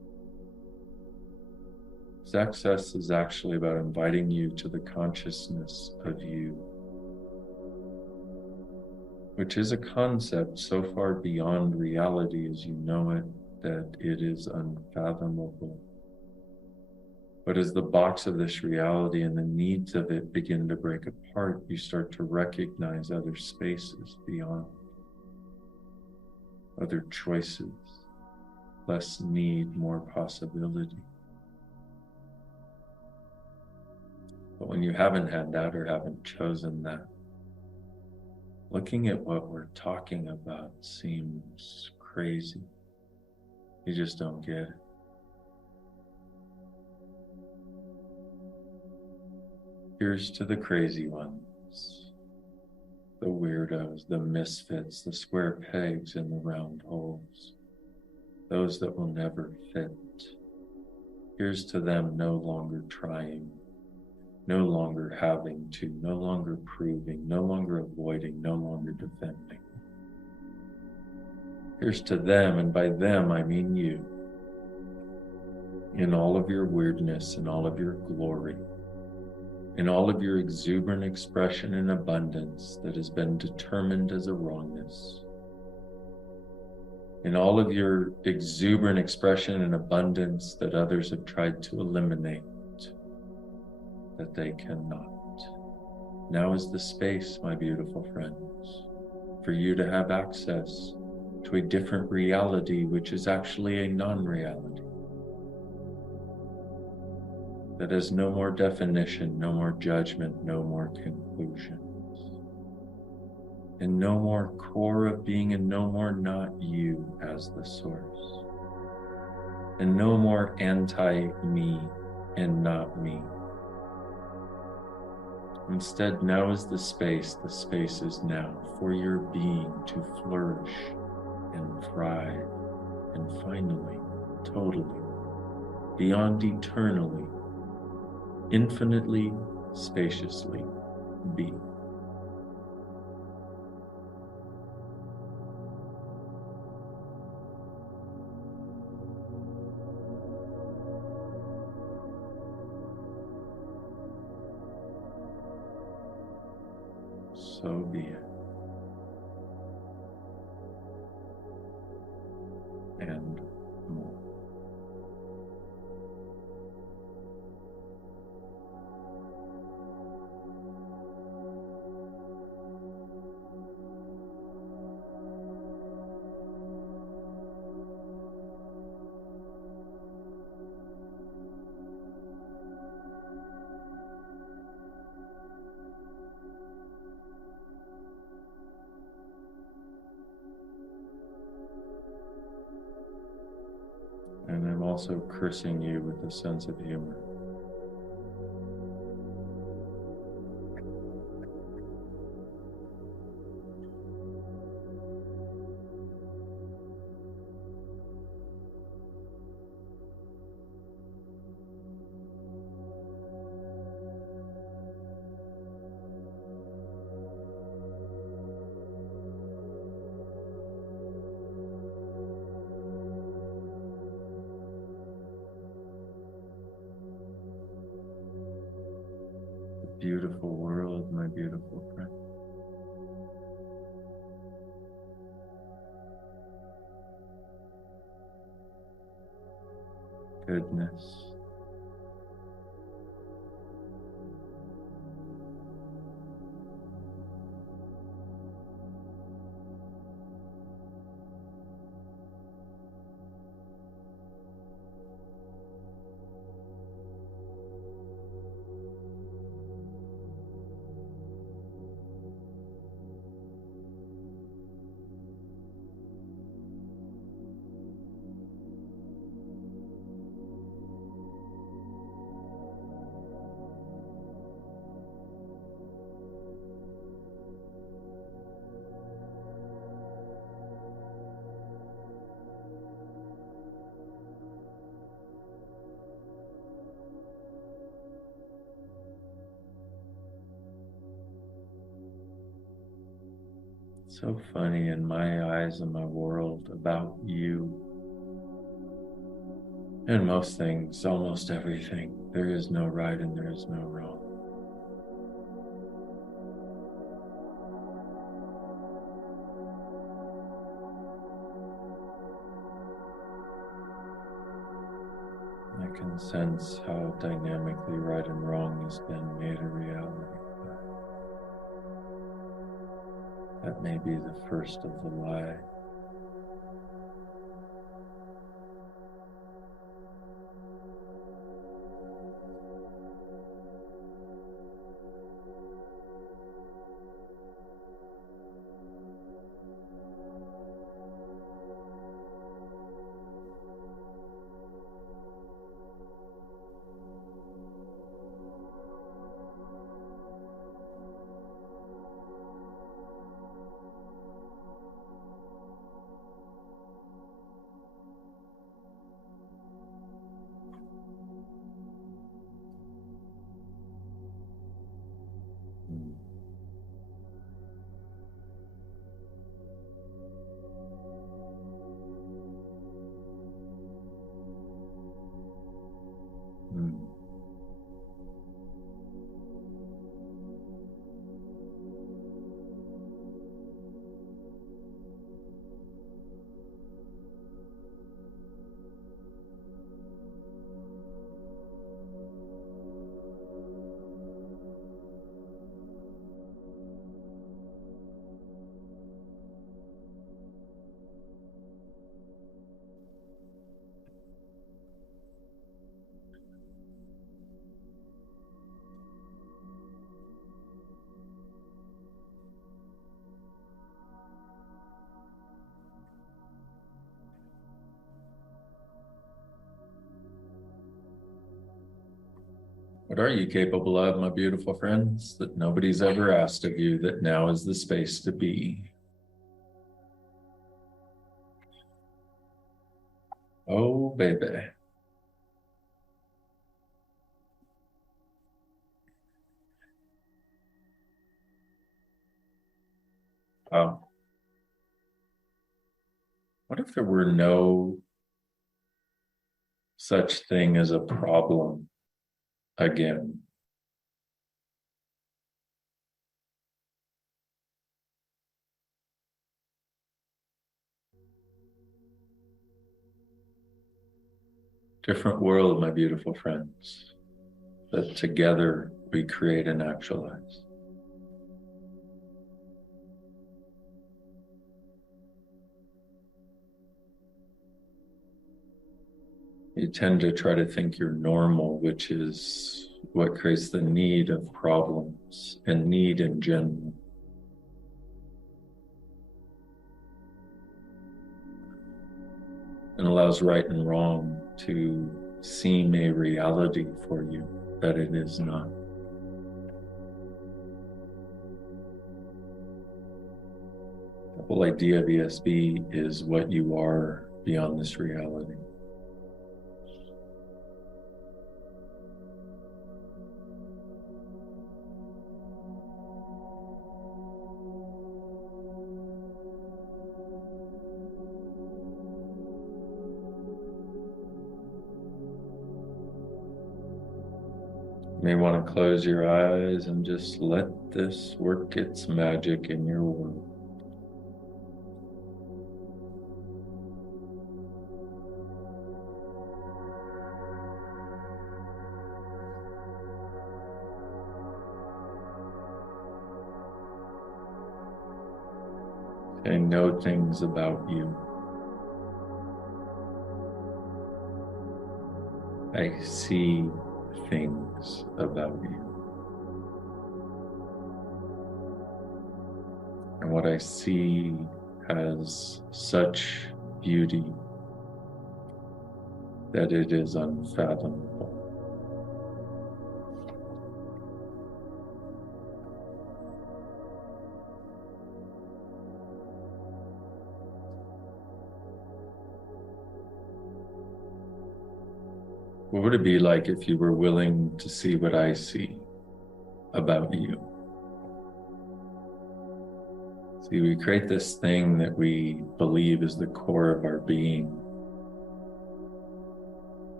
Because access is actually about inviting you to the consciousness of you, which is a concept so far beyond reality as you know it that it is unfathomable. But as the box of this reality and the needs of it begin to break apart, you start to recognize other spaces beyond, other choices, less need, more possibility. But when you haven't had that or haven't chosen that, looking at what we're talking about seems crazy. You just don't get it. Here's to the crazy ones, the weirdos, the misfits, the square pegs in the round holes, those that will never fit. Here's to them no longer trying, no longer having to, no longer proving, no longer avoiding, no longer defending. Here's to them, and by them I mean you, in all of your weirdness, in all of your glory, in all of your exuberant expression and abundance that has been determined as a wrongness, in all of your exuberant expression and abundance that others have tried to eliminate, that they cannot. Now is the space, my beautiful friends, for you to have access to a different reality, which is actually a non-reality, that has no more definition, no more judgment, no more conclusions, and no more core of being, and no more not you as the source, and no more anti-me and not me. Instead, now is the space is now for your being to flourish and thrive, and finally, totally, beyond eternally, infinitely, spaciously be. So be it. And more. And I'm also cursing you with a sense of humor. Beautiful world, my beautiful friend. Goodness. So funny, in my eyes and my world, about you In most things, almost everything, there is no right and there is no wrong. I can sense how dynamically right and wrong has been made a reality. That may be the first of the lie. Mm. What are you capable of, my beautiful friends, that nobody's ever asked of you, that now is the space to be? Oh, baby. Wow. What if there were no such thing as a problem again? Different world, my beautiful friends, that together we create and actualize. You tend to try to think you're normal, which is what creates the need of problems and need in general. And allows right and wrong to seem a reality for you that it is not. The whole idea of ESB is what you are beyond this reality. You may want to close your eyes and just let this work its magic in your world. I know things about you. I see things about you. And what I see has such beauty that it is unfathomable. What would it be like if you were willing to see what I see about you? See, we create this thing that we believe is the core of our being,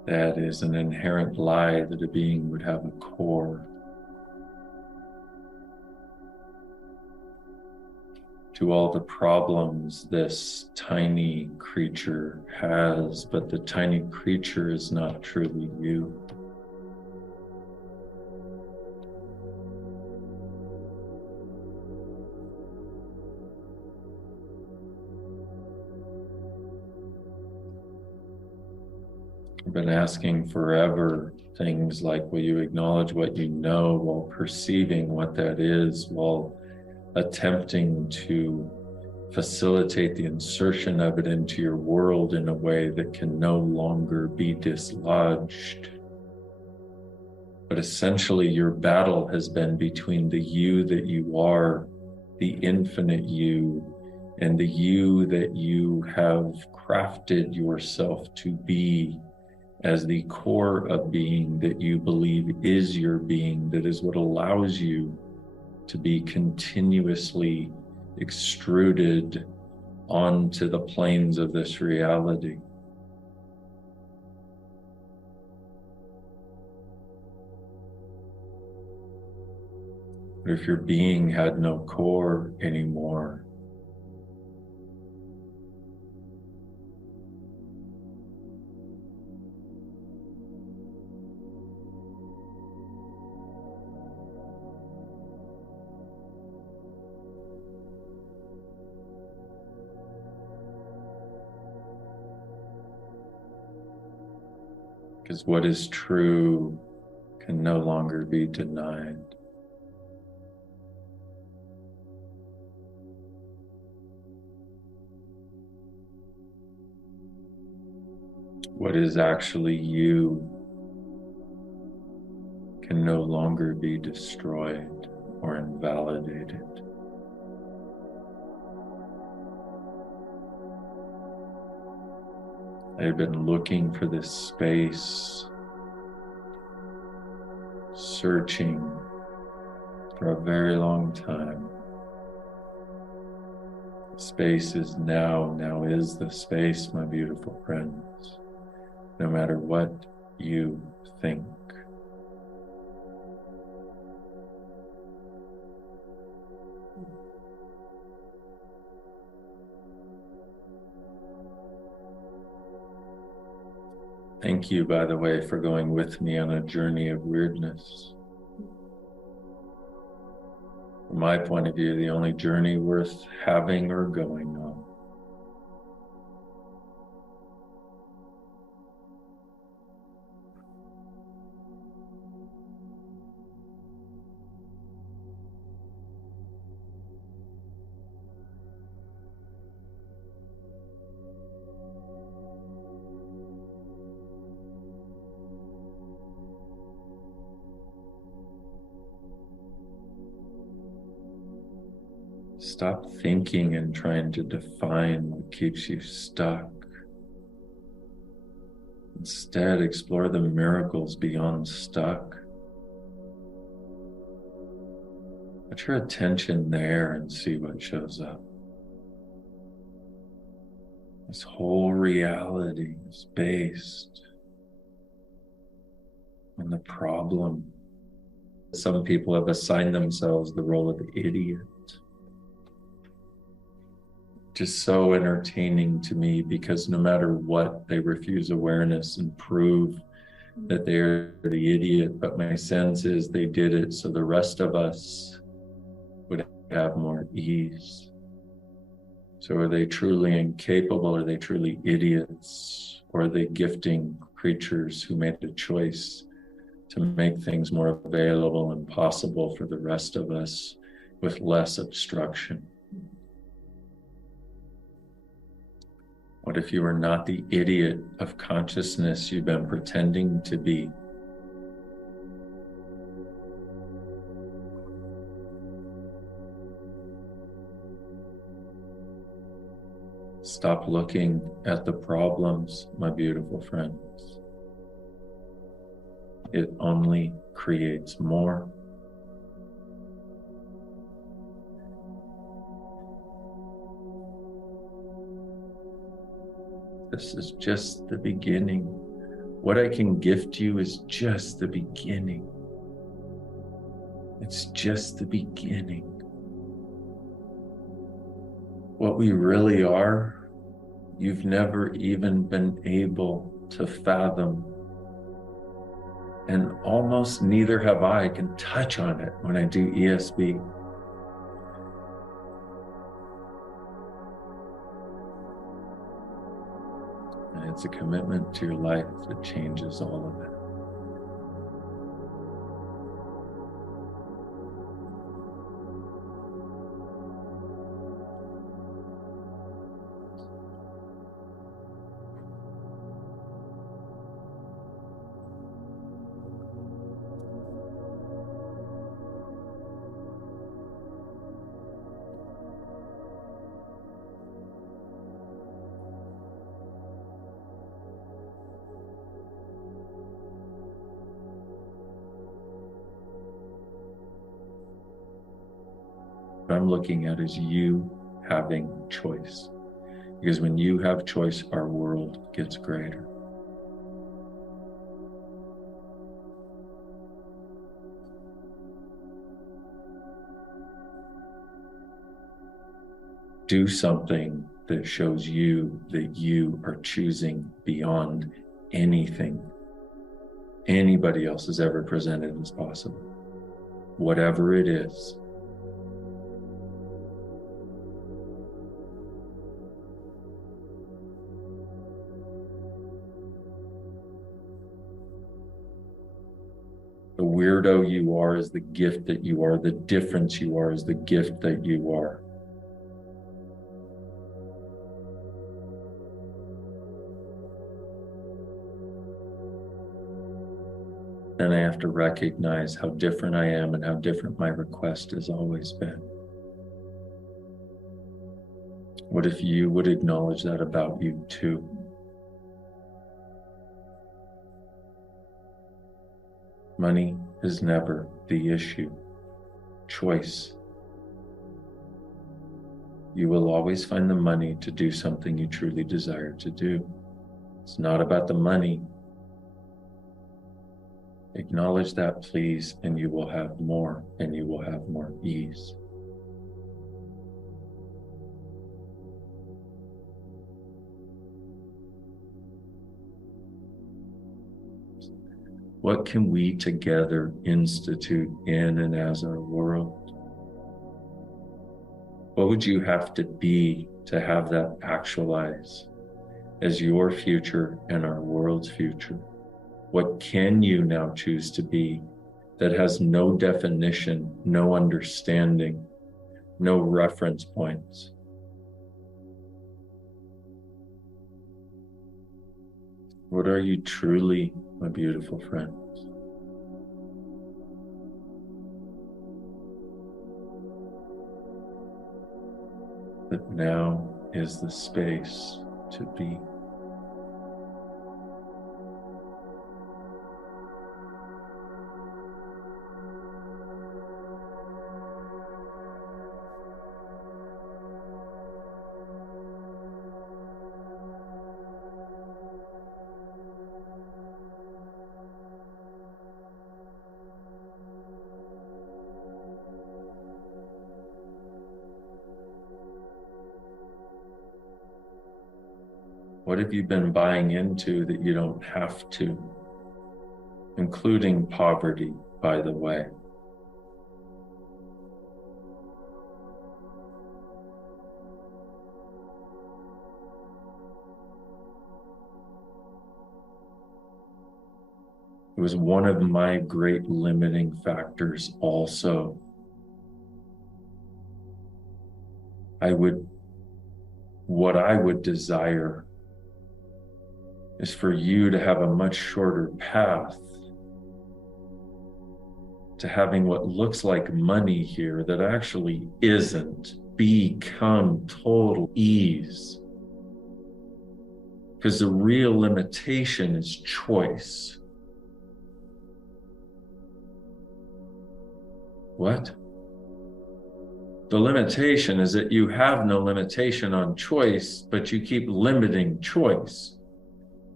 That is an inherent lie that a being would have a core. To all the problems this tiny creature has, but the tiny creature is not truly you. I've been asking forever things like, will you acknowledge what you know while perceiving what that is, while attempting to facilitate the insertion of it into your world in a way that can no longer be dislodged. But essentially, your battle has been between the you that you are, the infinite you, and the you that you have crafted yourself to be as the core of being that you believe is your being, that is what allows you to be continuously extruded onto the planes of this reality. But if your being had no core anymore, because what is true can no longer be denied. What is actually you can no longer be destroyed or invalidated. I've been looking for this space, searching for a very long time. Space is now is the space, my beautiful friends, no matter what you think. Thank you, by the way, for going with me on a journey of weirdness. From my point of view, the only journey worth having or going on. Stop thinking and trying to define what keeps you stuck. Instead, explore the miracles beyond stuck. Put your attention there and see what shows up. This whole reality is based on the problem. Some people have assigned themselves the role of the idiot. Just so entertaining to me, because no matter what, they refuse awareness and prove that they're the idiot. But my sense is they did it so the rest of us would have more ease. So are they truly incapable? Are they truly idiots? Or are they gifting creatures who made a choice to make things more available and possible for the rest of us with less obstruction? What if you are not the idiot of consciousness you've been pretending to be? Stop looking at the problems, my beautiful friends. It only creates more. This is just the beginning What I can gift you is just the beginning. It's just the beginning. What we really are, you've never even been able to fathom. And almost neither have I. I can touch on it when I do ESB. And it's a commitment to your life that changes all of it. What I'm looking at is you having choice. Because when you have choice, our world gets greater. Do something that shows you that you are choosing beyond anything anybody else has ever presented as possible. Whatever it is. The weirdo you are is the gift that you are. The difference you are is the gift that you are. Then I have to recognize how different I am and how different my request has always been. What if you would acknowledge that about you too? Money is never the issue. Choice. You will always find the money to do something you truly desire to do. It's not about the money. Acknowledge that, please, and you will have more, and you will have more ease. What can we together institute in and as our world? What would you have to be to have that actualize as your future and our world's future? What can you now choose to be that has no definition, no understanding, no reference points? What are you truly, my beautiful friends? That now is the space to be. What have you been buying into that you don't have to? Including poverty, by the way. It was one of my great limiting factors also. What I would desire is for you to have a much shorter path to having what looks like money here that actually isn't. Become total ease. Because the real limitation is choice. What? The limitation is that you have no limitation on choice, but you keep limiting choice.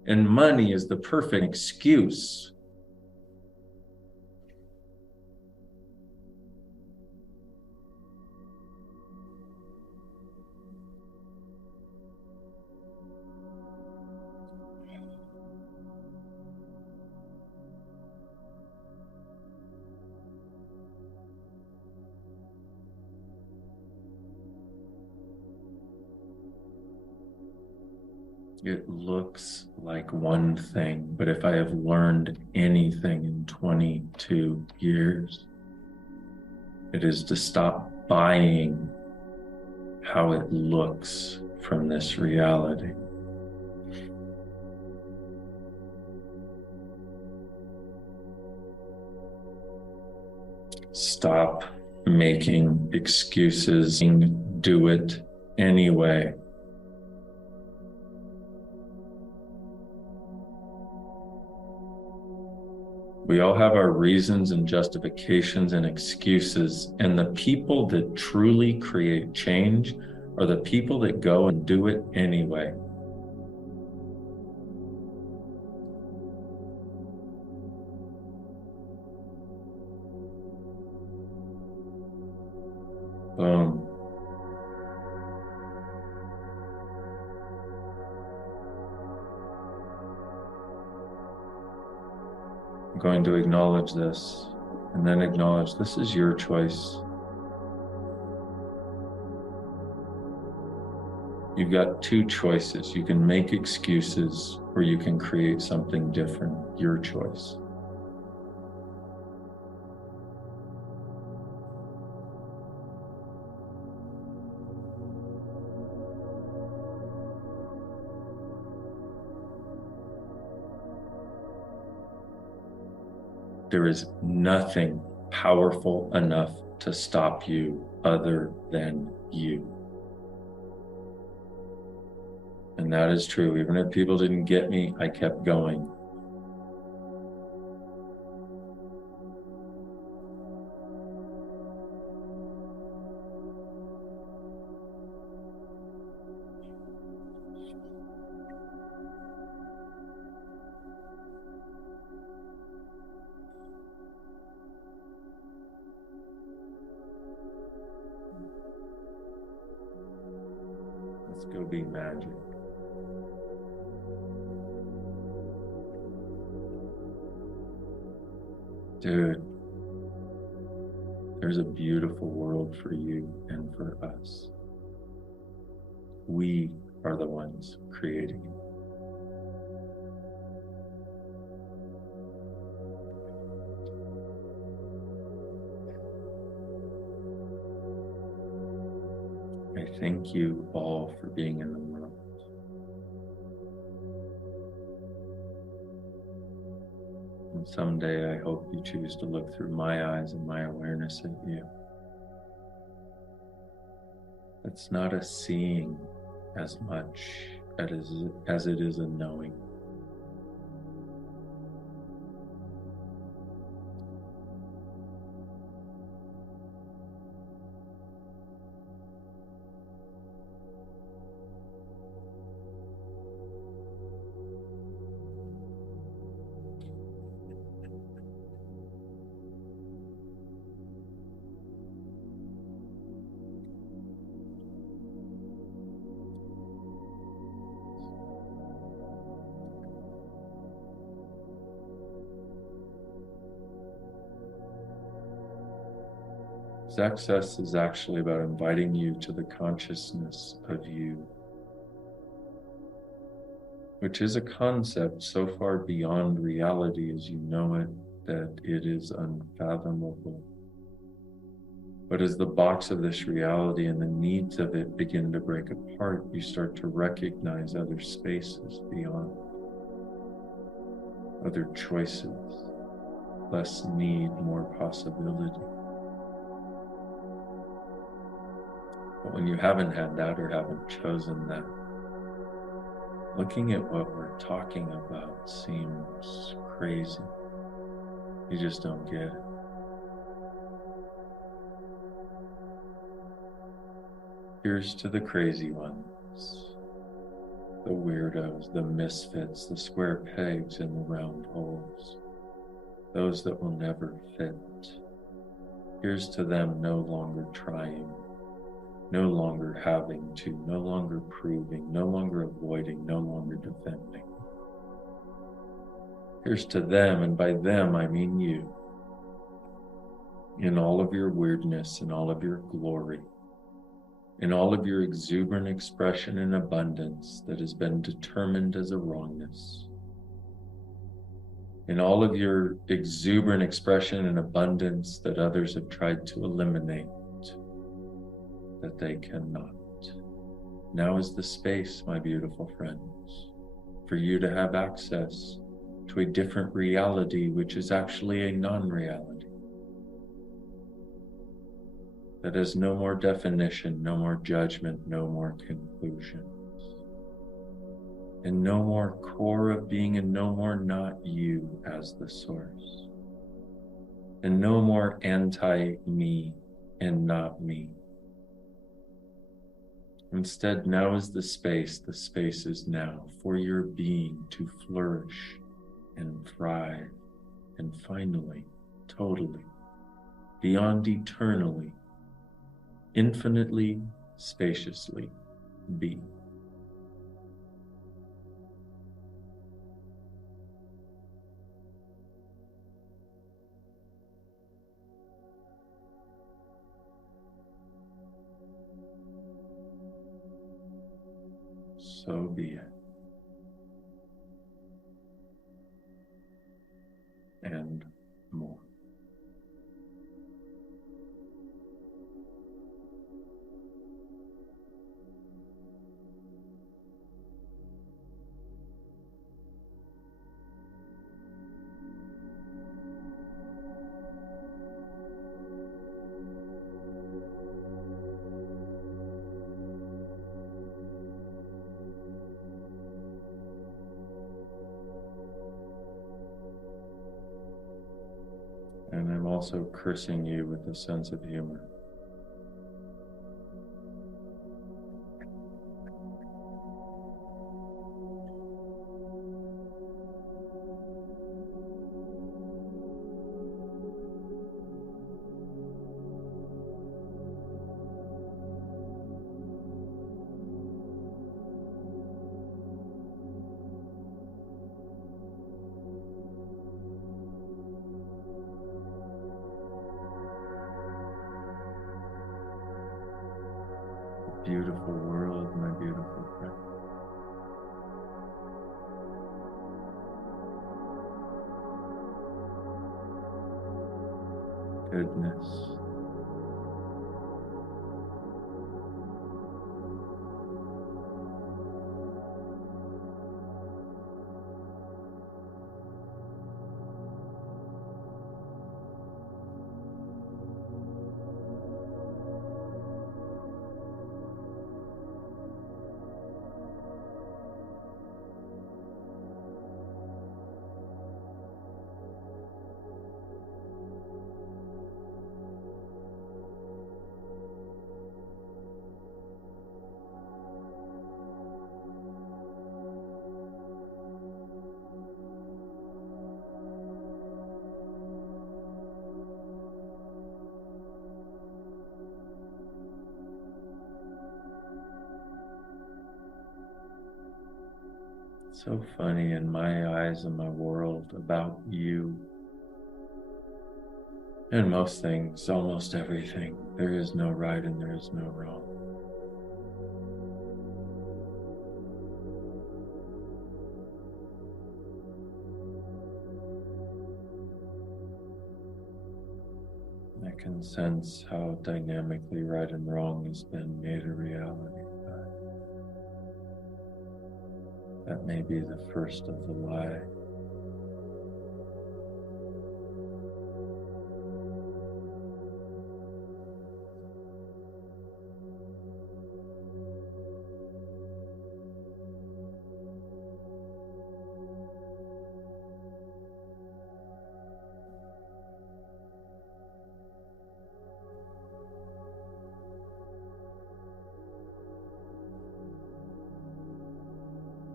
And money is the perfect excuse. It looks like one thing, but if I have learned anything in 22 years, it is to stop buying how it looks from this reality. Stop making excuses and do it anyway. We all have our reasons and justifications and excuses, and the people that truly create change are the people that go and do it anyway. Boom. I'm going to acknowledge this and then acknowledge this is your choice. You've got two choices. You can make excuses or you can create something different. Your choice. There is nothing powerful enough to stop you other than you. And that is true. Even if people didn't get me, I kept going. Let's go be magic. Dude, there's a beautiful world for you and for us. We are the ones creating it. I thank you all for being in the world. And someday I hope you choose to look through my eyes and my awareness at you. It's not a seeing as much as it is a knowing. Access is actually about inviting you to the consciousness of you, which is a concept so far beyond reality as you know it, that it is unfathomable. But as the box of this reality and the needs of it begin to break apart, you start to recognize other spaces beyond, other choices, less need, more possibility. But when you haven't had that or haven't chosen that, looking at what we're talking about seems crazy. You just don't get it. Here's to the crazy ones. the weirdos, the misfits, the square pegs in the round holes, those that will never fit. Here's to them no longer trying, no longer having to, no longer proving, no longer avoiding, no longer defending. Here's to them, and by them I mean you, in all of your weirdness, in all of your glory, in all of your exuberant expression and abundance that has been determined as a wrongness, in all of your exuberant expression and abundance that others have tried to eliminate, that they cannot. Now is the space, my beautiful friends, for you to have access to a different reality, which is actually a non-reality, that has no more definition, no more judgment, no more conclusions, and no more core of being, and no more not you as the source, and no more anti-me and not me. Instead, now is the space is now for your being to flourish and thrive, and finally, totally, beyond eternally, infinitely, spaciously be. So be it. And more. And I'm also cursing you with a sense of humor. Beautiful world, my beautiful friend. Goodness. So funny, in my eyes and my world, about you and most things, almost everything, there is no right and there is no wrong. I can sense how dynamically right and wrong has been made a reality. That may be the first of the lie.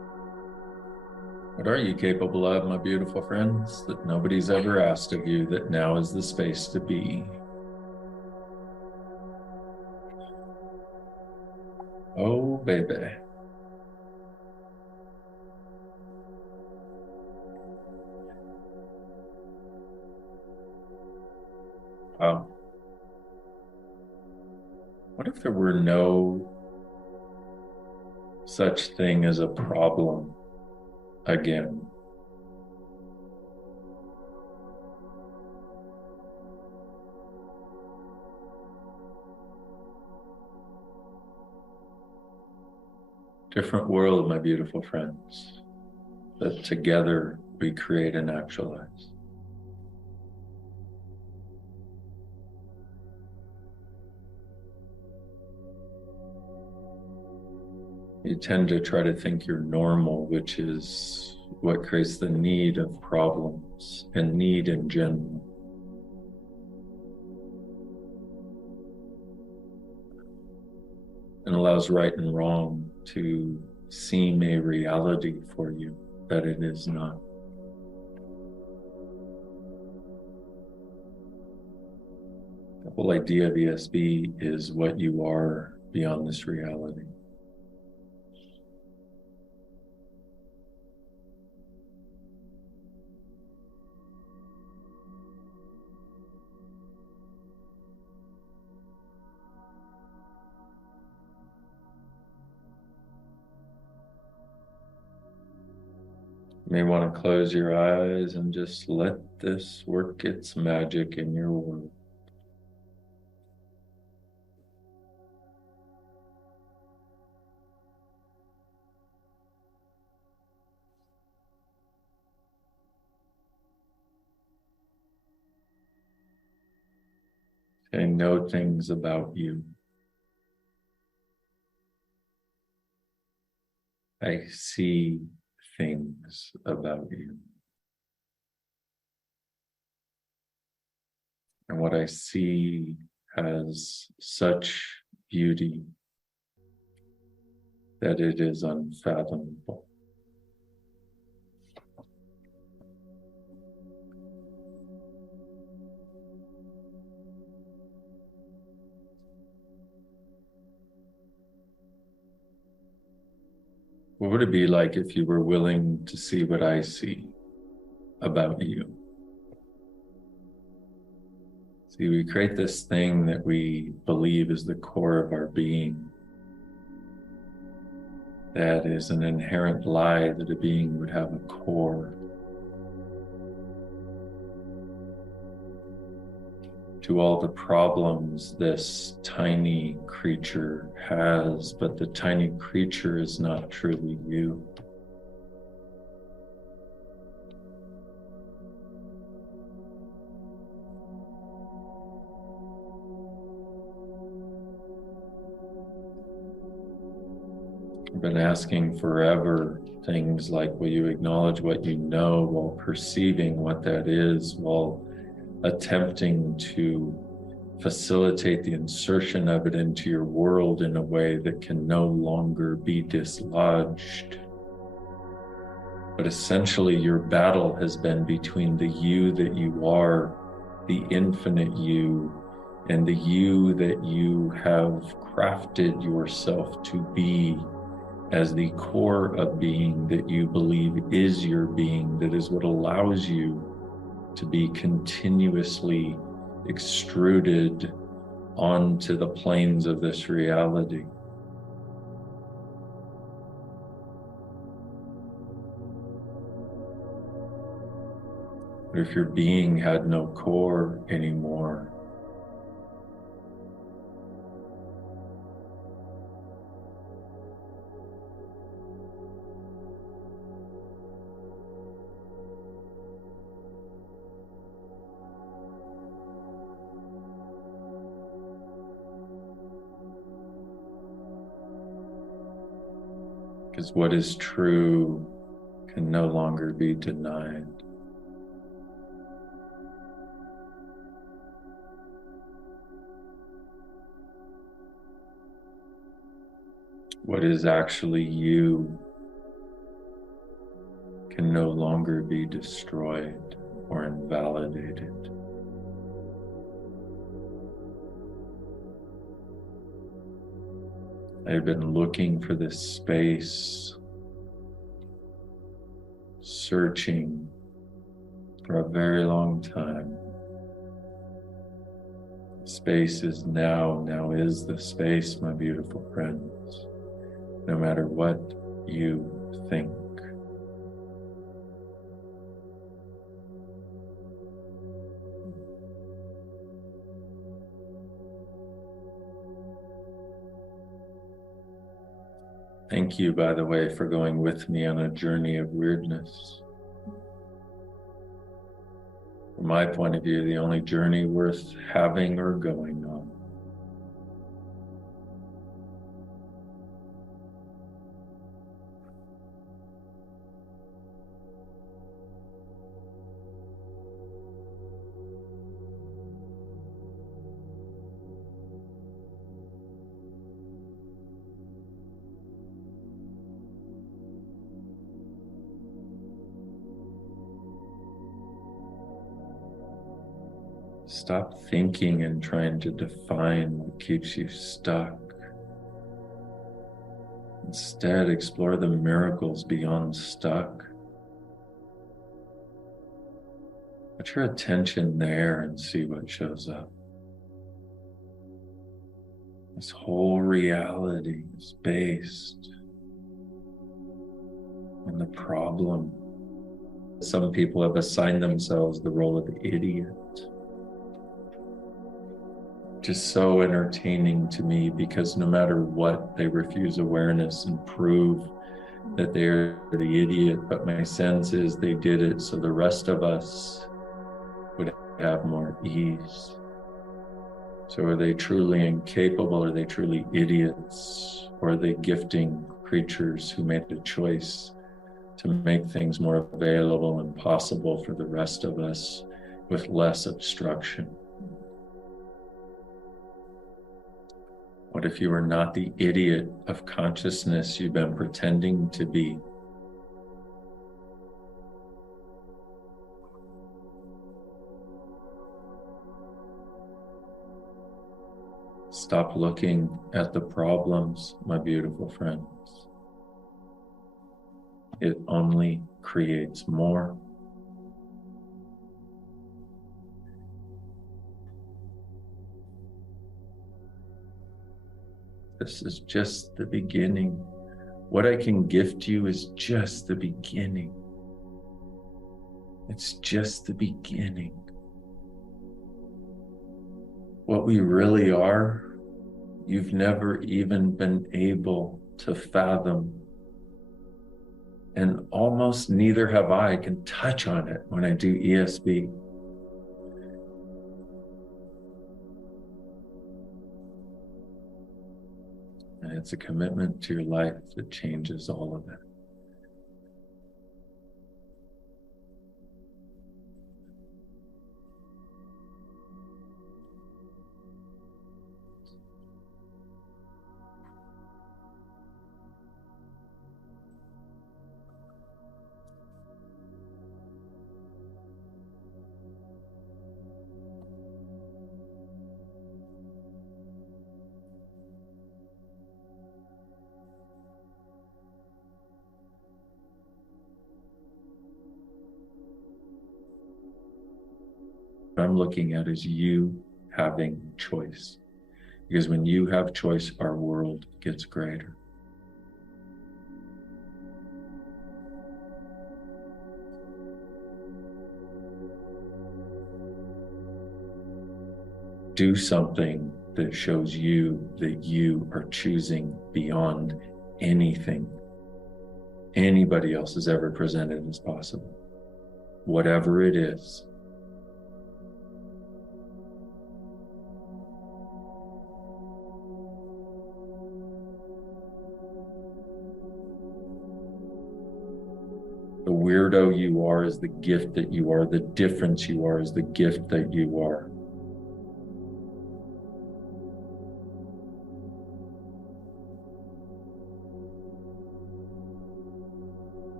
What are you capable of, my beautiful friends, that nobody's ever asked of you, that now is the space to be? Oh, baby. Wow. What if there were no such thing as a problem again? Different world, my beautiful friends, that together we create and actualize. You tend to try to think you're normal, which is what creates the need of problems and need in general. And allows right and wrong to seem a reality for you that it is not. The whole idea of ESB is what you are beyond this reality. You may want to close your eyes and just let this work its magic in your world. I know things about you. I see things about you. And what I see has such beauty that it is unfathomable. What would it be like if you were willing to see what I see about you? See, we create this thing that we believe is the core of our being. That is an inherent lie that a being would have a core. To all the problems this tiny creature has, but the tiny creature is not truly you. I've been asking forever things like, will you acknowledge what you know while perceiving what that is, while attempting to facilitate the insertion of it into your world in a way that can no longer be dislodged. But essentially, your battle has been between the you that you are, the infinite you, and the you that you have crafted yourself to be as the core of being that you believe is your being, that is what allows you to be continuously extruded onto the planes of this reality. But if your being had no core anymore, because what is true can no longer be denied. What is actually you can no longer be destroyed or invalidated. I've been looking for this space, searching for a very long time. Space is now is the space, my beautiful friends, no matter what you think. Thank you, by the way, for going with me on a journey of weirdness. From my point of view, the only journey worth having or going on. Stop thinking and trying to define what keeps you stuck. Instead, explore the miracles beyond stuck. Put your attention there and see what shows up. This whole reality is based on the problem. Some people have assigned themselves the role of the idiot. Just so entertaining to me, because no matter what, they refuse awareness and prove that they're the idiot. But my sense is they did it so the rest of us would have more ease. So are they truly incapable? Are they truly idiots? Or are they gifting creatures who made a choice to make things more available and possible for the rest of us with less obstruction? What if you were not the idiot of consciousness you've been pretending to be? Stop looking at the problems, my beautiful friends. It only creates more. This is just the beginning. What I can gift you is just the beginning. It's just the beginning. What we really are, you've never even been able to fathom. And almost neither have I. I can touch on it when I do ESB. And it's a commitment to your life that changes all of it. What I'm looking at is you having choice. Because when you have choice, our world gets greater. Do something that shows you that you are choosing beyond anything anybody else has ever presented as possible. Whatever it is. The weirdo you are is the gift that you are. The difference you are is the gift that you are.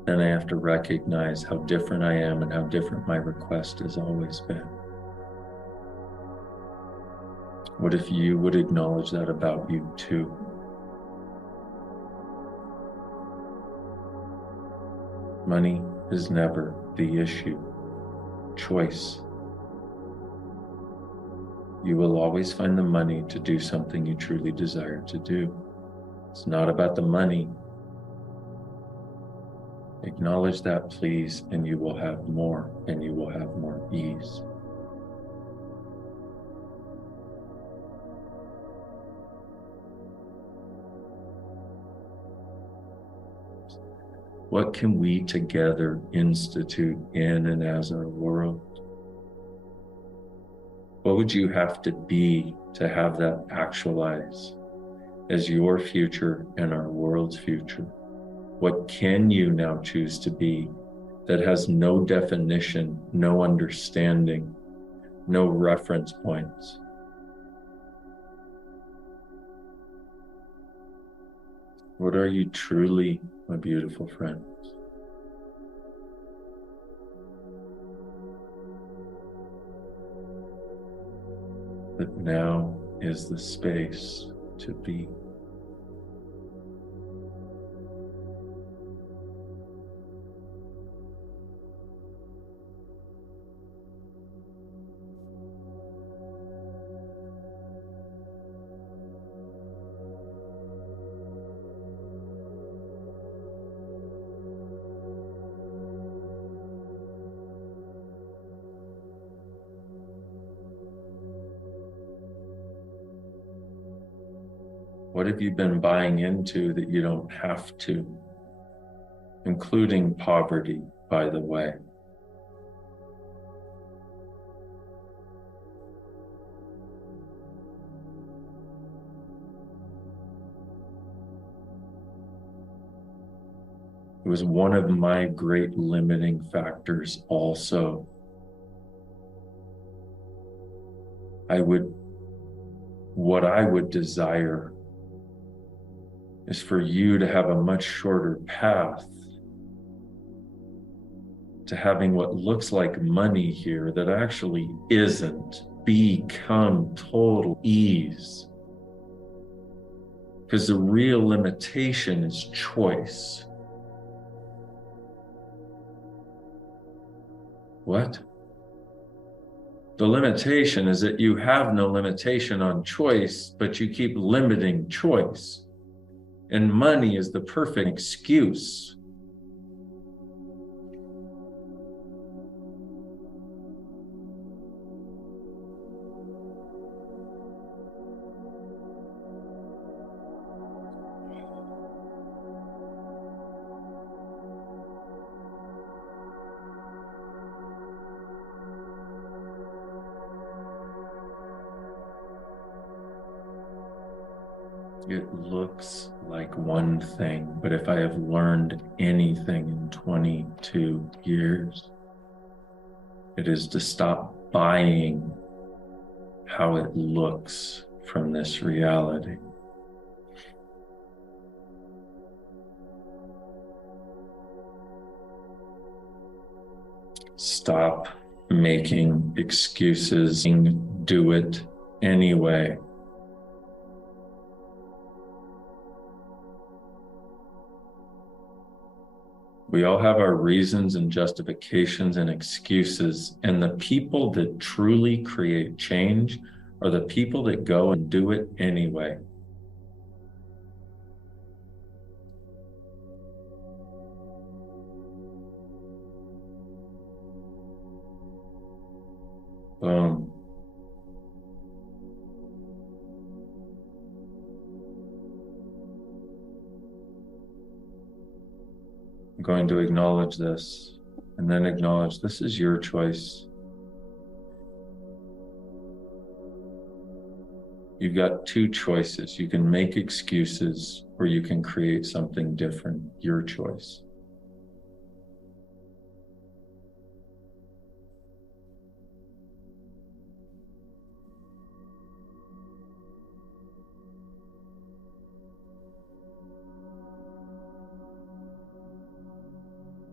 then I have to recognize how different I am and how different my request has always been. What if you would acknowledge that about you too? Money is never the issue. Choice. You will always find the money to do something you truly desire to do. It's not about the money. Acknowledge that, please, and you will have more, and you will have more ease. What can we together institute in and as our world? What would you have to be to have that actualize as your future and our world's future? What can you now choose to be that has no definition, no understanding, no reference points? What are you truly, my beautiful friends? That now is the space to be. What have you been buying into that you don't have to? Including poverty, by the way. It was one of my great limiting factors also. What I would desire is for you to have a much shorter path to having what looks like money here that actually isn't. Become total ease. Because the real limitation is choice. What? The limitation is that you have no limitation on choice, but you keep limiting choice. And money is the perfect excuse. It looks like one thing, but if I have learned anything in 22 years, it is to stop buying how it looks from this reality. Stop making excuses and do it anyway. We all have our reasons and justifications and excuses, and the people that truly create change are the people that go and do it anyway. Boom. I'm going to acknowledge this and then acknowledge this is your choice. You've got two choices. You can make excuses or you can create something different. Your choice.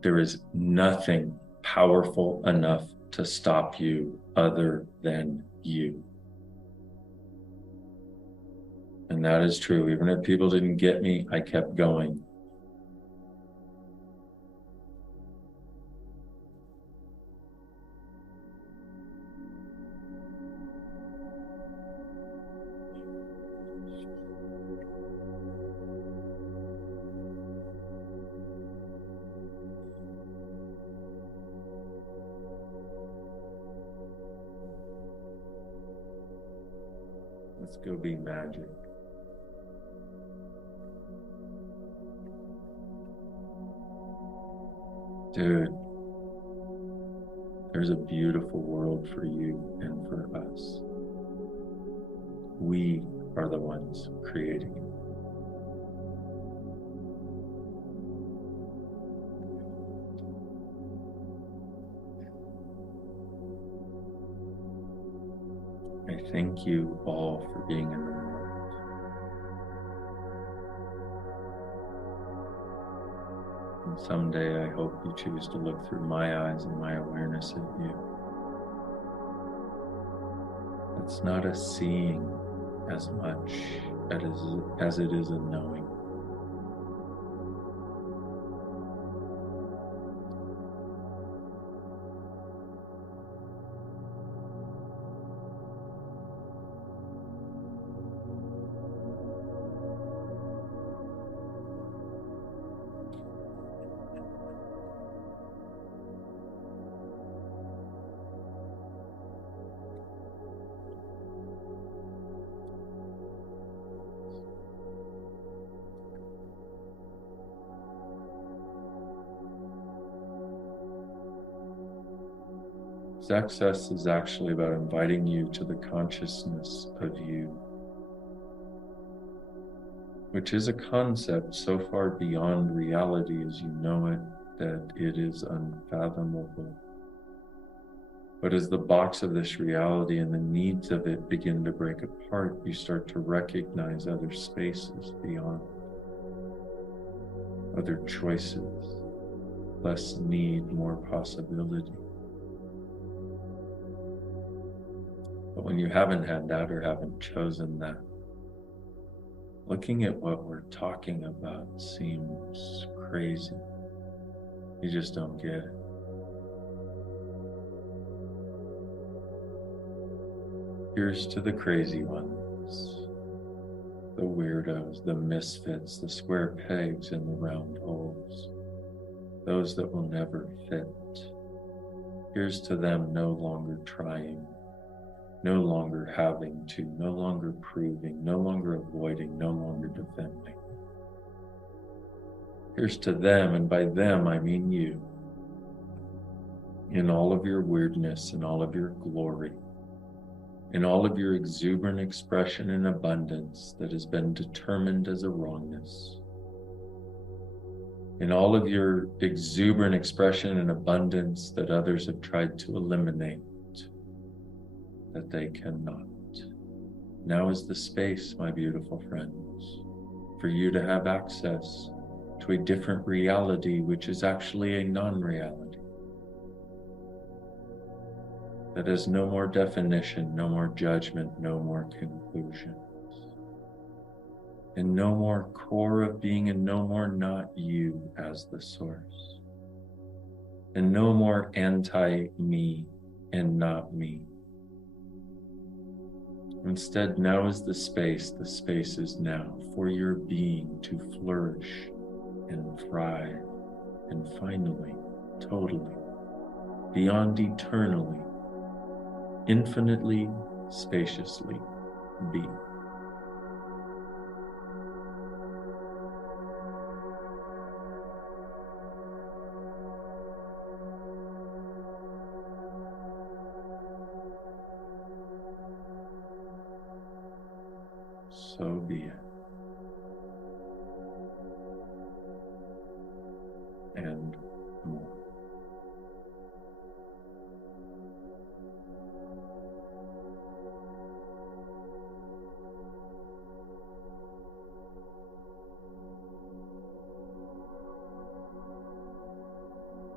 There is nothing powerful enough to stop you other than you. And that is true. Even if people didn't get me, I kept going. Let's go be magic. Dude, there's a beautiful world for you and for us. We are the ones creating it. I thank you all for being in the moment. And someday I hope you choose to look through my eyes and my awareness at you. It's not a seeing as much as it is a knowing. Access is actually about inviting you to the consciousness of you, which is a concept so far beyond reality as you know it that it is unfathomable. But as the box of this reality and the needs of it begin to break apart, you start to recognize other spaces beyond, other choices, less need, more possibility. But when you haven't had that or haven't chosen that, looking at what we're talking about seems crazy. You just don't get it. Here's to the crazy ones, the weirdos, the misfits, the square pegs in the round holes, those that will never fit. Here's to them no longer trying, no longer having to, no longer proving, no longer avoiding, no longer defending. Here's to them, and by them I mean you, in all of your weirdness, in all of your glory, in all of your exuberant expression and abundance that has been determined as a wrongness, in all of your exuberant expression and abundance that others have tried to eliminate, that they cannot. Now is the space, my beautiful friends, for you to have access to a different reality, which is actually a non-reality. That has no more definition, no more judgment, no more conclusions, and no more core of being, and no more not you as the source, and no more anti-me and not me. Instead, now is the space is now for your being to flourish and thrive, and finally, totally, beyond eternally, infinitely, spaciously be. So be it. And more.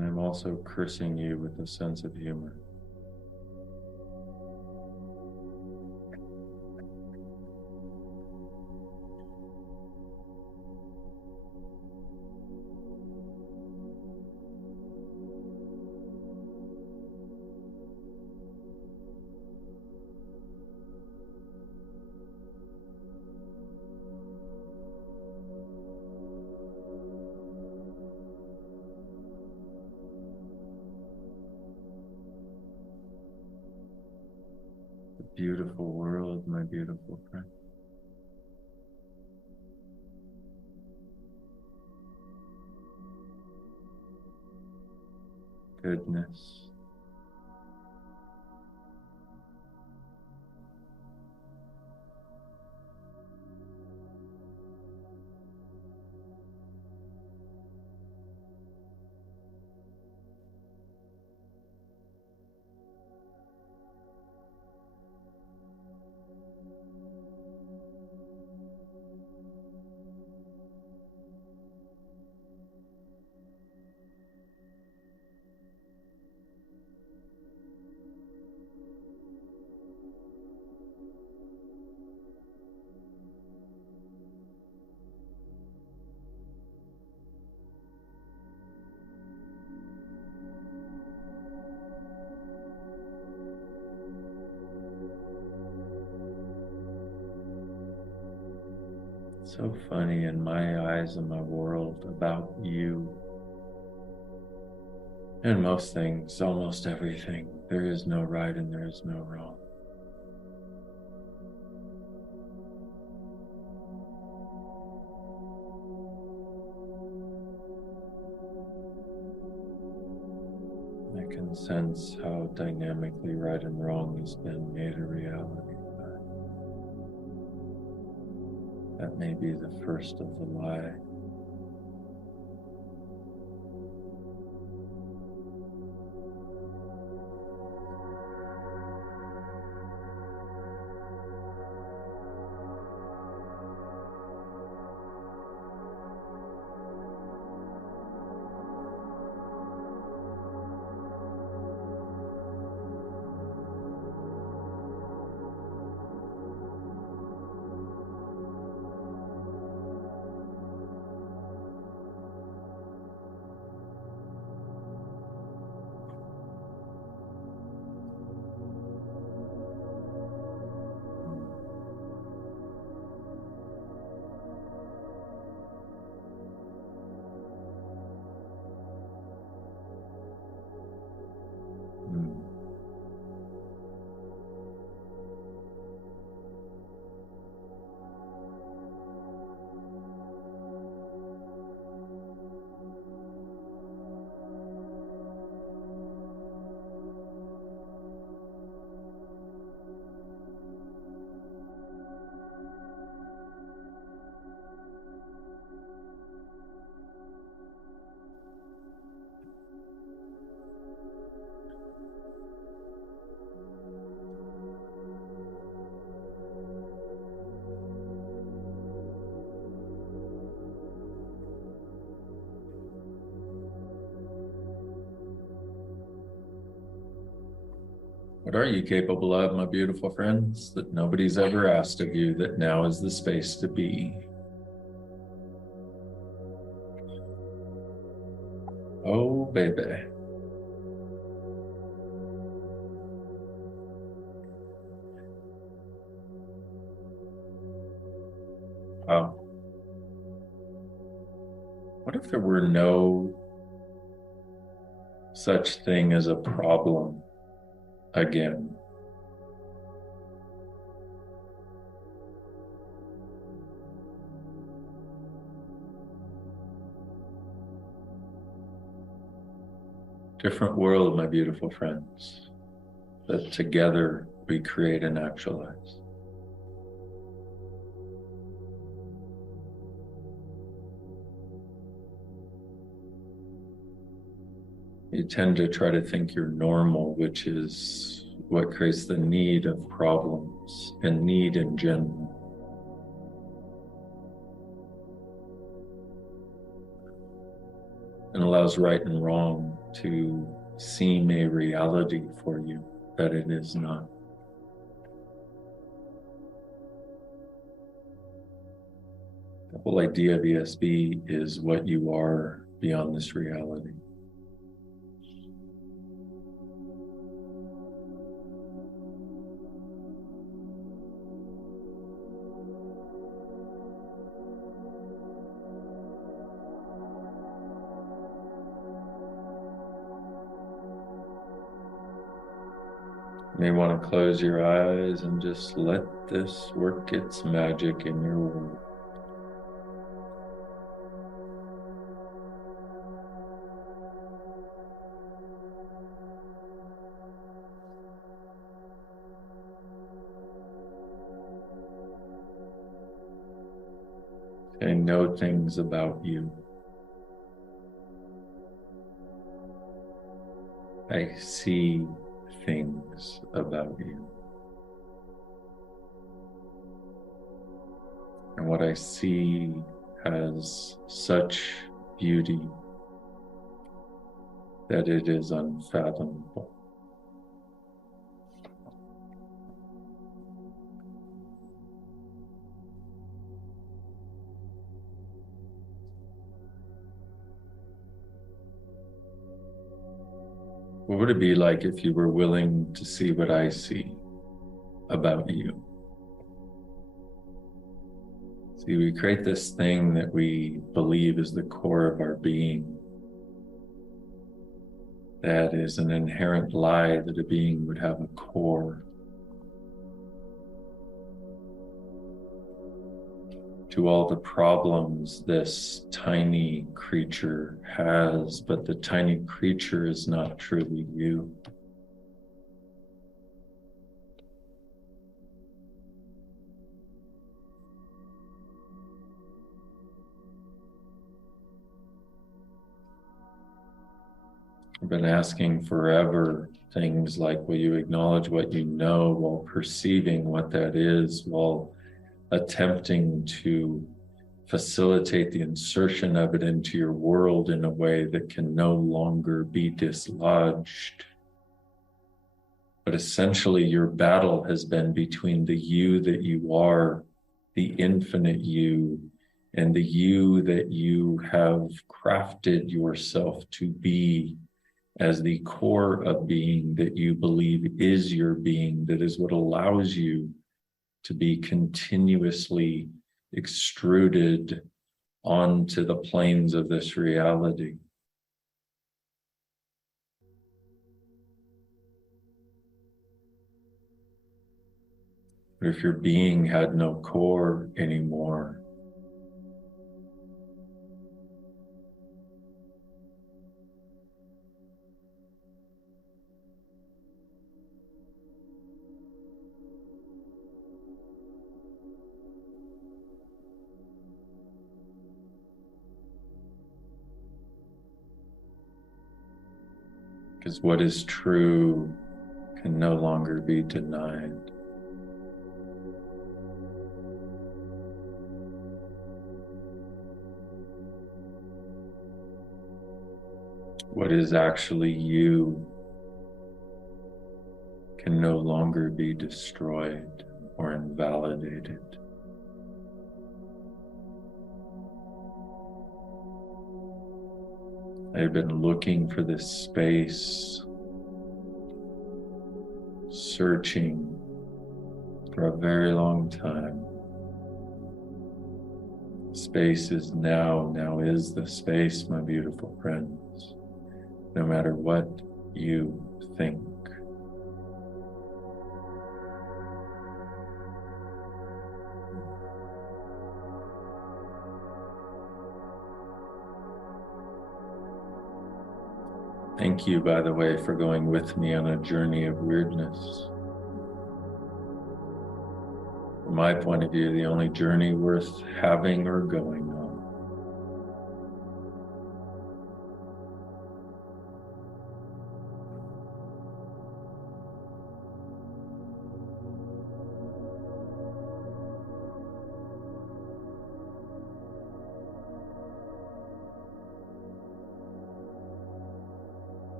also cursing you with a sense of humor. Beautiful world, my beautiful friend. Goodness. So funny, in my eyes and my world, about you and most things, almost everything, there is no right and there is no wrong. I can sense how dynamically right and wrong has been made a reality. That may be the first of the lie. What are you capable of, my beautiful friends, that nobody's ever asked of you, that now is the space to be? Oh, baby. Wow. What if there were no such thing as a problem again? Different world, my beautiful friends, that together we create and actualize. You tend to try to think you're normal, which is what creates the need of problems and need in general. And allows right and wrong to seem a reality for you that it is not. The whole idea of ESB is what you are beyond this reality. You may want to close your eyes and just let this work its magic in your world. I know things about you. I see things about you. And what I see has such beauty that it is unfathomable. What would it be like if you were willing to see what I see about you? See, we create this thing that we believe is the core of our being. That is an inherent lie that a being would have a core. To all the problems this tiny creature has, but the tiny creature is not truly you. I've been asking forever things like, will you acknowledge what you know while perceiving what that is, while attempting to facilitate the insertion of it into your world in a way that can no longer be dislodged. But essentially, your battle has been between the you that you are, the infinite you, and the you that you have crafted yourself to be as the core of being that you believe is your being, that is what allows you to be continuously extruded onto the planes of this reality. But if your being had no core anymore, because what is true can no longer be denied. What is actually you can no longer be destroyed or invalidated. I've been looking for this space, searching for a very long time. Space is now is the space, my beautiful friends, no matter what you think. Thank you, by the way, for going with me on a journey of weirdness. From my point of view, the only journey worth having or going on.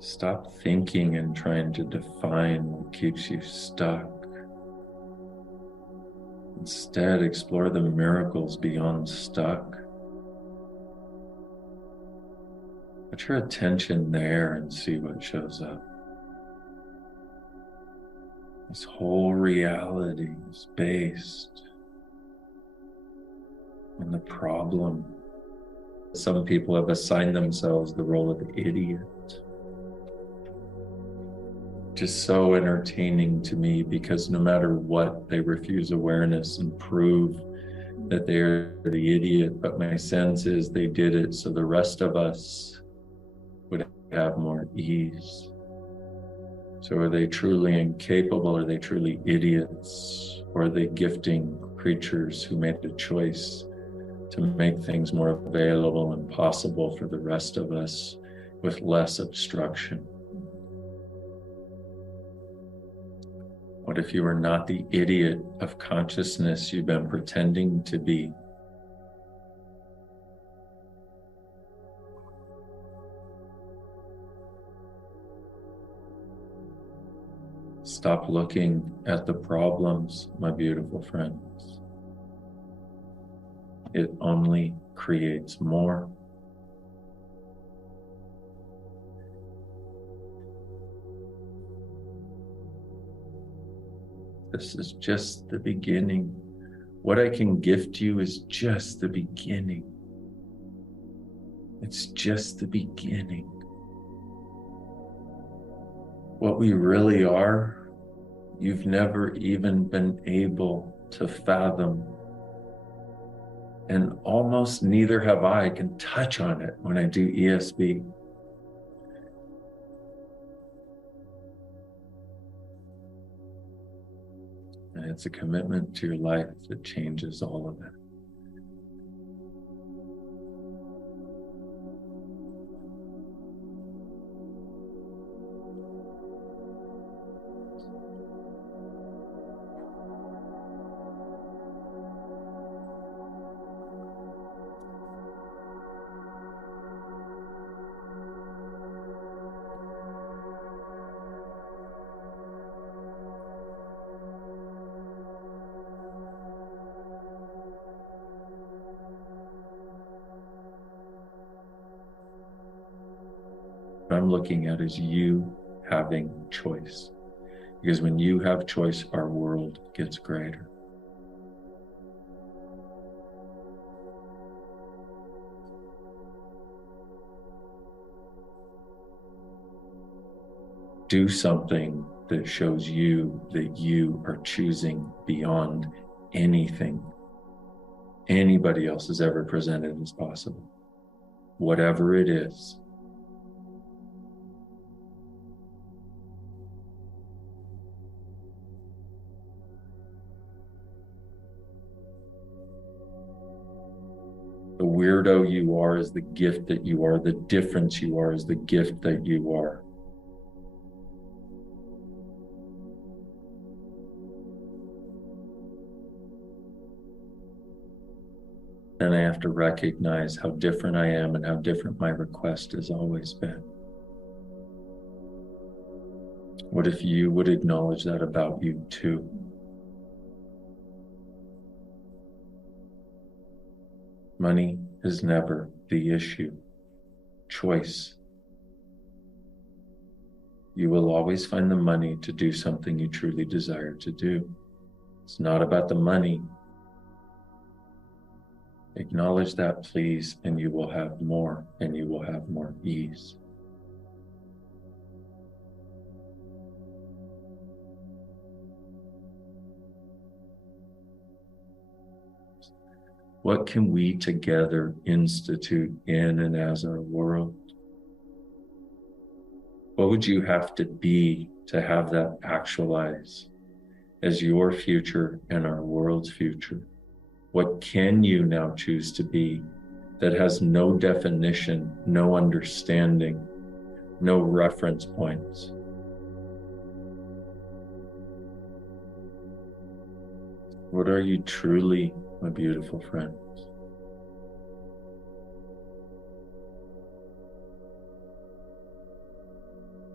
Stop thinking and trying to define what keeps you stuck. Instead, explore the miracles beyond stuck. Put your attention there and see what shows up. This whole reality is based on the problem. Some people have assigned themselves the role of idiot. Just so entertaining to me, because no matter what, they refuse awareness and prove that they're the idiot. But my sense is they did it so the rest of us would have more ease. So are they truly incapable? Are they truly idiots? Or are they gifting creatures who made a choice to make things more available and possible for the rest of us with less obstruction? What if you are not the idiot of consciousness you've been pretending to be? Stop looking at the problems, my beautiful friends. It only creates more. This is just the beginning. What I can gift you is just the beginning. It's just the beginning. What we really are, you've never even been able to fathom. And almost neither have I. I can touch on it when I do ESB. And it's a commitment to your life that changes all of it. What I'm looking at is you having choice. Because when you have choice, our world gets greater. Do something that shows you that you are choosing beyond anything anybody else has ever presented as possible. Whatever it is. The weirdo you are is the gift that you are. The difference you are is the gift that you are. Then I have to recognize how different I am and how different my request has always been. What if you would acknowledge that about you too? Money is never the issue. Choice. You will always find the money to do something you truly desire to do. It's not about the money. Acknowledge that, please, and you will have more, and you will have more ease. What can we together institute in and as our world? What would you have to be to have that actualize as your future and our world's future? What can you now choose to be that has no definition, no understanding, no reference points? What are you truly, my beautiful friends?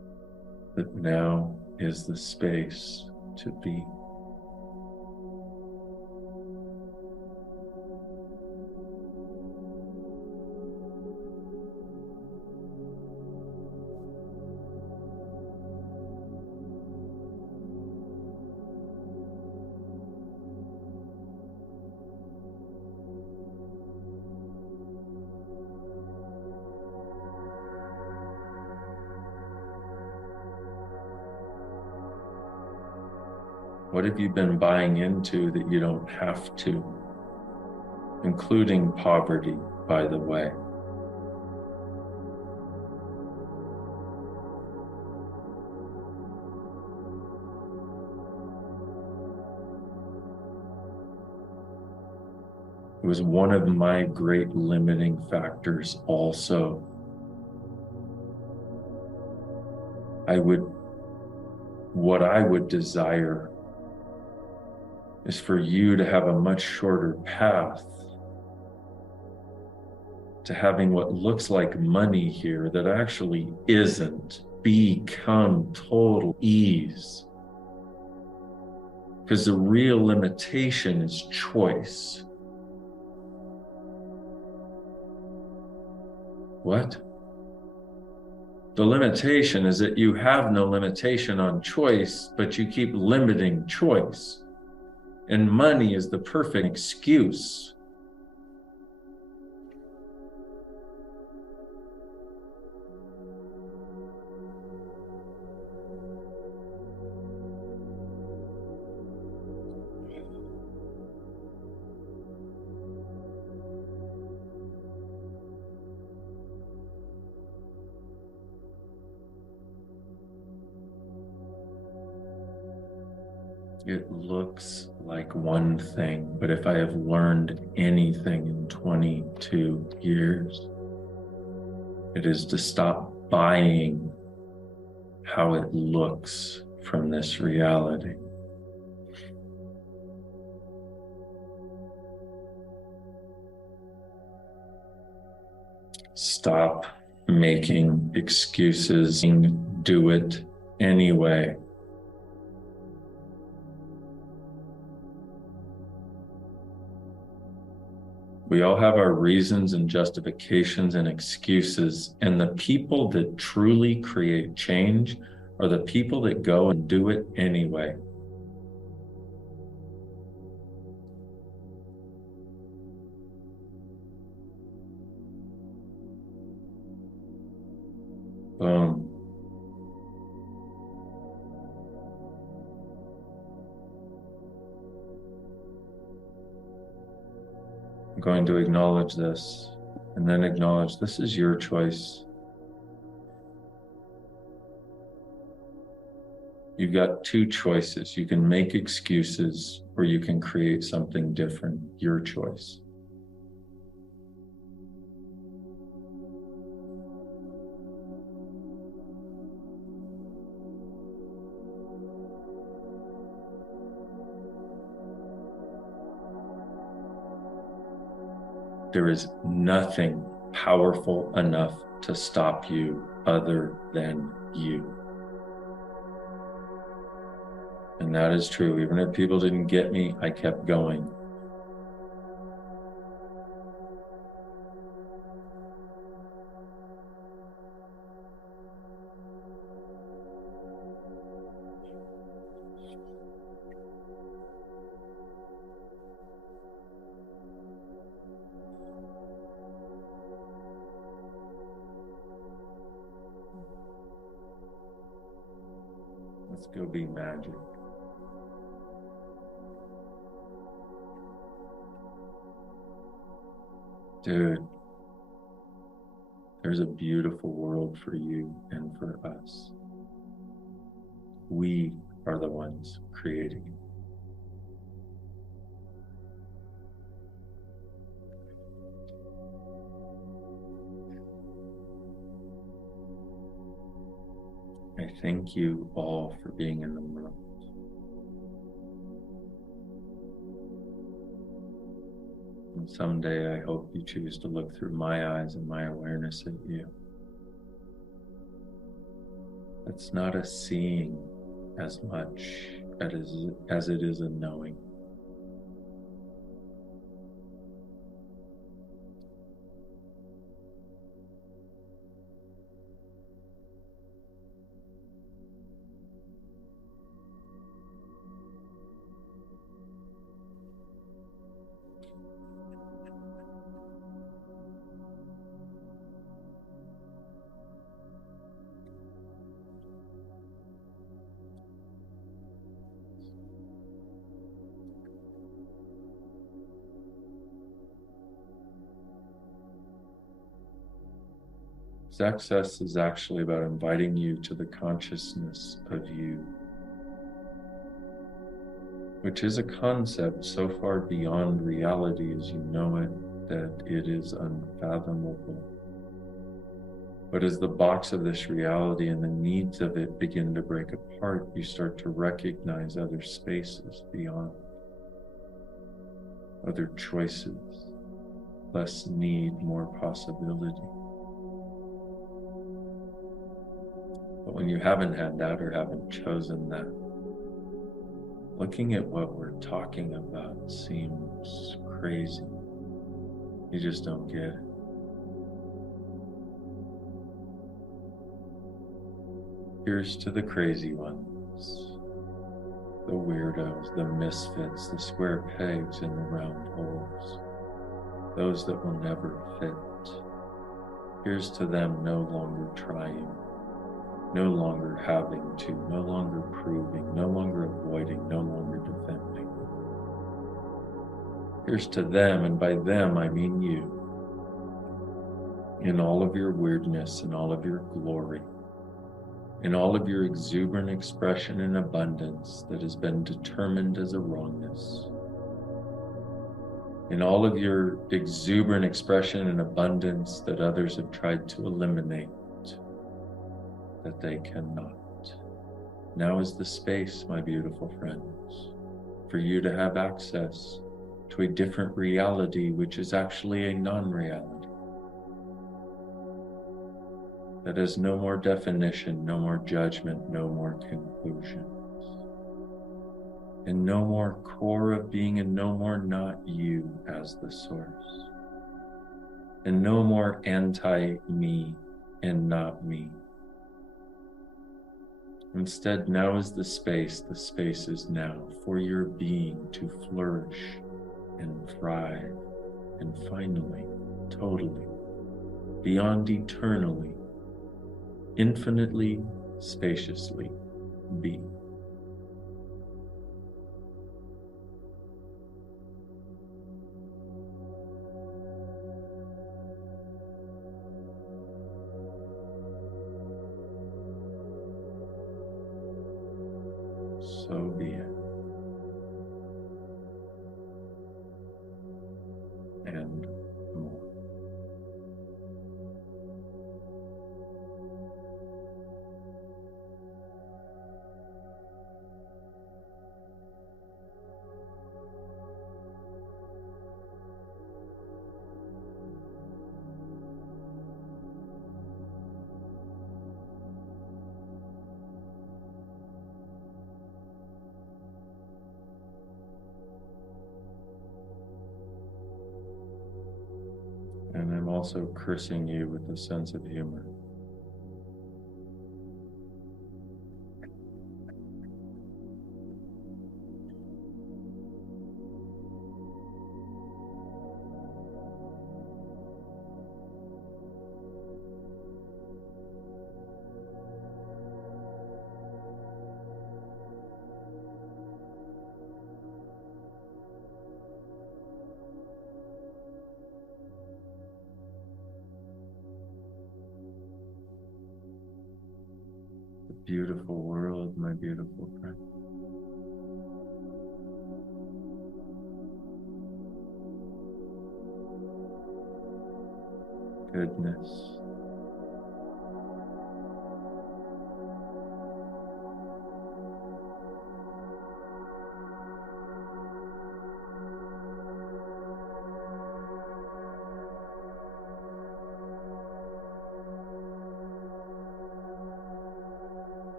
that now is the space to be. What have you been buying into that you don't have to? Including poverty, by the way. It was one of my great limiting factors also. What I would desire is for you to have a much shorter path to having what looks like money here that actually isn't. Become total ease. Because the real limitation is choice. What? The limitation is that you have no limitation on choice, but you keep limiting choice. And money is the perfect excuse. It looks like one thing, but if I have learned anything in 22 years, it is to stop buying how it looks from this reality. Stop making excuses and do it anyway. We all have our reasons and justifications and excuses, and the people that truly create change are the people that go and do it anyway. Boom. I'm going to acknowledge this and then acknowledge this is your choice. You've got two choices. You can make excuses or you can create something different. Your choice. There is nothing powerful enough to stop you other than you. And that is true. Even if people didn't get me, I kept going. Let's go be magic. Dude, there's a beautiful world for you and for us. We are the ones creating it. I thank you all for being in the world. And someday I hope you choose to look through my eyes and my awareness at you. It's not a seeing as much as it is a knowing. Access is actually about inviting you to the consciousness of you, which is a concept so far beyond reality as you know it that it is unfathomable. But as the box of this reality and the needs of it begin to break apart, you start to recognize other spaces beyond, other choices, less need, more possibility. But when you haven't had that or haven't chosen that, looking at what we're talking about seems crazy. You just don't get it. Here's to the crazy ones, the weirdos, the misfits, the square pegs in the round holes, those that will never fit. Here's to them no longer trying, no longer having to, no longer proving, no longer avoiding, no longer defending. Here's to them, and by them I mean you, in all of your weirdness, in all of your glory, in all of your exuberant expression and abundance that has been determined as a wrongness, in all of your exuberant expression and abundance that others have tried to eliminate, that they cannot. Now is the space, my beautiful friends, for you to have access to a different reality, which is actually a non-reality. That has no more definition, no more judgment, no more conclusions, and no more core of being, and no more not you as the source, and no more anti-me and not me. Instead, now is the space is now for your being to flourish and thrive, and finally, totally, beyond eternally, infinitely, spaciously be. So be it. And more. And I'm also cursing you with a sense of humor. The beautiful world, my beautiful friend. Goodness.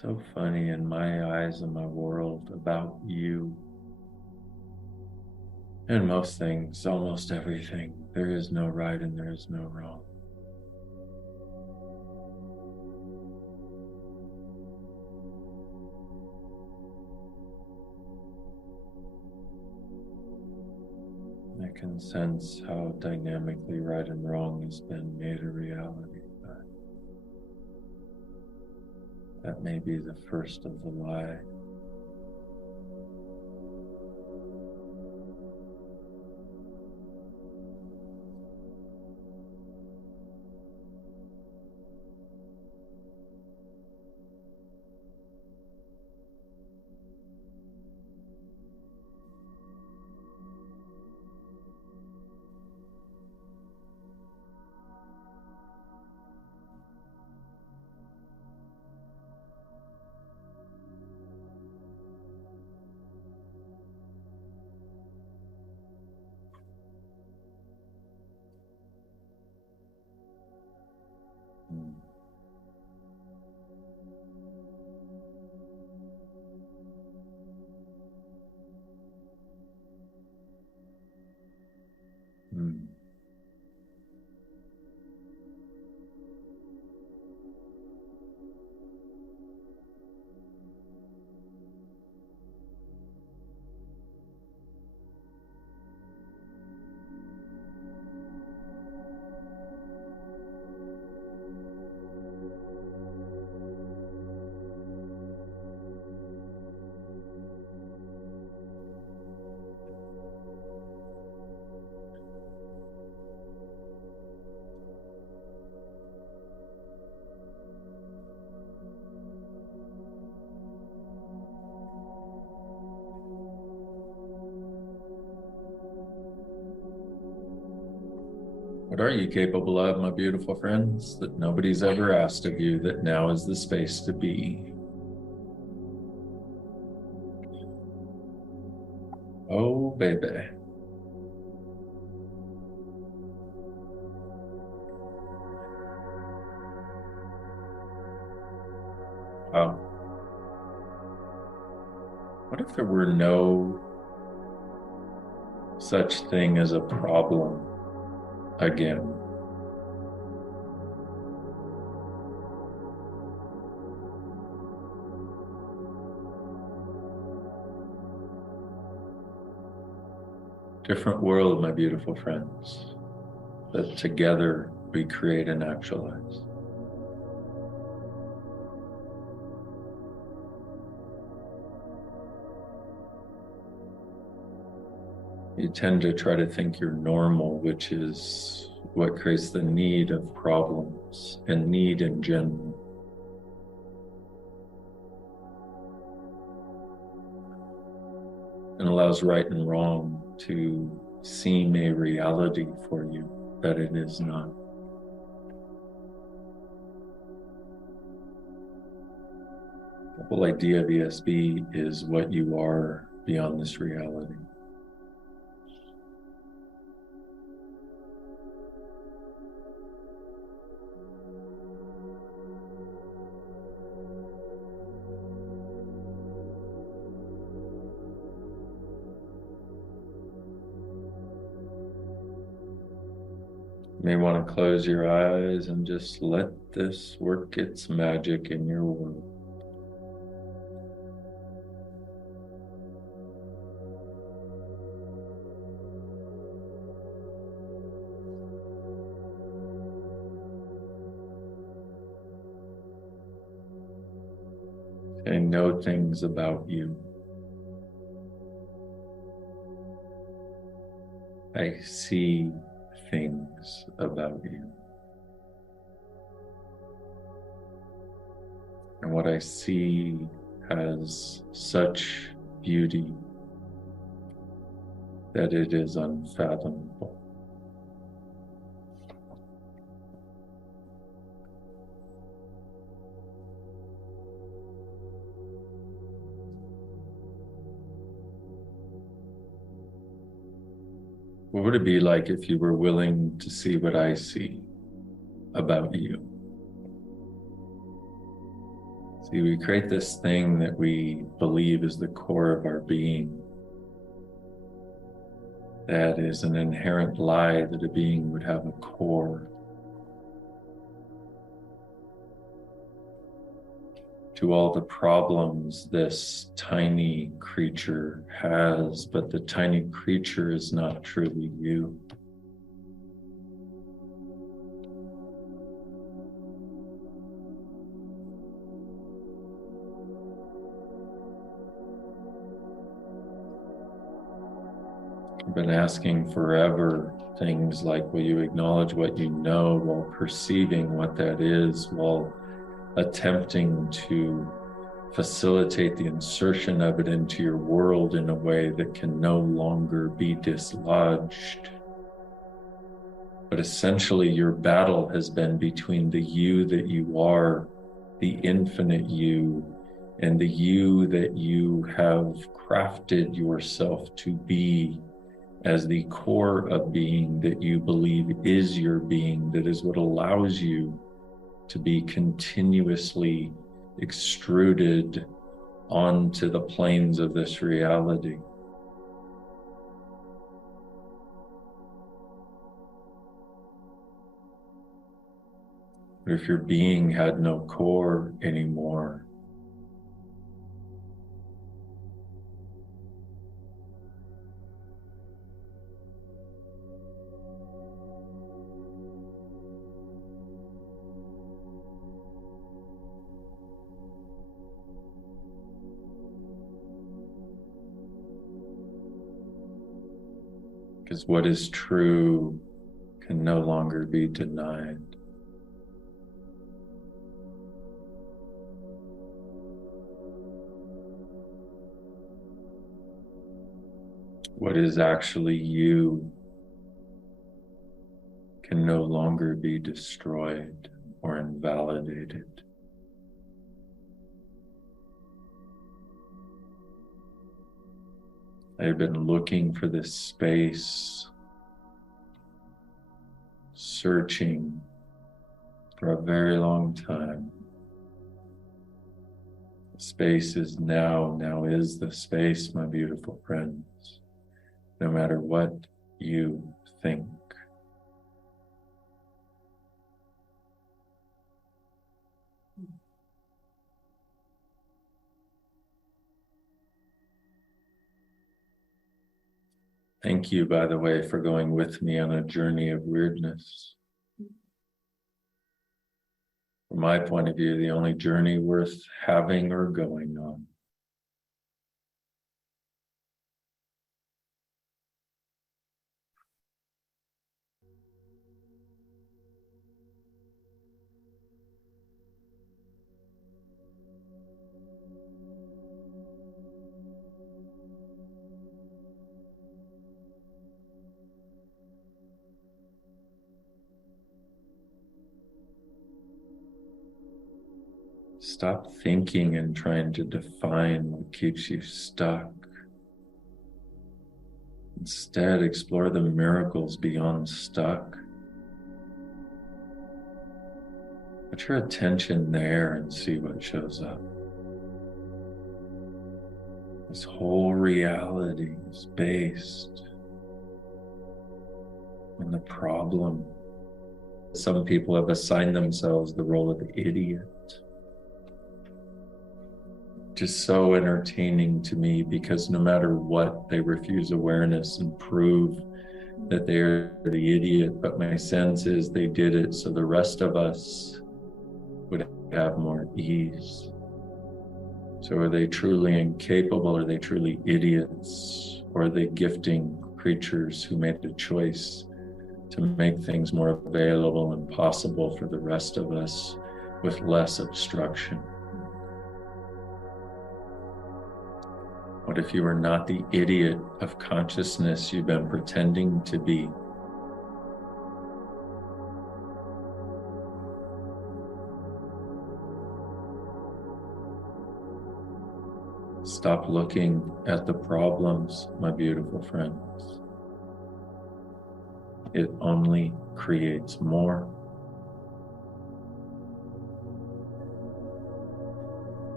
so funny in my eyes and my world about you. And most things, almost everything, there is no right and there is no wrong. I can sense how dynamically right and wrong has been made a reality. But that may be the first of the lie. Mm. Mm. What are you capable of, my beautiful friends, that nobody's ever asked of you, that now is the space to be? Oh, baby. Wow. What if there were no such thing as a problem again? Different world, my beautiful friends, that together we create and actualize. You tend to try to think you're normal, which is what creates the need of problems and need in general. And allows right and wrong to seem a reality for you that it is not. The whole idea of ESB is what you are beyond this reality. You may want to close your eyes and just let this work its magic in your world. I know things about you. I see things about you. And what I see has such beauty that it is unfathomable. What would it be like if you were willing to see what I see about you? See, we create this thing that we believe is the core of our being. That is an inherent lie that a being would have a core. To all the problems this tiny creature has, but the tiny creature is not truly you. I've been asking forever things like, will you acknowledge what you know while perceiving what that is, while attempting to facilitate the insertion of it into your world in a way that can no longer be dislodged. But essentially, your battle has been between the you that you are, the infinite you, and the you that you have crafted yourself to be as the core of being that you believe is your being, that is what allows you to be continuously extruded onto the planes of this reality. If your being had no core anymore, because what is true can no longer be denied. What is actually you can no longer be destroyed or invalidated. I've been looking for this space, searching for a very long time. The space is now is the space, my beautiful friends, no matter what you think. Thank you, by the way, for going with me on a journey of weirdness. From my point of view, the only journey worth having or going on. Stop thinking and trying to define what keeps you stuck. Instead, explore the miracles beyond stuck. Put your attention there and see what shows up. This whole reality is based on the problem. Some people have assigned themselves the role of the idiot. Just so entertaining to me, because no matter what, they refuse awareness and prove that they're the idiot. But my sense is they did it so the rest of us would have more ease. So are they truly incapable? Are they truly idiots? Or are they gifting creatures who made a choice to make things more available and possible for the rest of us with less obstruction? What if you are not the idiot of consciousness you've been pretending to be? Stop looking at the problems, my beautiful friends. It only creates more.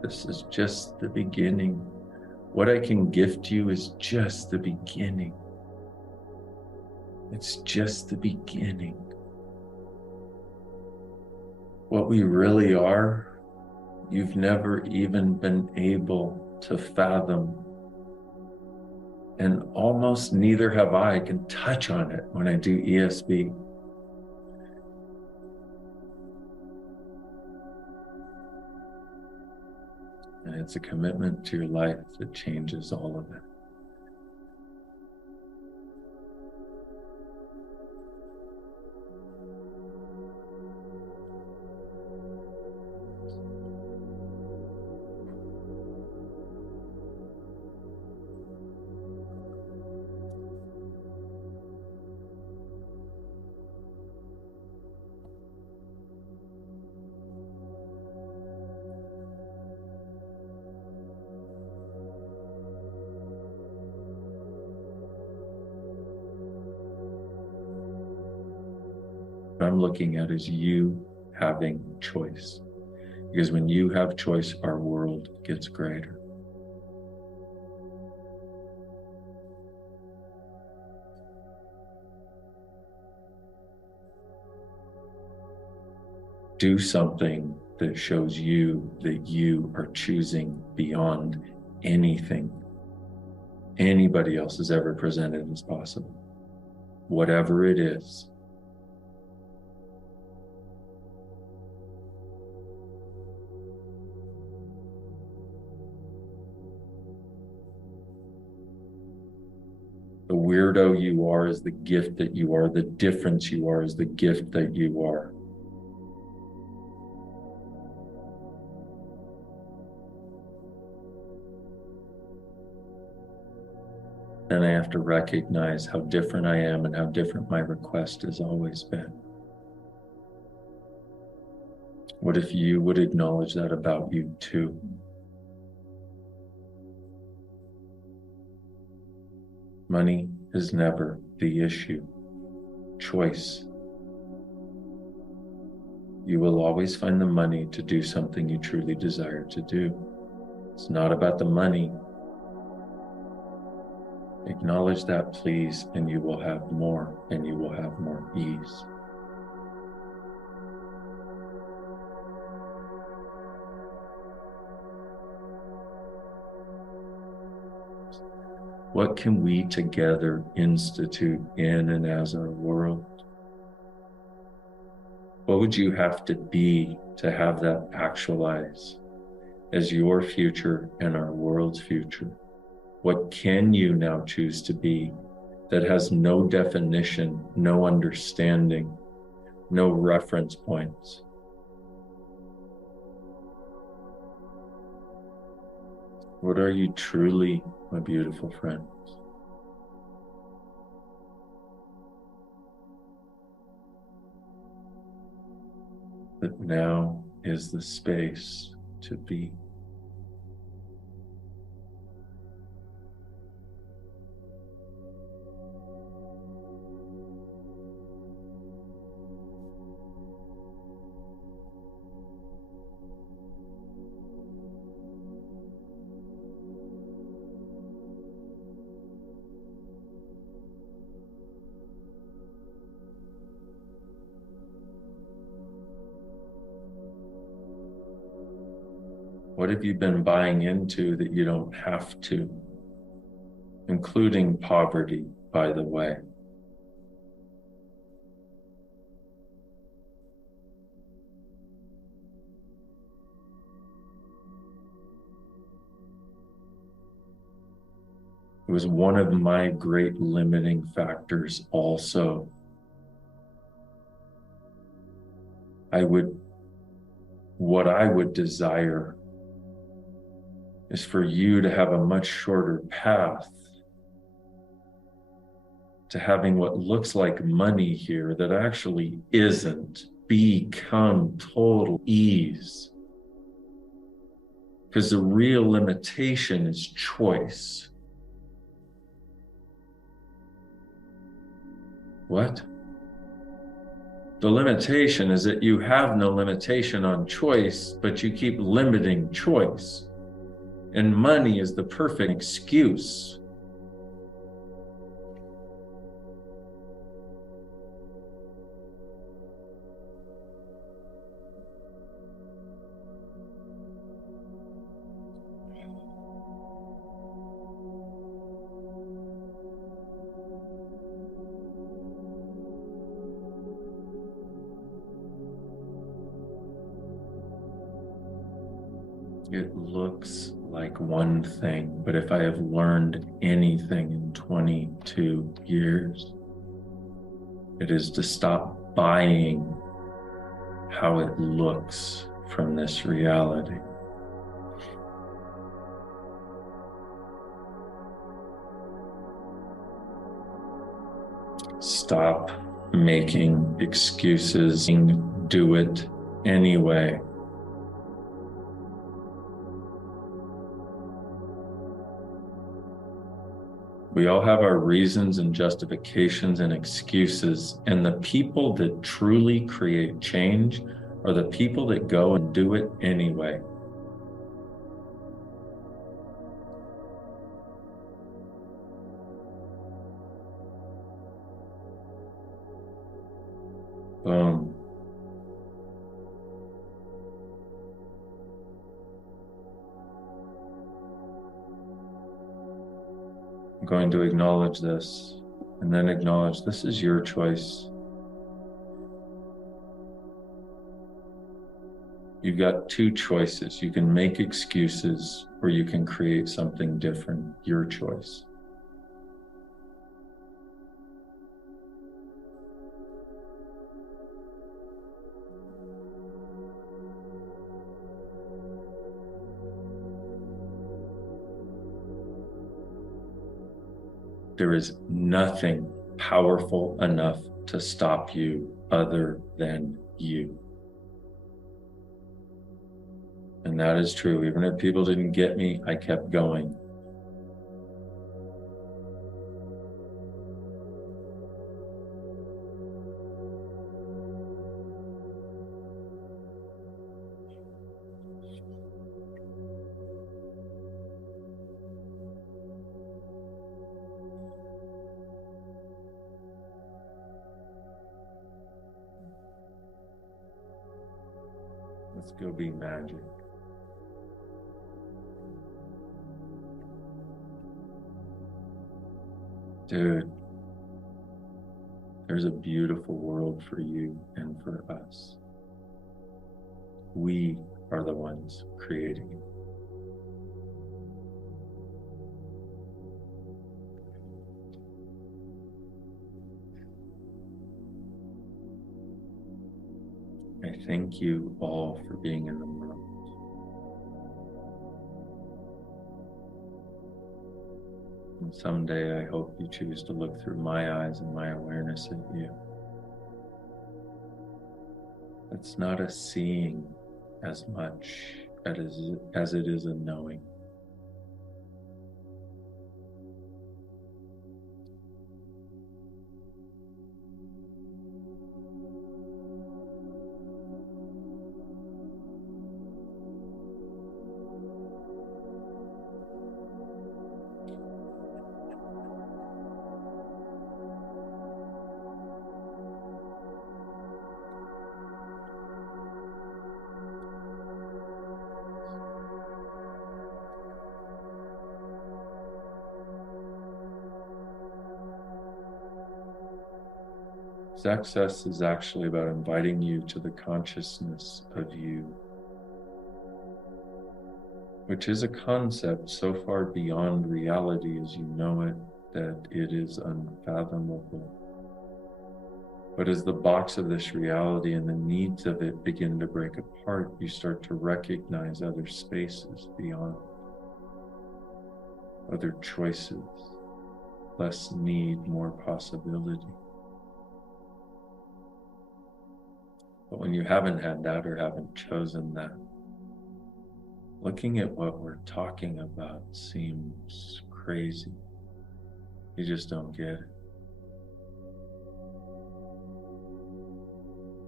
This is just the beginning. What I can gift you is just the beginning. It's just the beginning. What we really are, you've never even been able to fathom. And almost neither have I. I can touch on it when I do ESB. And it's a commitment to your life that changes all of it. What I'm looking at is you having choice. Because when you have choice, our world gets greater. Do something that shows you that you are choosing beyond anything anybody else has ever presented as possible. Whatever it is. The weirdo you are is the gift that you are. The difference you are is the gift that you are. Then I have to recognize how different I am and how different my request has always been. What if you would acknowledge that about you too? Money is never the issue. Choice. You will always find the money to do something you truly desire to do. It's not about the money. Acknowledge that, please, and you will have more, and you will have more ease. What can we together institute in and as our world? What would you have to be to have that actualize as your future and our world's future? What can you now choose to be that has no definition, no understanding, no reference points? What are you truly, my beautiful friends? That now is the space to be. What have you been buying into that you don't have to? Including poverty, by the way. It was one of my great limiting factors also. What I would desire is for you to have a much shorter path to having what looks like money here that actually isn't. Become total ease. Because the real limitation is choice. What? The limitation is that you have no limitation on choice, but you keep limiting choice. And money is the perfect excuse. It looks like one thing, but if I have learned anything in 22 years, it is to stop buying how it looks from this reality. Stop making excuses and do it anyway. We all have our reasons and justifications and excuses, and the people that truly create change are the people that go and do it anyway. Boom. I'm going to acknowledge this, and then acknowledge this is your choice. You've got two choices. You can make excuses or you can create something different. Your choice. There is nothing powerful enough to stop you other than you. And that is true. Even if people didn't get me, I kept going. Let's go be magic. Dude, there's a beautiful world for you and for us. We are the ones creating it. I thank you all for being in the world. And someday I hope you choose to look through my eyes and my awareness at you. It's not a seeing as much as it is a knowing. Access is actually about inviting you to the consciousness of you, which is a concept so far beyond reality as you know it that it is unfathomable. But as the box of this reality and the needs of it begin to break apart, you start to recognize other spaces beyond, other choices, less need, more possibility. But when you haven't had that or haven't chosen that, looking at what we're talking about seems crazy. You just don't get it.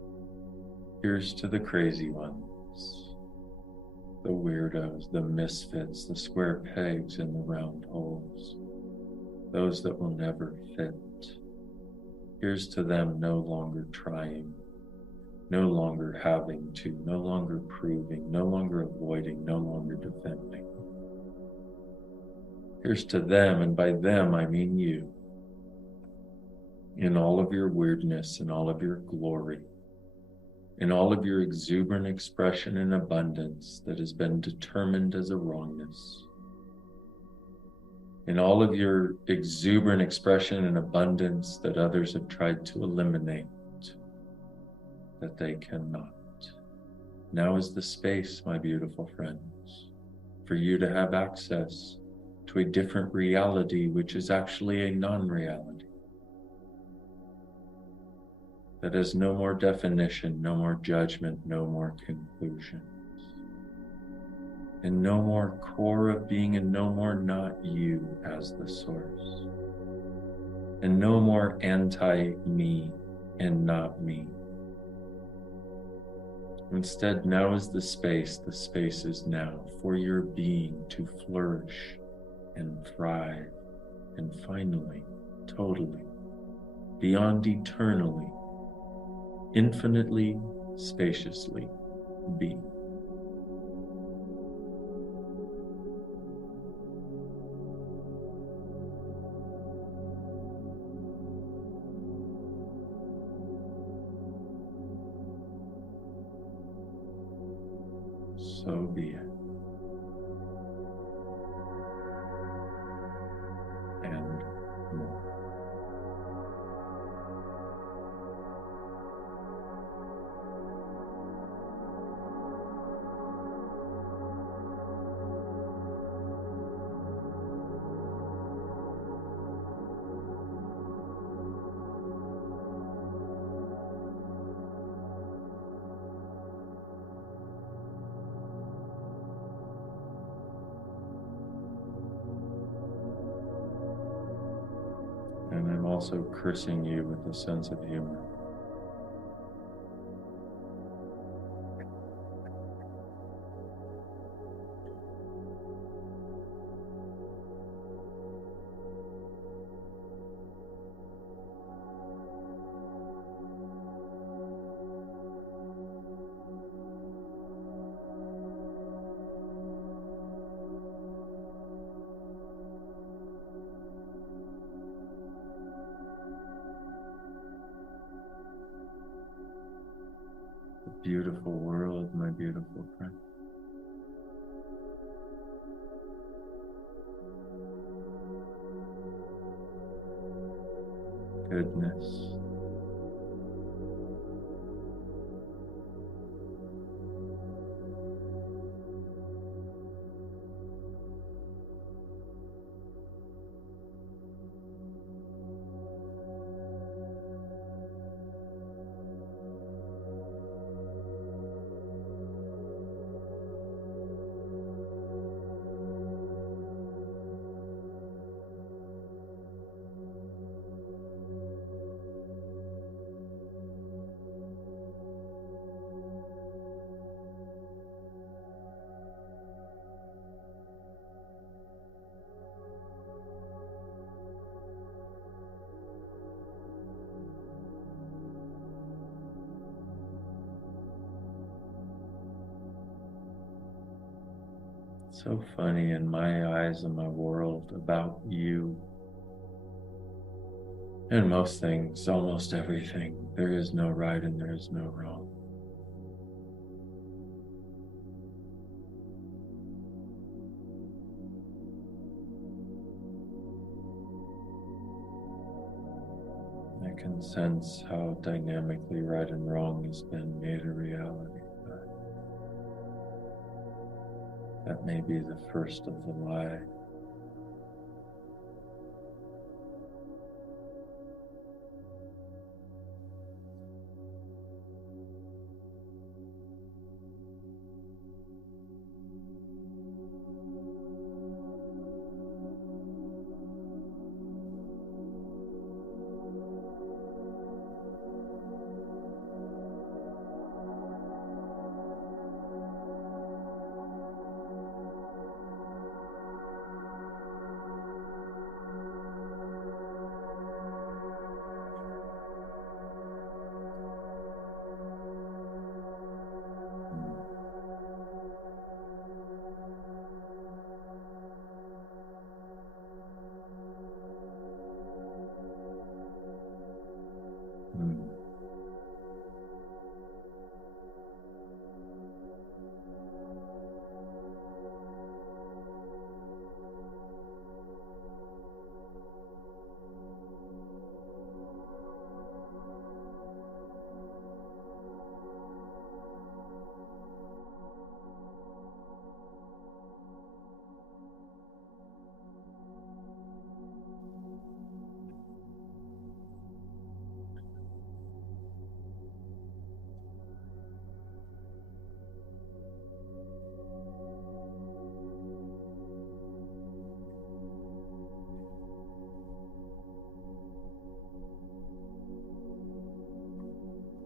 Here's to the crazy ones, the weirdos, the misfits, the square pegs in the round holes, those that will never fit. Here's to them no longer trying, no longer having to, no longer proving, no longer avoiding, no longer defending. Here's to them, and by them I mean you, in all of your weirdness, in all of your glory, in all of your exuberant expression and abundance that has been determined as a wrongness, in all of your exuberant expression and abundance that others have tried to eliminate, that they cannot. Now is the space, my beautiful friends, for you to have access to a different reality, which is actually a non-reality, that has no more definition, no more judgment, no more conclusions, and no more core of being, and no more not you as the source, and no more anti-me and not me. Instead, now is the space is now for your being to flourish and thrive, and finally, totally, beyond eternally, infinitely, spaciously be. So be it. And more. And I'm also cursing you with a sense of humor. The beautiful world, my beautiful friend. Goodness. So funny, in my eyes and my world, about you and most things, almost everything, there is no right and there is no wrong. I can sense how dynamically right and wrong has been made a reality. That may be the first of the lie.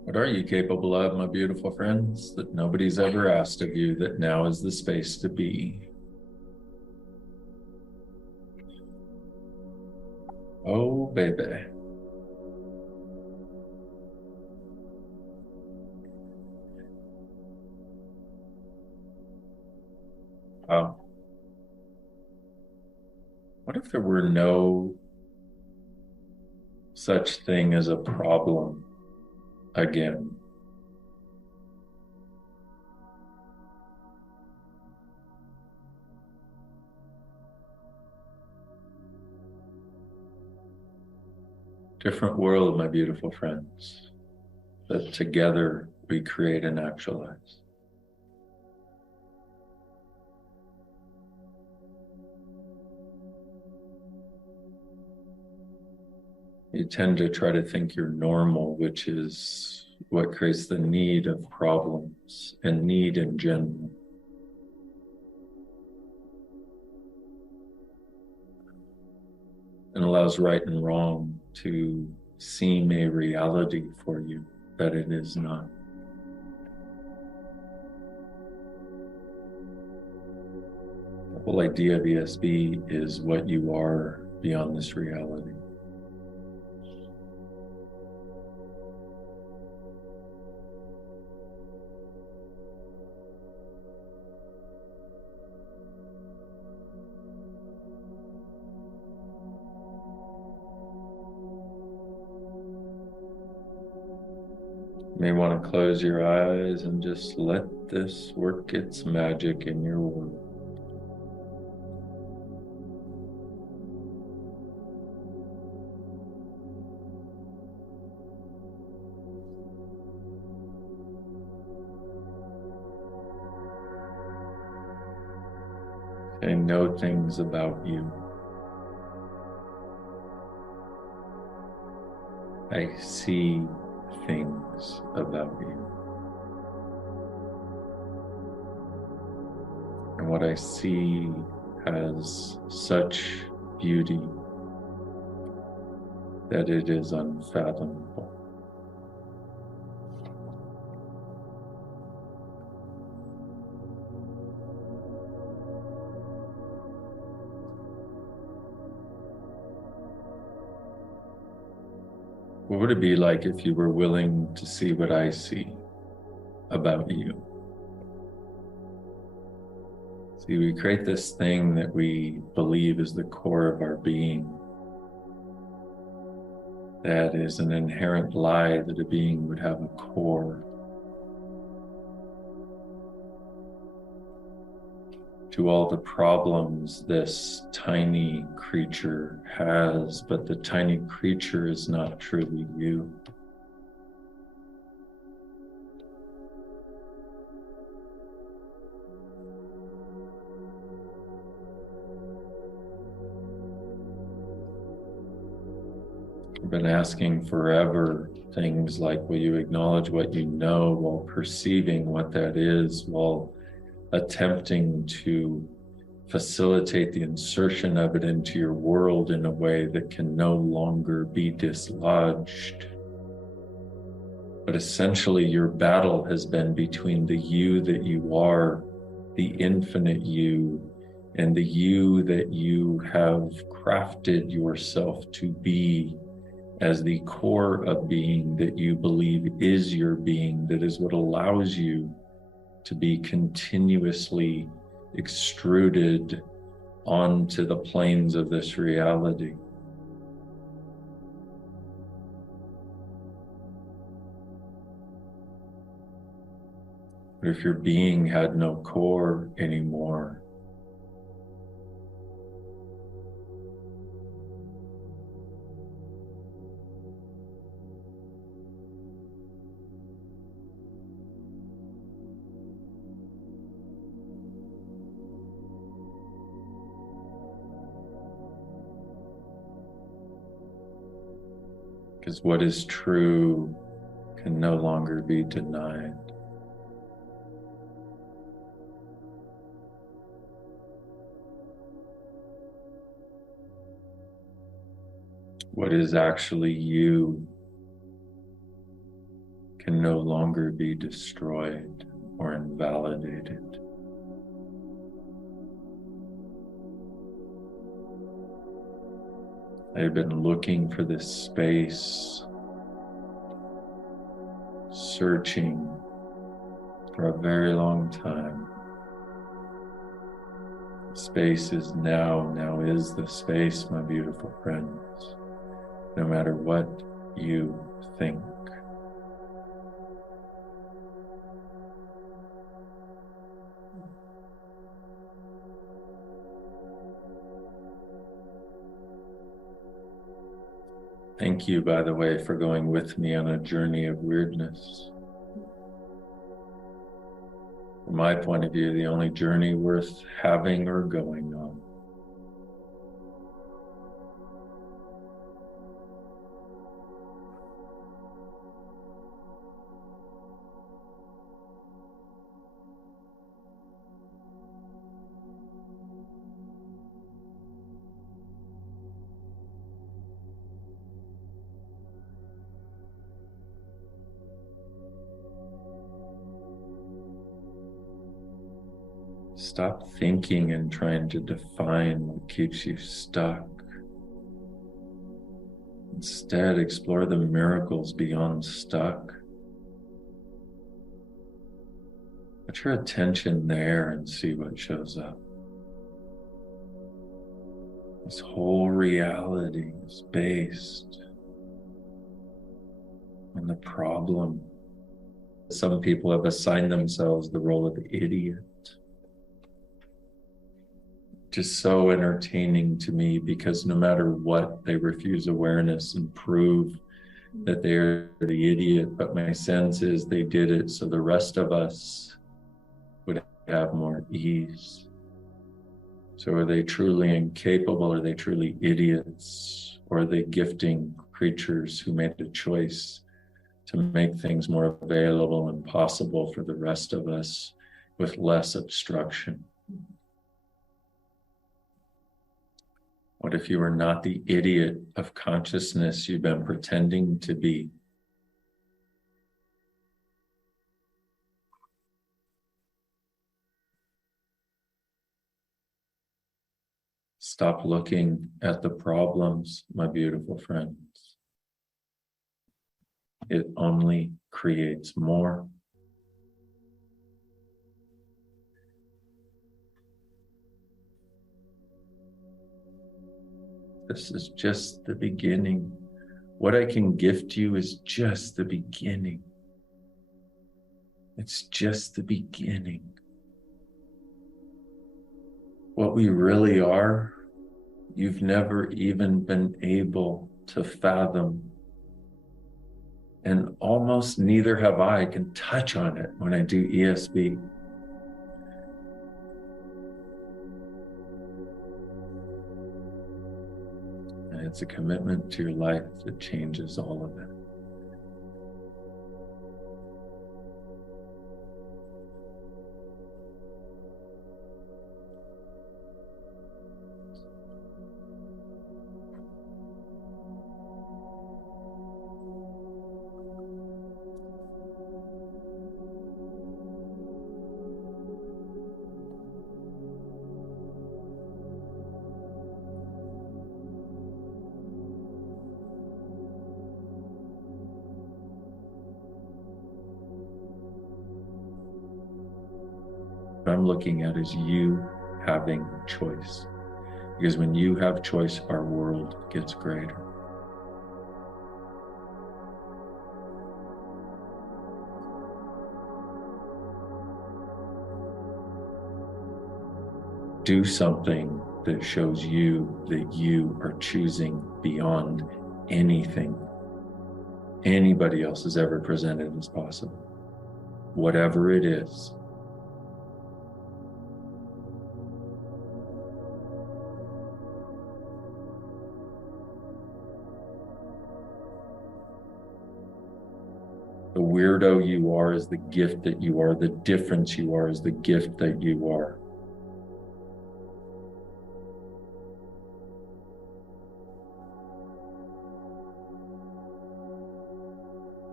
What are you capable of, my beautiful friends, that nobody's ever asked of you, that now is the space to be? Oh, baby. Wow. What if there were no such thing as a problem again? Different world, my beautiful friends, that together we create and actualize. You tend to try to think you're normal, which is what creates the need of problems and need in general. And allows right and wrong to seem a reality for you that it is not. The whole idea of ESB is what you are beyond this reality. You may want to close your eyes and just let this work its magic in your world. I know things about you. I see things about you. And what I see has such beauty that it is unfathomable. What would it be like if you were willing to see what I see about you? See, we create this thing that we believe is the core of our being. That is an inherent lie that a being would have a core. To all the problems this tiny creature has, but the tiny creature is not truly you. I've been asking forever things like, will you acknowledge what you know while perceiving what that is, while attempting to facilitate the insertion of it into your world in a way that can no longer be dislodged. But essentially, your battle has been between the you that you are, the infinite you, and the you that you have crafted yourself to be as the core of being that you believe is your being, that is what allows you to be continuously extruded onto the planes of this reality. But if your being had no core anymore, because what is true can no longer be denied. What is actually you can no longer be destroyed or invalidated. I've been looking for this space, searching for a very long time. Space is now is the space, my beautiful friends, no matter what you think. Thank you, by the way, for going with me on a journey of weirdness. From my point of view, the only journey worth having or going on. Stop thinking and trying to define what keeps you stuck. Instead, explore the miracles beyond stuck. Put your attention there and see what shows up. This whole reality is based on the problem. Some people have assigned themselves the role of the idiot. Just so entertaining to me, because no matter what, they refuse awareness and prove that they're the idiot. But my sense is they did it so the rest of us would have more ease. So are they truly incapable? Are they truly idiots? Or are they gifting creatures who made a choice to make things more available and possible for the rest of us with less obstruction? What if you were not the idiot of consciousness you've been pretending to be? Stop looking at the problems, my beautiful friends. It only creates more. This is just the beginning. What I can gift you is just the beginning. It's just the beginning. What we really are, you've never even been able to fathom. And almost neither have I. I can touch on it when I do ESB. And it's a commitment to your life that changes all of it. What I'm looking at is you having choice. Because when you have choice, our world gets greater. Do something that shows you that you are choosing beyond anything anybody else has ever presented as possible. Whatever it is. The weirdo you are is the gift that you are. The difference you are is the gift that you are.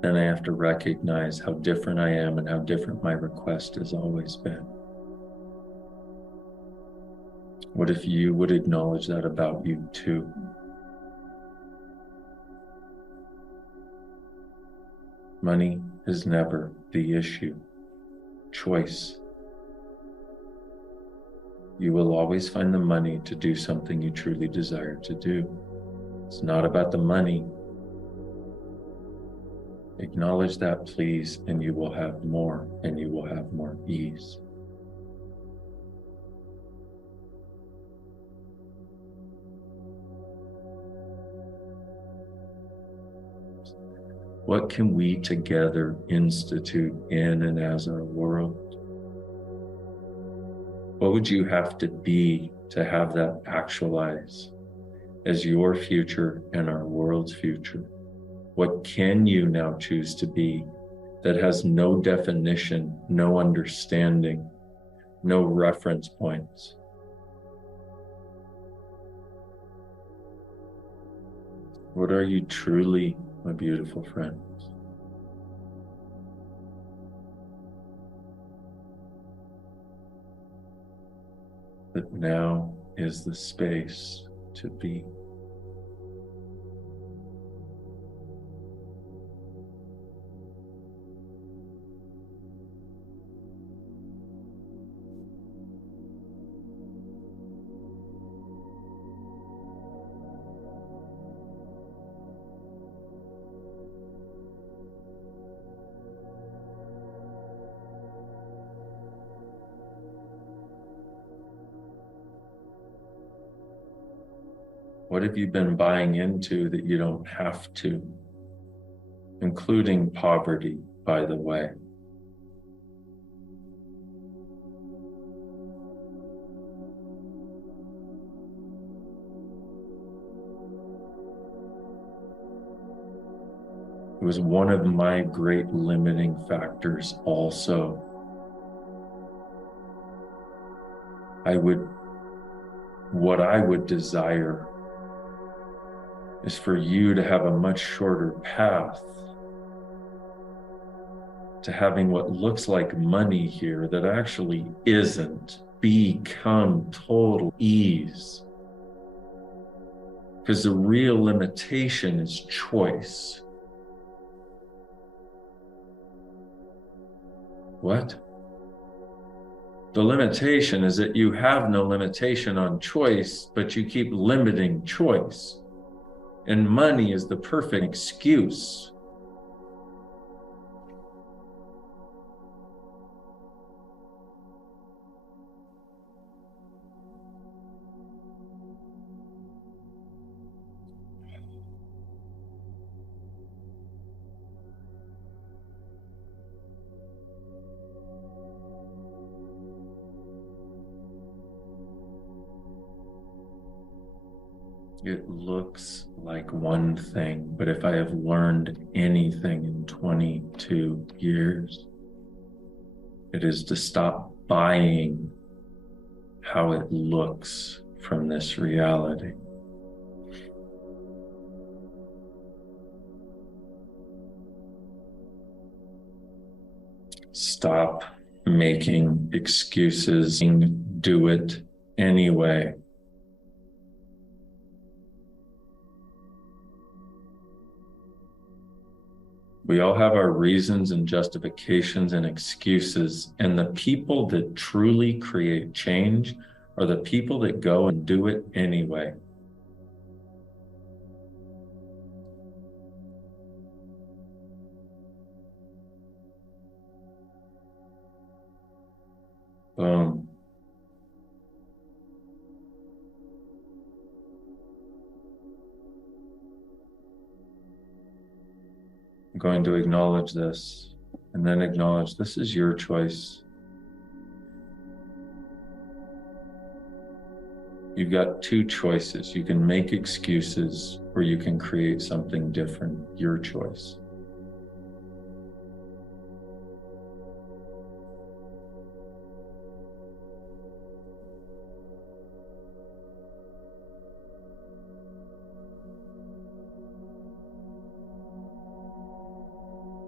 then I have to recognize how different I am and how different my request has always been. What if you would acknowledge that about you too? Money is never the issue. Choice. You will always find the money to do something you truly desire to do. It's not about the money. Acknowledge that, please, and you will have more, and you will have more ease. What can we together institute in and as our world? What would you have to be to have that actualize as your future and our world's future? What can you now choose to be that has no definition, no understanding, no reference points? What are you truly, my beautiful friends? That now is the space to be. What have you been buying into that you don't have to? Including poverty, by the way. It was one of my great limiting factors also. What I would desire is for you to have a much shorter path to having what looks like money here that actually isn't. Become total ease. Because the real limitation is choice. What? The limitation is that you have no limitation on choice, but you keep limiting choice. And money is the perfect excuse. It looks like one thing, but if I have learned anything in 22 years, it is to stop buying how it looks from this reality. Stop making excuses and do it anyway. We all have our reasons and justifications and excuses, and the people that truly create change are the people that go and do it anyway. Boom. I'm going to acknowledge this and then acknowledge this is your choice. You've got two choices. You can make excuses or you can create something different. Your choice.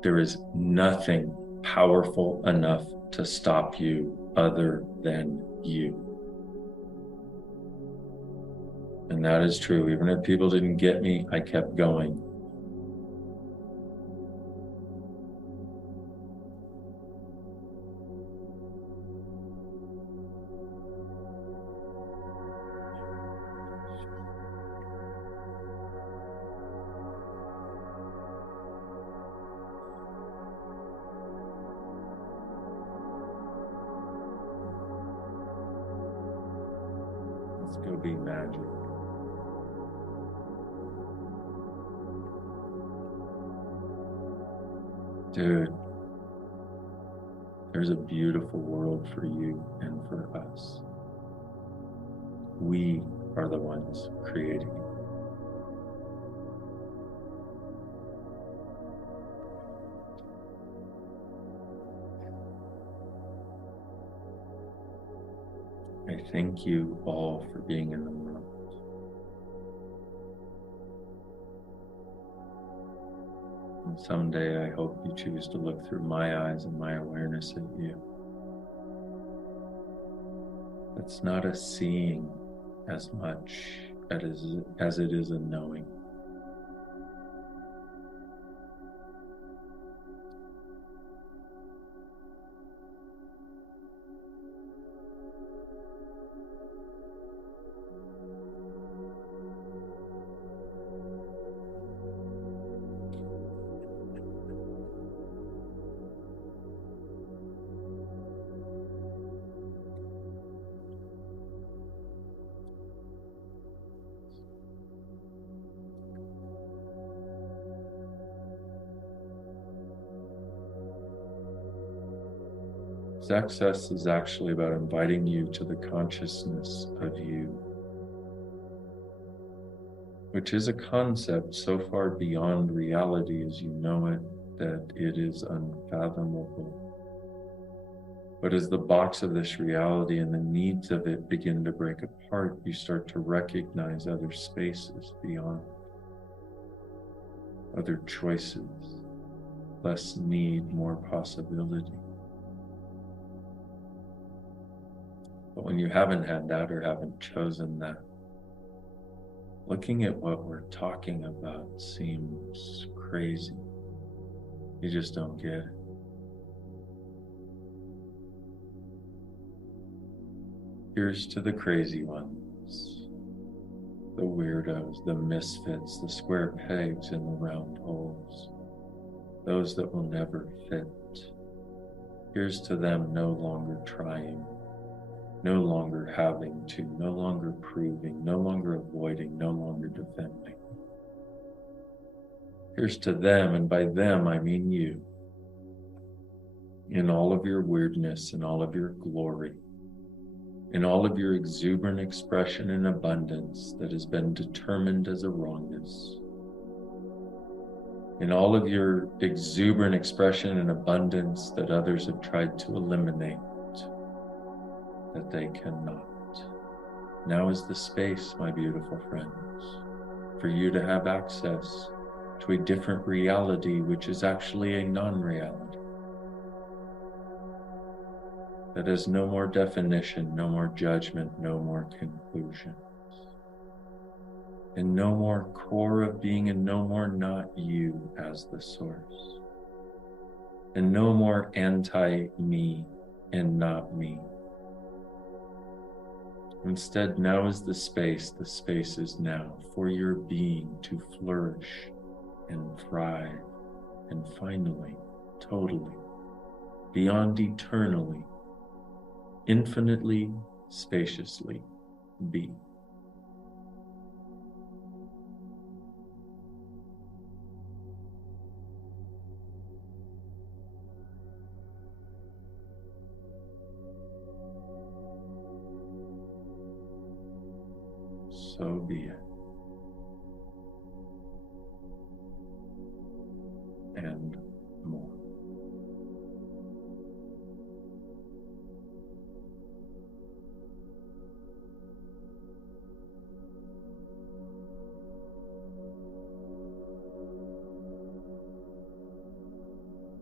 There is nothing powerful enough to stop you other than you. And that is true. Even if people didn't get me, I kept going. Let's go be magic. Dude, there's a beautiful world for you and for us. We are the ones creating it. I thank you all for being in the world. And someday I hope you choose to look through my eyes and my awareness at you. It's not a seeing as much as it is a knowing. Access is actually about inviting you to the consciousness of you, which is a concept so far beyond reality as you know it that it is unfathomable. But as the box of this reality and the needs of it begin to break apart, you start to recognize other spaces beyond, other choices, less need, more possibility. But when you haven't had that or haven't chosen that, looking at what we're talking about seems crazy. You just don't get it. Here's to the crazy ones, the weirdos, the misfits, the square pegs in the round holes, those that will never fit. Here's to them no longer trying, no longer having to, no longer proving, no longer avoiding, no longer defending. Here's to them, and by them I mean you, in all of your weirdness, in all of your glory, in all of your exuberant expression and abundance that has been determined as a wrongness, in all of your exuberant expression and abundance that others have tried to eliminate, that they cannot. Now is the space, my beautiful friends, for you to have access to a different reality, which is actually a non-reality. That has no more definition, no more judgment, no more conclusions, and no more core of being, and no more not you as the source, and no more anti-me and not me. Instead, now is the space is now for your being to flourish and thrive, and finally, totally, beyond eternally, infinitely, spaciously be. So be it. And more.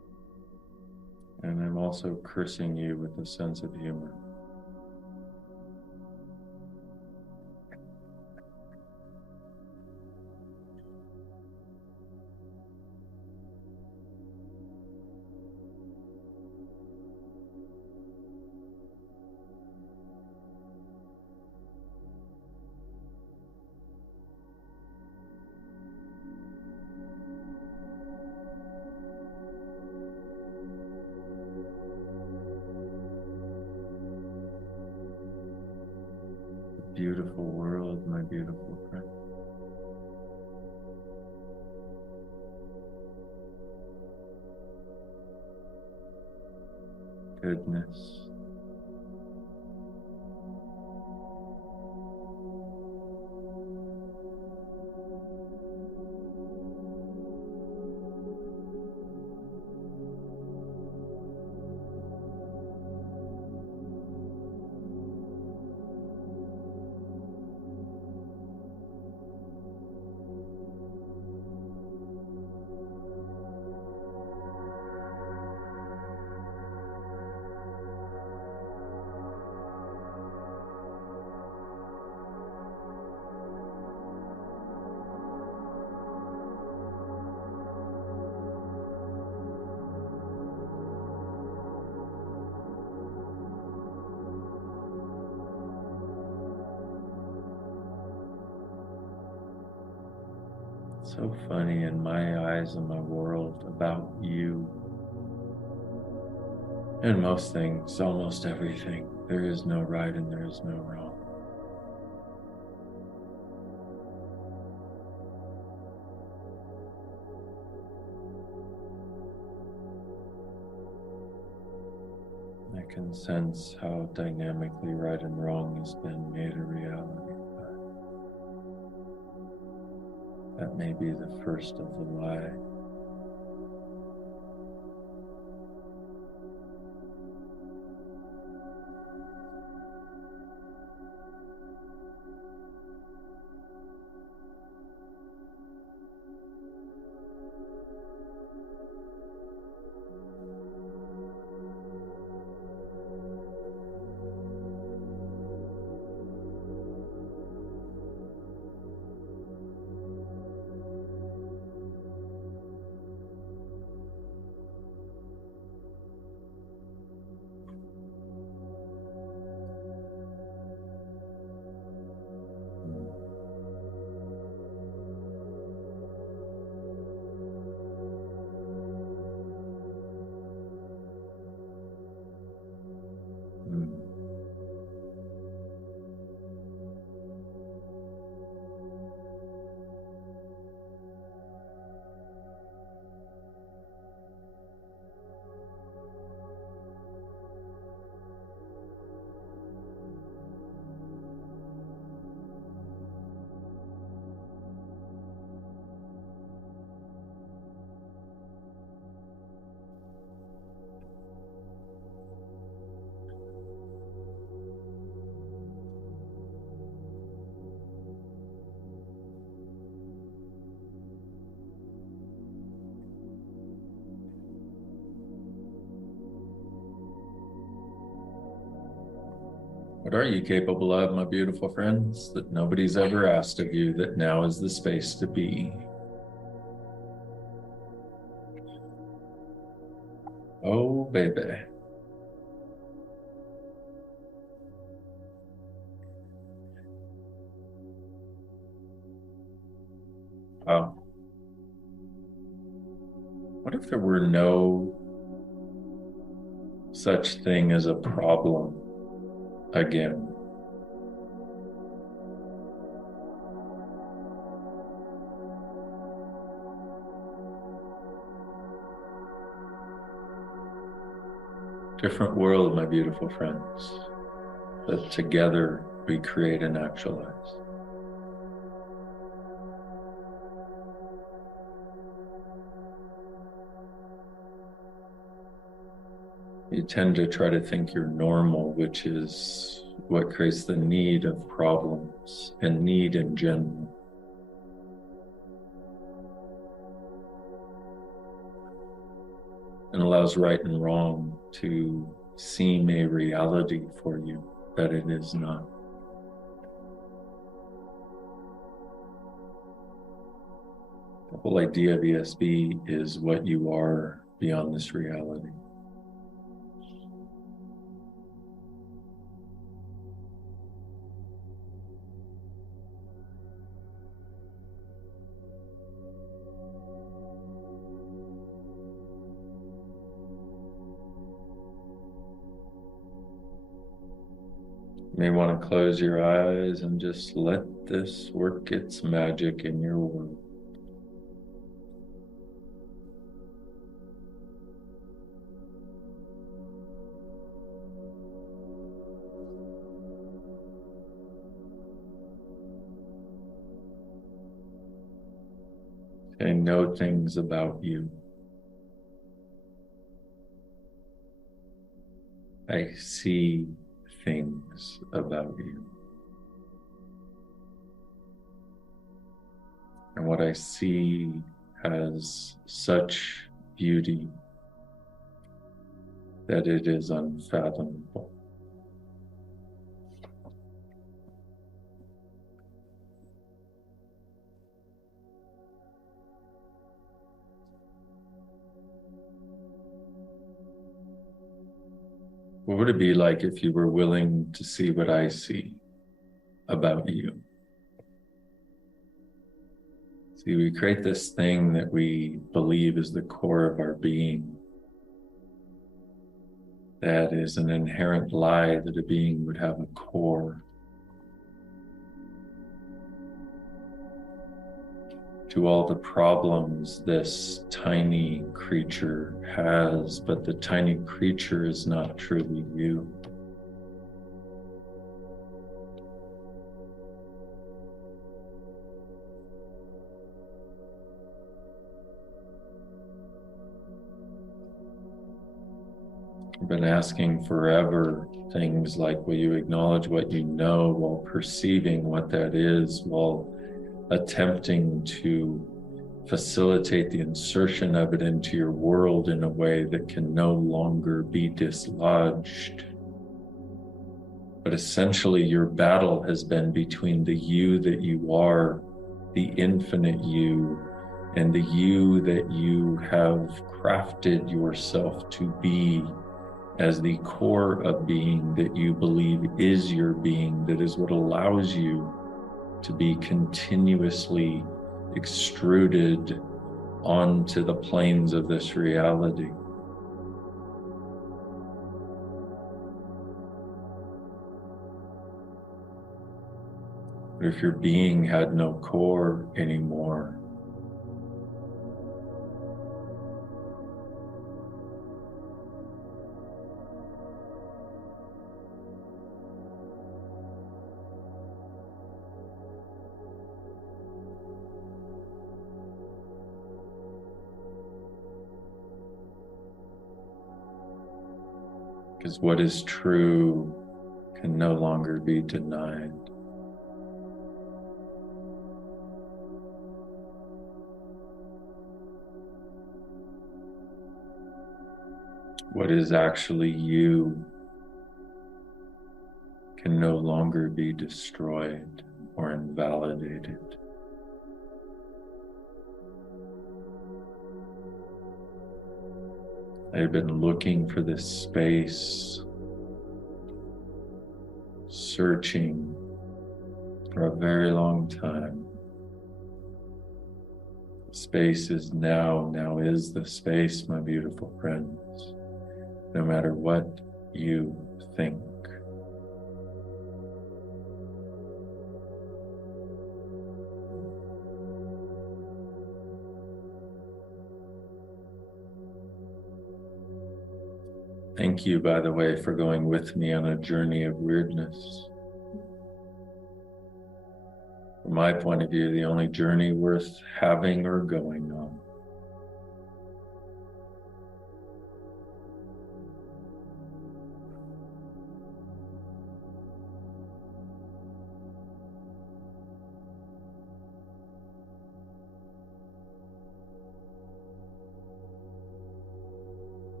also cursing you with a sense of humor. Beautiful world, my beautiful friend. Goodness. So funny, in my eyes and my world, about you and most things, almost everything, there is no right and there is no wrong. I can sense how dynamically right and wrong has been made a reality. That may be the first of the lie. What are you capable of, my beautiful friends, that nobody's ever asked of you, that now is the space to be? Oh, baby. Wow. What if there were no such thing as a problem again? Different world, my beautiful friends, that together we create and actualize. You tend to try to think you're normal, which is what creates the need of problems and need in general. and allows right and wrong to seem a reality for you that it is not. The whole idea of ESB is what you are beyond this reality. You may want to close your eyes and just let this work its magic in your world. I know things about you. I see things about you. And what I see has such beauty that it is unfathomable. What would it be like if you were willing to see what I see about you? See, we create this thing that we believe is the core of our being. That is an inherent lie that a being would have a core. To all the problems this tiny creature has, but the tiny creature is not truly you. I've been asking forever things like, will you acknowledge what you know while perceiving what that is, while attempting to facilitate the insertion of it into your world in a way that can no longer be dislodged. But essentially, your battle has been between the you that you are, the infinite you, and the you that you have crafted yourself to be as the core of being that you believe is your being, that is what allows you to be continuously extruded onto the planes of this reality. But if your being had no core anymore, because what is true can no longer be denied. What is actually you can no longer be destroyed or invalidated. I've been looking for this space, searching for a very long time. Space is now is the space, my beautiful friends, no matter what you think. Thank you, by the way, for going with me on a journey of weirdness. From my point of view, the only journey worth having or going on.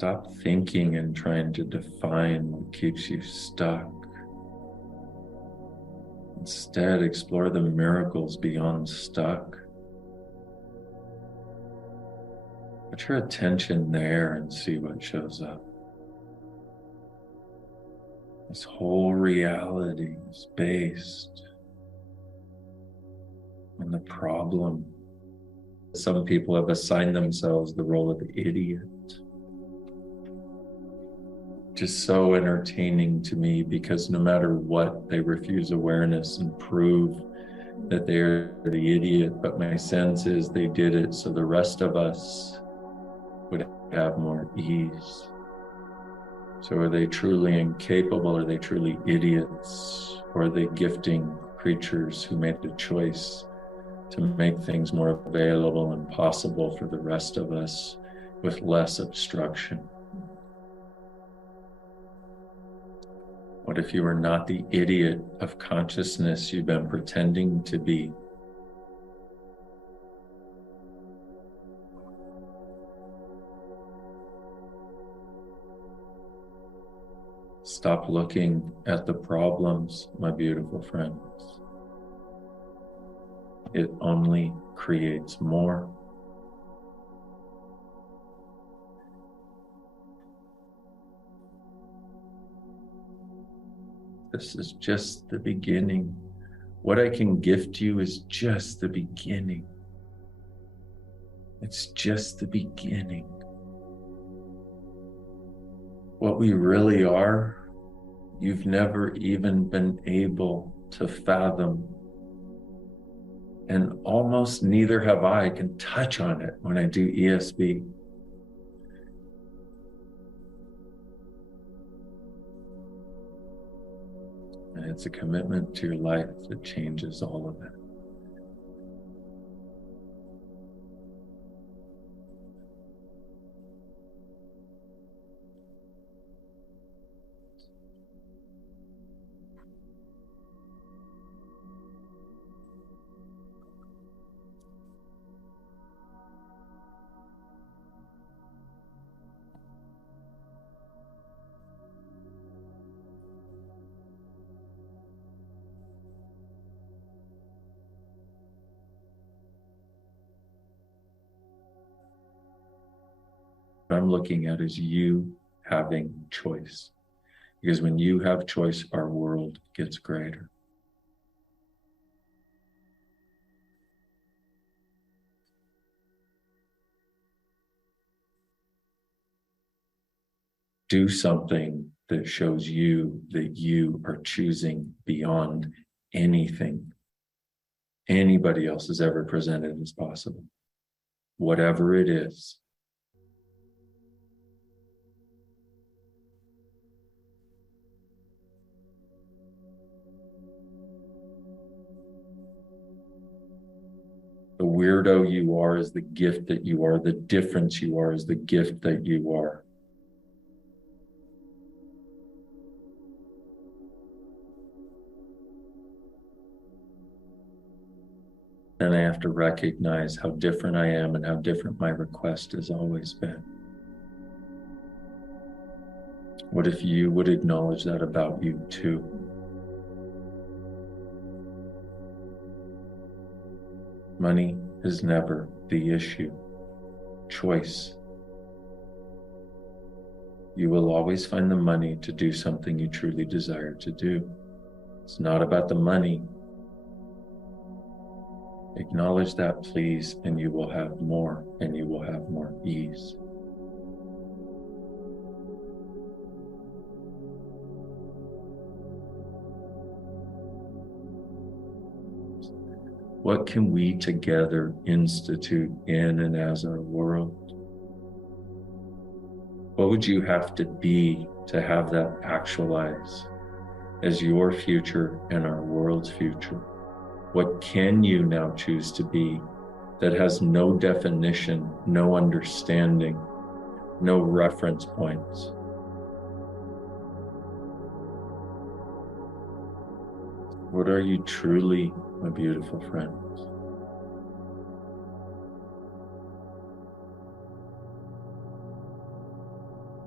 Stop thinking and trying to define what keeps you stuck. Instead, explore the miracles beyond stuck. Put your attention there and see what shows up. This whole reality is based on the problem. Some people have assigned themselves the role of the idiot. Just so entertaining to me, because no matter what, they refuse awareness and prove that they're the idiot. But my sense is they did it so the rest of us would have more ease. So are they truly incapable? Are they truly idiots? Or are they gifting creatures who made the choice to make things more available and possible for the rest of us with less obstruction? What if you were not the idiot of consciousness you've been pretending to be? Stop looking at the problems, my beautiful friends. It only creates more. This is just the beginning. What I can gift you is just the beginning. It's just the beginning. What we really are, you've never even been able to fathom. And almost neither have I. I can touch on it when I do ESB. And it's a commitment to your life that changes all of it. What I'm looking at is you having choice. Because when you have choice, our world gets greater. Do something that shows you that you are choosing beyond anything anybody else has ever presented as possible. Whatever it is. The weirdo you are is the gift that you are. The difference you are is the gift that you are. Then I have to recognize how different I am and how different my request has always been. What if you would acknowledge that about you too? Money is never the issue. Choice. You will always find the money to do something you truly desire to do. It's not about the money. Acknowledge that, please, and you will have more, and you will have more ease. What can we together institute in and as our world? What would you have to be to have that actualize as your future and our world's future? What can you now choose to be that has no definition, no understanding, no reference points? What are you truly, my beautiful friends?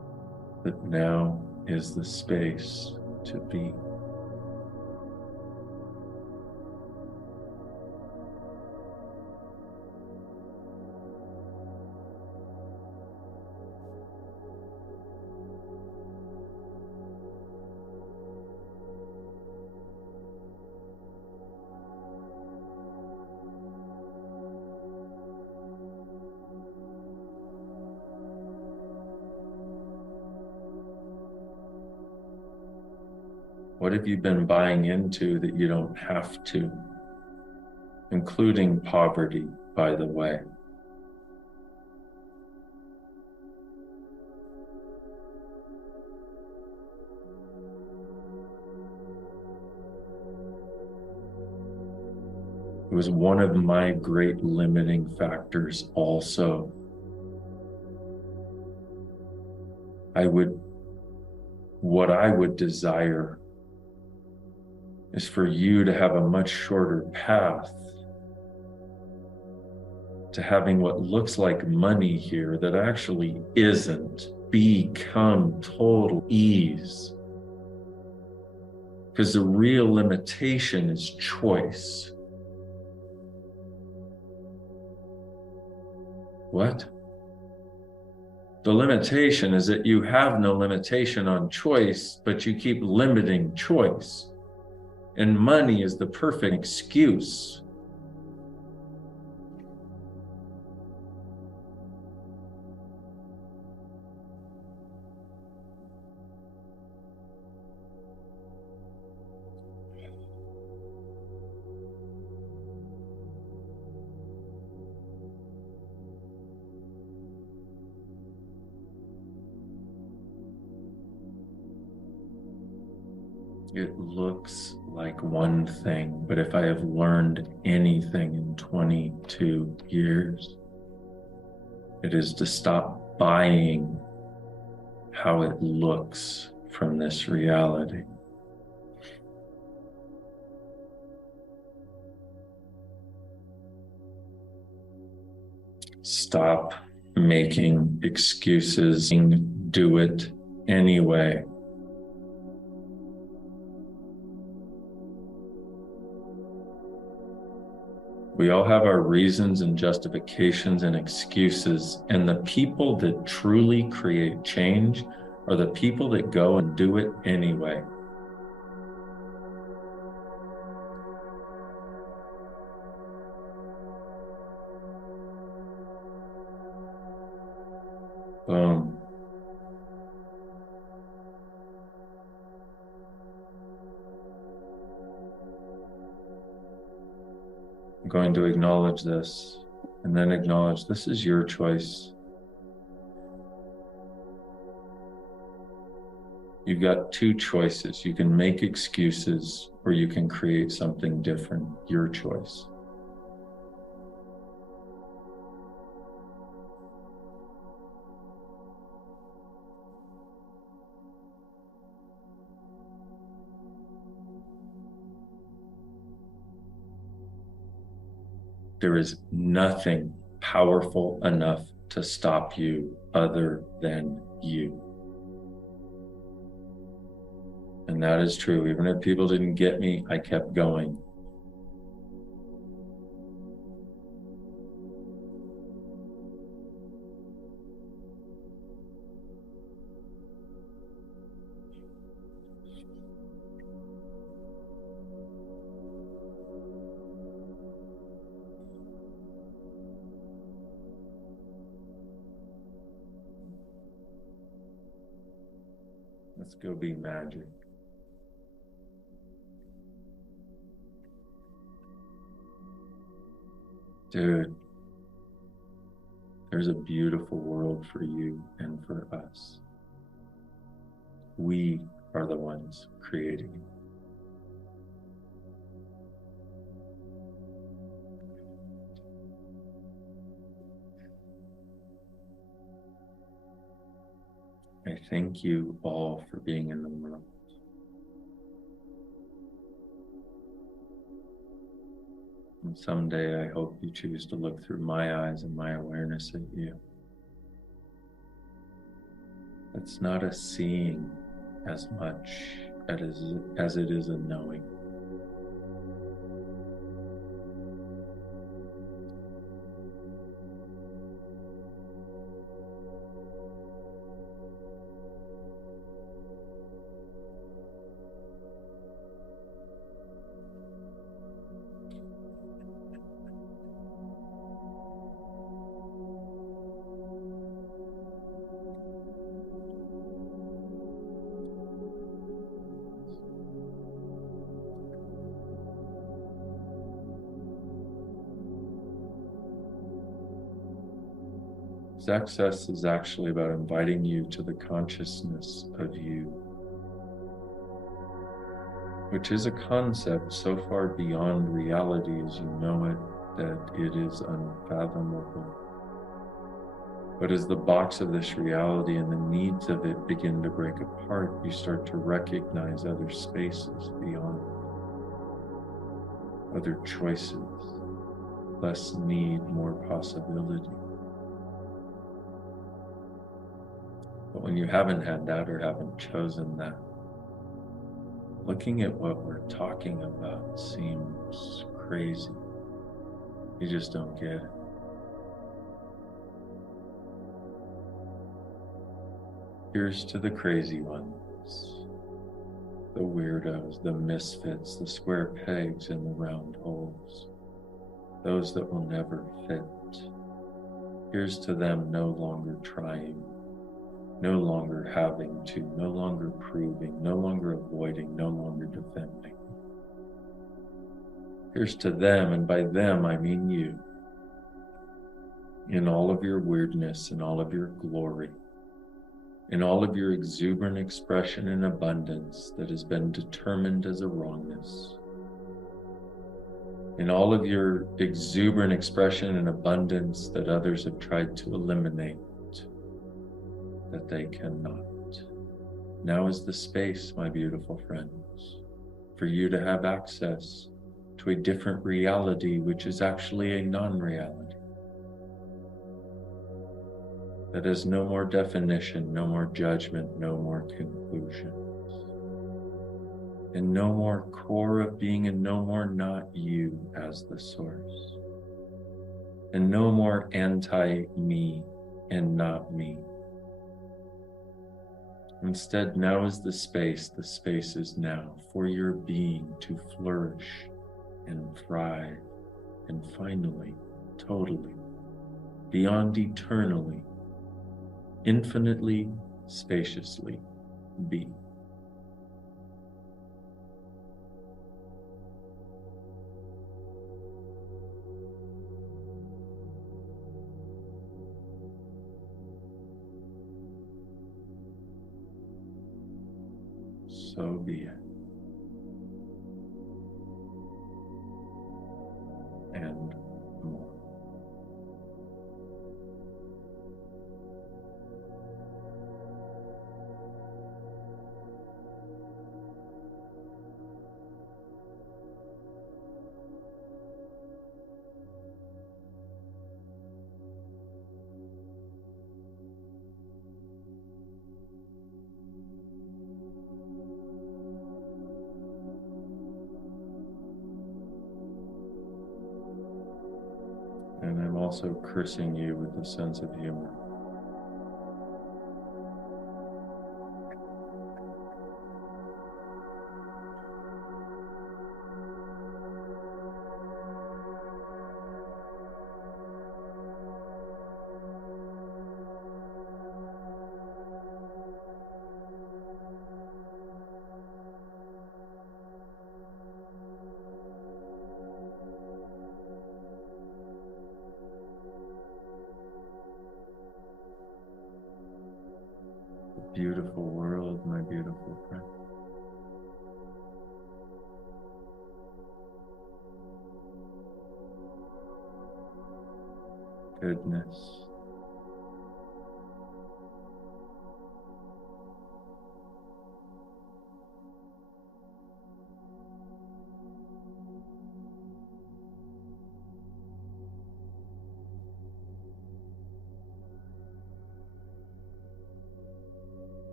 that now is the space to be. What have you been buying into that you don't have to? Including poverty, by the way. It was one of my great limiting factors also. What I would desire is for you to have a much shorter path to having what looks like money here that actually isn't. Become total ease. Because the real limitation is choice. What? The limitation is that you have no limitation on choice, but you keep limiting choice. And money is the perfect excuse. It looks like one thing, but if I have learned anything in 22 years, it is to stop buying how it looks from this reality. Stop making excuses and do it anyway. We all have our reasons and justifications and excuses, and the people that truly create change are the people that go and do it anyway. Boom. I'm going to acknowledge this and then acknowledge this is your choice. You've got two choices. You can make excuses or you can create something different. Your choice. There is nothing powerful enough to stop you other than you. And that is true. Even if people didn't get me, I kept going. Let's go be magic. Dude, there's a beautiful world for you and for us. We are the ones creating it. I thank you all for being in the world. And someday I hope you choose to look through my eyes and my awareness at you. It's not a seeing as much as it is a knowing. Access is actually about inviting you to the consciousness of you, which is a concept so far beyond reality as you know it that it is unfathomable. But as the box of this reality and the needs of it begin to break apart, you start to recognize other spaces beyond, other choices, less need, more possibility. But when you haven't had that or haven't chosen that, looking at what we're talking about seems crazy. You just don't get it. Here's to the crazy ones, the weirdos, the misfits, the square pegs in the round holes, those that will never fit. Here's to them no longer trying, no longer having to, no longer proving, no longer avoiding, no longer defending. Here's to them, and by them I mean you, in all of your weirdness, in all of your glory, in all of your exuberant expression and abundance that has been determined as a wrongness, in all of your exuberant expression and abundance that others have tried to eliminate, that they cannot. Now is the space, my beautiful friends, for you to have access to a different reality, which is actually a non-reality. That has no more definition, no more judgment, no more conclusions, and no more core of being, and no more not you as the source, and no more anti-me and not me. Instead, now is the space is now for your being to flourish and thrive, and finally, totally, beyond eternally, infinitely, spaciously be. So be it. And more. And I'm also cursing you with a sense of humor. Beautiful world, my beautiful friend. Goodness.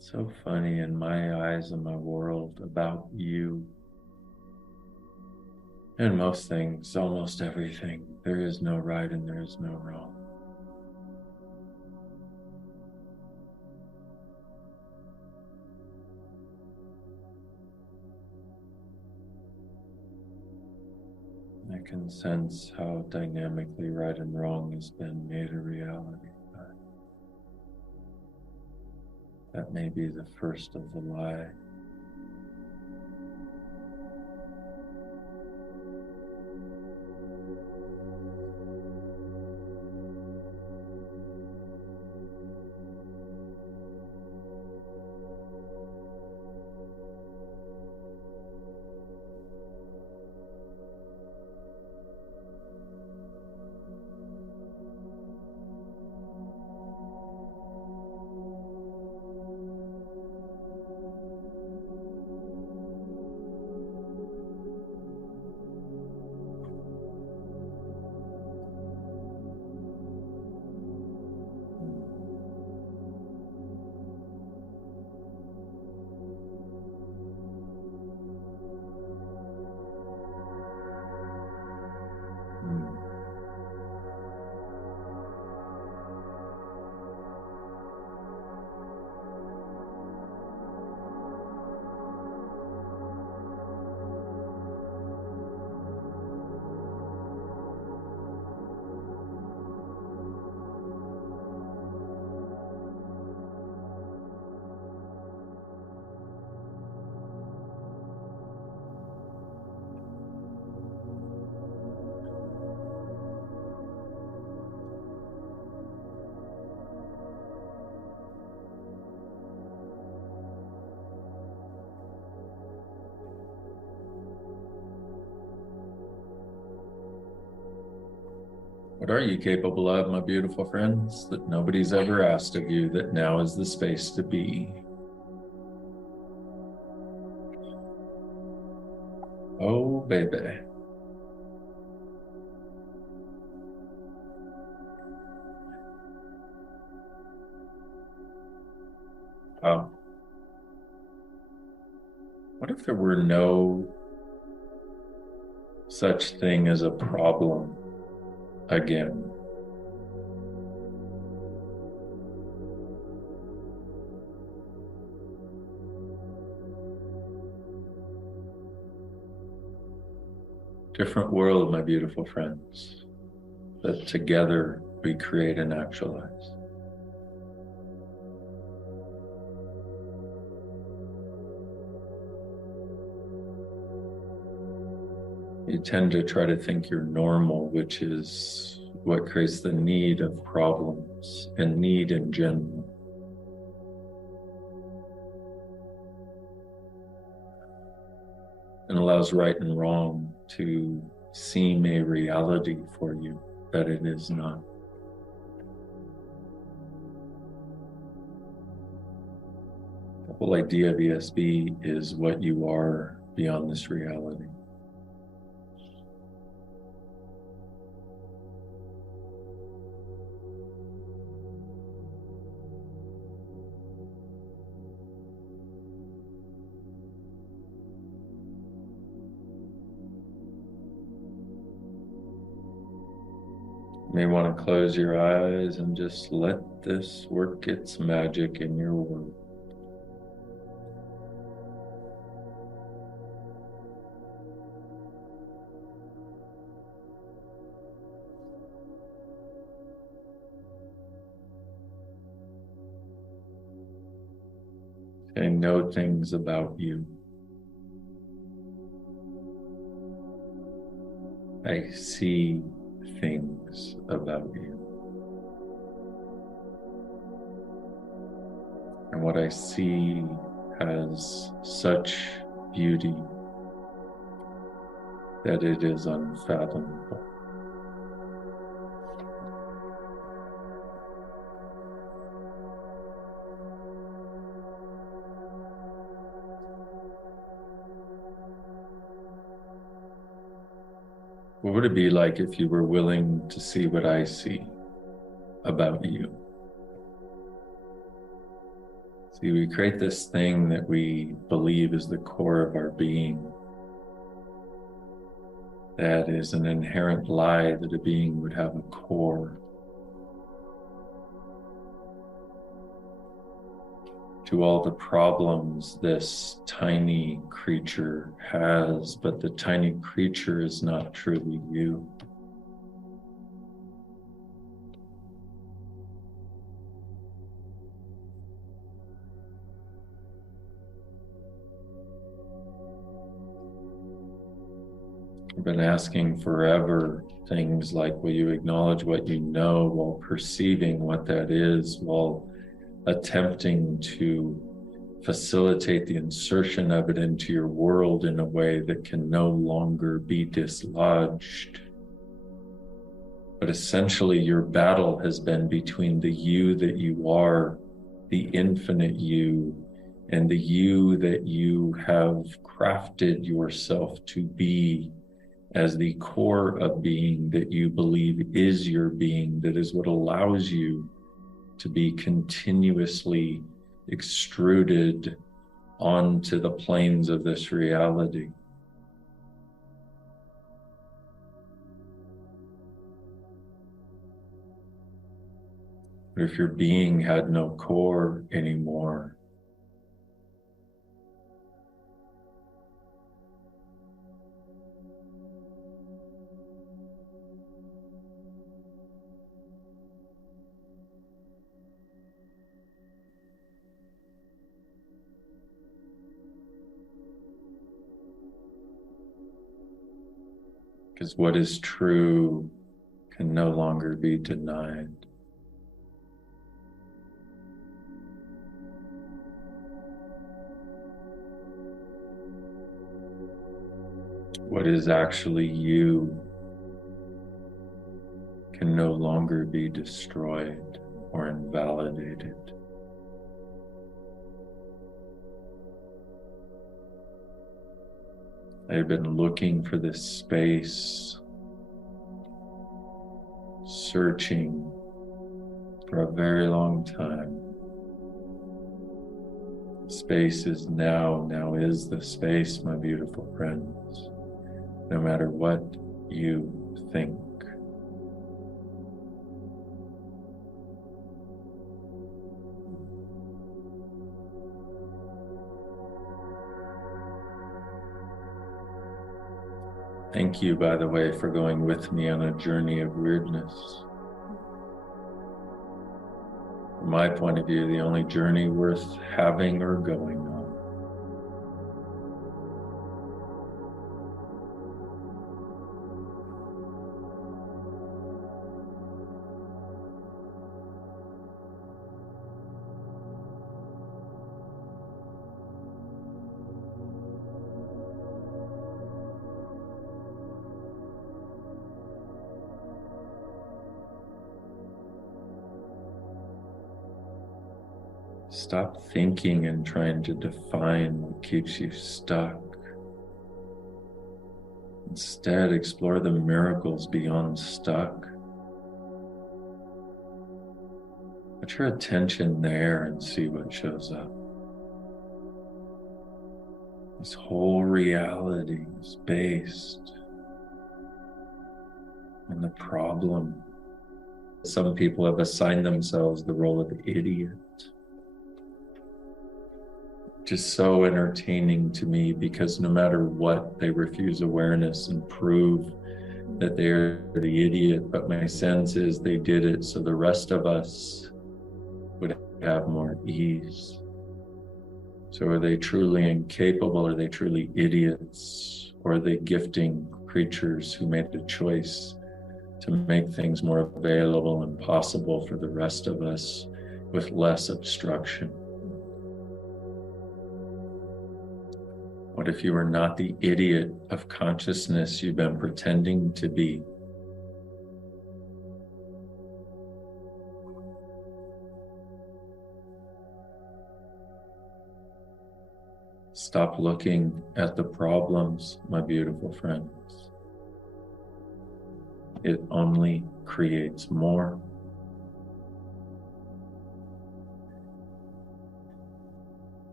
So funny in my eyes and my world about you. And most things, almost everything, there is no right and there is no wrong. I can sense how dynamically right and wrong has been made a reality. But that may be the first of the lie. What are you capable of, my beautiful friends, that nobody's ever asked of you, that now is the space to be? Oh, baby. Wow. What if there were no such thing as a problem again? Different world, my beautiful friends, that together we create and actualize. You tend to try to think you're normal, which is what creates the need of problems and need in general. And allows right and wrong to seem a reality for you that it is not. The whole idea of ESB is what you are beyond this reality. You may want to close your eyes and just let this work its magic in your world. I know things about you. I see things about you. And what I see has such beauty that it is unfathomable. What would it be like if you were willing to see what I see about you? See, we create this thing that we believe is the core of our being. That is an inherent lie that a being would have a core. To all the problems this tiny creature has, but the tiny creature is not truly you. I've been asking forever things like, will you acknowledge what you know while perceiving what that is, while attempting to facilitate the insertion of it into your world in a way that can no longer be dislodged. But essentially, your battle has been between the you that you are, the infinite you, and the you that you have crafted yourself to be as the core of being that you believe is your being, that is what allows you to be continuously extruded onto the planes of this reality. But if your being had no core anymore, because what is true can no longer be denied. What is actually you can no longer be destroyed or invalidated. I've been looking for this space, searching for a very long time. Space is now is the space, my beautiful friends, no matter what you think. Thank you, by the way, for going with me on a journey of weirdness. From my point of view, the only journey worth having or going on. Stop thinking and trying to define what keeps you stuck. Instead, explore the miracles beyond stuck. Put your attention there and see what shows up. This whole reality is based on the problem. Some people have assigned themselves the role of the idiot. Just so entertaining to me, because no matter what, they refuse awareness and prove that they're the idiot. But my sense is they did it so the rest of us would have more ease. So are they truly incapable? Are they truly idiots? Or are they gifting creatures who made the choice to make things more available and possible for the rest of us with less obstruction? What if you were not the idiot of consciousness you've been pretending to be? Stop looking at the problems, my beautiful friends. It only creates more.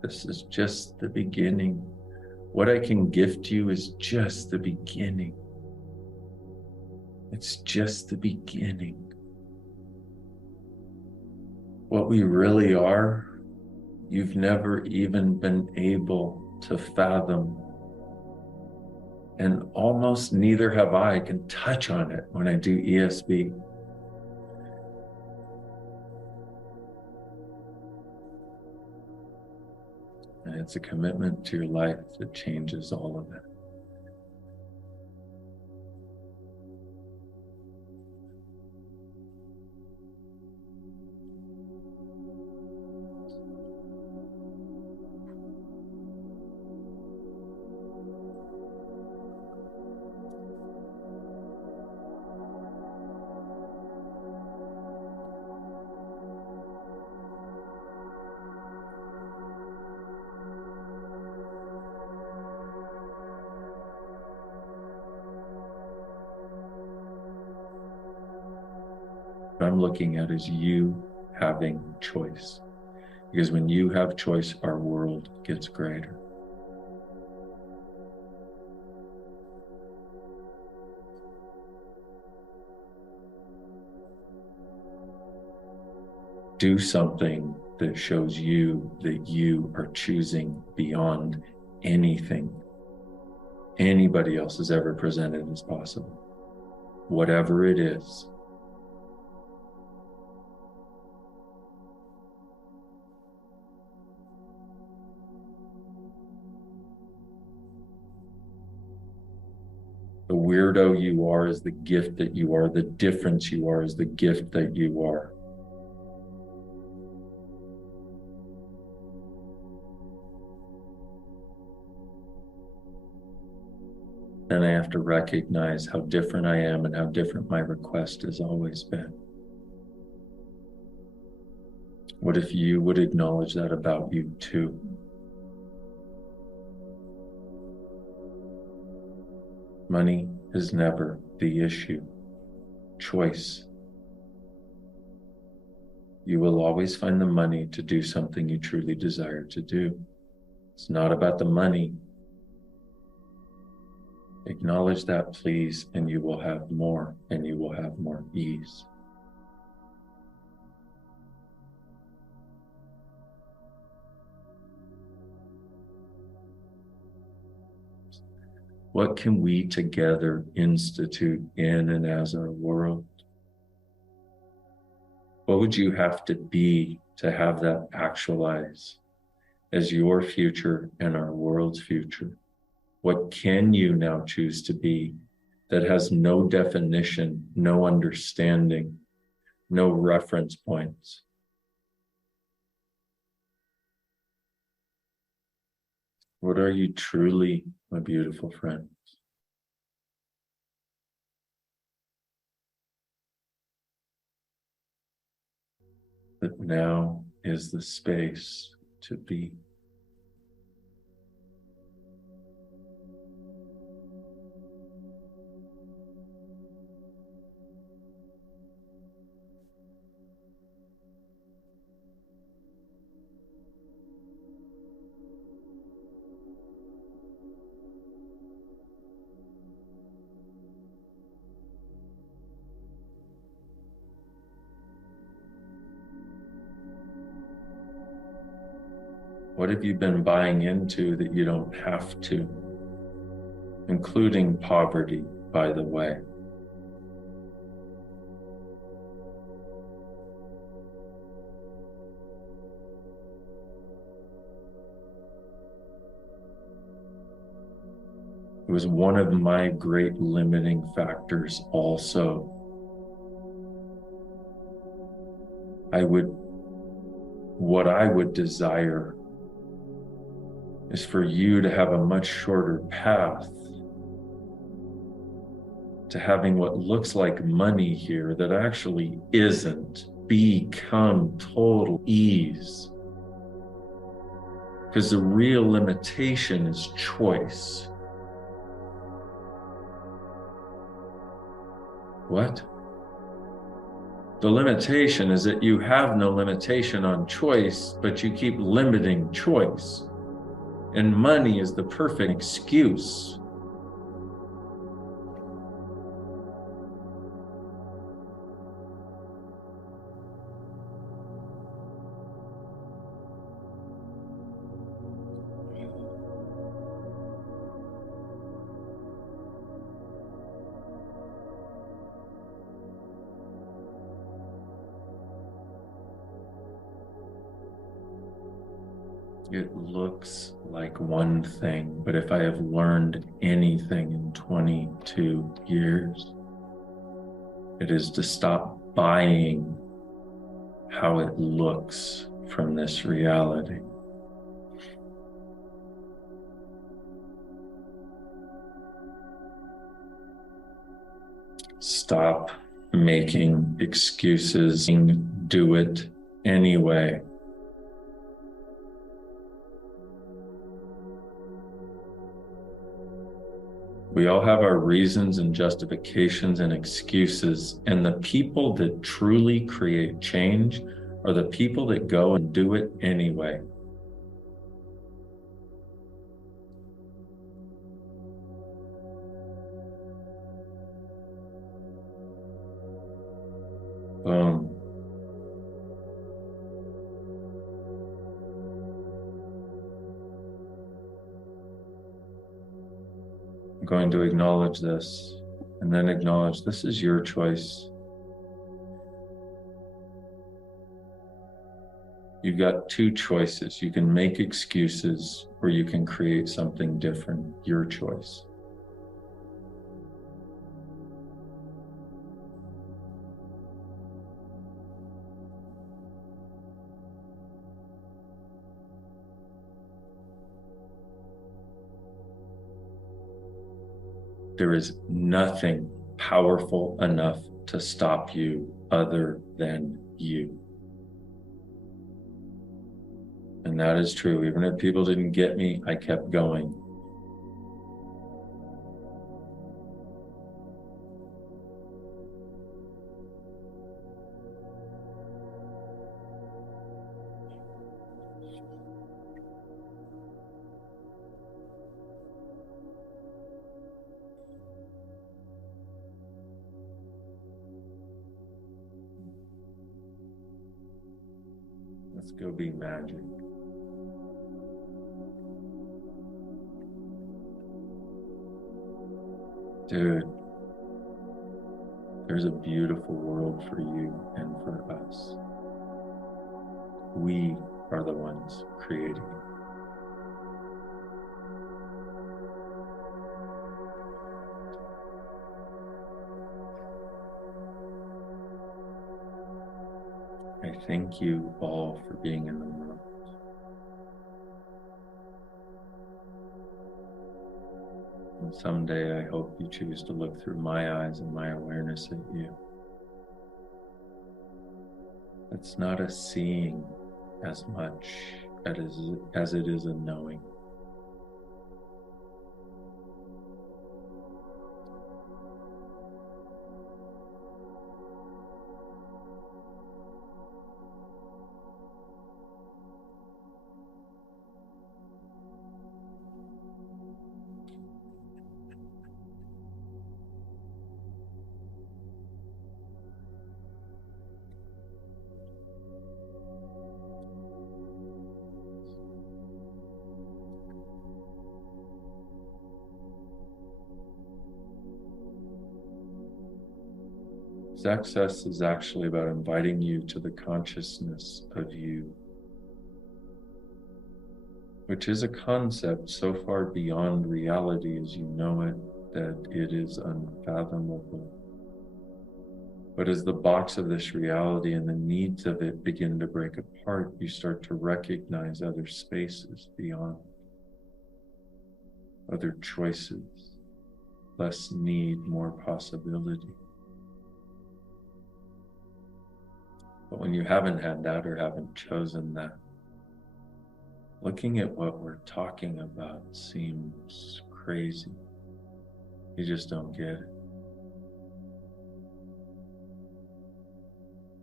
This is just the beginning. What I can gift you is just the beginning. It's just the beginning. What we really are, you've never even been able to fathom. And almost neither have I. I can touch on it when I do ESB. And it's a commitment to your life that changes all of it. What I'm looking at is you having choice. Because when you have choice, our world gets greater. Do something that shows you that you are choosing beyond anything anybody else has ever presented as possible. Whatever it is. The weirdo you are is the gift that you are. The difference you are is the gift that you are. Then I have to recognize how different I am and how different my request has always been. What if you would acknowledge that about you too? Money is never the issue. Choice. You will always find the money to do something you truly desire to do. It's not about the money. Acknowledge that, please, and you will have more, and you will have more ease. What can we together institute in and as our world? What would you have to be to have that actualize as your future and our world's future? What can you now choose to be that has no definition, no understanding, no reference points? What are you truly, my beautiful friends? That now is the space to be. What have you been buying into that you don't have to? Including poverty, by the way. It was one of my great limiting factors also. What I would desire is for you to have a much shorter path to having what looks like money here that actually isn't. Become total ease. Because the real limitation is choice. What? The limitation is that you have no limitation on choice, but you keep limiting choice. And money is the perfect excuse. It looks like one thing, but if I have learned anything in 22 years, it is to stop buying how it looks from this reality. Stop making excuses and do it anyway. We all have our reasons and justifications and excuses, and the people that truly create change are the people that go and do it anyway. Boom. I'm going to acknowledge this, and then acknowledge this is your choice. You've got two choices. You can make excuses or you can create something different. Your choice. There is nothing powerful enough to stop you other than you. And that is true. Even if people didn't get me, I kept going. Let's go be magic. Dude, there's a beautiful world for you and for us. We are the ones creating it. I thank you all for being in the world. And someday I hope you choose to look through my eyes and my awareness at you. It's not a seeing as much as it is a knowing. Access is actually about inviting you to the consciousness of you, which is a concept so far beyond reality as you know it that it is unfathomable. But as the box of this reality and the needs of it begin to break apart, you start to recognize other spaces beyond, other choices, less need, more possibility. But when you haven't had that or haven't chosen that, looking at what we're talking about seems crazy. You just don't get it.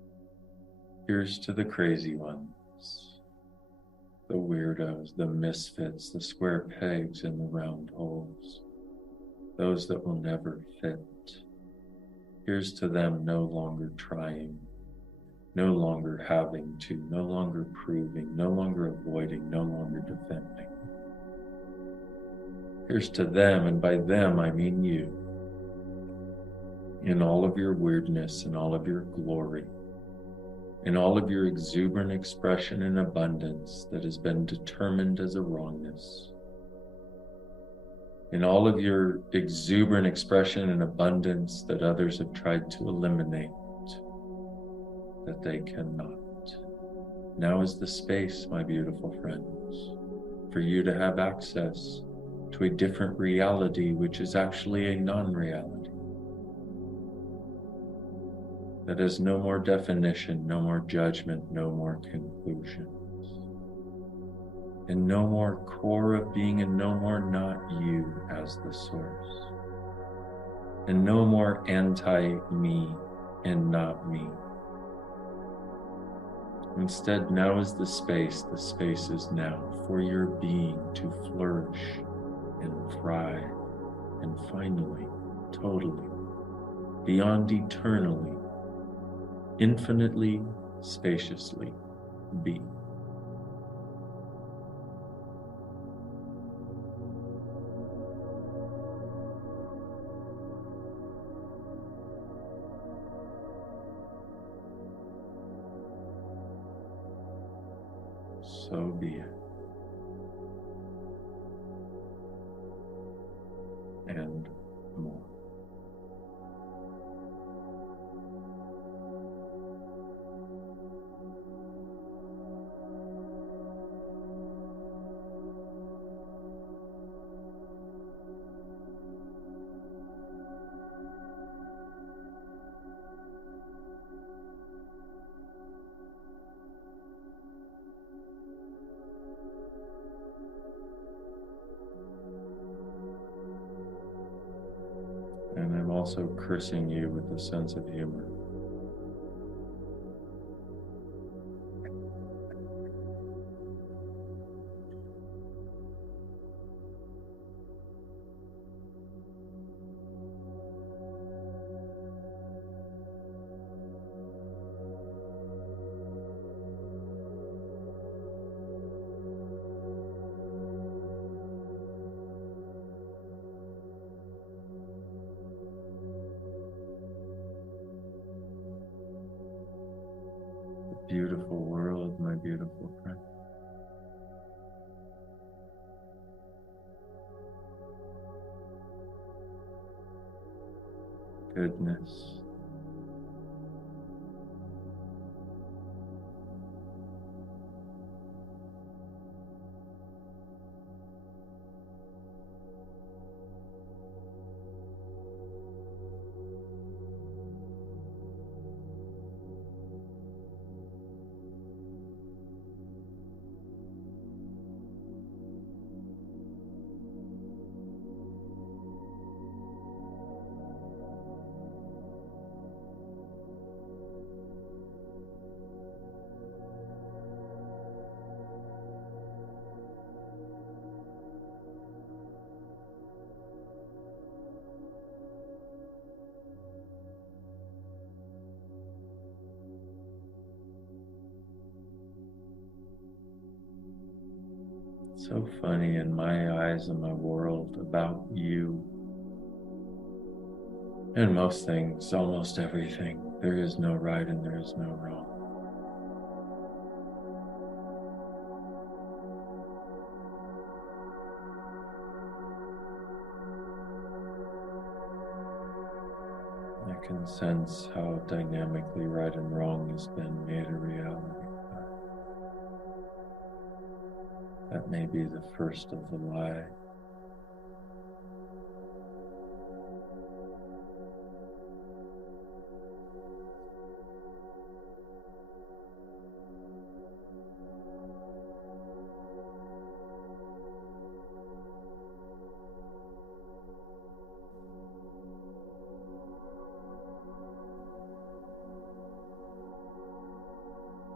Here's to the crazy ones, the weirdos, the misfits, the square pegs in the round holes, those that will never fit. Here's to them no longer trying, no longer having to, no longer proving, no longer avoiding, no longer defending. Here's to them, and by them I mean you, in all of your weirdness, in all of your glory, in all of your exuberant expression and abundance that has been determined as a wrongness, in all of your exuberant expression and abundance that others have tried to eliminate, that they cannot. Now is the space, my beautiful friends, for you to have access to a different reality, which is actually a non-reality, that has no more definition, no more judgment, no more conclusions, and no more core of being, and no more not you as the source, and no more anti-me and not me. Instead, now is the space is now for your being to flourish and thrive, and finally, totally, beyond eternally, infinitely, spaciously be. So be it. And more. And I'm also cursing you with a sense of humor. Beautiful world, my beautiful friend. Goodness. So funny, in my eyes and my world, about you and most things, almost everything, there is no right and there is no wrong. I can sense how dynamically right and wrong has been made a reality. That may be the first of the lie.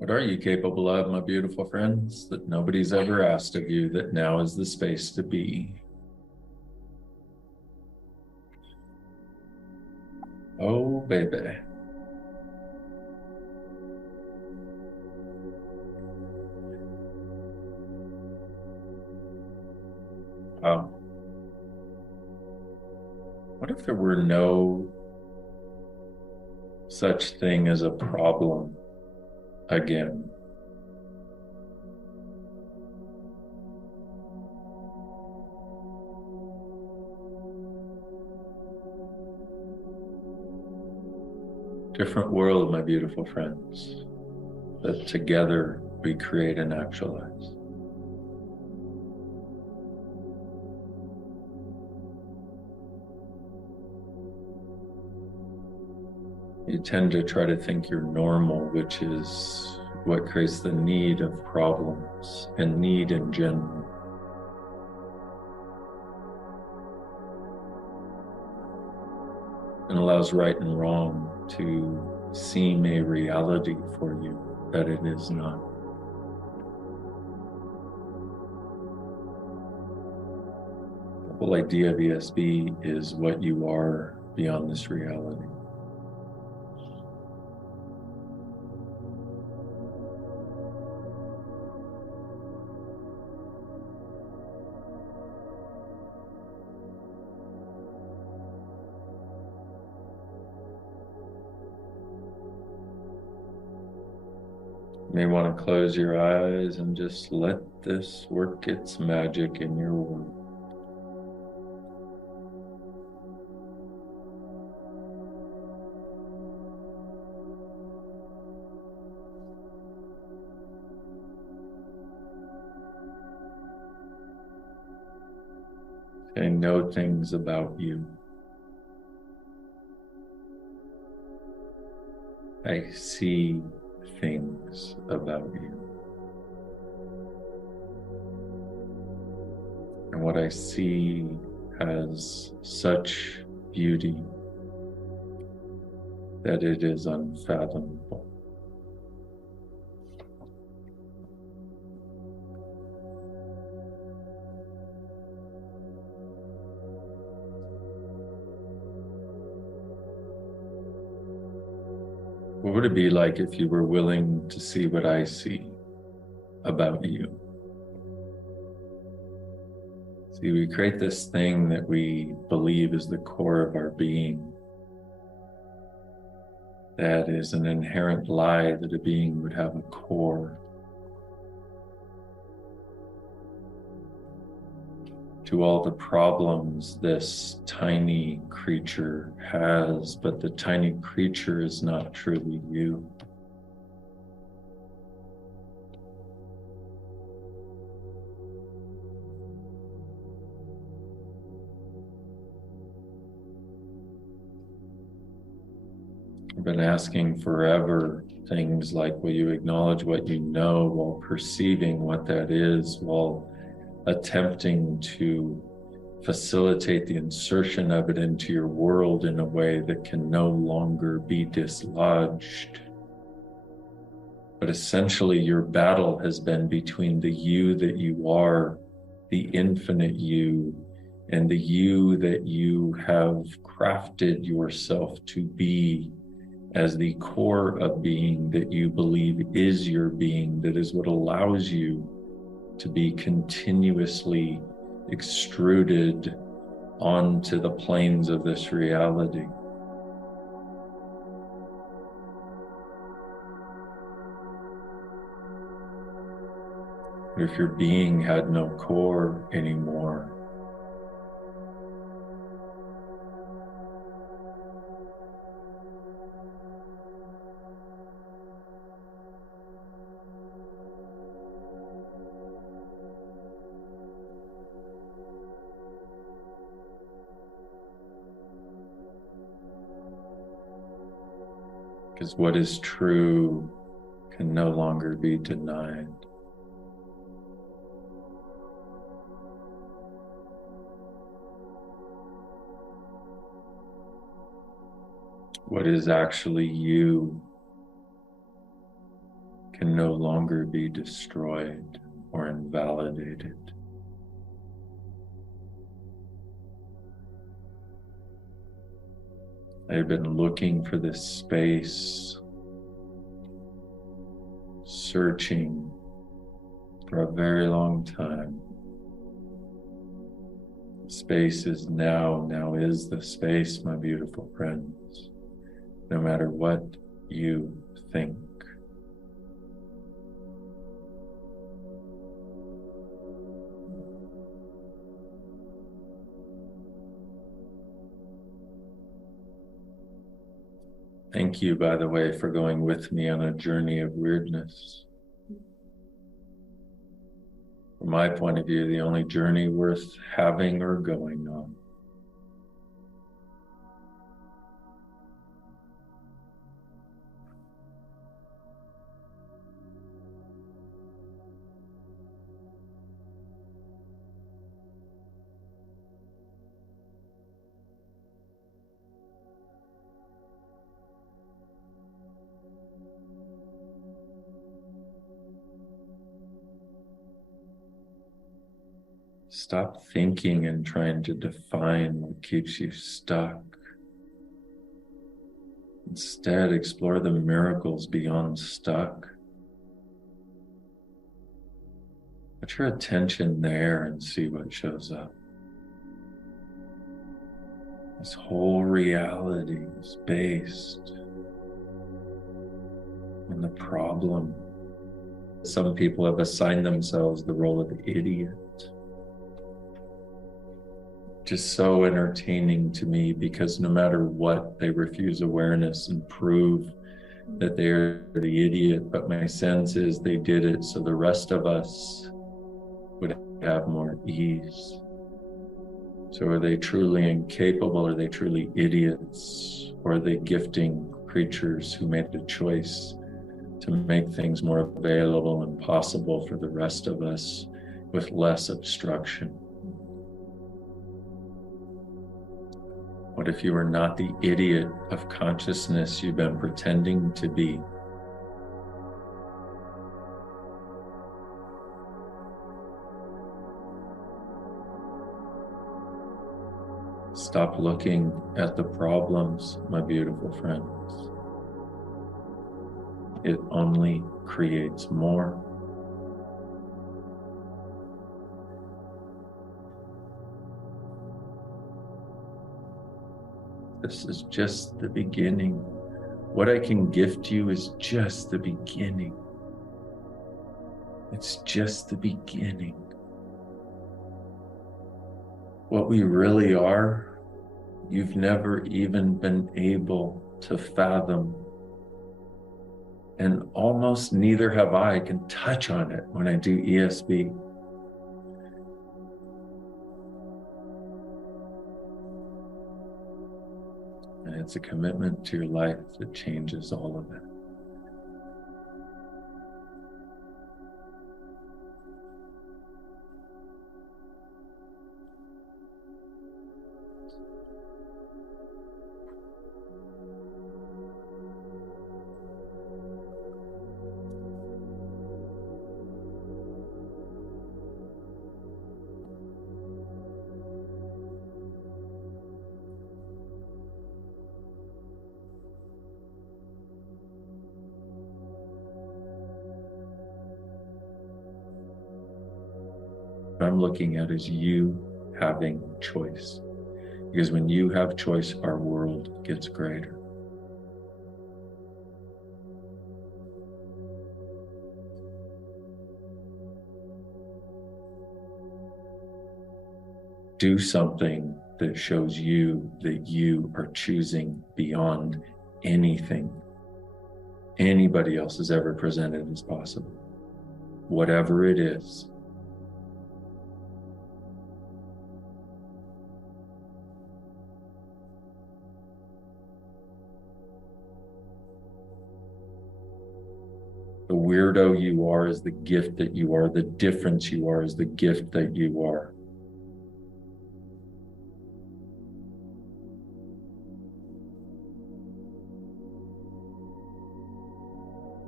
What are you capable of, my beautiful friends, that nobody's ever asked of you, that now is the space to be? Oh, baby. Wow. What if there were no such thing as a problem again? Different world, my beautiful friends, that together we create and actualize. You tend to try to think you're normal, which is what creates the need of problems and need in general. And allows right and wrong to seem a reality for you that it is not. The whole idea of ESB is what you are beyond this reality. You may want to close your eyes and just let this work its magic in your world. I know things about you. I see things about you. And what I see has such beauty that it is unfathomable. What would it be like if you were willing to see what I see about you? See, we create this thing that we believe is the core of our being. That is an inherent lie that a being would have a core. To all the problems this tiny creature has, but the tiny creature is not truly you. I've been asking forever things like, will you acknowledge what you know while perceiving what that is, while attempting to facilitate the insertion of it into your world in a way that can no longer be dislodged. But essentially, your battle has been between the you that you are, the infinite you, and the you that you have crafted yourself to be as the core of being that you believe is your being, that is what allows you to be continuously extruded onto the planes of this reality. If your being had no core anymore, because what is true can no longer be denied. What is actually you can no longer be destroyed or invalidated. I've been looking for this space, searching for a very long time. Space is now is the space, my beautiful friends, no matter what you think. Thank you, by the way, for going with me on a journey of weirdness. From my point of view, the only journey worth having or going on. Stop thinking and trying to define what keeps you stuck. Instead, explore the miracles beyond stuck. Put your attention there and see what shows up. This whole reality is based on the problem. Some people have assigned themselves the role of the idiot. Just so entertaining to me, because no matter what, they refuse awareness and prove that they're the idiot. But my sense is they did it so the rest of us would have more ease. So are they truly incapable? Are they truly idiots? Or are they gifting creatures who made the choice to make things more available and possible for the rest of us with less obstruction? What if you were not the idiot of consciousness you've been pretending to be? Stop looking at the problems, my beautiful friends. It only creates more. This is just the beginning. What I can gift you is just the beginning. It's just the beginning. What we really are, you've never even been able to fathom. And almost neither have I. I can touch on it when I do ESB. And it's a commitment to your life that changes all of it. What I'm looking at is you having choice. Because when you have choice, our world gets greater. Do something that shows you that you are choosing beyond anything anybody else has ever presented as possible. Whatever it is. The weirdo you are is the gift that you are. The difference you are is the gift that you are.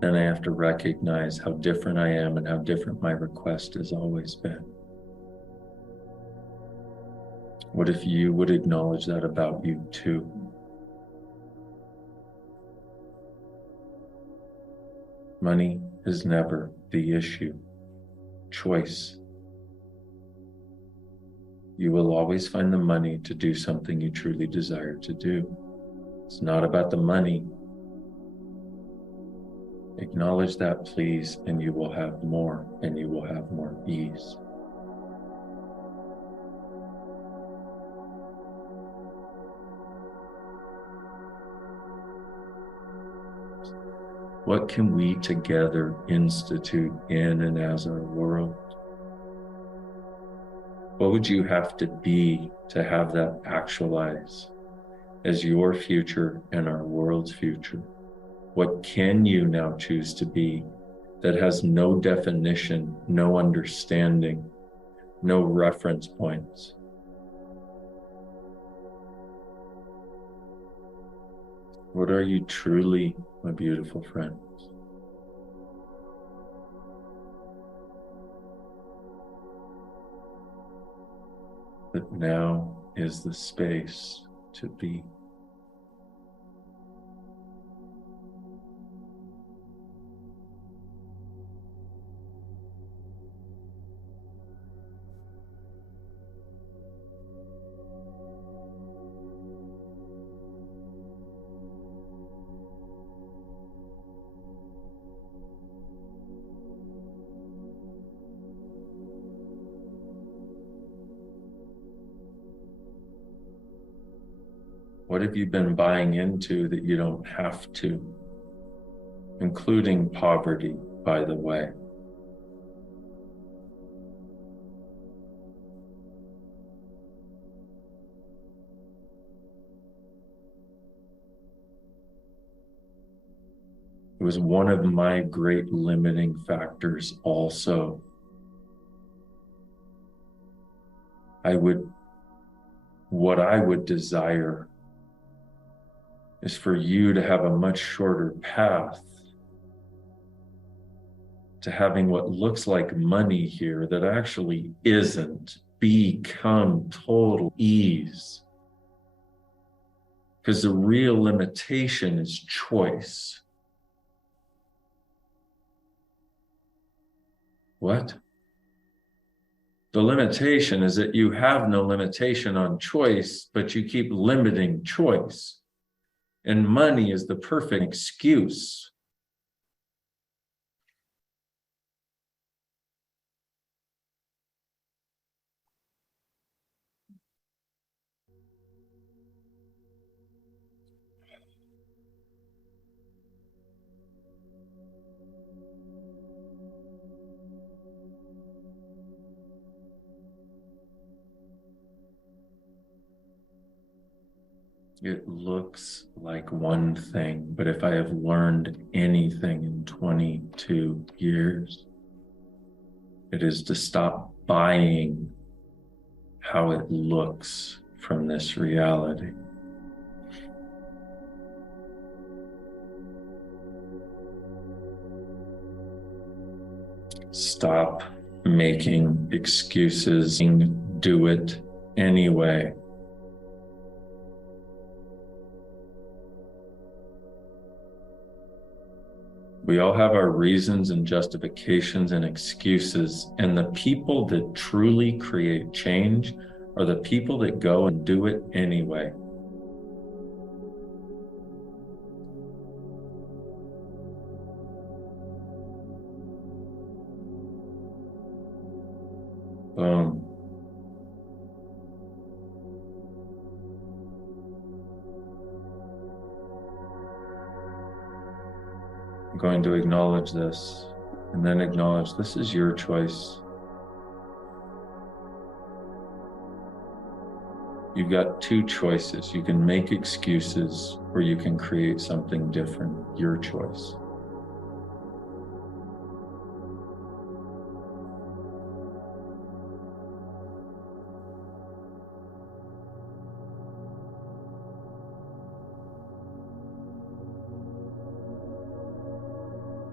then I have to recognize how different I am and how different my request has always been. What if you would acknowledge that about you too? Money is never the issue. Choice. You will always find the money to do something you truly desire to do. It's not about the money. Acknowledge that, please, and you will have more, and you will have more ease. What can we together institute in and as our world? What would you have to be to have that actualize as your future and our world's future? What can you now choose to be that has no definition, no understanding, no reference points? What are you truly, my beautiful friends? That now is the space to be. What have you been buying into that you don't have to? Including poverty, by the way. It was one of my great limiting factors also. What I would desire is for you to have a much shorter path to having what looks like money here that actually isn't. Become total ease. Because the real limitation is choice. What? The limitation is that you have no limitation on choice, but you keep limiting choice. And money is the perfect excuse. It looks like one thing, but if I have learned anything in 22 years, it is to stop buying how it looks from this reality. Stop making excuses and do it anyway. We all have our reasons and justifications and excuses, and the people that truly create change are the people that go and do it anyway. Boom. I'm going to acknowledge this and then acknowledge this is your choice. You've got two choices. You can make excuses or you can create something different. Your choice.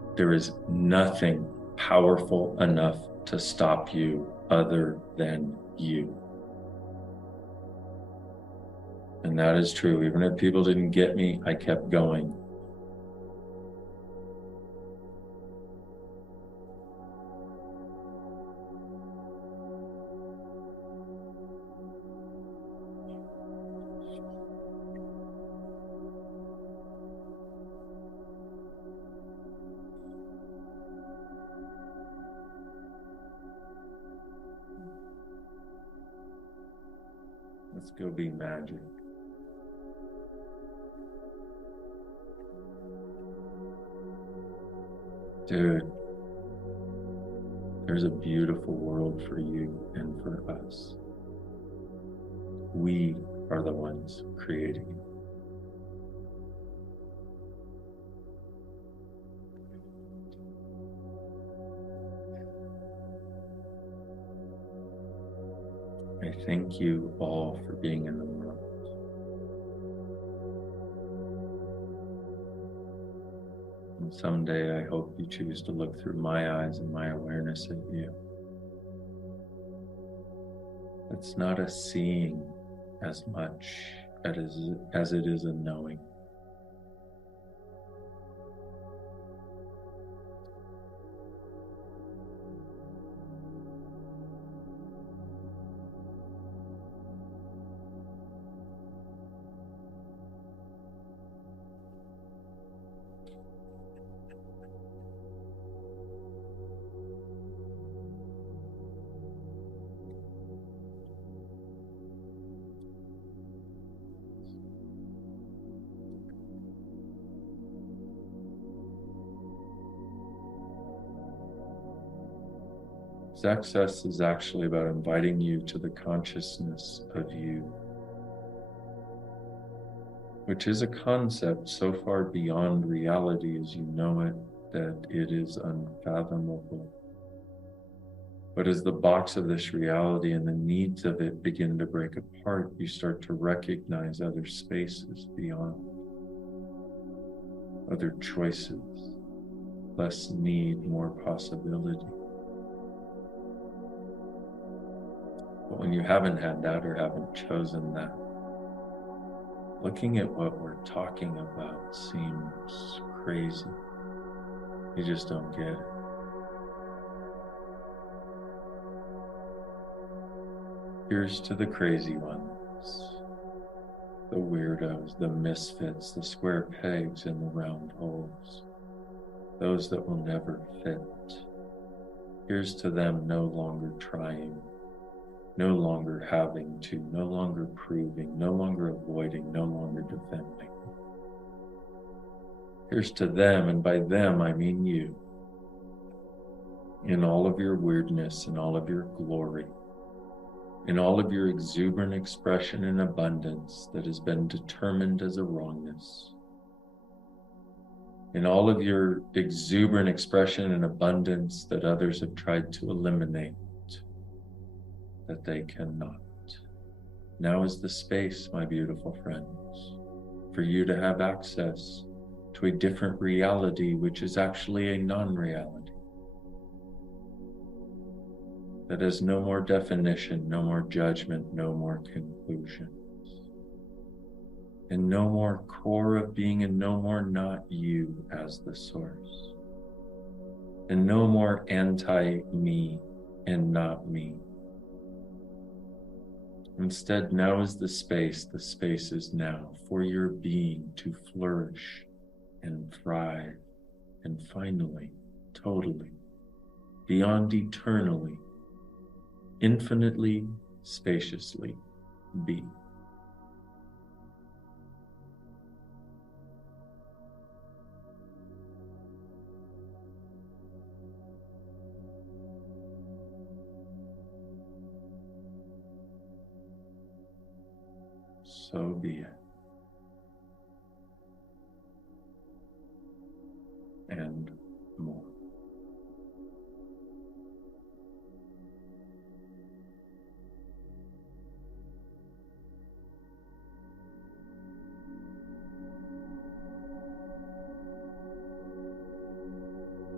There is nothing powerful enough to stop you other than you. And that is true. Even if people didn't get me, I kept going. Let's go be magic. Dude, there's a beautiful world for you and for us. We are the ones creating it. I thank you all for being in the world. And someday I hope you choose to look through my eyes and my awareness at you. It's not a seeing as much as it is a knowing. Access is actually about inviting you to the consciousness of you, which is a concept so far beyond reality as you know it that it is unfathomable. But as the box of this reality and the needs of it begin to break apart, you start to recognize other spaces beyond, other choices, less need, more possibility. But when you haven't had that or haven't chosen that, looking at what we're talking about seems crazy. You just don't get it. Here's to the crazy ones, the weirdos, the misfits, the square pegs in the round holes, those that will never fit. Here's to them no longer trying, no longer having to, no longer proving, no longer avoiding, no longer defending. Here's to them, and by them I mean you, in all of your weirdness, in all of your glory, in all of your exuberant expression and abundance that has been determined as a wrongness, in all of your exuberant expression and abundance that others have tried to eliminate, that they cannot. Now is the space, my beautiful friends, for you to have access to a different reality, which is actually a non-reality. That has no more definition, no more judgment, no more conclusions, and no more core of being, and no more not you as the source, and no more anti-me and not me. Instead, now is the space is now for your being to flourish and thrive, and finally, totally, beyond eternally, infinitely, spaciously be. So be it. And more.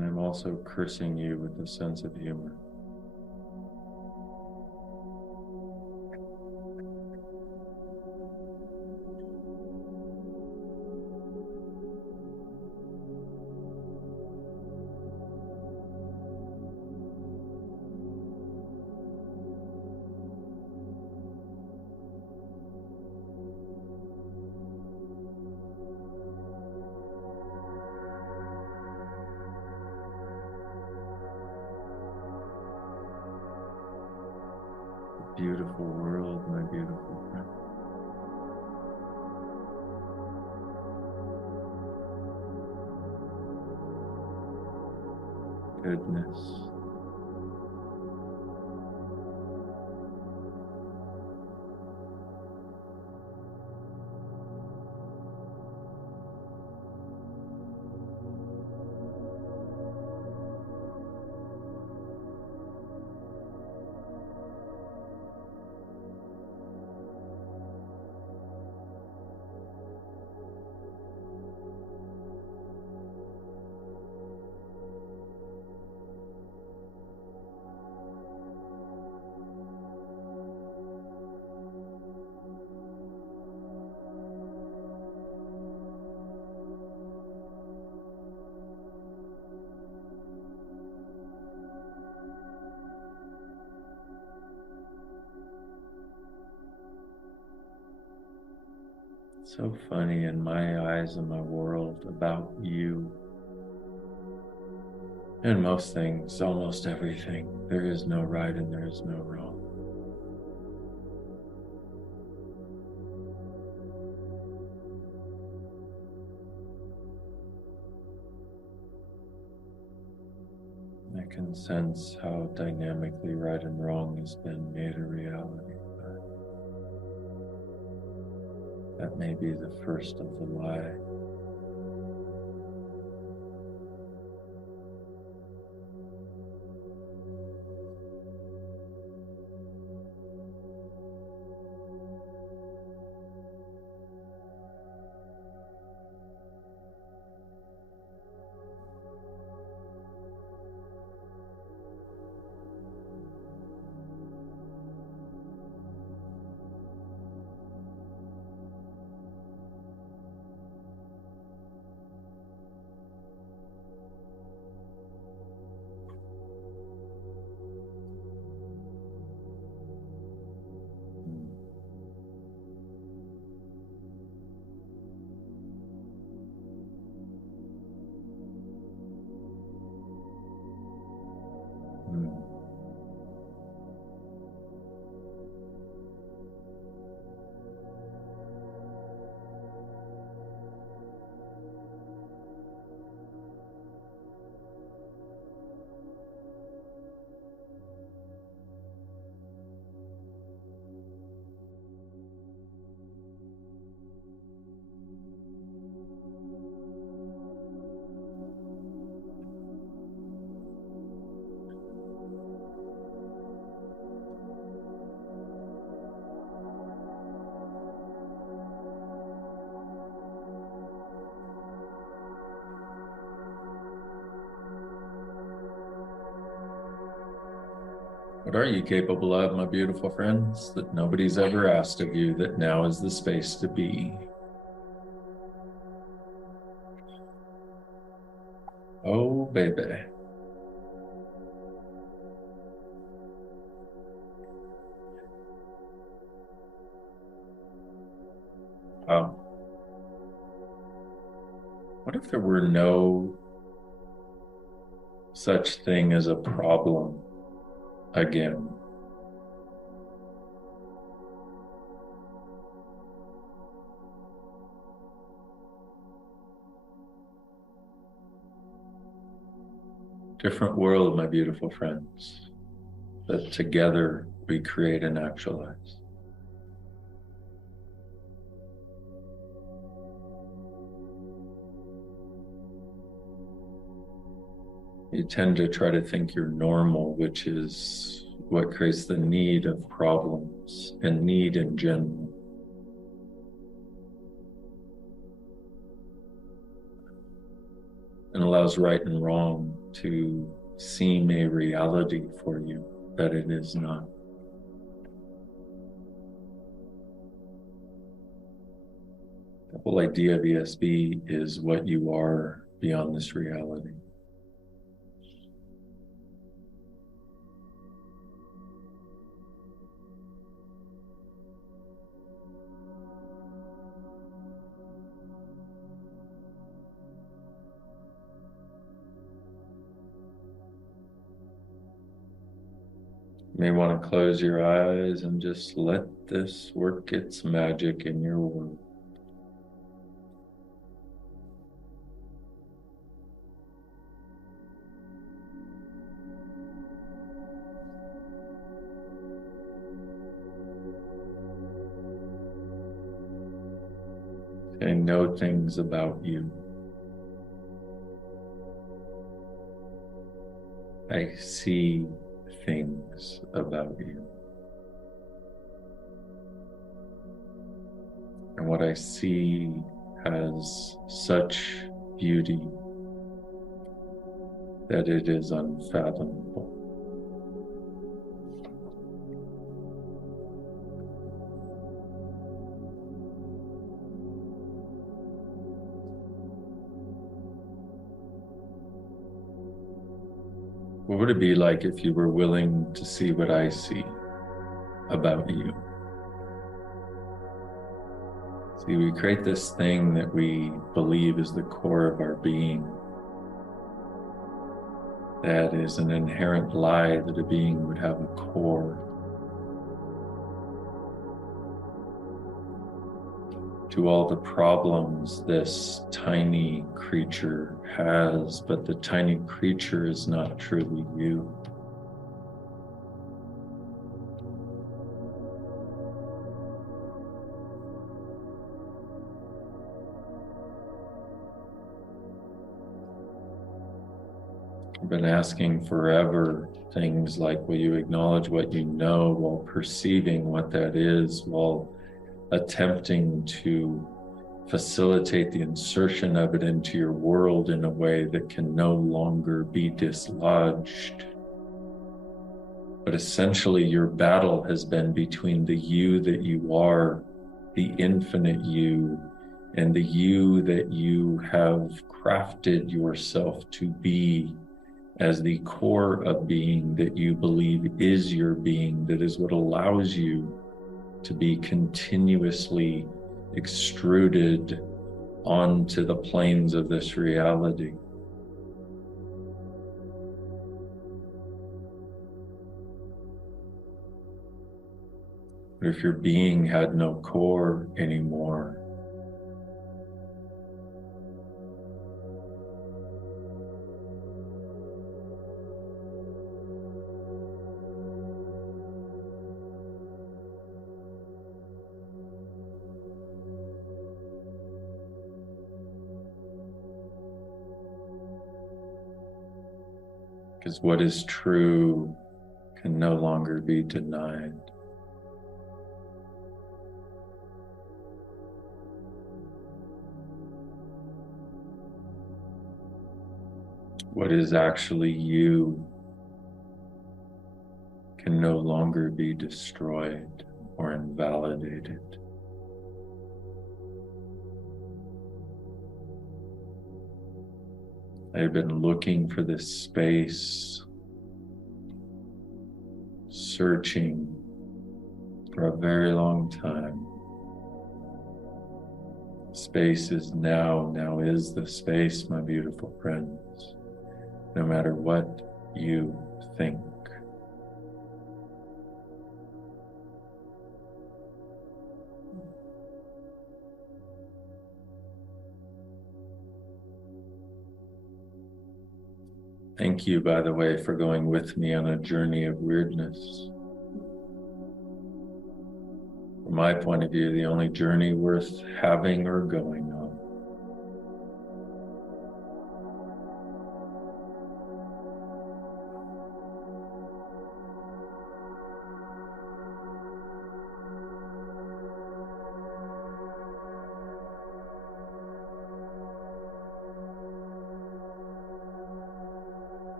also cursing you with a sense of humor. Beautiful world, my beautiful friend. Goodness. So funny, in my eyes and my world, about you and most things, almost everything, there is no right and there is no wrong. I can sense how dynamically right and wrong has been made a reality. That may be the first of the lie. What are you capable of, my beautiful friends, that nobody's ever asked of you, that now is the space to be? Oh, baby. Wow. What if there were no such thing as a problem again? Different world, my beautiful friends, that together we create and actualize. You tend to try to think you're normal, which is what creates the need of problems and need in general. And allows right and wrong to seem a reality for you that it is not. The whole idea of ESB is what you are beyond this reality. You may want to close your eyes and just let this work its magic in your world. I know things about you. I see things about you. And what I see has such beauty that it is unfathomable. What would it be like if you were willing to see what I see about you? See, we create this thing that we believe is the core of our being. That is an inherent lie that a being would have a core. To all the problems this tiny creature has, but the tiny creature is not truly you. I've been asking forever things like, will you acknowledge what you know while perceiving what that is, while attempting to facilitate the insertion of it into your world in a way that can no longer be dislodged. But essentially your battle has been between the you that you are, the infinite you, and the you that you have crafted yourself to be as the core of being that you believe is your being, that is what allows you to be continuously extruded onto the planes of this reality. But if your being had no core anymore, because what is true can no longer be denied. What is actually you can no longer be destroyed or invalidated. I've been looking for this space, searching for a very long time. Space is now is the space, my beautiful friends, no matter what you think. Thank you, by the way, for going with me on a journey of weirdness. From my point of view, the only journey worth having or going on.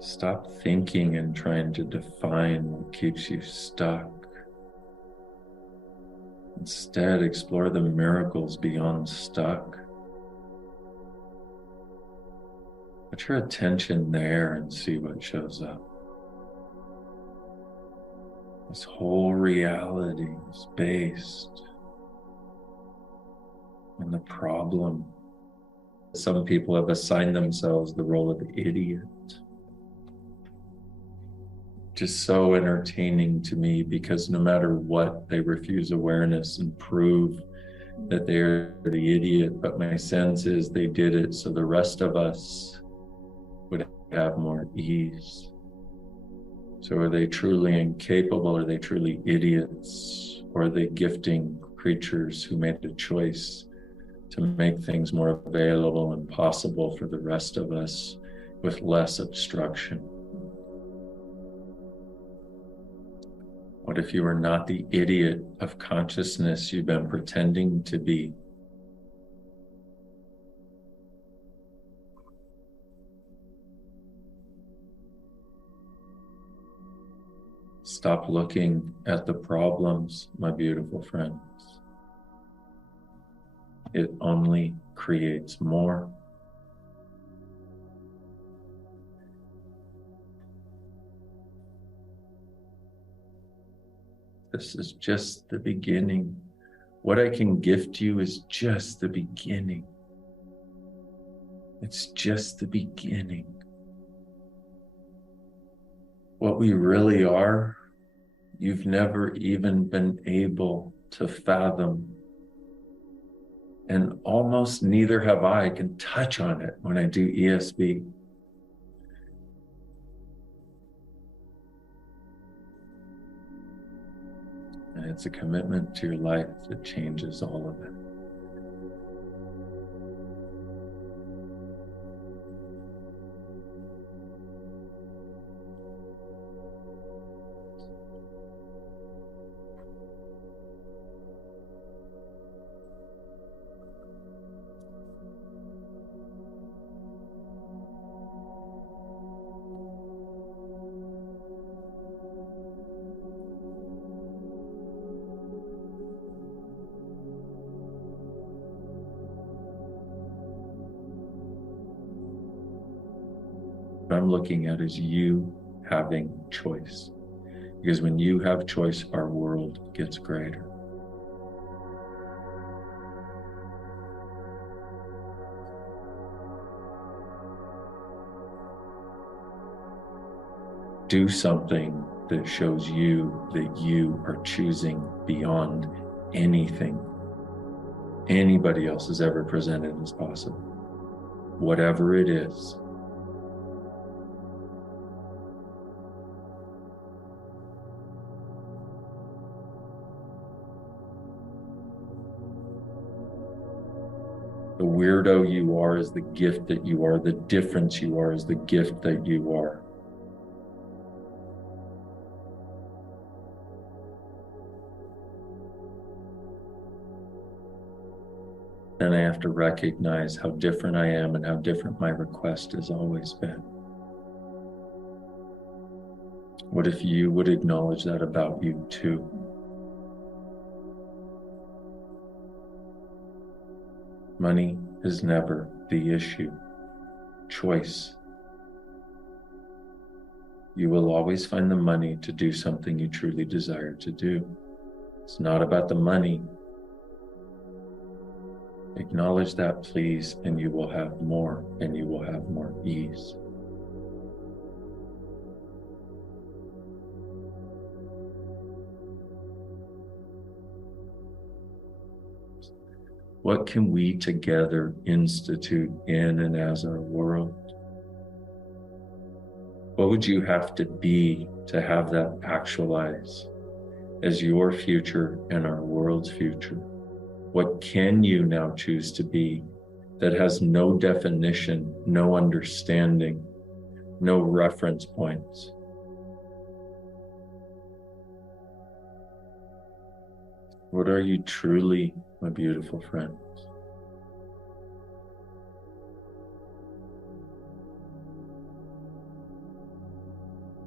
Stop thinking and trying to define what keeps you stuck. Instead, explore the miracles beyond stuck. Put your attention there and see what shows up. This whole reality is based on the problem. Some people have assigned themselves the role of the idiot. Just so entertaining to me, because no matter what, they refuse awareness and prove that they're the idiot. But my sense is they did it so the rest of us would have more ease. So are they truly incapable? Are they truly idiots? Or are they gifting creatures who made a choice to make things more available and possible for the rest of us with less obstruction? What if you are not the idiot of consciousness you've been pretending to be? Stop looking at the problems, my beautiful friends. It only creates more. This is just the beginning. What I can gift you is just the beginning. It's just the beginning. What we really are, you've never even been able to fathom. And almost neither have I. I can touch on it when I do ESB. And it's a commitment to your life that changes all of it. What I'm looking at is you having choice. Because when you have choice, our world gets greater. Do something that shows you that you are choosing beyond anything anybody else has ever presented as possible. Whatever it is. The weirdo you are is the gift that you are. The difference you are is the gift that you are. Then I have to recognize how different I am and how different my request has always been. What if you would acknowledge that about you too? Money is never the issue. Choice. You will always find the money to do something you truly desire to do. It's not about the money. Acknowledge that, please, and you will have more, and you will have more ease. What can we together institute in and as our world? What would you have to be to have that actualize as your future and our world's future? What can you now choose to be that has no definition, no understanding, no reference points? What are you truly, my beautiful friends?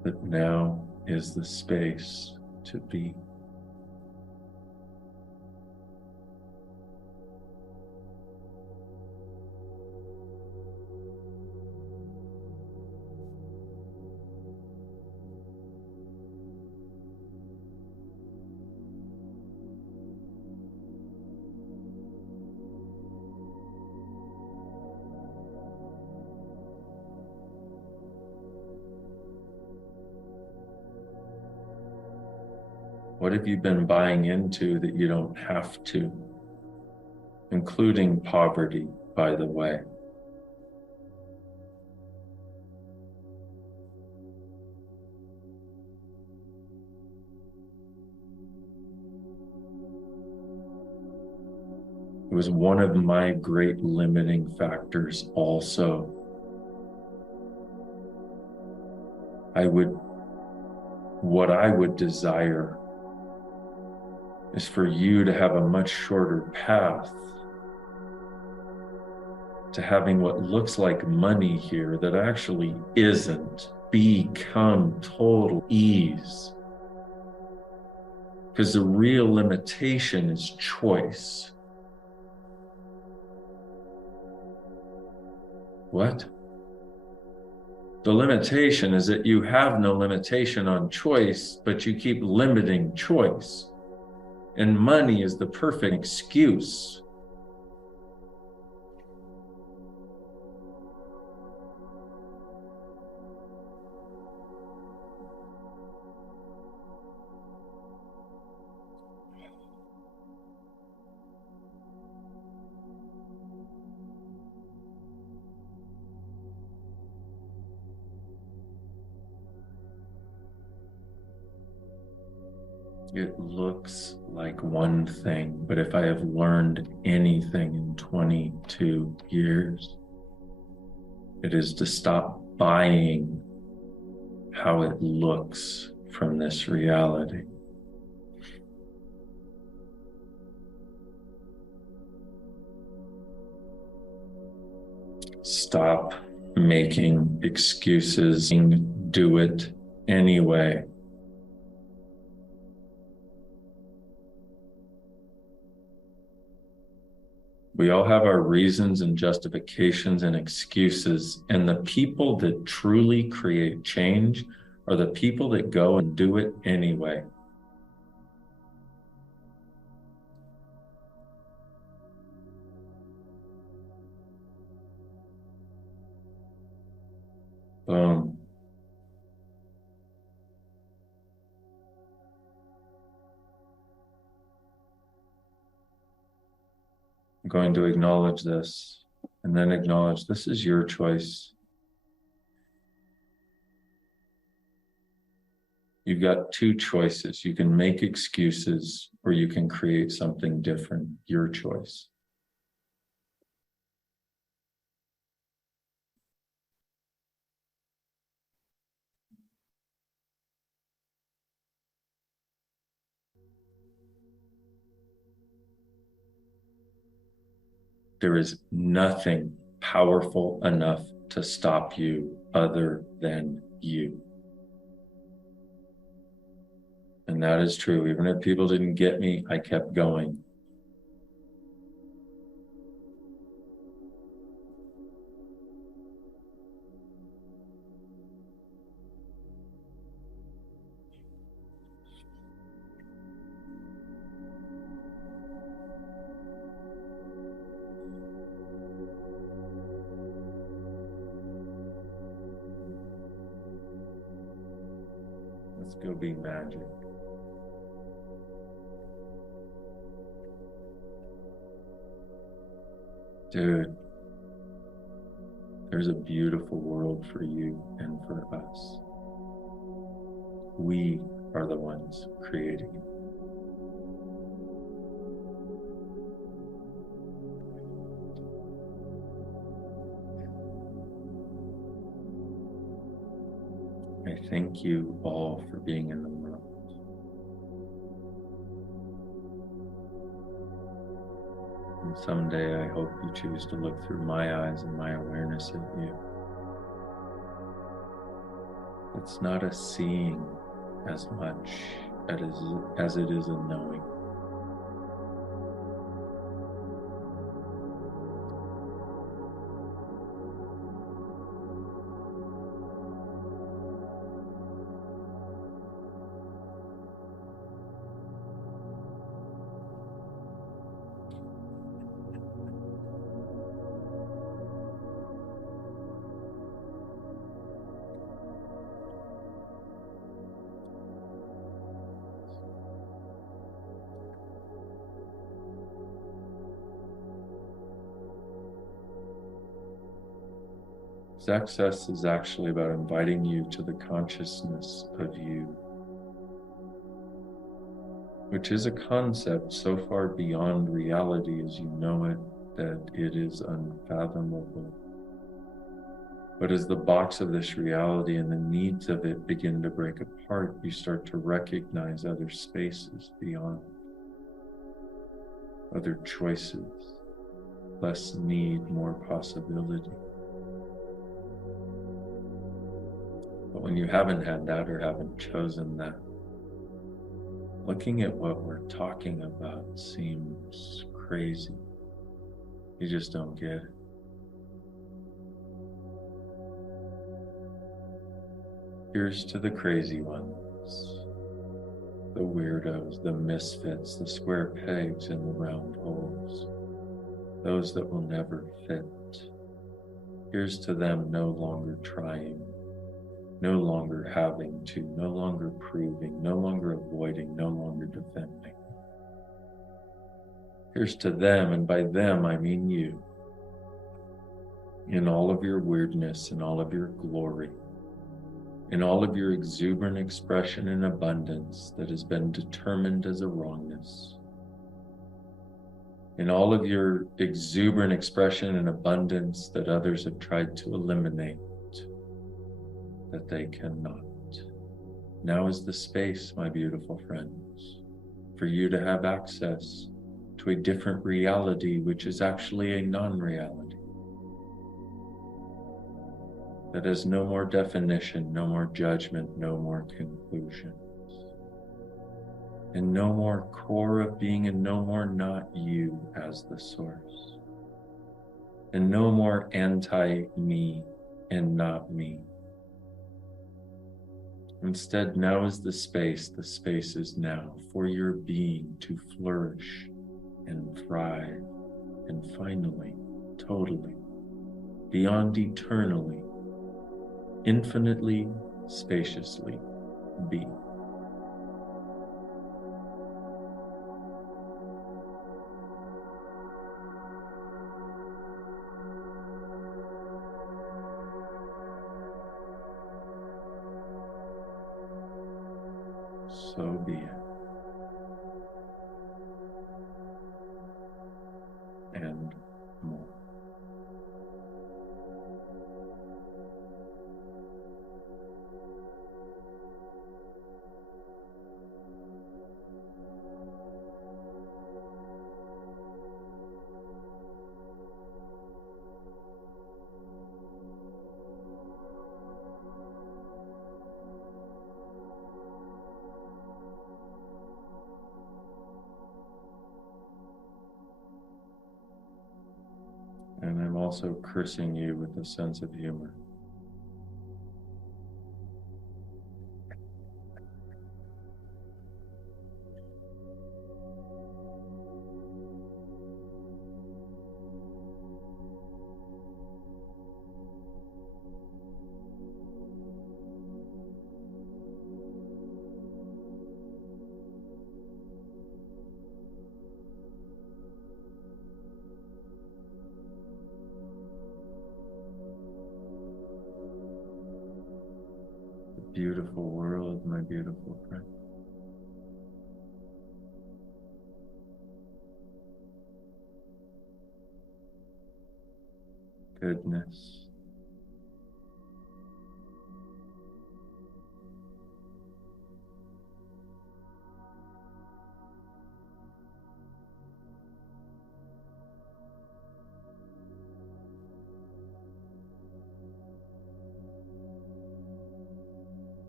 that now is the space to be. What have you been buying into that you don't have to? Including poverty, by the way. It was one of my great limiting factors also. What I would desire is for you to have a much shorter path to having what looks like money here that actually isn't. Become total ease. Because the real limitation is choice. What? The limitation is that you have no limitation on choice, but you keep limiting choice. And money is the perfect excuse. It looks like one thing, but if I have learned anything in 22 years, it is to stop buying how it looks from this reality. Stop making excuses and do it anyway. We all have our reasons and justifications and excuses, and the people that truly create change are the people that go and do it anyway. Boom. I'm going to acknowledge this and then acknowledge this is your choice. You've got two choices. You can make excuses or you can create something different. Your choice. There is nothing powerful enough to stop you other than you. And that is true. Even if people didn't get me, I kept going. Let's go be magic. Dude, there's a beautiful world for you and for us. We are the ones creating it. I thank you all for being in the world. And someday I hope you choose to look through my eyes and my awareness at you. It's not a seeing as much as it is a knowing. Access is actually about inviting you to the consciousness of you, which is a concept so far beyond reality as you know it that it is unfathomable. But as the box of this reality and the needs of it begin to break apart, you start to recognize other spaces beyond, other choices, less need, more possibility. But when you haven't had that or haven't chosen that, looking at what we're talking about seems crazy. You just don't get it. Here's to the crazy ones, the weirdos, the misfits, the square pegs in the round holes, those that will never fit. Here's to them no longer trying, no longer having to, no longer proving, no longer avoiding, no longer defending. Here's to them, and by them I mean you, in all of your weirdness, in all of your glory, in all of your exuberant expression and abundance that has been determined as a wrongness, in all of your exuberant expression and abundance that others have tried to eliminate, that they cannot. Now is the space, my beautiful friends, for you to have access to a different reality, which is actually a non-reality. That has no more definition, no more judgment, no more conclusions, and no more core of being, and no more not you as the source, and no more anti-me and not me. Instead, now is the space is now for your being to flourish and thrive, and finally, totally, beyond eternally, infinitely, spaciously be. So be it. And more. And I'm also cursing you with a sense of humor. Beautiful world, my beautiful friend. Goodness.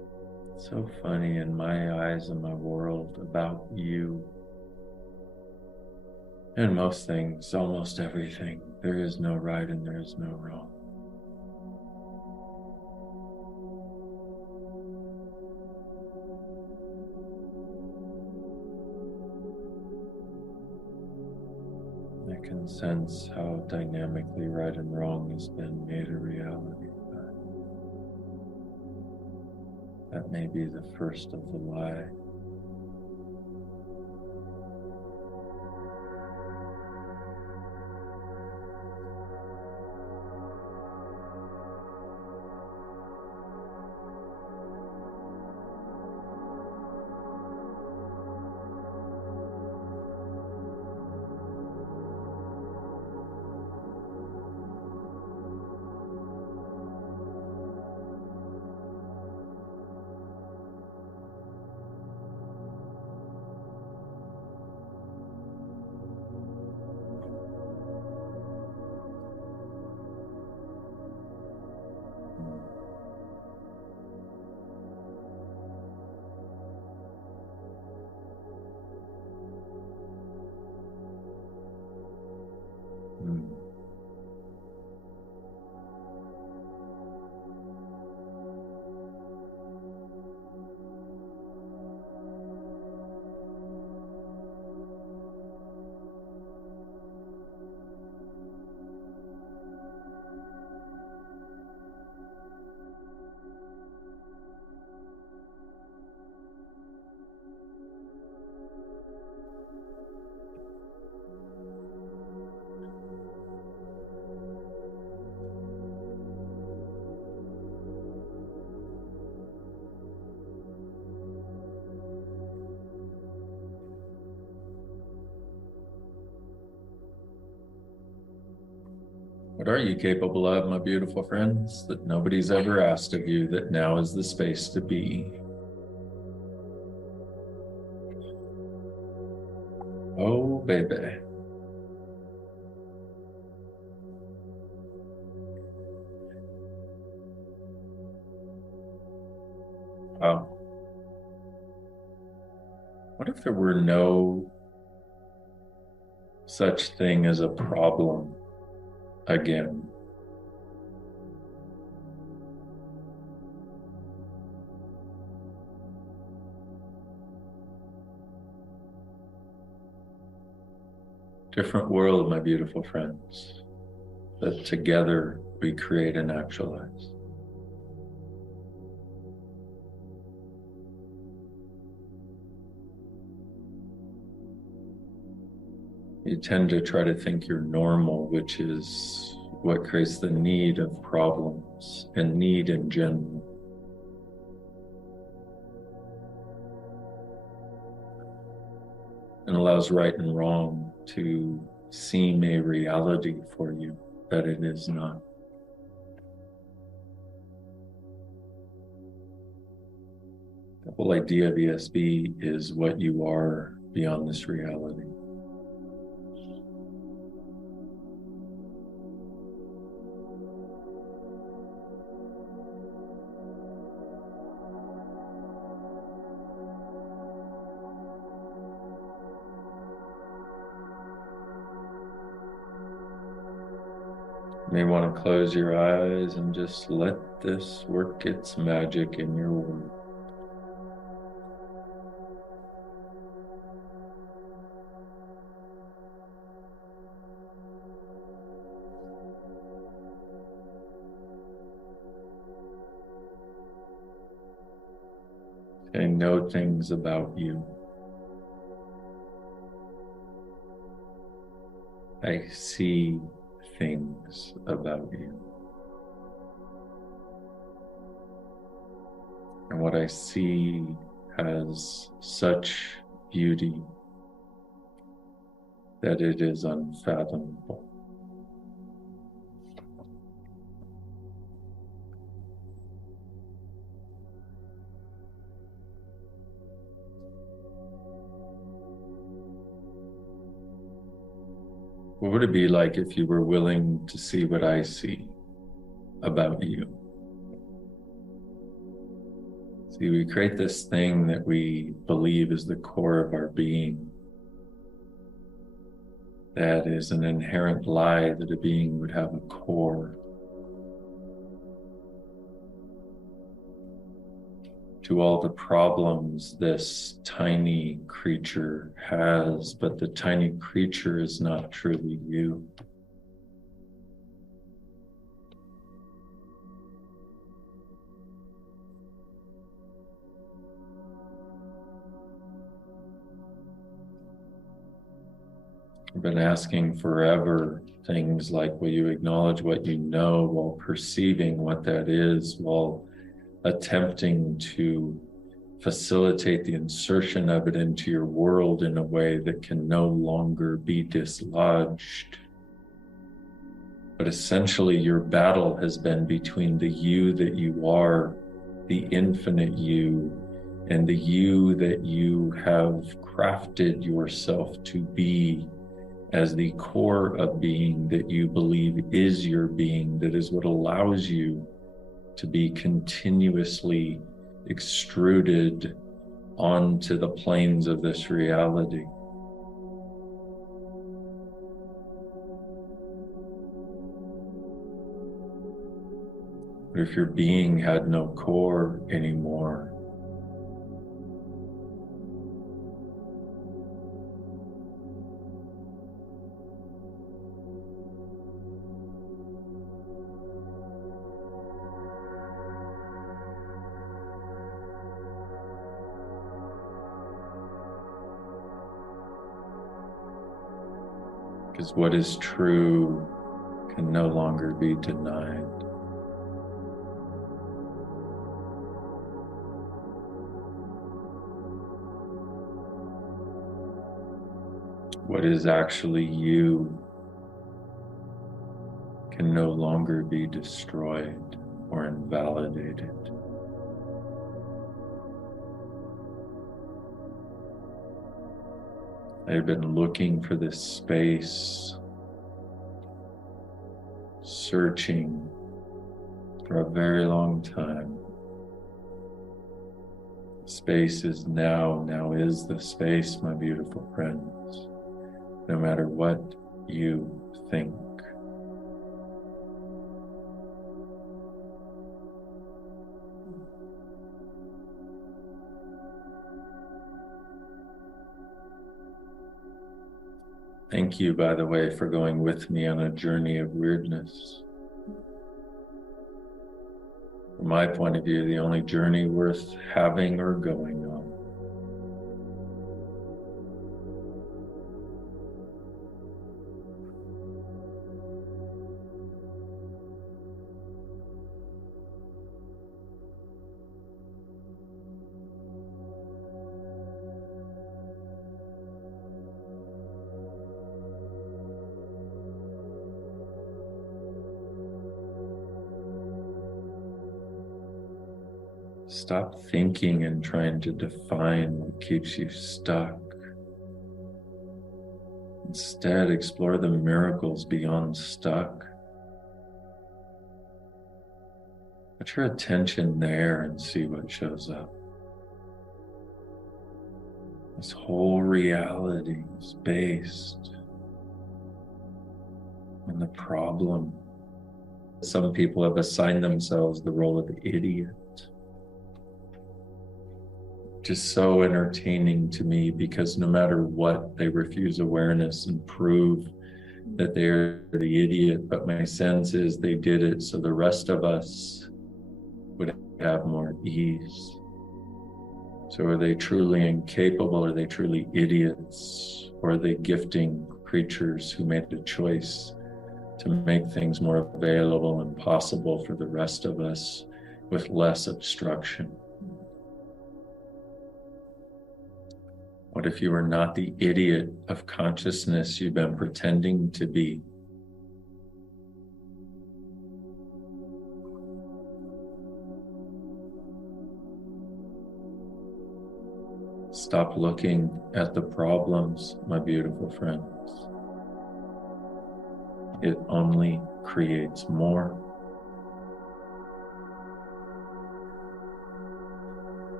so funny in my eyes and my world about you. And most things, almost everything, there is no right and there is no wrong. I can sense how dynamically right and wrong has been made a reality. But that may be the first of the lie. Hmm. What are you capable of, my beautiful friends, that nobody's ever asked of you that now is the space to be? Oh, baby. Wow. What if there were no such thing as a problem again? Different world, my beautiful friends, that together we create and actualize. You tend to try to think you're normal, which is what creates the need of problems and need in general. And allows right and wrong to seem a reality for you that it is not. The whole idea of ESB is what you are beyond this reality. You may want to close your eyes and just let this work its magic in your world. I know things about you. I see things about you. And what I see has such beauty that it is unfathomable. What would it be like if you were willing to see what I see about you? See, we create this thing that we believe is the core of our being. That is an inherent lie that a being would have a core. To all the problems this tiny creature has, but the tiny creature is not truly you. I've been asking forever things like, will you acknowledge what you know while perceiving what that is, while attempting to facilitate the insertion of it into your world in a way that can no longer be dislodged. But essentially, your battle has been between the you that you are, the infinite you, and the you that you have crafted yourself to be as the core of being that you believe is your being, that is what allows you to be continuously extruded onto the planes of this reality. But if your being had no core anymore, because what is true can no longer be denied. What is actually you can no longer be destroyed or invalidated. I've been looking for this space, searching for a very long time. Space is now is the space, my beautiful friends, no matter what you think. Thank you, by the way, for going with me on a journey of weirdness. From my point of view, the only journey worth having or going on. Stop thinking and trying to define what keeps you stuck. Instead, explore the miracles beyond stuck. Put your attention there and see what shows up. This whole reality is based on the problem. Some people have assigned themselves the role of the idiot. Just so entertaining to me, because no matter what, they refuse awareness and prove that they're the idiot. But my sense is they did it so the rest of us would have more ease. So are they truly incapable? Are they truly idiots? Or are they gifting creatures who made a choice to make things more available and possible for the rest of us with less obstruction? What if you were not the idiot of consciousness you've been pretending to be? Stop looking at the problems, my beautiful friends. It only creates more.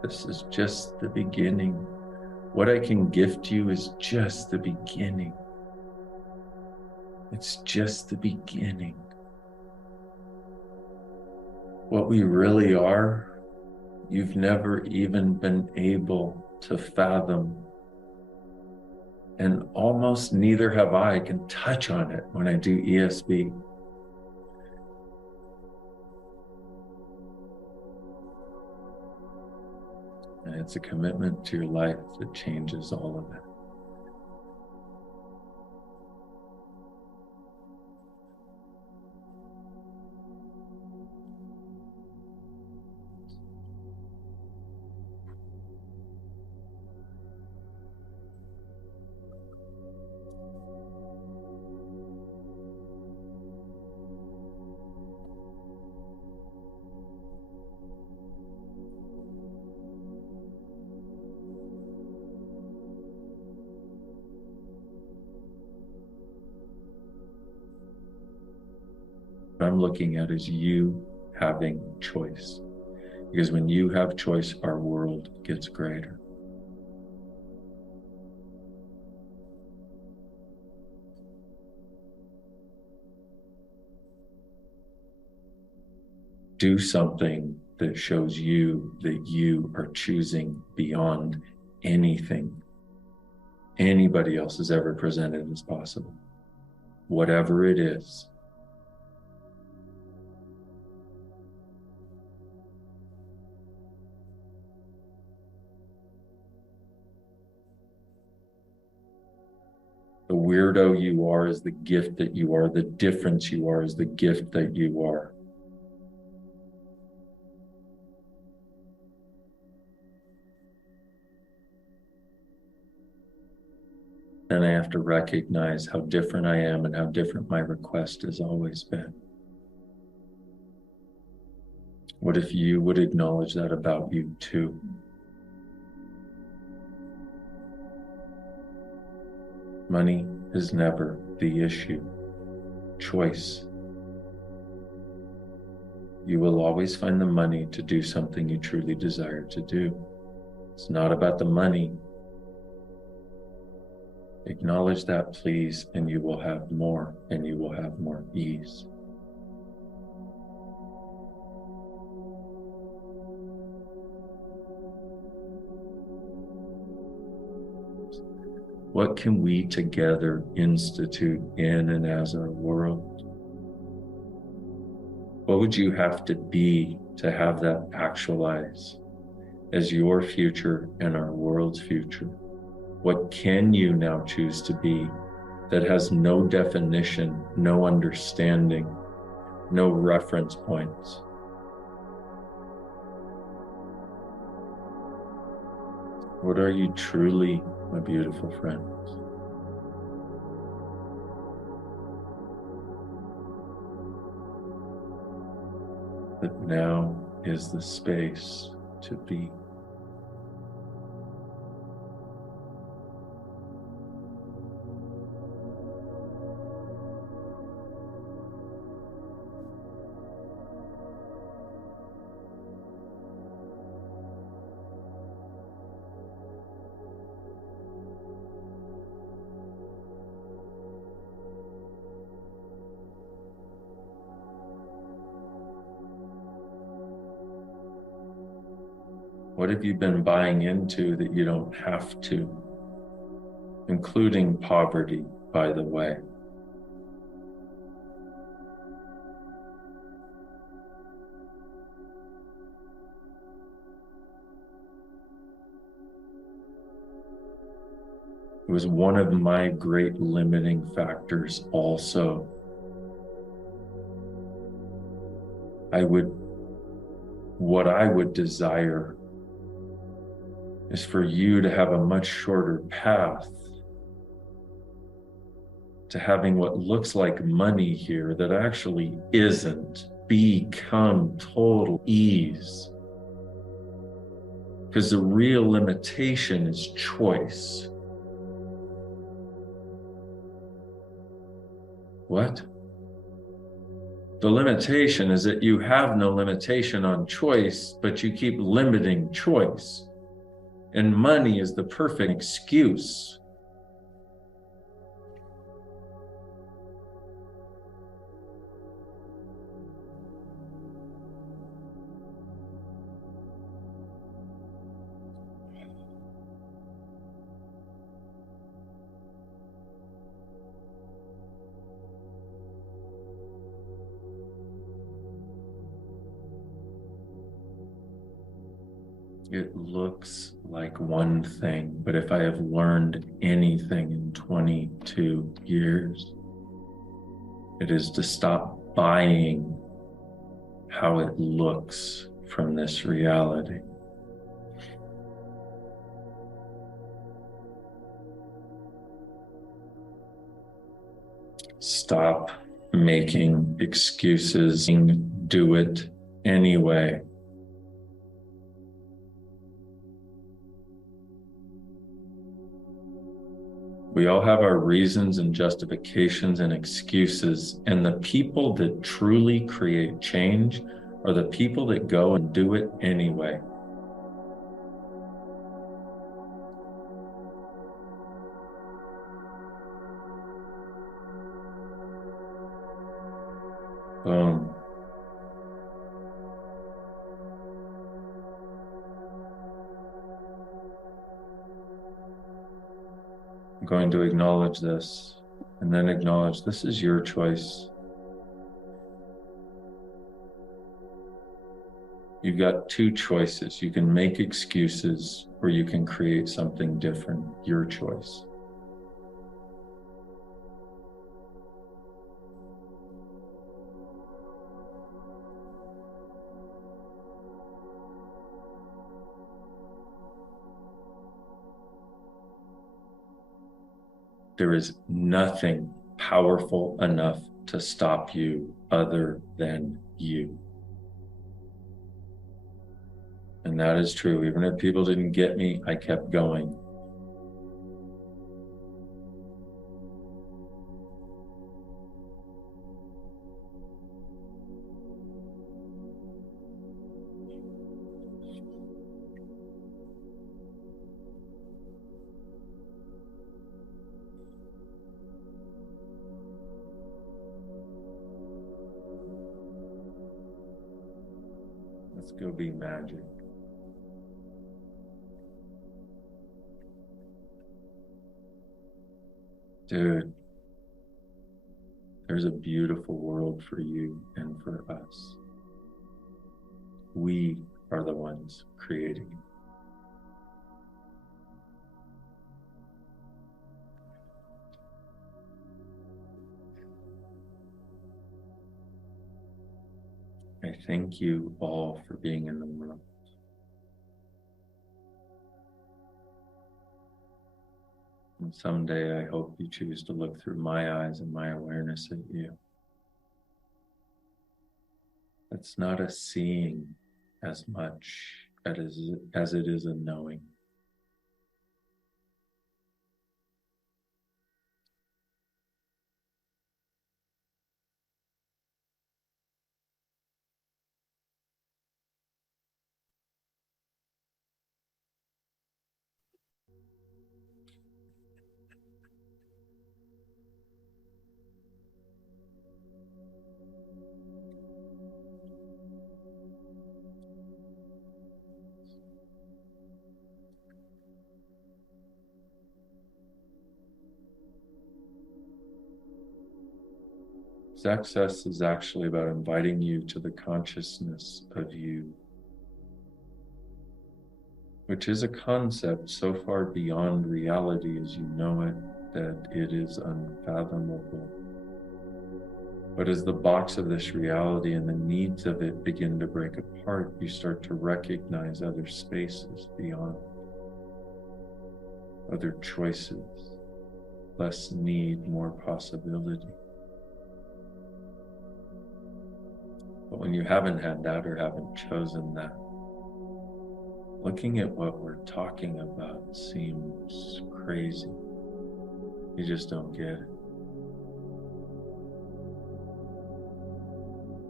This is just the beginning. What I can gift you is just the beginning. It's just the beginning. What we really are, you've never even been able to fathom. And almost neither have I. I can touch on it when I do ESB. And it's a commitment to your life that changes all of it. What I'm looking at is you having choice. Because when you have choice, our world gets greater. Do something that shows you that you are choosing beyond anything anybody else has ever presented as possible. Whatever it is. The weirdo you are is the gift that you are. The difference you are is the gift that you are. Then I have to recognize how different I am and how different my request has always been. What if you would acknowledge that about you too? Money is never the issue. Choice. You will always find the money to do something you truly desire to do. It's not about the money. Acknowledge that, please, and you will have more, and you will have more ease. What can we together institute in and as our world? What would you have to be to have that actualize as your future and our world's future? What can you now choose to be that has no definition, no understanding, no reference points? What are you truly, my beautiful friends? That now is the space to be. What have you been buying into that you don't have to? Including poverty, by the way. It was one of my great limiting factors also. What I would desire is for you to have a much shorter path to having what looks like money here that actually isn't. Become total ease. Because the real limitation is choice. What? The limitation is that you have no limitation on choice, but you keep limiting choice. And money is the perfect excuse. It looks like one thing, but if I have learned anything in 22 years, it is to stop buying how it looks from this reality. Stop making excuses and do it anyway. We all have our reasons and justifications and excuses, and the people that truly create change are the people that go and do it anyway. Boom. I'm going to acknowledge this, and then acknowledge this is your choice. You've got two choices. You can make excuses or you can create something different. Your choice. There is nothing powerful enough to stop you other than you. And that is true. Even if people didn't get me, I kept going. Let's go be magic. Dude, there's a beautiful world for you and for us. We are the ones creating it. I thank you all for being in the world. And someday I hope you choose to look through my eyes and my awareness at you. It's not a seeing as much as it is a knowing. Access is actually about inviting you to the consciousness of you, which is a concept so far beyond reality as you know it, that it is unfathomable. But as the box of this reality and the needs of it begin to break apart, you start to recognize other spaces beyond, other choices, less need, more possibility. But when you haven't had that or haven't chosen that, looking at what we're talking about seems crazy. You just don't get it.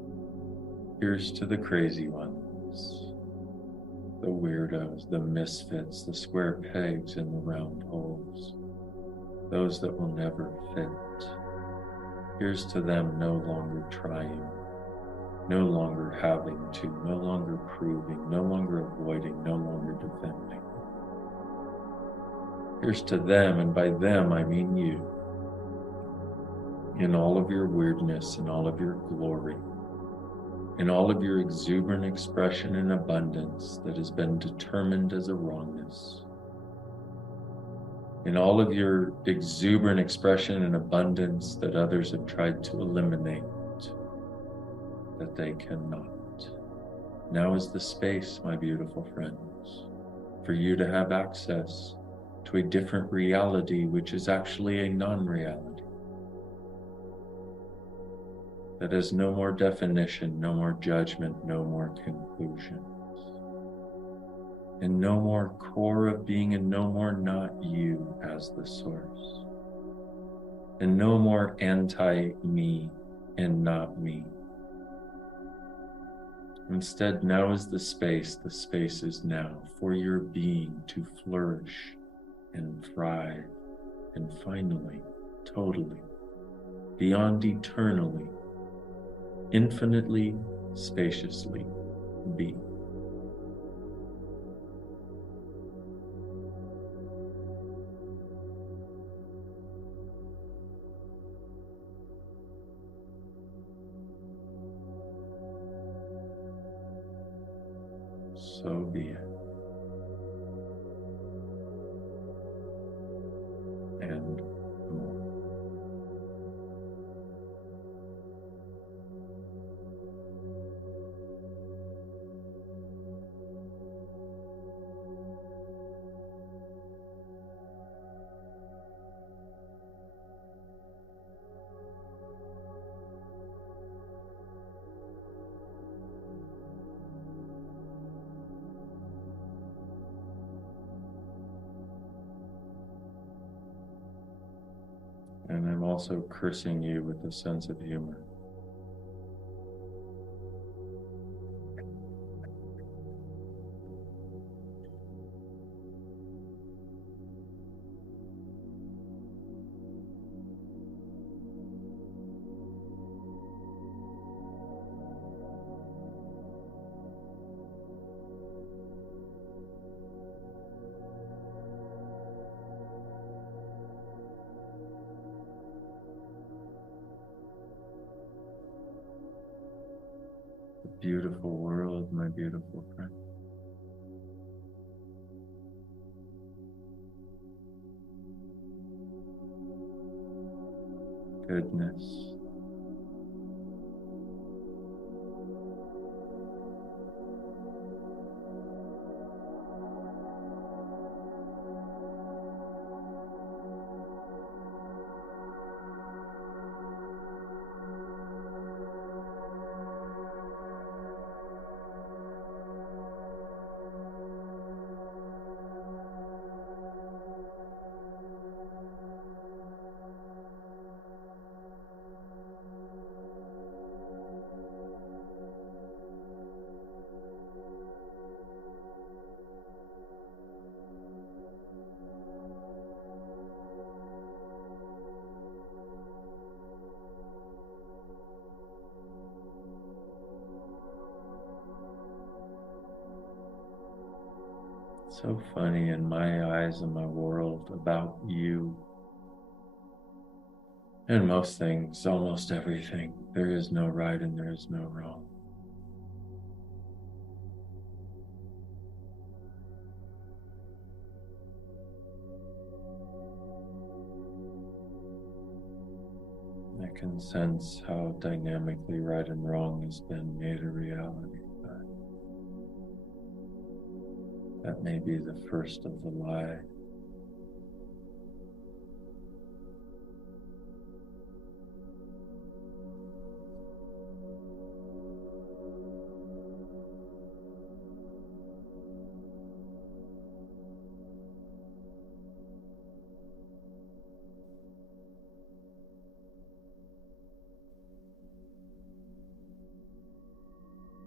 Here's to the crazy ones, the weirdos, the misfits, the square pegs in the round holes, those that will never fit. Here's to them no longer trying, no longer having to, no longer proving, no longer avoiding, no longer defending. Here's to them, and by them I mean you, in all of your weirdness, in all of your glory, in all of your exuberant expression and abundance that has been determined as a wrongness, in all of your exuberant expression and abundance that others have tried to eliminate, that they cannot. Now is the space, my beautiful friends, for you to have access to a different reality, which is actually a non-reality, that has no more definition, no more judgment, no more conclusions, and no more core of being, and no more not you as the source, and no more anti-me and not me. Instead, now is the space is now for your being to flourish and thrive, and finally, totally, beyond eternally, infinitely, spaciously be. So be it. And more. And I'm also cursing you with a sense of humor. A beautiful world, my beautiful friend. Goodness. So funny in my eyes and my world about you. And most things, almost everything, there is no right and there is no wrong. I can sense how dynamically right and wrong has been made a reality. But that may be the first of the lie.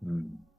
Mm.